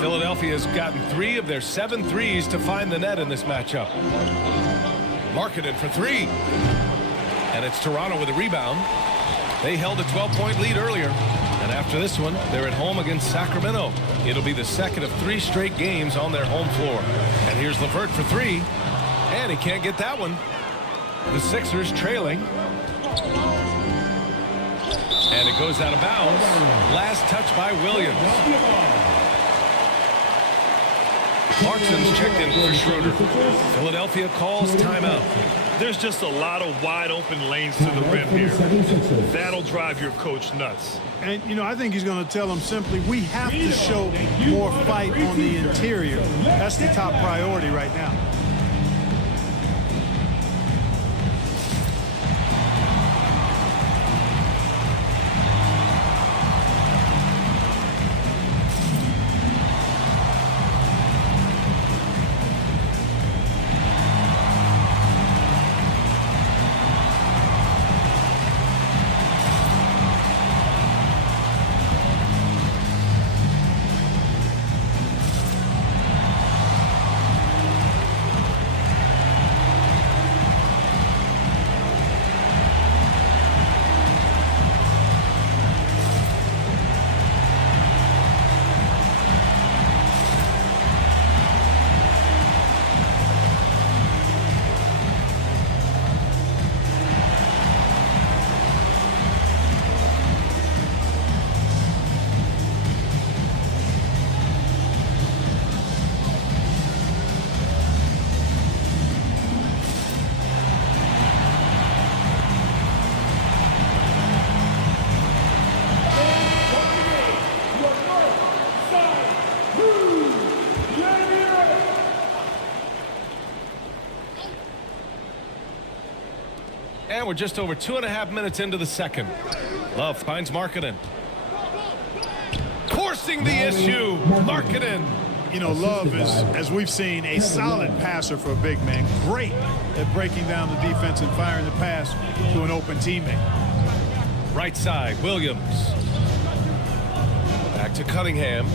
Philadelphia has gotten 3 of their 7 threes to find the net in this matchup. Markkanen for 3. And it's Toronto with a rebound. They held a 12-point lead earlier. And after this one, they're at home against Sacramento. It'll be the second of 3 straight games on their home floor. And here's LeVert for 3. And he can't get that one. The Sixers trailing. And it goes out of bounds. Last touch by Williams. Clarkson's checked in for Schroeder. Philadelphia calls timeout. There's just a lot of wide open lanes to the rim here. That'll drive your coach nuts. And, you know, I think he's going to tell them simply, we have to show more fight on the interior. That's the top priority right now. And we're just over 2.5 minutes into the second. Love finds Markkanen. Forcing the issue. Markkanen. You know, Love is, as we've seen, a solid passer for a big man. Great at breaking down the defense and firing the pass to an open teammate. Right side, Williams. Back to Cunningham.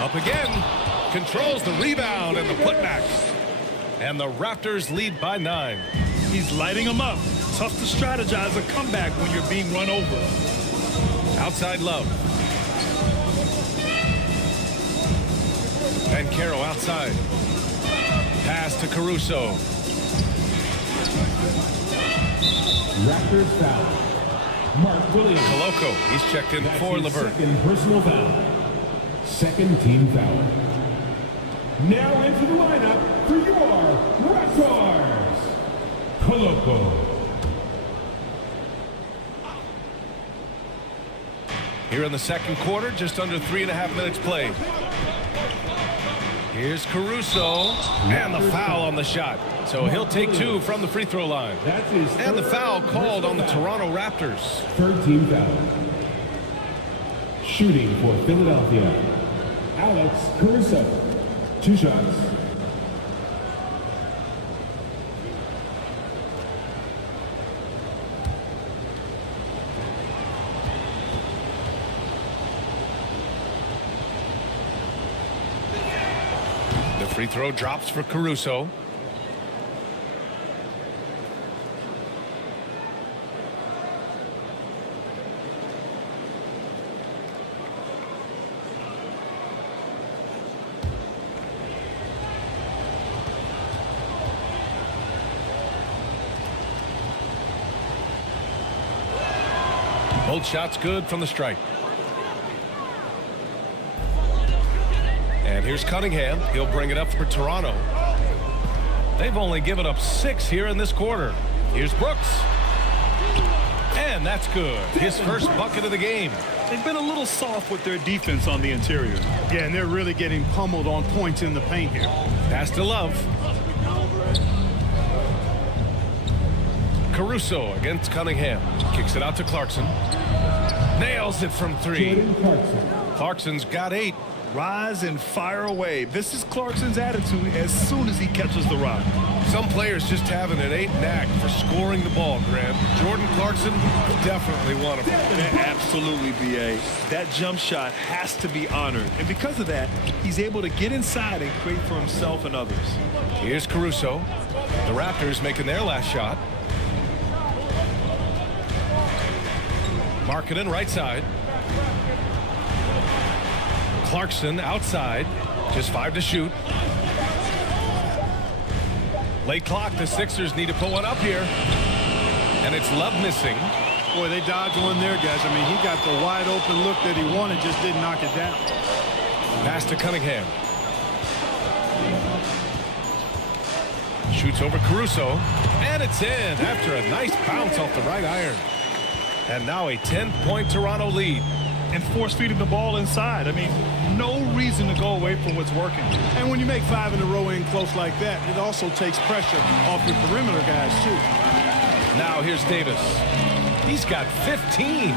Up again. Controls the rebound and the putback. And the Raptors lead by 9. He's lighting them up. Tough to strategize a comeback when you're being run over. Outside Love. And Caro outside. Pass to Caruso. Raptors foul. Mark Williams. Koloko, he's checked in for LeVert. Second personal foul. Second team foul. Now into the lineup for your Raptors, Koloko. Here in the second quarter, just under 3.5 minutes played. Here's Caruso, and the foul on the shot. So he'll take 2 from the free throw line. And the foul called on the Toronto Raptors. Third team foul. Shooting for Philadelphia, Alex Caruso. 2 shots. The free throw drops for Caruso. Both shots good from the stripe. And here's Cunningham. He'll bring it up for Toronto. They've only given up 6 here in this quarter. Here's Brooks. And that's good. His first bucket of the game. They've been a little soft with their defense on the interior. Yeah, and they're really getting pummeled on points in the paint here. Pass to Love. Caruso against Cunningham. Kicks it out to Clarkson. Nails it from 3. Clarkson's got 8. Rise and fire away. This is Clarkson's attitude as soon as he catches the rock. Some players just have an innate knack for scoring the ball, Grant. Jordan Clarkson, definitely one of them. Absolutely, B.A. That jump shot has to be honored. And because of that, he's able to get inside and create for himself and others. Here's Caruso. The Raptors making their last shot. Markkanen right side. Clarkson outside. Just 5 to shoot. Late clock. The Sixers need to put one up here. And it's Love missing. Boy, they dodged one there, guys. I mean, he got the wide open look that he wanted, just didn't knock it down. Pass to Cunningham. Shoots over Caruso. And it's in after a nice bounce off the right iron. And now a 10-point Toronto lead. And force-feeding the ball inside. I mean, no reason to go away from what's working. And when you make 5 in a row in close like that, it also takes pressure off your perimeter guys, too. Now here's Davis. He's got 15.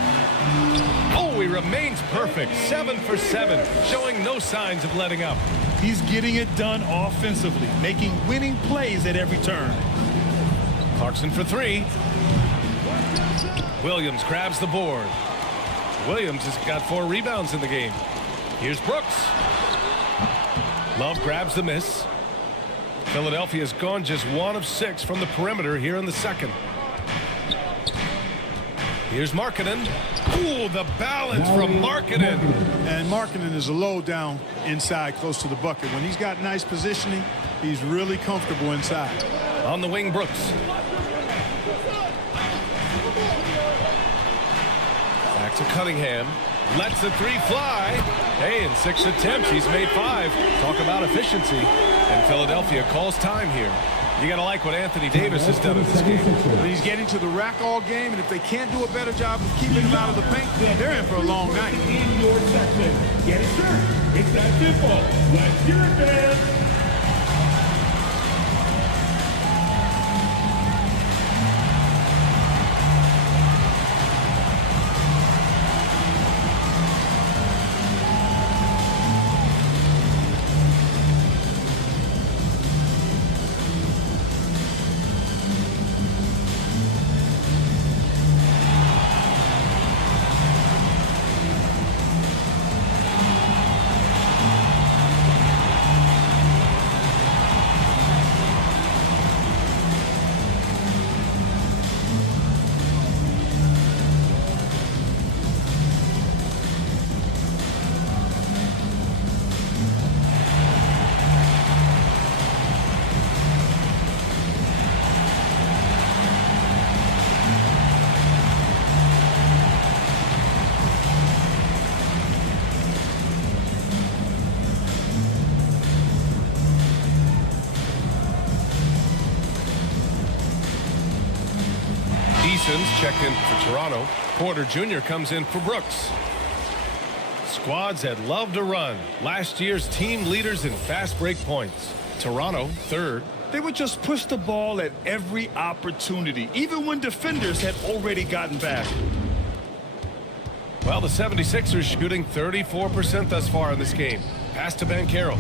Oh, he remains perfect. 7 for 7, showing no signs of letting up. He's getting it done offensively, making winning plays at every turn. Clarkson for 3. Williams grabs the board. Williams has got 4 rebounds in the game. Here's Brooks. Love grabs the miss. Philadelphia's gone just 1 of 6 from the perimeter here in the second. Here's Markkanen. Ooh, the balance from Markkanen. And Markkanen is a low down inside close to the bucket. When he's got nice positioning, he's really comfortable inside. On the wing, Brooks. Back to Cunningham. Lets the 3 fly. Hey, in 6 attempts, he's made 5. Talk about efficiency. And Philadelphia calls time here. You got to like what Anthony Davis has done in this game. He's getting to the rack all game, and if they can't do a better job of keeping him out of the paint, they're in for a long night. In your section. Get it, sir. It's that simple. Let's hear it, man. Checked in for Toronto. Porter Jr. comes in for Brooks. Squads that love to run. Last year's team leaders in fast break points. Toronto, 3rd. They would just push the ball at every opportunity, even when defenders had already gotten back. Well, the 76ers shooting 34% thus far in this game. Pass to Banchero.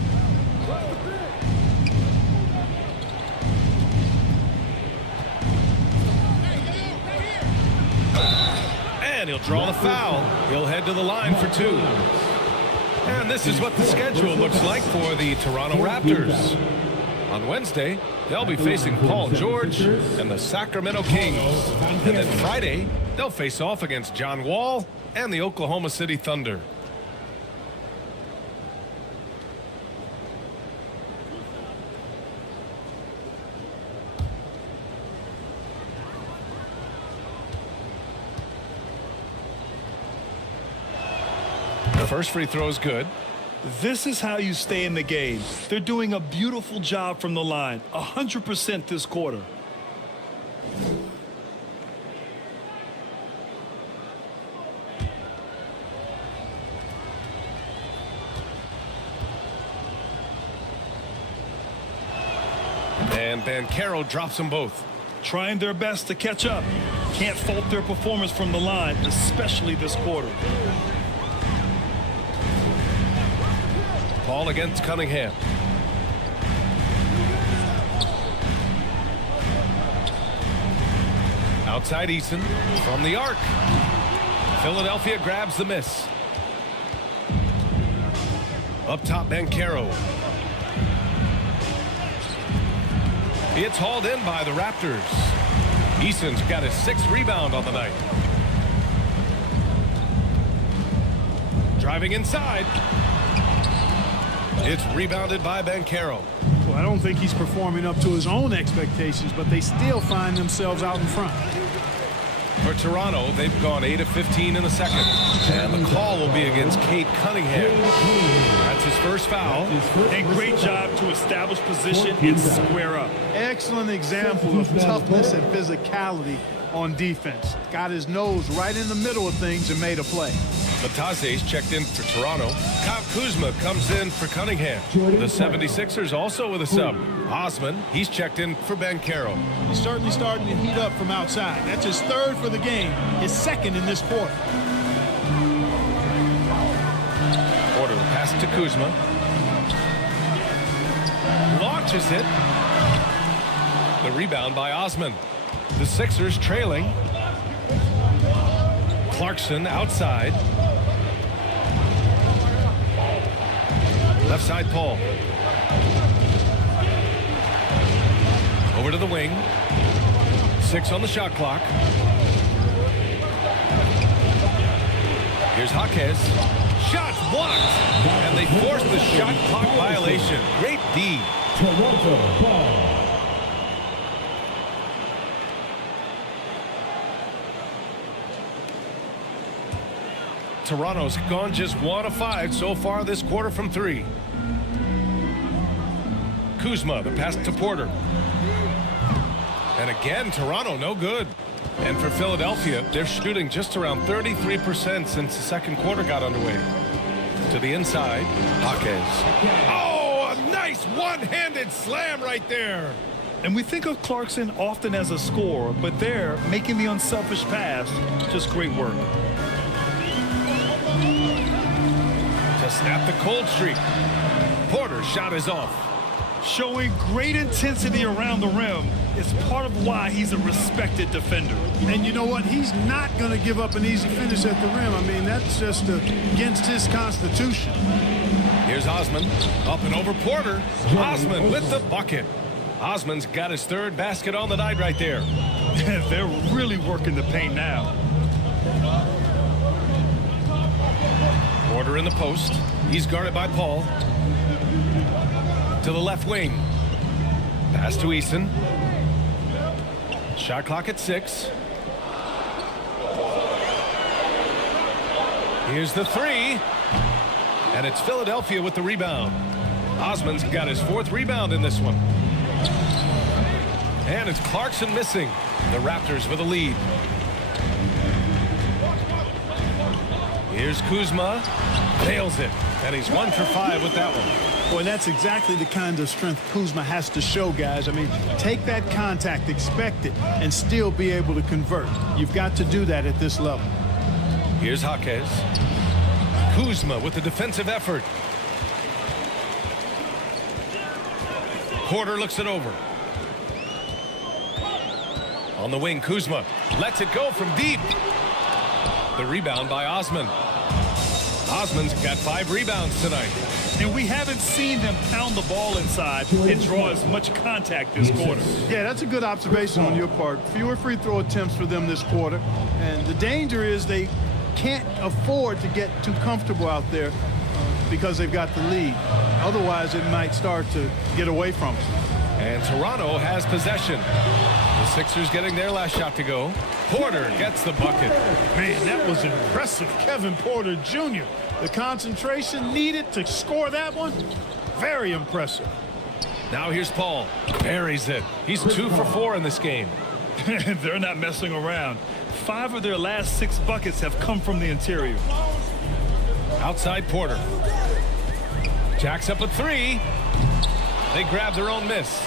And he'll draw the foul. He'll head to the line for 2. And this is what the schedule looks like for the Toronto Raptors. On Wednesday, they'll be facing Paul George and the Sacramento Kings. And then Friday, they'll face off against John Wall and the Oklahoma City Thunder. First free throw is good. This is how you stay in the game. They're doing a beautiful job from the line. 100% this quarter. And Banchero drops them both. Trying their best to catch up. Can't fault their performance from the line, especially this quarter. Paul against Cunningham. Outside Eason from the arc. Philadelphia grabs the miss. Up top, Banchero. It's hauled in by the Raptors. Eason's got his 6th rebound on the night. Driving inside. It's rebounded by Banchero. Well, I don't think he's performing up to his own expectations, but they still find themselves out in front. For Toronto, they've gone 8 of 15 in the second. And the call will be against Cade Cunningham. That's his first foul. A great job to establish position and square up. Excellent example of toughness and physicality on defense. Got his nose right in the middle of things and made a play. Batase's checked in for Toronto. Kyle Kuzma comes in for Cunningham. The 76ers also with a sub. Osman, he's checked in for Banchero. He's certainly starting to heat up from outside. That's his third for the game, his second in this quarter. Porter pass to Kuzma. Launches it. The rebound by Osman. The Sixers trailing. Clarkson outside. Left side, Paul. Over to the wing. 6 on the shot clock. Here's Jaquez. Shots blocked. And they force the shot clock violation. Great D. Toronto ball. Toronto's gone just 1 of 5 so far this quarter from 3. Kuzma, the pass to Porter. And again, Toronto, no good. And for Philadelphia, they're shooting just around 33% since the second quarter got underway. To the inside, Jaquez. Oh, a nice one-handed slam right there. And we think of Clarkson often as a scorer, but there, making the unselfish pass, just great work. To snap the cold streak. Porter's shot is off. Showing great intensity around the rim is part of why he's a respected defender. And you know what? He's not going to give up an easy finish at the rim. I mean, that's just against his constitution. Here's Osman. Up and over Porter. Osman with the bucket. Osman's got his third basket on the night right there. They're really working the paint now. Porter in the post. He's guarded by Paul. To the left wing. Pass to Eason. Shot clock at 6. Here's the 3. And it's Philadelphia with the rebound. Osman's got his 4th rebound in this one. And it's Clarkson missing. The Raptors with a lead. Here's Kuzma. Nails it. And he's 1 for 5 with that one. Boy, that's exactly the kind of strength Kuzma has to show, guys. I mean, take that contact, expect it, and still be able to convert. You've got to do that at this level. Here's Jaquez. Kuzma with the defensive effort. Porter looks it over. On the wing, Kuzma lets it go from deep. The rebound by Osman. Osman's got 5 rebounds tonight. And we haven't seen them pound the ball inside and draw as much contact this quarter. Yeah, that's a good observation on your part. Fewer free throw attempts for them this quarter. And the danger is they can't afford to get too comfortable out there because they've got the lead. Otherwise, it might start to get away from them. And Toronto has possession. The Sixers getting their last shot to go. Porter gets the bucket. Man, that was impressive. Kevin Porter Jr. The concentration needed to score that one. Very impressive. Now here's Paul. Buries it. He's 2 for 4 in this game. They're not messing around. 5 of their last 6 buckets have come from the interior. Outside Porter. Jacks up a 3. They grab their own miss.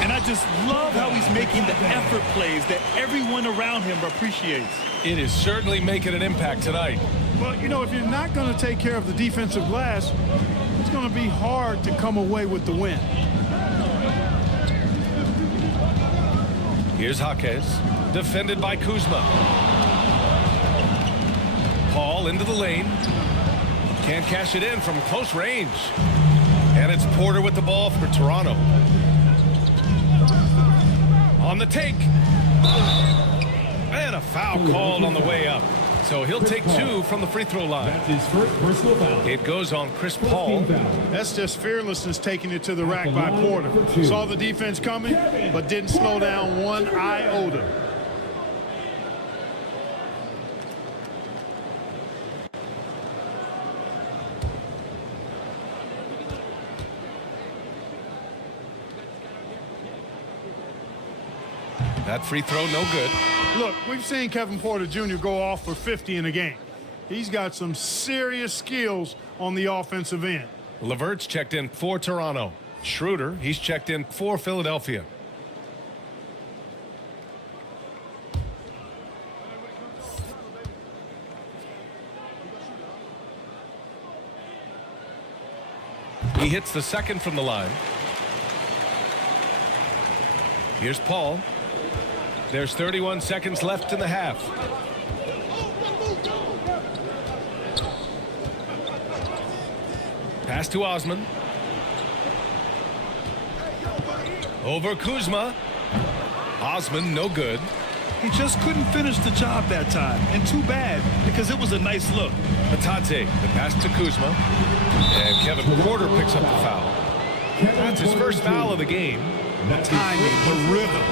And I just love how he's making the effort plays that everyone around him appreciates. It is certainly making an impact tonight. Well, you know, if you're not going to take care of the defensive glass, it's going to be hard to come away with the win. Here's Jaquez, defended by Kuzma. Paul into the lane. Can't cash it in from close range. And it's Porter with the ball for Toronto. On the take. And a foul called on the way up. So he'll take 2 from the free throw line. That's his first personal foul. It goes on Chris Paul. That's just fearlessness taking it to the rack by Porter. Saw the defense coming, but didn't slow down one iota. That free throw, no good. Look, we've seen Kevin Porter Jr. go off for 50 in a game. He's got some serious skills on the offensive end. LeVert's checked in for Toronto. Schroeder, he's checked in for Philadelphia. He hits the second from the line. Here's Paul. There's 31 seconds left in the half. Pass to Osman. Over Kuzma. Osman, no good. He just couldn't finish the job that time. And too bad, because it was a nice look. Atadze, the pass to Kuzma. And Kevin Porter picks up the foul. That's his first foul of the game. The timing, the rhythm.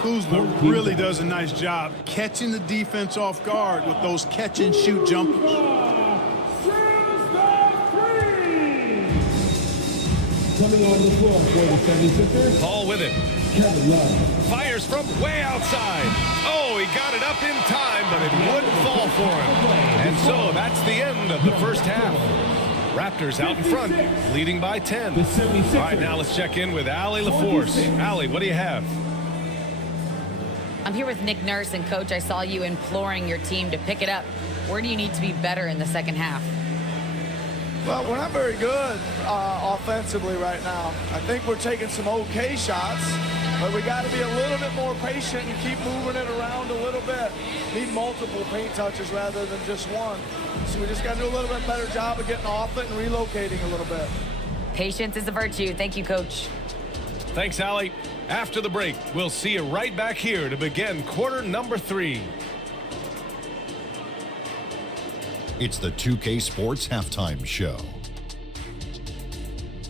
Kuzma really does a nice job catching the defense off guard with those catch-and-shoot jumpers. Coming on the floor for the 76ers. Paul with it. Kevin Love. Fires from way outside. Oh, he got it up in time, but it wouldn't fall for him. And so that's the end of the first half. Raptors out in front, leading by 10. All right, now let's check in with Allie LaForce. Allie, what do you have? I'm here with Nick Nurse, and Coach, I saw you imploring your team to pick it up. Where do you need to be better in the second half? Well, we're not very good offensively right now. I think we're taking some okay shots, but we got to be a little bit more patient and keep moving it around a little bit. Need multiple paint touches rather than just one. So we just got to do a little bit better job of getting off it and relocating a little bit. Patience is a virtue. Thank you, Coach. Thanks, Allie. After the break, we'll see you right back here to begin quarter number 3. It's the 2K Sports Halftime Show.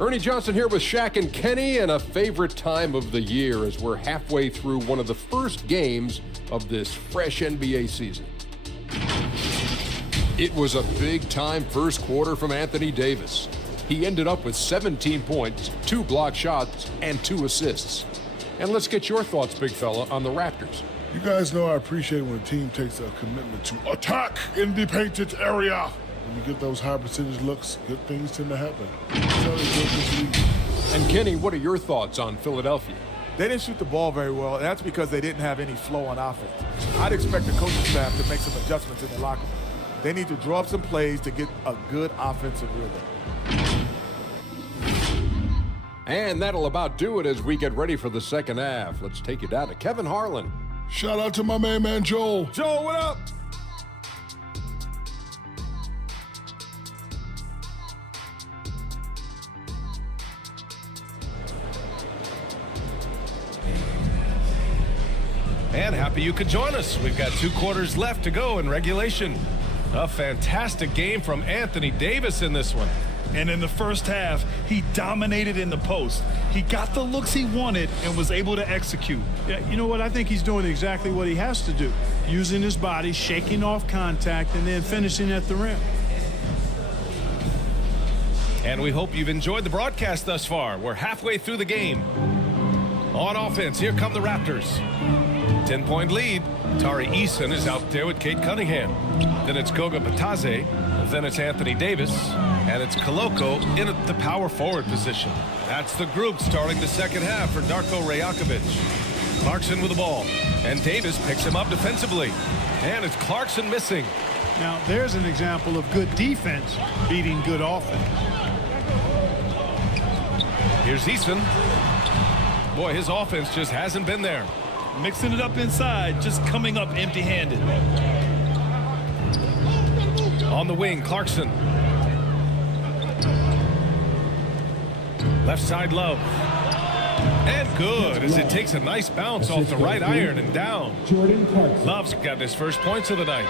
Ernie Johnson here with Shaq and Kenny, and a favorite time of the year as we're halfway through one of the first games of this fresh NBA season. It was a big-time first quarter from Anthony Davis. He ended up with 17 points, 2 blocked shots, and 2 assists. And let's get your thoughts, big fella, on the Raptors. You guys know I appreciate when a team takes a commitment to attack in the painted area. When you get those high percentage looks, good things tend to happen. And Kenny, what are your thoughts on Philadelphia? They didn't shoot the ball very well, and that's because they didn't have any flow on offense. I'd expect the coaching staff to make some adjustments in the locker room. They need to draw up some plays to get a good offensive rhythm. And that'll about do it as we get ready for the second half. Let's take you down to Kevin Harlan. Shout out to my main man, Joel. Joel, what up? And happy you could join us. We've got 2 quarters left to go in regulation. A fantastic game from Anthony Davis in this one. And in the first half, he dominated in the post. He got the looks he wanted and was able to execute. Yeah, you know what? I think he's doing exactly what he has to do. Using his body, shaking off contact, and then finishing at the rim. And we hope you've enjoyed the broadcast thus far. We're halfway through the game. On offense, here come the Raptors. 10-point lead. Tari Eason is out there with Kate Cunningham. Then it's Goga Batadze. Then it's Anthony Davis. And it's Koloko in at the power forward position. That's the group starting the second half for Darko Rajakovic. Clarkson with the ball. And Davis picks him up defensively. And it's Clarkson missing. Now, there's an example of good defense beating good offense. Here's Eason. Boy, his offense just hasn't been there. Mixing it up inside, just coming up empty-handed. On the wing, Clarkson. Left side, Love. And good, as it takes a nice bounce off the right iron and down. Love's got his first points of the night.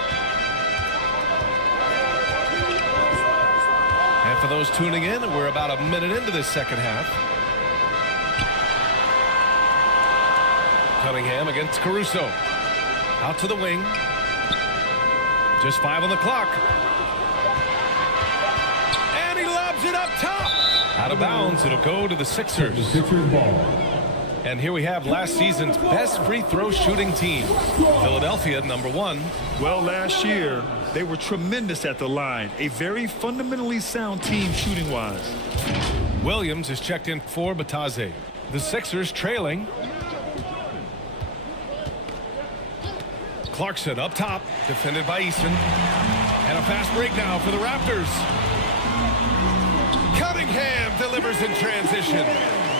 for those tuning in, we're about a minute into this second half. Cunningham against Caruso. Out to the wing. Just 5 on the clock. And he lobs it up top. Out of bounds. It'll go to the Sixers. And here we have last season's best free throw shooting team. Philadelphia, number 1. Well, last year, they were tremendous at the line. A very fundamentally sound team shooting-wise. Williams is checked in for Bataze. The Sixers trailing. Clarkson up top, defended by Easton. And a fast break now for the Raptors. Cunningham delivers in transition.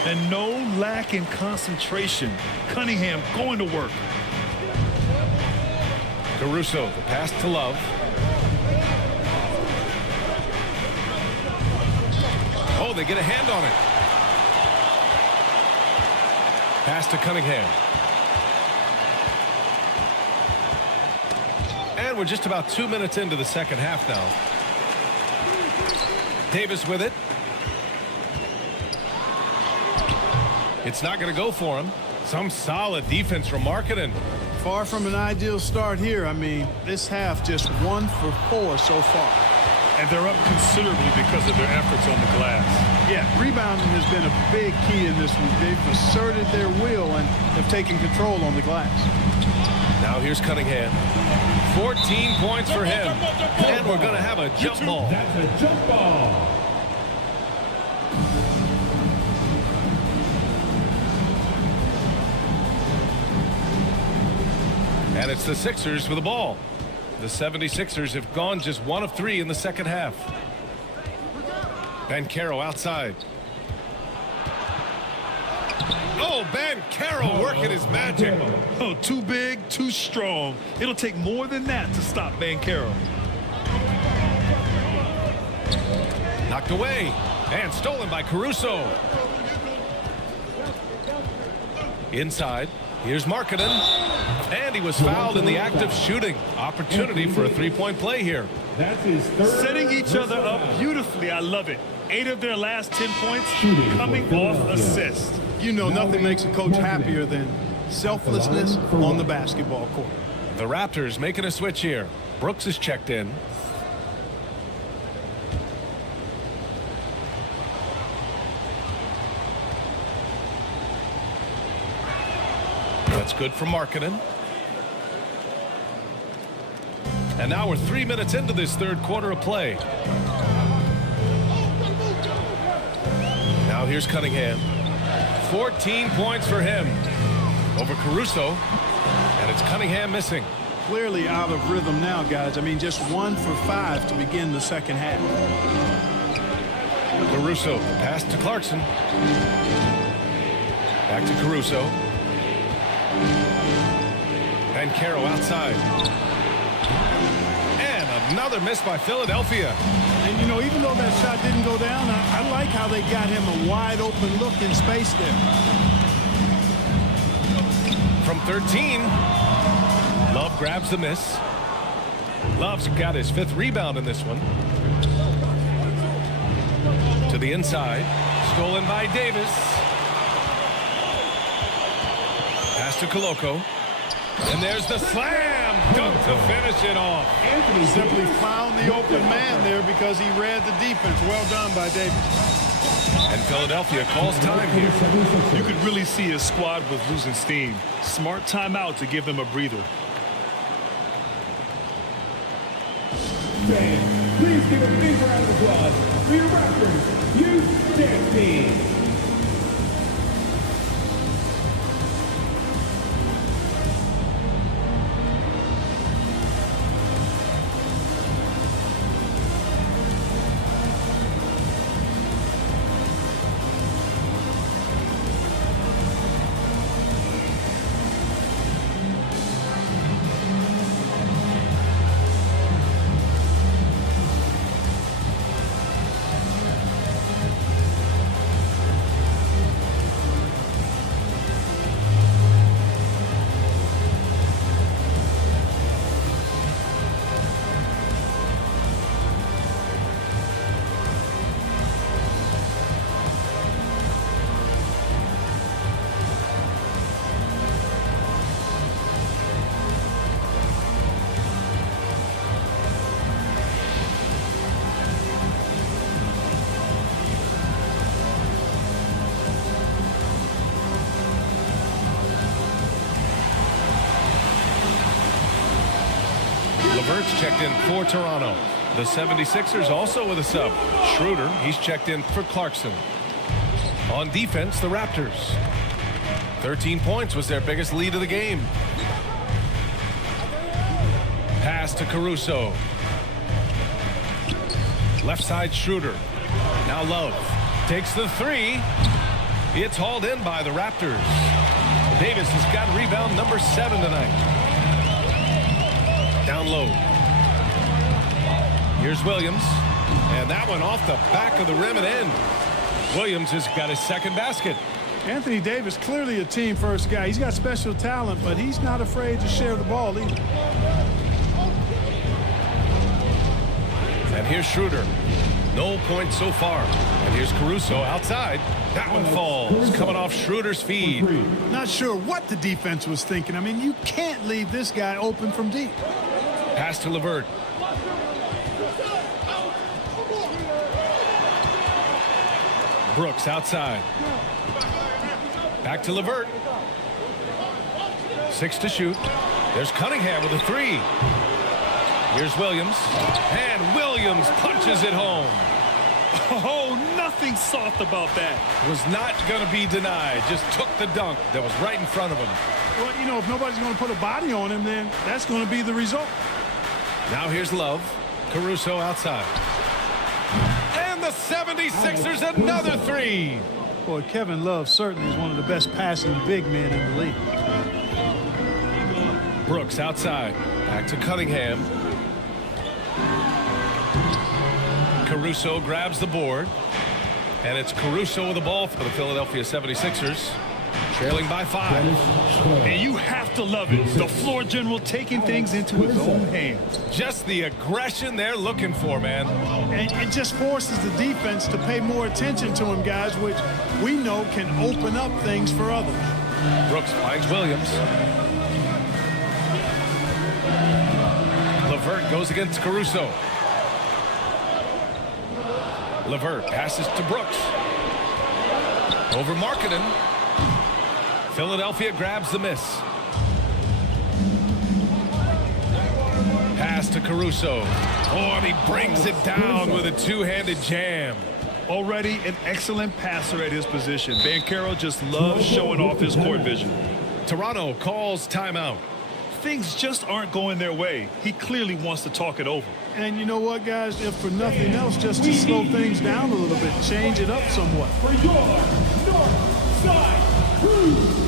And no lack in concentration. Cunningham going to work. Caruso, the pass to Love. Oh, they get a hand on it. Pass to Cunningham. And we're just about 2 minutes into the second half now. Davis with it. It's not going to go for him. Some solid defense from Markkanen. Far from an ideal start here. I mean, this half just 1 for 4 so far. And they're up considerably because of their efforts on the glass. Yeah, rebounding has been a big key in this one. They've asserted their will and have taken control on the glass. Now here's Cunningham. 14 points for him. And we're going to have a jump ball. That's a jump ball. And it's the Sixers with the ball. The 76ers have gone just 1 of 3 in the second half. Banchero outside. Oh, Banchero working his magic. Oh, too big, too strong. It'll take more than that to stop Banchero. Knocked away and stolen by Caruso. Inside. Here's Markkanen. And he was fouled in the act of shooting. Opportunity for a three-point play here. That's his third. Setting each other up beautifully. I love it. 8 of their last 10 points coming off assist. You know, nothing makes a coach happier than selflessness on the basketball court. The Raptors making a switch here. Brooks is checked in. That's good for Markkanen. And now we're 3 minutes into this third quarter of play. Now here's Cunningham. 14 points for him over Caruso. And it's Cunningham missing. Clearly out of rhythm now, guys. I mean, just 1 for 5 to begin the second half. Caruso, pass to Clarkson. Back to Caruso. Banchero outside. And another miss by Philadelphia. And, you know, even though that shot didn't go down, I like how they got him a wide open look in space there. From 13, Love grabs the miss. Love's got his 5th rebound in this one. To the inside. Stolen by Davis. Pass to Koloko. And there's the slam dunk to finish it off. Anthony simply found the open man there because he read the defense. Well done by Davis. And Philadelphia calls time here. You could really see his squad was losing steam. Smart timeout to give them a breather. Fans, please give a big round of applause for your Raptors youth dance team. Levert's checked in for Toronto. The 76ers also with a sub. Schroeder, he's checked in for Clarkson. On defense, the Raptors. 13 points was their biggest lead of the game. Pass to Caruso. Left side Schroeder. Now Love takes the three. It's hauled in by the Raptors. Davis has got rebound number 7 tonight. Down low. Here's Williams. And that one off the back of the rim and in. Williams has got his second basket. Anthony Davis, clearly a team first guy. He's got special talent, but he's not afraid to share the ball either. And here's Schroeder. No points so far. And here's Caruso outside. That one falls, coming off Schroeder's feed. Not sure what the defense was thinking. I mean, you can't leave this guy open from deep. Pass to Levert. Brooks outside. Back to Levert. 6 to shoot. There's Cunningham with a 3. Here's Williams. And Williams punches it home. Oh, nothing soft about that. Was not going to be denied. Just took the dunk that was right in front of him. Well, you know, if nobody's going to put a body on him, then that's going to be the result. Now here's Love. Caruso outside. And the 76ers another 3. Boy, Kevin Love certainly is one of the best passing big men in the league. Brooks outside. Back to Cunningham. Caruso grabs the board. And it's Caruso with the ball for the Philadelphia 76ers. Trailing by 5. And you have to love it. The floor general taking things into his own hands. Just the aggression they're looking for, man. And it just forces the defense to pay more attention to him, guys, which we know can open up things for others. Brooks finds Williams. Levert goes against Caruso. Levert passes to Brooks. Over Markkanen. Philadelphia grabs the miss. Pass to Caruso. Oh, and he brings it down with a two-handed jam. Already an excellent passer at his position. Banchero just loves showing off his court vision. Toronto calls timeout. Things just aren't going their way. He clearly wants to talk it over. And you know what, guys? If for nothing else, just to slow things down a little bit, change it up somewhat. For your North Side Crew.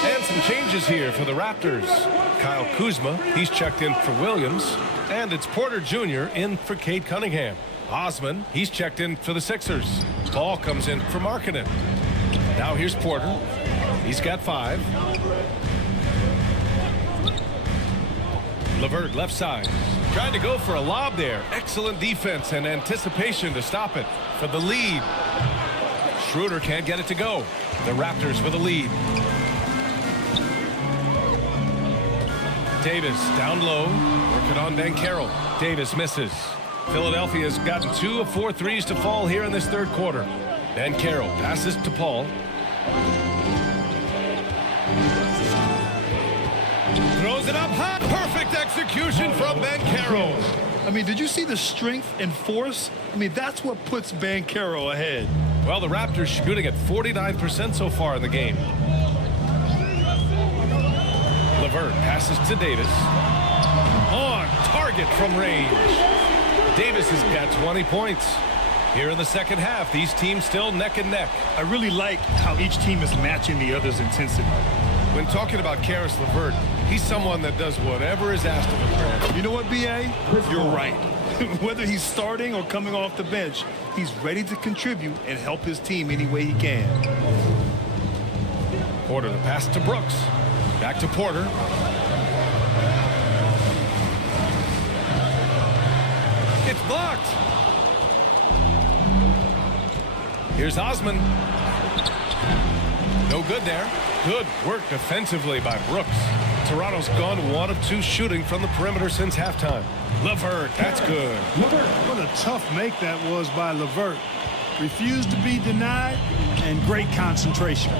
And some changes here for the Raptors. Kyle Kuzma, he's checked in for Williams. And it's Porter Jr. in for Cade Cunningham. Osman, he's checked in for the Sixers. Ball comes in for Markkanen. Now here's Porter. He's got 5. Levert left side. Trying to go for a lob there. Excellent defense and anticipation to stop it for the lead. Schroeder can't get it to go. The Raptors with a lead. Davis down low, working on Banchero. Davis misses. Philadelphia's gotten 2 of 4 threes to fall here in this third quarter. Banchero passes to Paul. Throws it up high. Perfect execution from Banchero. I mean, did you see the strength and force? I mean, that's what puts Banchero ahead. Well, the Raptors shooting at 49% so far in the game. LeVert passes to Davis. On target from range. Davis has got 20 points. Here in the second half, these teams still neck and neck. I really like how each team is matching the other's intensity. When talking about Karis LeVert, he's someone that does whatever is asked of him, Grant. You know what, B.A.? You're right. Whether he's starting or coming off the bench, he's ready to contribute and help his team any way he can. Porter, the pass to Brooks. Back to Porter. It's blocked. Here's Osman. No good there. Good work defensively by Brooks. Toronto's gone 1 of 2 shooting from the perimeter since halftime. LeVert, that's good. What a tough make that was by LeVert. Refused to be denied, and great concentration.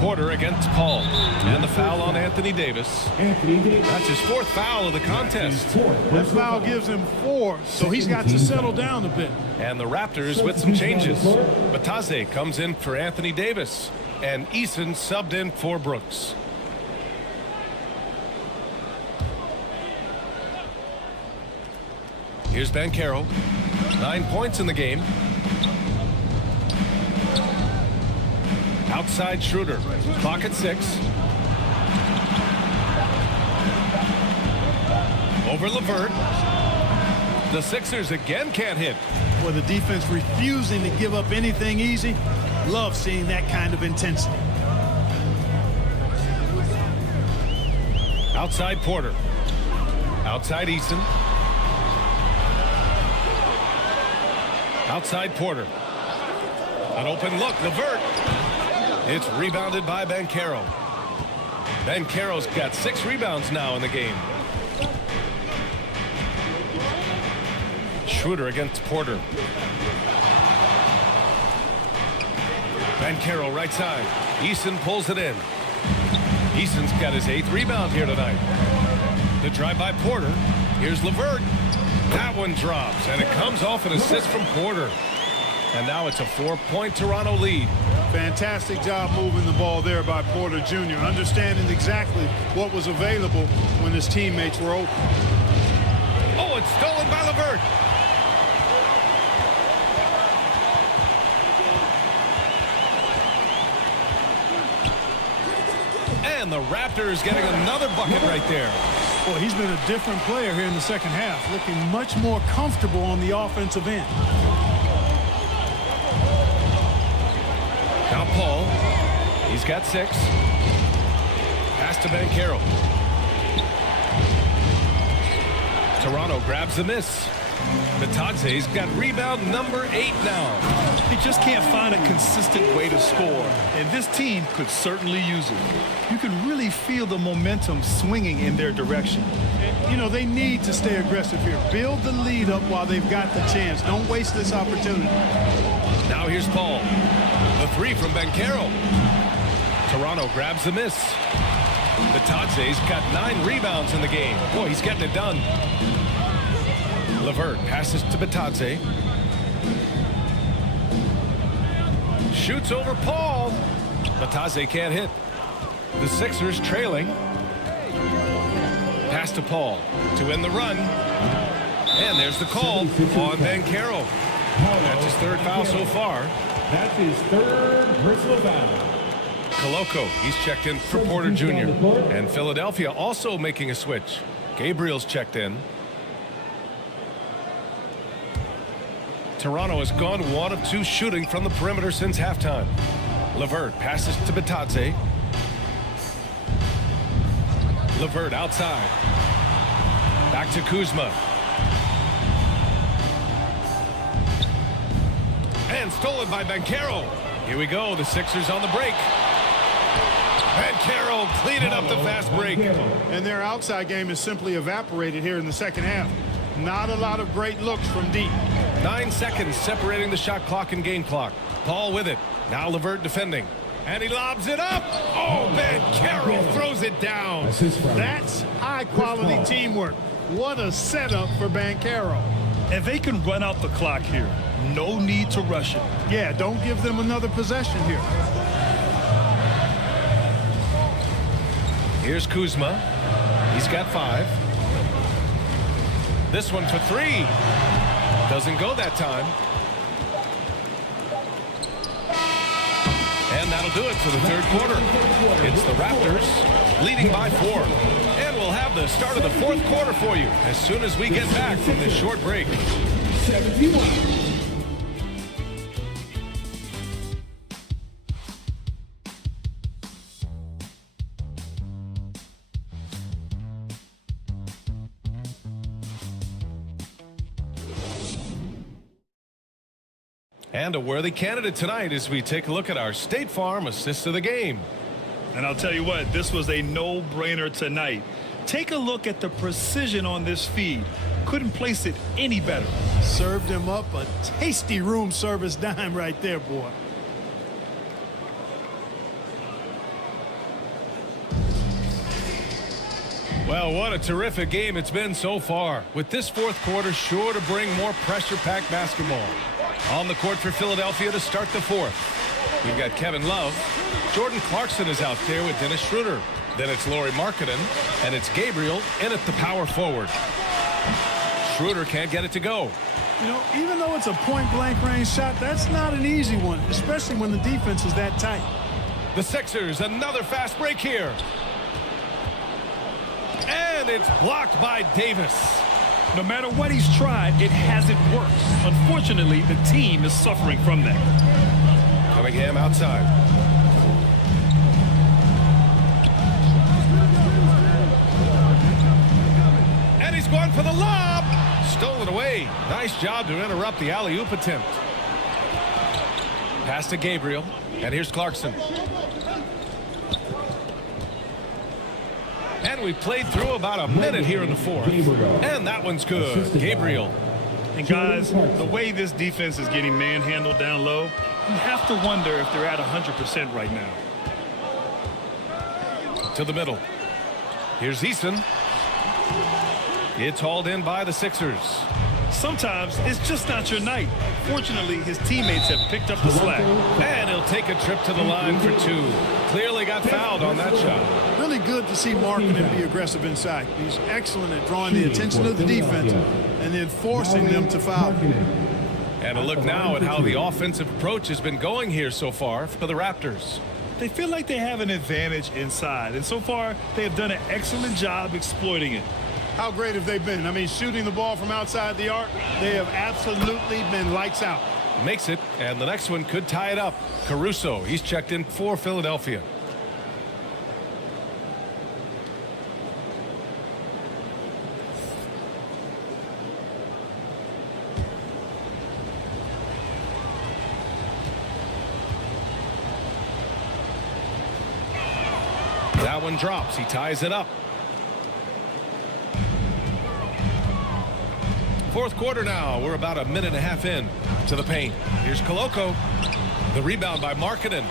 Porter against Paul. And the foul on Anthony Davis. That's his 4th foul of the contest. That foul gives him 4, so he's got to settle down a bit. And the Raptors with some changes. Bataze comes in for Anthony Davis. And Eason subbed in for Brooks. Here's Banchero. 9 points in the game. Outside Schroeder. Clock at 6. Over LeVert. The Sixers again can't hit. Well, the defense refusing to give up anything easy. Love seeing that kind of intensity. Outside Porter. Outside Eason. Outside Porter. An open look. LeVert. It's rebounded by Banchero. Banchero's got 6 rebounds now in the game. Schroeder against Porter. Banchero right side. Eason pulls it in. Eason's got his 8th rebound here tonight. The drive by Porter. Here's LeVert. That one drops, and it comes off an assist from Porter. And now it's a 4-point Toronto lead. Fantastic job moving the ball there by Porter Jr., understanding exactly what was available when his teammates were open. Oh, it's stolen by LeVert. And the Raptors getting another bucket right there. Well, he's been a different player here in the second half, looking much more comfortable on the offensive end. Now Paul. He's got 6. Pass to Banchero. Toronto grabs the miss. Bataze's got rebound number 8 now. He just can't find a consistent way to score, and this team could certainly use it. You can really feel the momentum swinging in their direction. And, you know, they need to stay aggressive here. Build the lead up while they've got the chance. Don't waste this opportunity. Now here's Paul. The 3 from Banchero. Toronto grabs the miss. Bataze's got 9 rebounds in the game. Boy, he's getting it done. LeVert passes to Bataze. Shoots over Paul. Bataze can't hit. The Sixers trailing. Pass to Paul to end the run. And there's the call on Banchero. That's his 3rd foul so far. That's his 3rd personal foul. Koloko, he's checked in for Porter Jr. And Philadelphia also making a switch. Gabriel's checked in. Toronto has gone 1 of 2 shooting from the perimeter since halftime. LeVert passes to Bataze. LeVert outside. Back to Kuzma. And stolen by Banchero. Here we go. The Sixers on the break. Banchero cleaning up the fast break. And their outside game is simply evaporated here in the second half. Not a lot of great looks from deep. 9 seconds separating the shot clock and game clock. Paul with it. Now LeVert defending. And he lobs it up. Oh, Banchero throws it down. That's high-quality teamwork. What a setup for Banchero. And they can run out the clock here. No need to rush it. Yeah, don't give them another possession here. Here's Kuzma. He's got 5. This one for 3. Doesn't go that time. And that'll do it for the third quarter. It's the Raptors leading by 4. And we'll have the start of the fourth quarter for you as soon as we get back from this short break. 71. And a worthy candidate tonight as we take a look at our State Farm assist of the game. And I'll tell you what, this was a no-brainer tonight. Take a look at the precision on this feed. Couldn't place it any better. Served him up a tasty room service dime right there, boy. Well, what a terrific game it's been so far, with this fourth quarter sure to bring more pressure-packed basketball. On the court for Philadelphia to start the fourth. We've got Kevin Love. Jordan Clarkson is out there with Dennis Schroeder. Then it's Lauri Markkanen, and it's Gabriel in at the power forward. Schroeder can't get it to go. You know, even though it's a point-blank range shot, that's not an easy one, especially when the defense is that tight. The Sixers, another fast break here. And it's blocked by Davis. No matter what he's tried, it hasn't worked. Unfortunately, the team is suffering from that. Cunningham outside. And he's going for the lob. Stolen away. Nice job to interrupt the alley-oop attempt. Pass to Gabriel. And here's Clarkson. And we played through about a minute here in the fourth. And that one's good. Gabriel. And guys, the way this defense is getting manhandled down low, you have to wonder if they're at 100% right now. To the middle. Here's Eason. It's hauled in by the Sixers. Sometimes it's just not your night. Fortunately, his teammates have picked up the slack. And he'll take a trip to the line for 2. Clearly got fouled on that shot. Really good to see Markkanen be aggressive inside. He's excellent at drawing the attention of the defense and then forcing them to foul. And a look now at how the offensive approach has been going here so far for the Raptors. They feel like they have an advantage inside, and so far they have done an excellent job exploiting it. How great have they been? I mean, shooting the ball from outside the arc, they have absolutely been lights out. Makes it, and the next one could tie it up. Caruso, he's checked in for Philadelphia. That one drops. He ties it up. Fourth quarter now. We're about a minute and a half in to the paint. Here's Koloko. The rebound by Markkanen.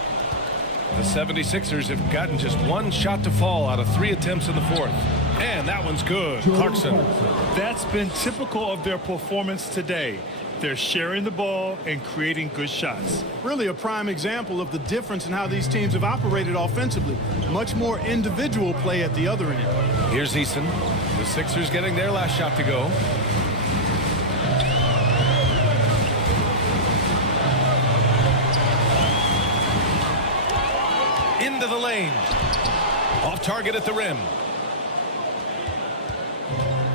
The 76ers have gotten just one shot to fall out of 3 attempts in the fourth. And that one's good. Clarkson. That's been typical of their performance today. They're sharing the ball and creating good shots. Really a prime example of the difference in how these teams have operated offensively. Much more individual play at the other end. Here's Eason. The Sixers getting their last shot to go. Into the lane. Off target at the rim.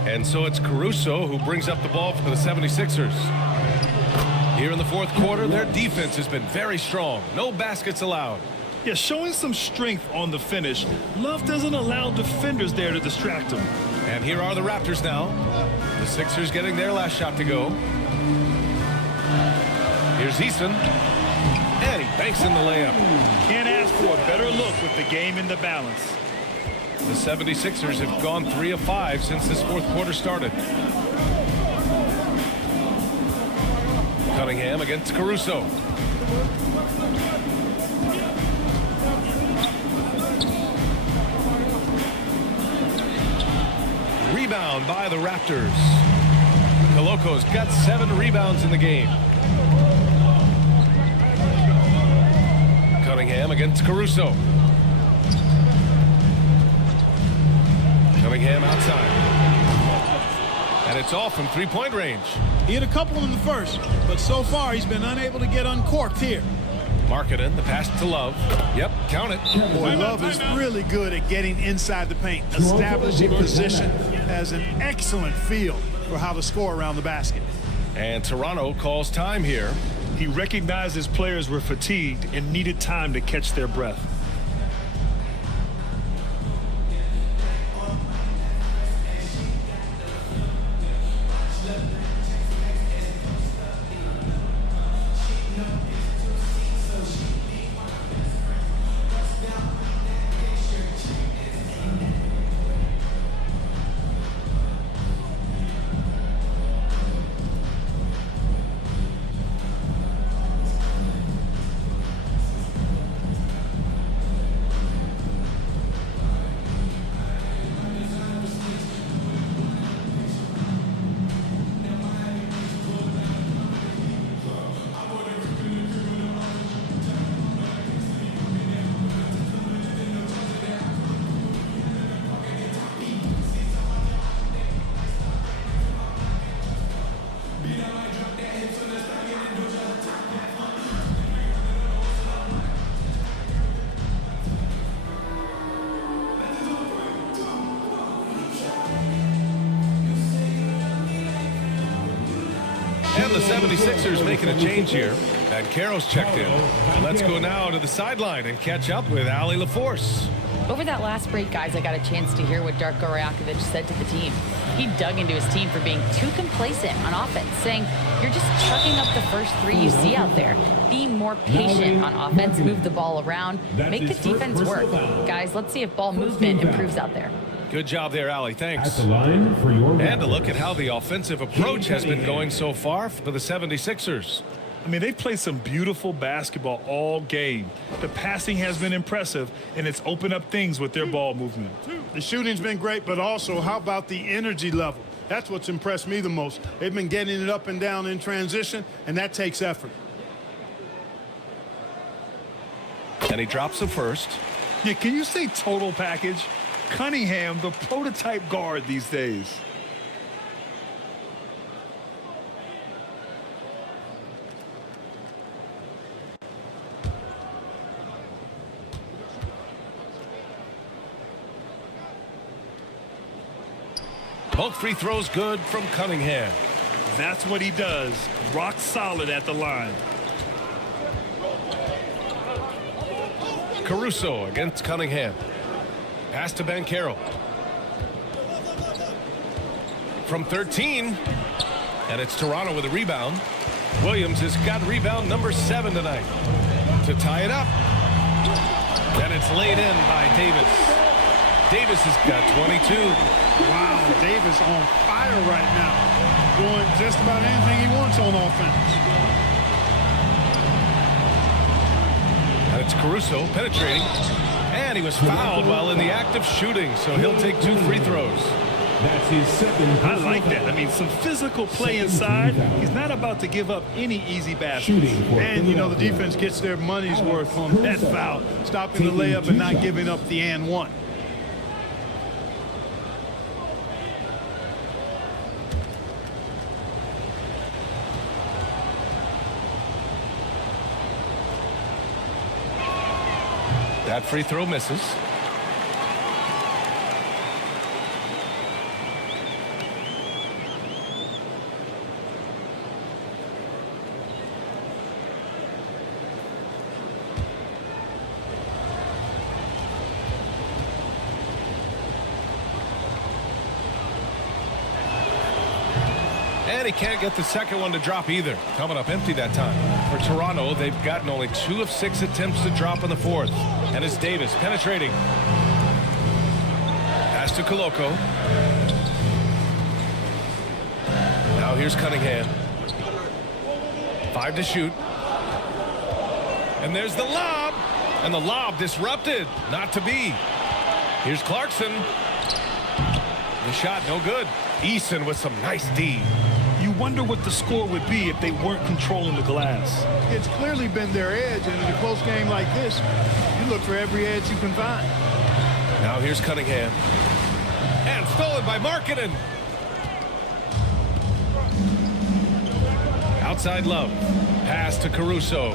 And so it's Caruso who brings up the ball for the 76ers. Here in the fourth quarter, their defense has been very strong. No baskets allowed. Yeah, showing some strength on the finish. Love doesn't allow defenders there to distract him. And here are the Raptors now. The Sixers getting their last shot to go. Here's Eason. And he banks in the layup. Can't ask for a better look with the game in the balance. The 76ers have gone 3 of 5 since this fourth quarter started. Cunningham against Caruso. Rebound by the Raptors. Koloko's got 7 rebounds in the game. Cunningham against Caruso. Cunningham outside. And it's off from three-point range. He hit a couple in the first, but so far he's been unable to get uncorked here. Markkanen, the pass to Love. Yep, count it. Boy, Love is really good at getting inside the paint, establishing position, has an excellent feel for how to score around the basket. And Toronto calls time here. He recognized his players were fatigued and needed time to catch their breath. And the 76ers making a change here. And Carroll's checked in. And let's go now to the sideline and catch up with Allie LaForce. Over that last break, guys, I got a chance to hear what Darko Rajakovic said to the team. He dug into his team for being too complacent on offense, saying, you're just chucking up the first three you see out there. Be more patient on offense, move the ball around, make the defense work. Guys, let's see if ball movement improves out there. Good job there, Allie. Thanks. At the line for your And a look at how the offensive approach has been going so far for the 76ers. I mean, they played some beautiful basketball all game. The passing has been impressive, and it's opened up things with their ball movement. The shooting's been great, but also how about the energy level? That's what's impressed me the most. They've been getting it up and down in transition, and that takes effort. And he drops the first. Yeah, can you say total package? Cunningham, the prototype guard these days. Both free throws good from Cunningham. That's what he does. Rock solid at the line. Caruso against Cunningham. Pass to Banchero. From 13. And it's Toronto with a rebound. Williams has got rebound number 7 tonight. To tie it up. And it's laid in by Davis. Davis has got 22. Wow, Davis on fire right now. Doing just about anything he wants on offense. And it's Caruso penetrating. And he was fouled while in the act of shooting, so he'll take 2 free throws. That's his second. I like that. I mean, some physical play inside. He's not about to give up any easy baskets. And, you know, the defense gets their money's worth on that foul. Stopping the layup and not giving up the and one. That free throw misses. And he can't get the second one to drop either. Coming up empty that time. For Toronto, they've gotten only 2 of 6 attempts to drop in the fourth. And it's Davis penetrating. Pass to Koloko. Now here's Cunningham. 5 to shoot. And there's the lob. And the lob disrupted. Not to be. Here's Clarkson. The shot no good. Eason with some nice D. You wonder what the score would be if they weren't controlling the glass. It's clearly been their edge, and in a close game like this, you look for every edge you can find. Now here's Cunningham. And stolen by Markkanen. Outside Love. Pass to Caruso.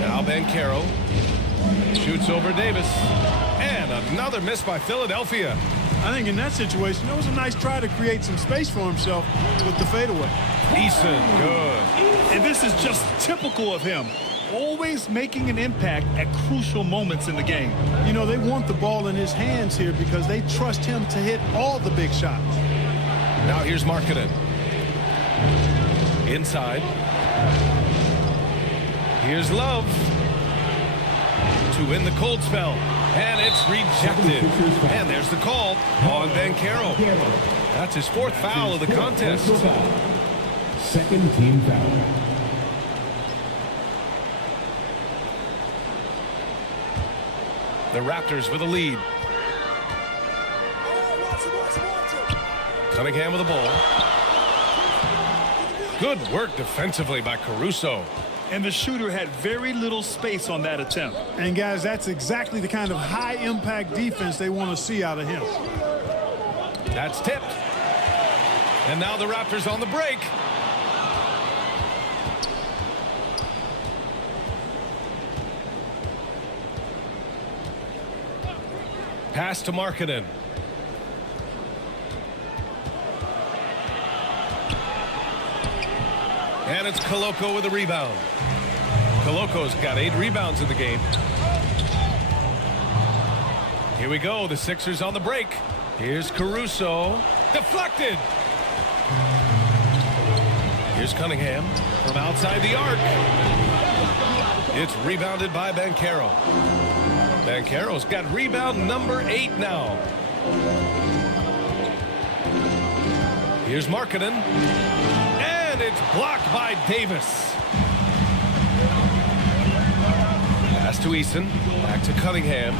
Now Banchero. Shoots over Davis. And another miss by Philadelphia. I think in that situation, it was a nice try to create some space for himself with the fadeaway. Eason, good. And this is just typical of him. Always making an impact at crucial moments in the game. You know, they want the ball in his hands here because they trust him to hit all the big shots. Now here's Markkanen. Inside. Here's Love. To win the cold spell. And it's rejected. And there's the call on Banchero. That's his fourth foul of the contest. Second team foul. The Raptors with a lead. Cunningham with the ball. Good work defensively by Caruso. And the shooter had very little space on that attempt. And guys, that's exactly the kind of high impact defense they want to see out of him. That's tipped. And now the Raptors on the break. Pass to Markkanen. And it's Koloko with a rebound. Koloko's got 8 rebounds in the game. Here we go. The Sixers on the break. Here's Caruso. Deflected. Here's Cunningham from outside the arc. It's rebounded by Banchero. Banchero's got rebound number 8 now. Here's Markkanen. And it's blocked by Davis. Pass to Eason. Back to Cunningham.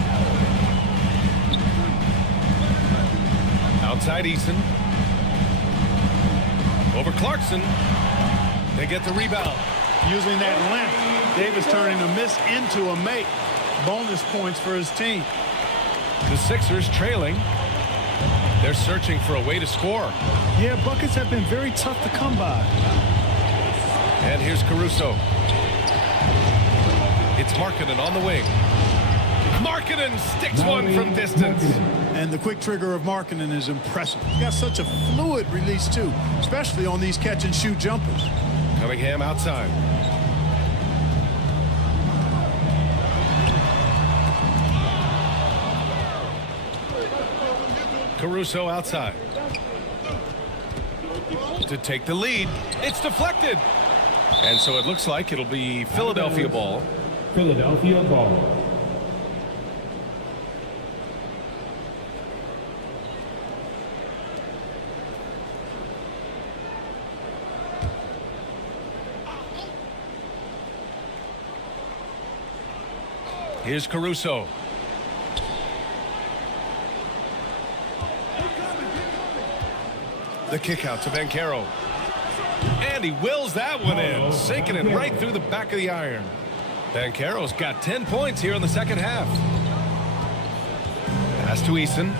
Outside Eason. Over Clarkson. They get the rebound. Using that length, Davis turning a miss into a make. Bonus points for his team. The Sixers trailing. They're searching for a way to score. Yeah, buckets have been very tough to come by. And here's Caruso. It's Markkanen on the wing. Markkanen sticks one from distance. And the quick trigger of Markkanen is impressive. He's got such a fluid release, too, especially on these catch-and-shoot jumpers. Cunningham outside. Caruso outside. To take the lead. It's deflected. And so it looks like it'll be Philadelphia ball. Philadelphia ball. Here's Caruso. The kick out to Banchero. And he wills that one in, sinking it right through the back of the iron. Banchero's got 10 points here in the second half. Pass to Eason.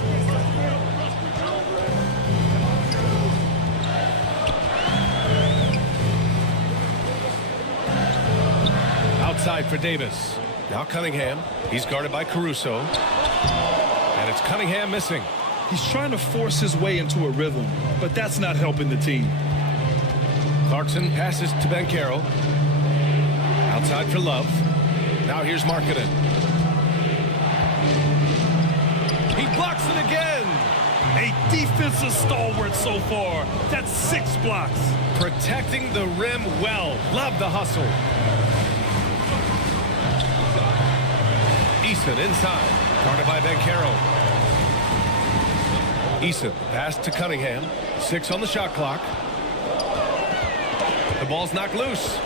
Outside for Davis. Now Cunningham. He's guarded by Caruso. And it's Cunningham missing. He's trying to force his way into a rhythm, but that's not helping the team. Clarkson passes to Banchero. Outside for Love. Now here's Markkanen. He blocks it again. A defensive stalwart so far. That's 6 blocks. Protecting the rim well. Love the hustle. Eason inside. Guarded by Banchero. Eason pass to Cunningham. 6 on the shot clock. The ball's knocked loose.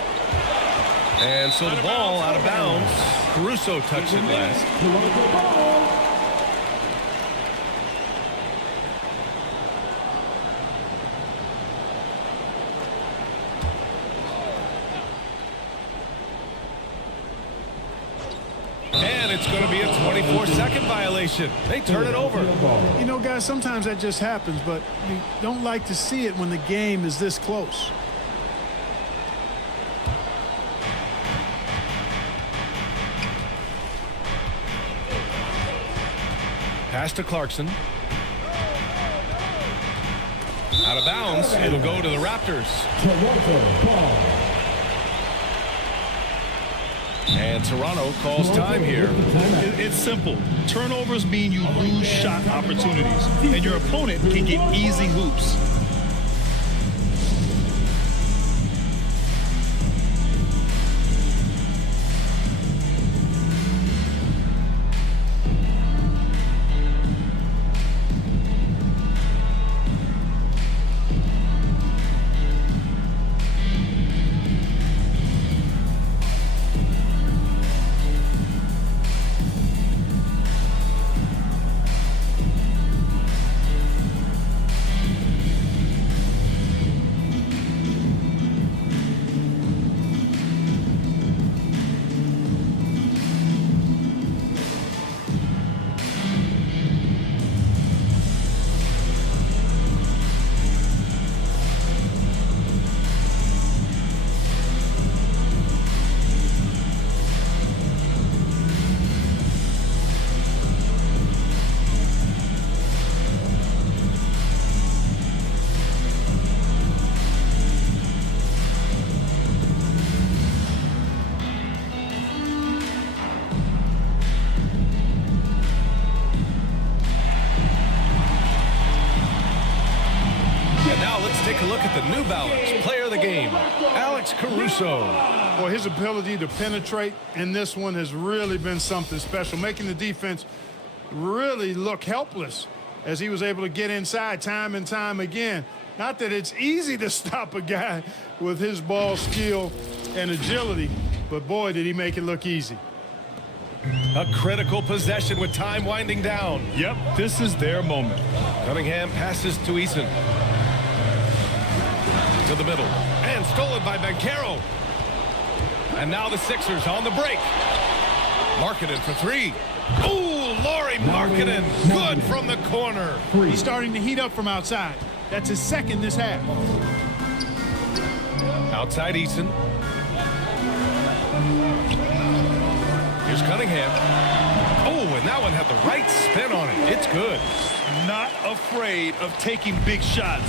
And so the ball out of bounds. Caruso touched it last. And And it's going to be a 24-second violation. They turn it over. You know, guys, sometimes that just happens, but you don't like to see it when the game is this close. Pass to Clarkson. Out of bounds. It'll go to the Raptors. And Toronto calls time here. It's simple. Turnovers mean you lose shot opportunities, and your opponent can get easy hoops. Take a look at the New Balance player of the game, Alex Caruso. Boy, his ability to penetrate in this one has really been something special, making the defense really look helpless as he was able to get inside time and time again. Not that it's easy to stop a guy with his ball skill and agility, but boy, did he make it look easy. A critical possession with time winding down. Yep, this is their moment. Cunningham passes to Eason. To the middle. And stolen by Banchero. And now the Sixers on the break. Markkanen for three. Ooh, Lauri Markkanen. Good from the corner. He's starting to heat up from outside. That's his second this half. Outside Eason. Here's Cunningham. Oh, and that one had the right spin on it. It's good. Not afraid of taking big shots.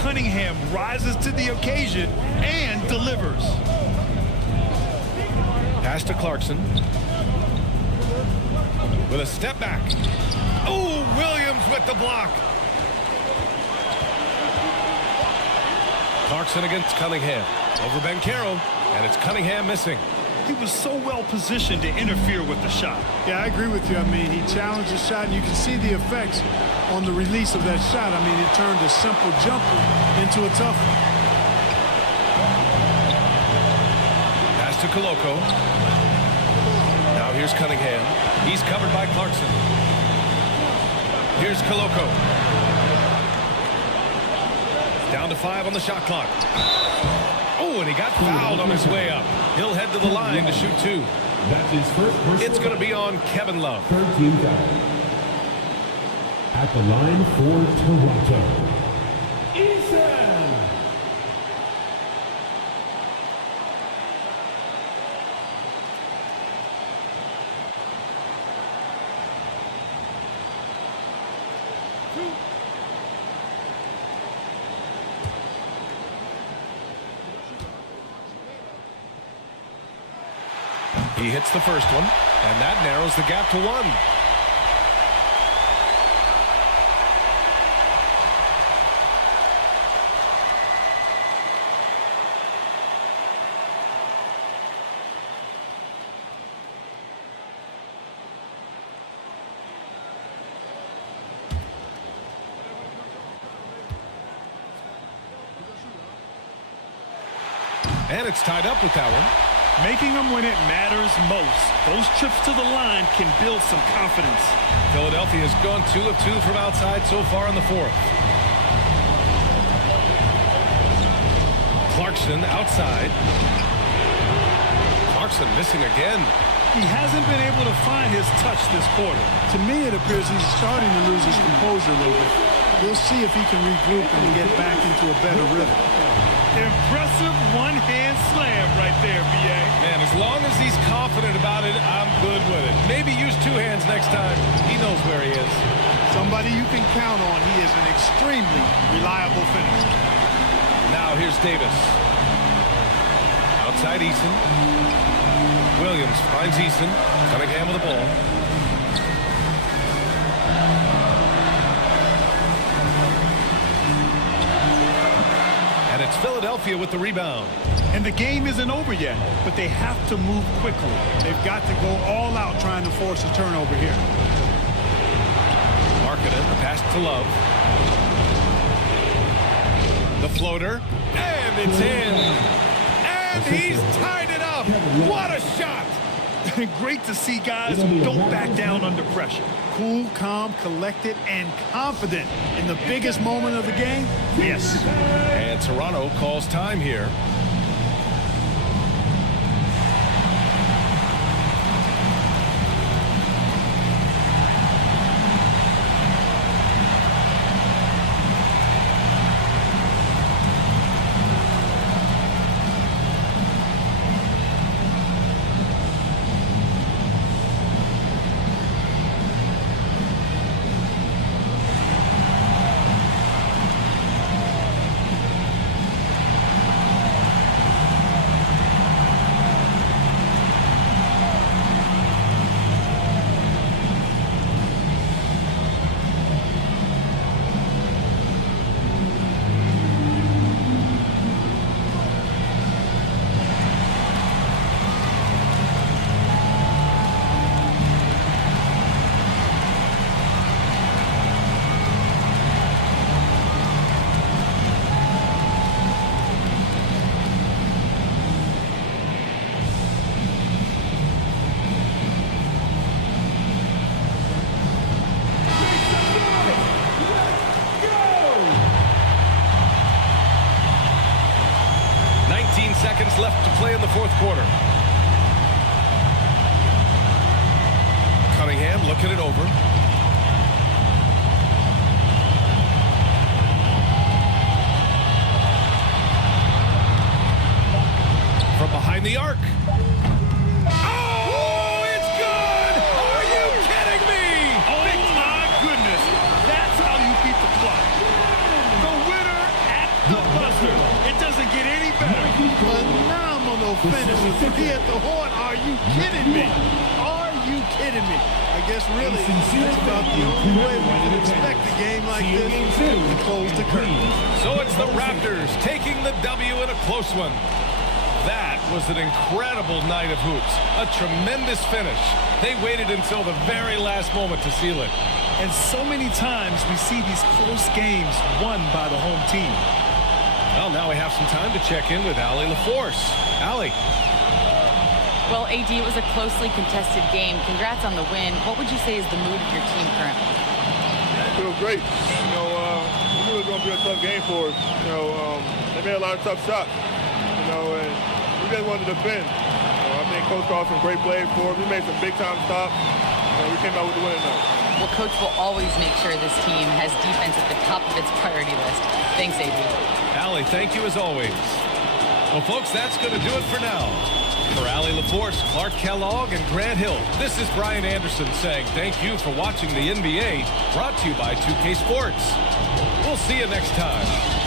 Cunningham rises to the occasion and delivers. Pass to Clarkson. With a step back. Oh, Williams with the block. Clarkson against Cunningham. Over Banchero, and it's Cunningham missing. He was so well positioned to interfere with the shot. Yeah, I agree with you. I mean, he challenged the shot, and you can see the effects on the release of that shot. I mean, it turned a simple jumper into a tough one. Pass to Koloko. Now here's Cunningham. He's covered by Clarkson. Here's Koloko. Down to 5 on the shot clock. Oh, and he got fouled on his way up. He'll head to the line to shoot 2. That's his first personal. It's going to be on Kevin Love. 13 foul. At the line for Toronto, Eason. He hits the first one, and that narrows the gap to 1. And it's tied up with that one. Making them when it matters most. Those trips to the line can build some confidence. Philadelphia's gone 2 of 2 from outside so far in the 4th. Clarkson outside. Clarkson missing again. He hasn't been able to find his touch this quarter. To me, it appears he's starting to lose his composure a little bit. We'll see if he can regroup and get back into a better rhythm. Impressive one-hand slam right there, B.A. Man, as long as he's confident about it, I'm good with it. Maybe use two hands next time. He knows where he is. Somebody you can count on. He is an extremely reliable finisher. Now here's Davis. Outside Eason. Williams finds Eason. Cunningham with the ball. And it's Philadelphia with the rebound. And the game isn't over yet, but they have to move quickly. They've got to go all out trying to force a turnover here. Markkanen, the pass to Love. The floater. And it's in. And he's tied it up. What a shot. Great to see guys who don't back down under pressure. Cool, calm, collected, and confident in the biggest moment of the game. Yes. And Toronto calls time here. Seconds left to play in the fourth quarter. Cunningham looking it over. From behind the arc. Oh, it's good! Are you kidding me? Oh, my goodness. That's how you beat the clock. The winner at the buzzer. It doesn't get any better. Phenomenal finish. He at the horn. Are you kidding me? Are you kidding me? I guess really that's about the only way we can expect a game like this to close the curtain. So it's the Raptors taking the W in a close one. That was an incredible night of hoops. A tremendous finish. They waited until the very last moment to seal it. And so many times we see these close games won by the home team. Well, now we have some time to check in with Allie LaForce. Allie. Well, AD, it was a closely contested game. Congrats on the win. What would you say is the mood of your team currently? I feel great. You know, we knew it was going to be a tough game for us. You know, they made a lot of tough shots. You know, and we just wanted to defend. I think Coach called some great plays for us. We made some big-time stops. We came out with the win tonight. Well, Coach will always make sure this team has defense at the top of its priority list. Thanks, AD. Allie, thank you as always. Well, folks, that's going to do it for now. For Allie LaForce, Clark Kellogg, and Grant Hill, this is Brian Anderson saying thank you for watching the NBA, brought to you by 2K Sports. We'll see you next time.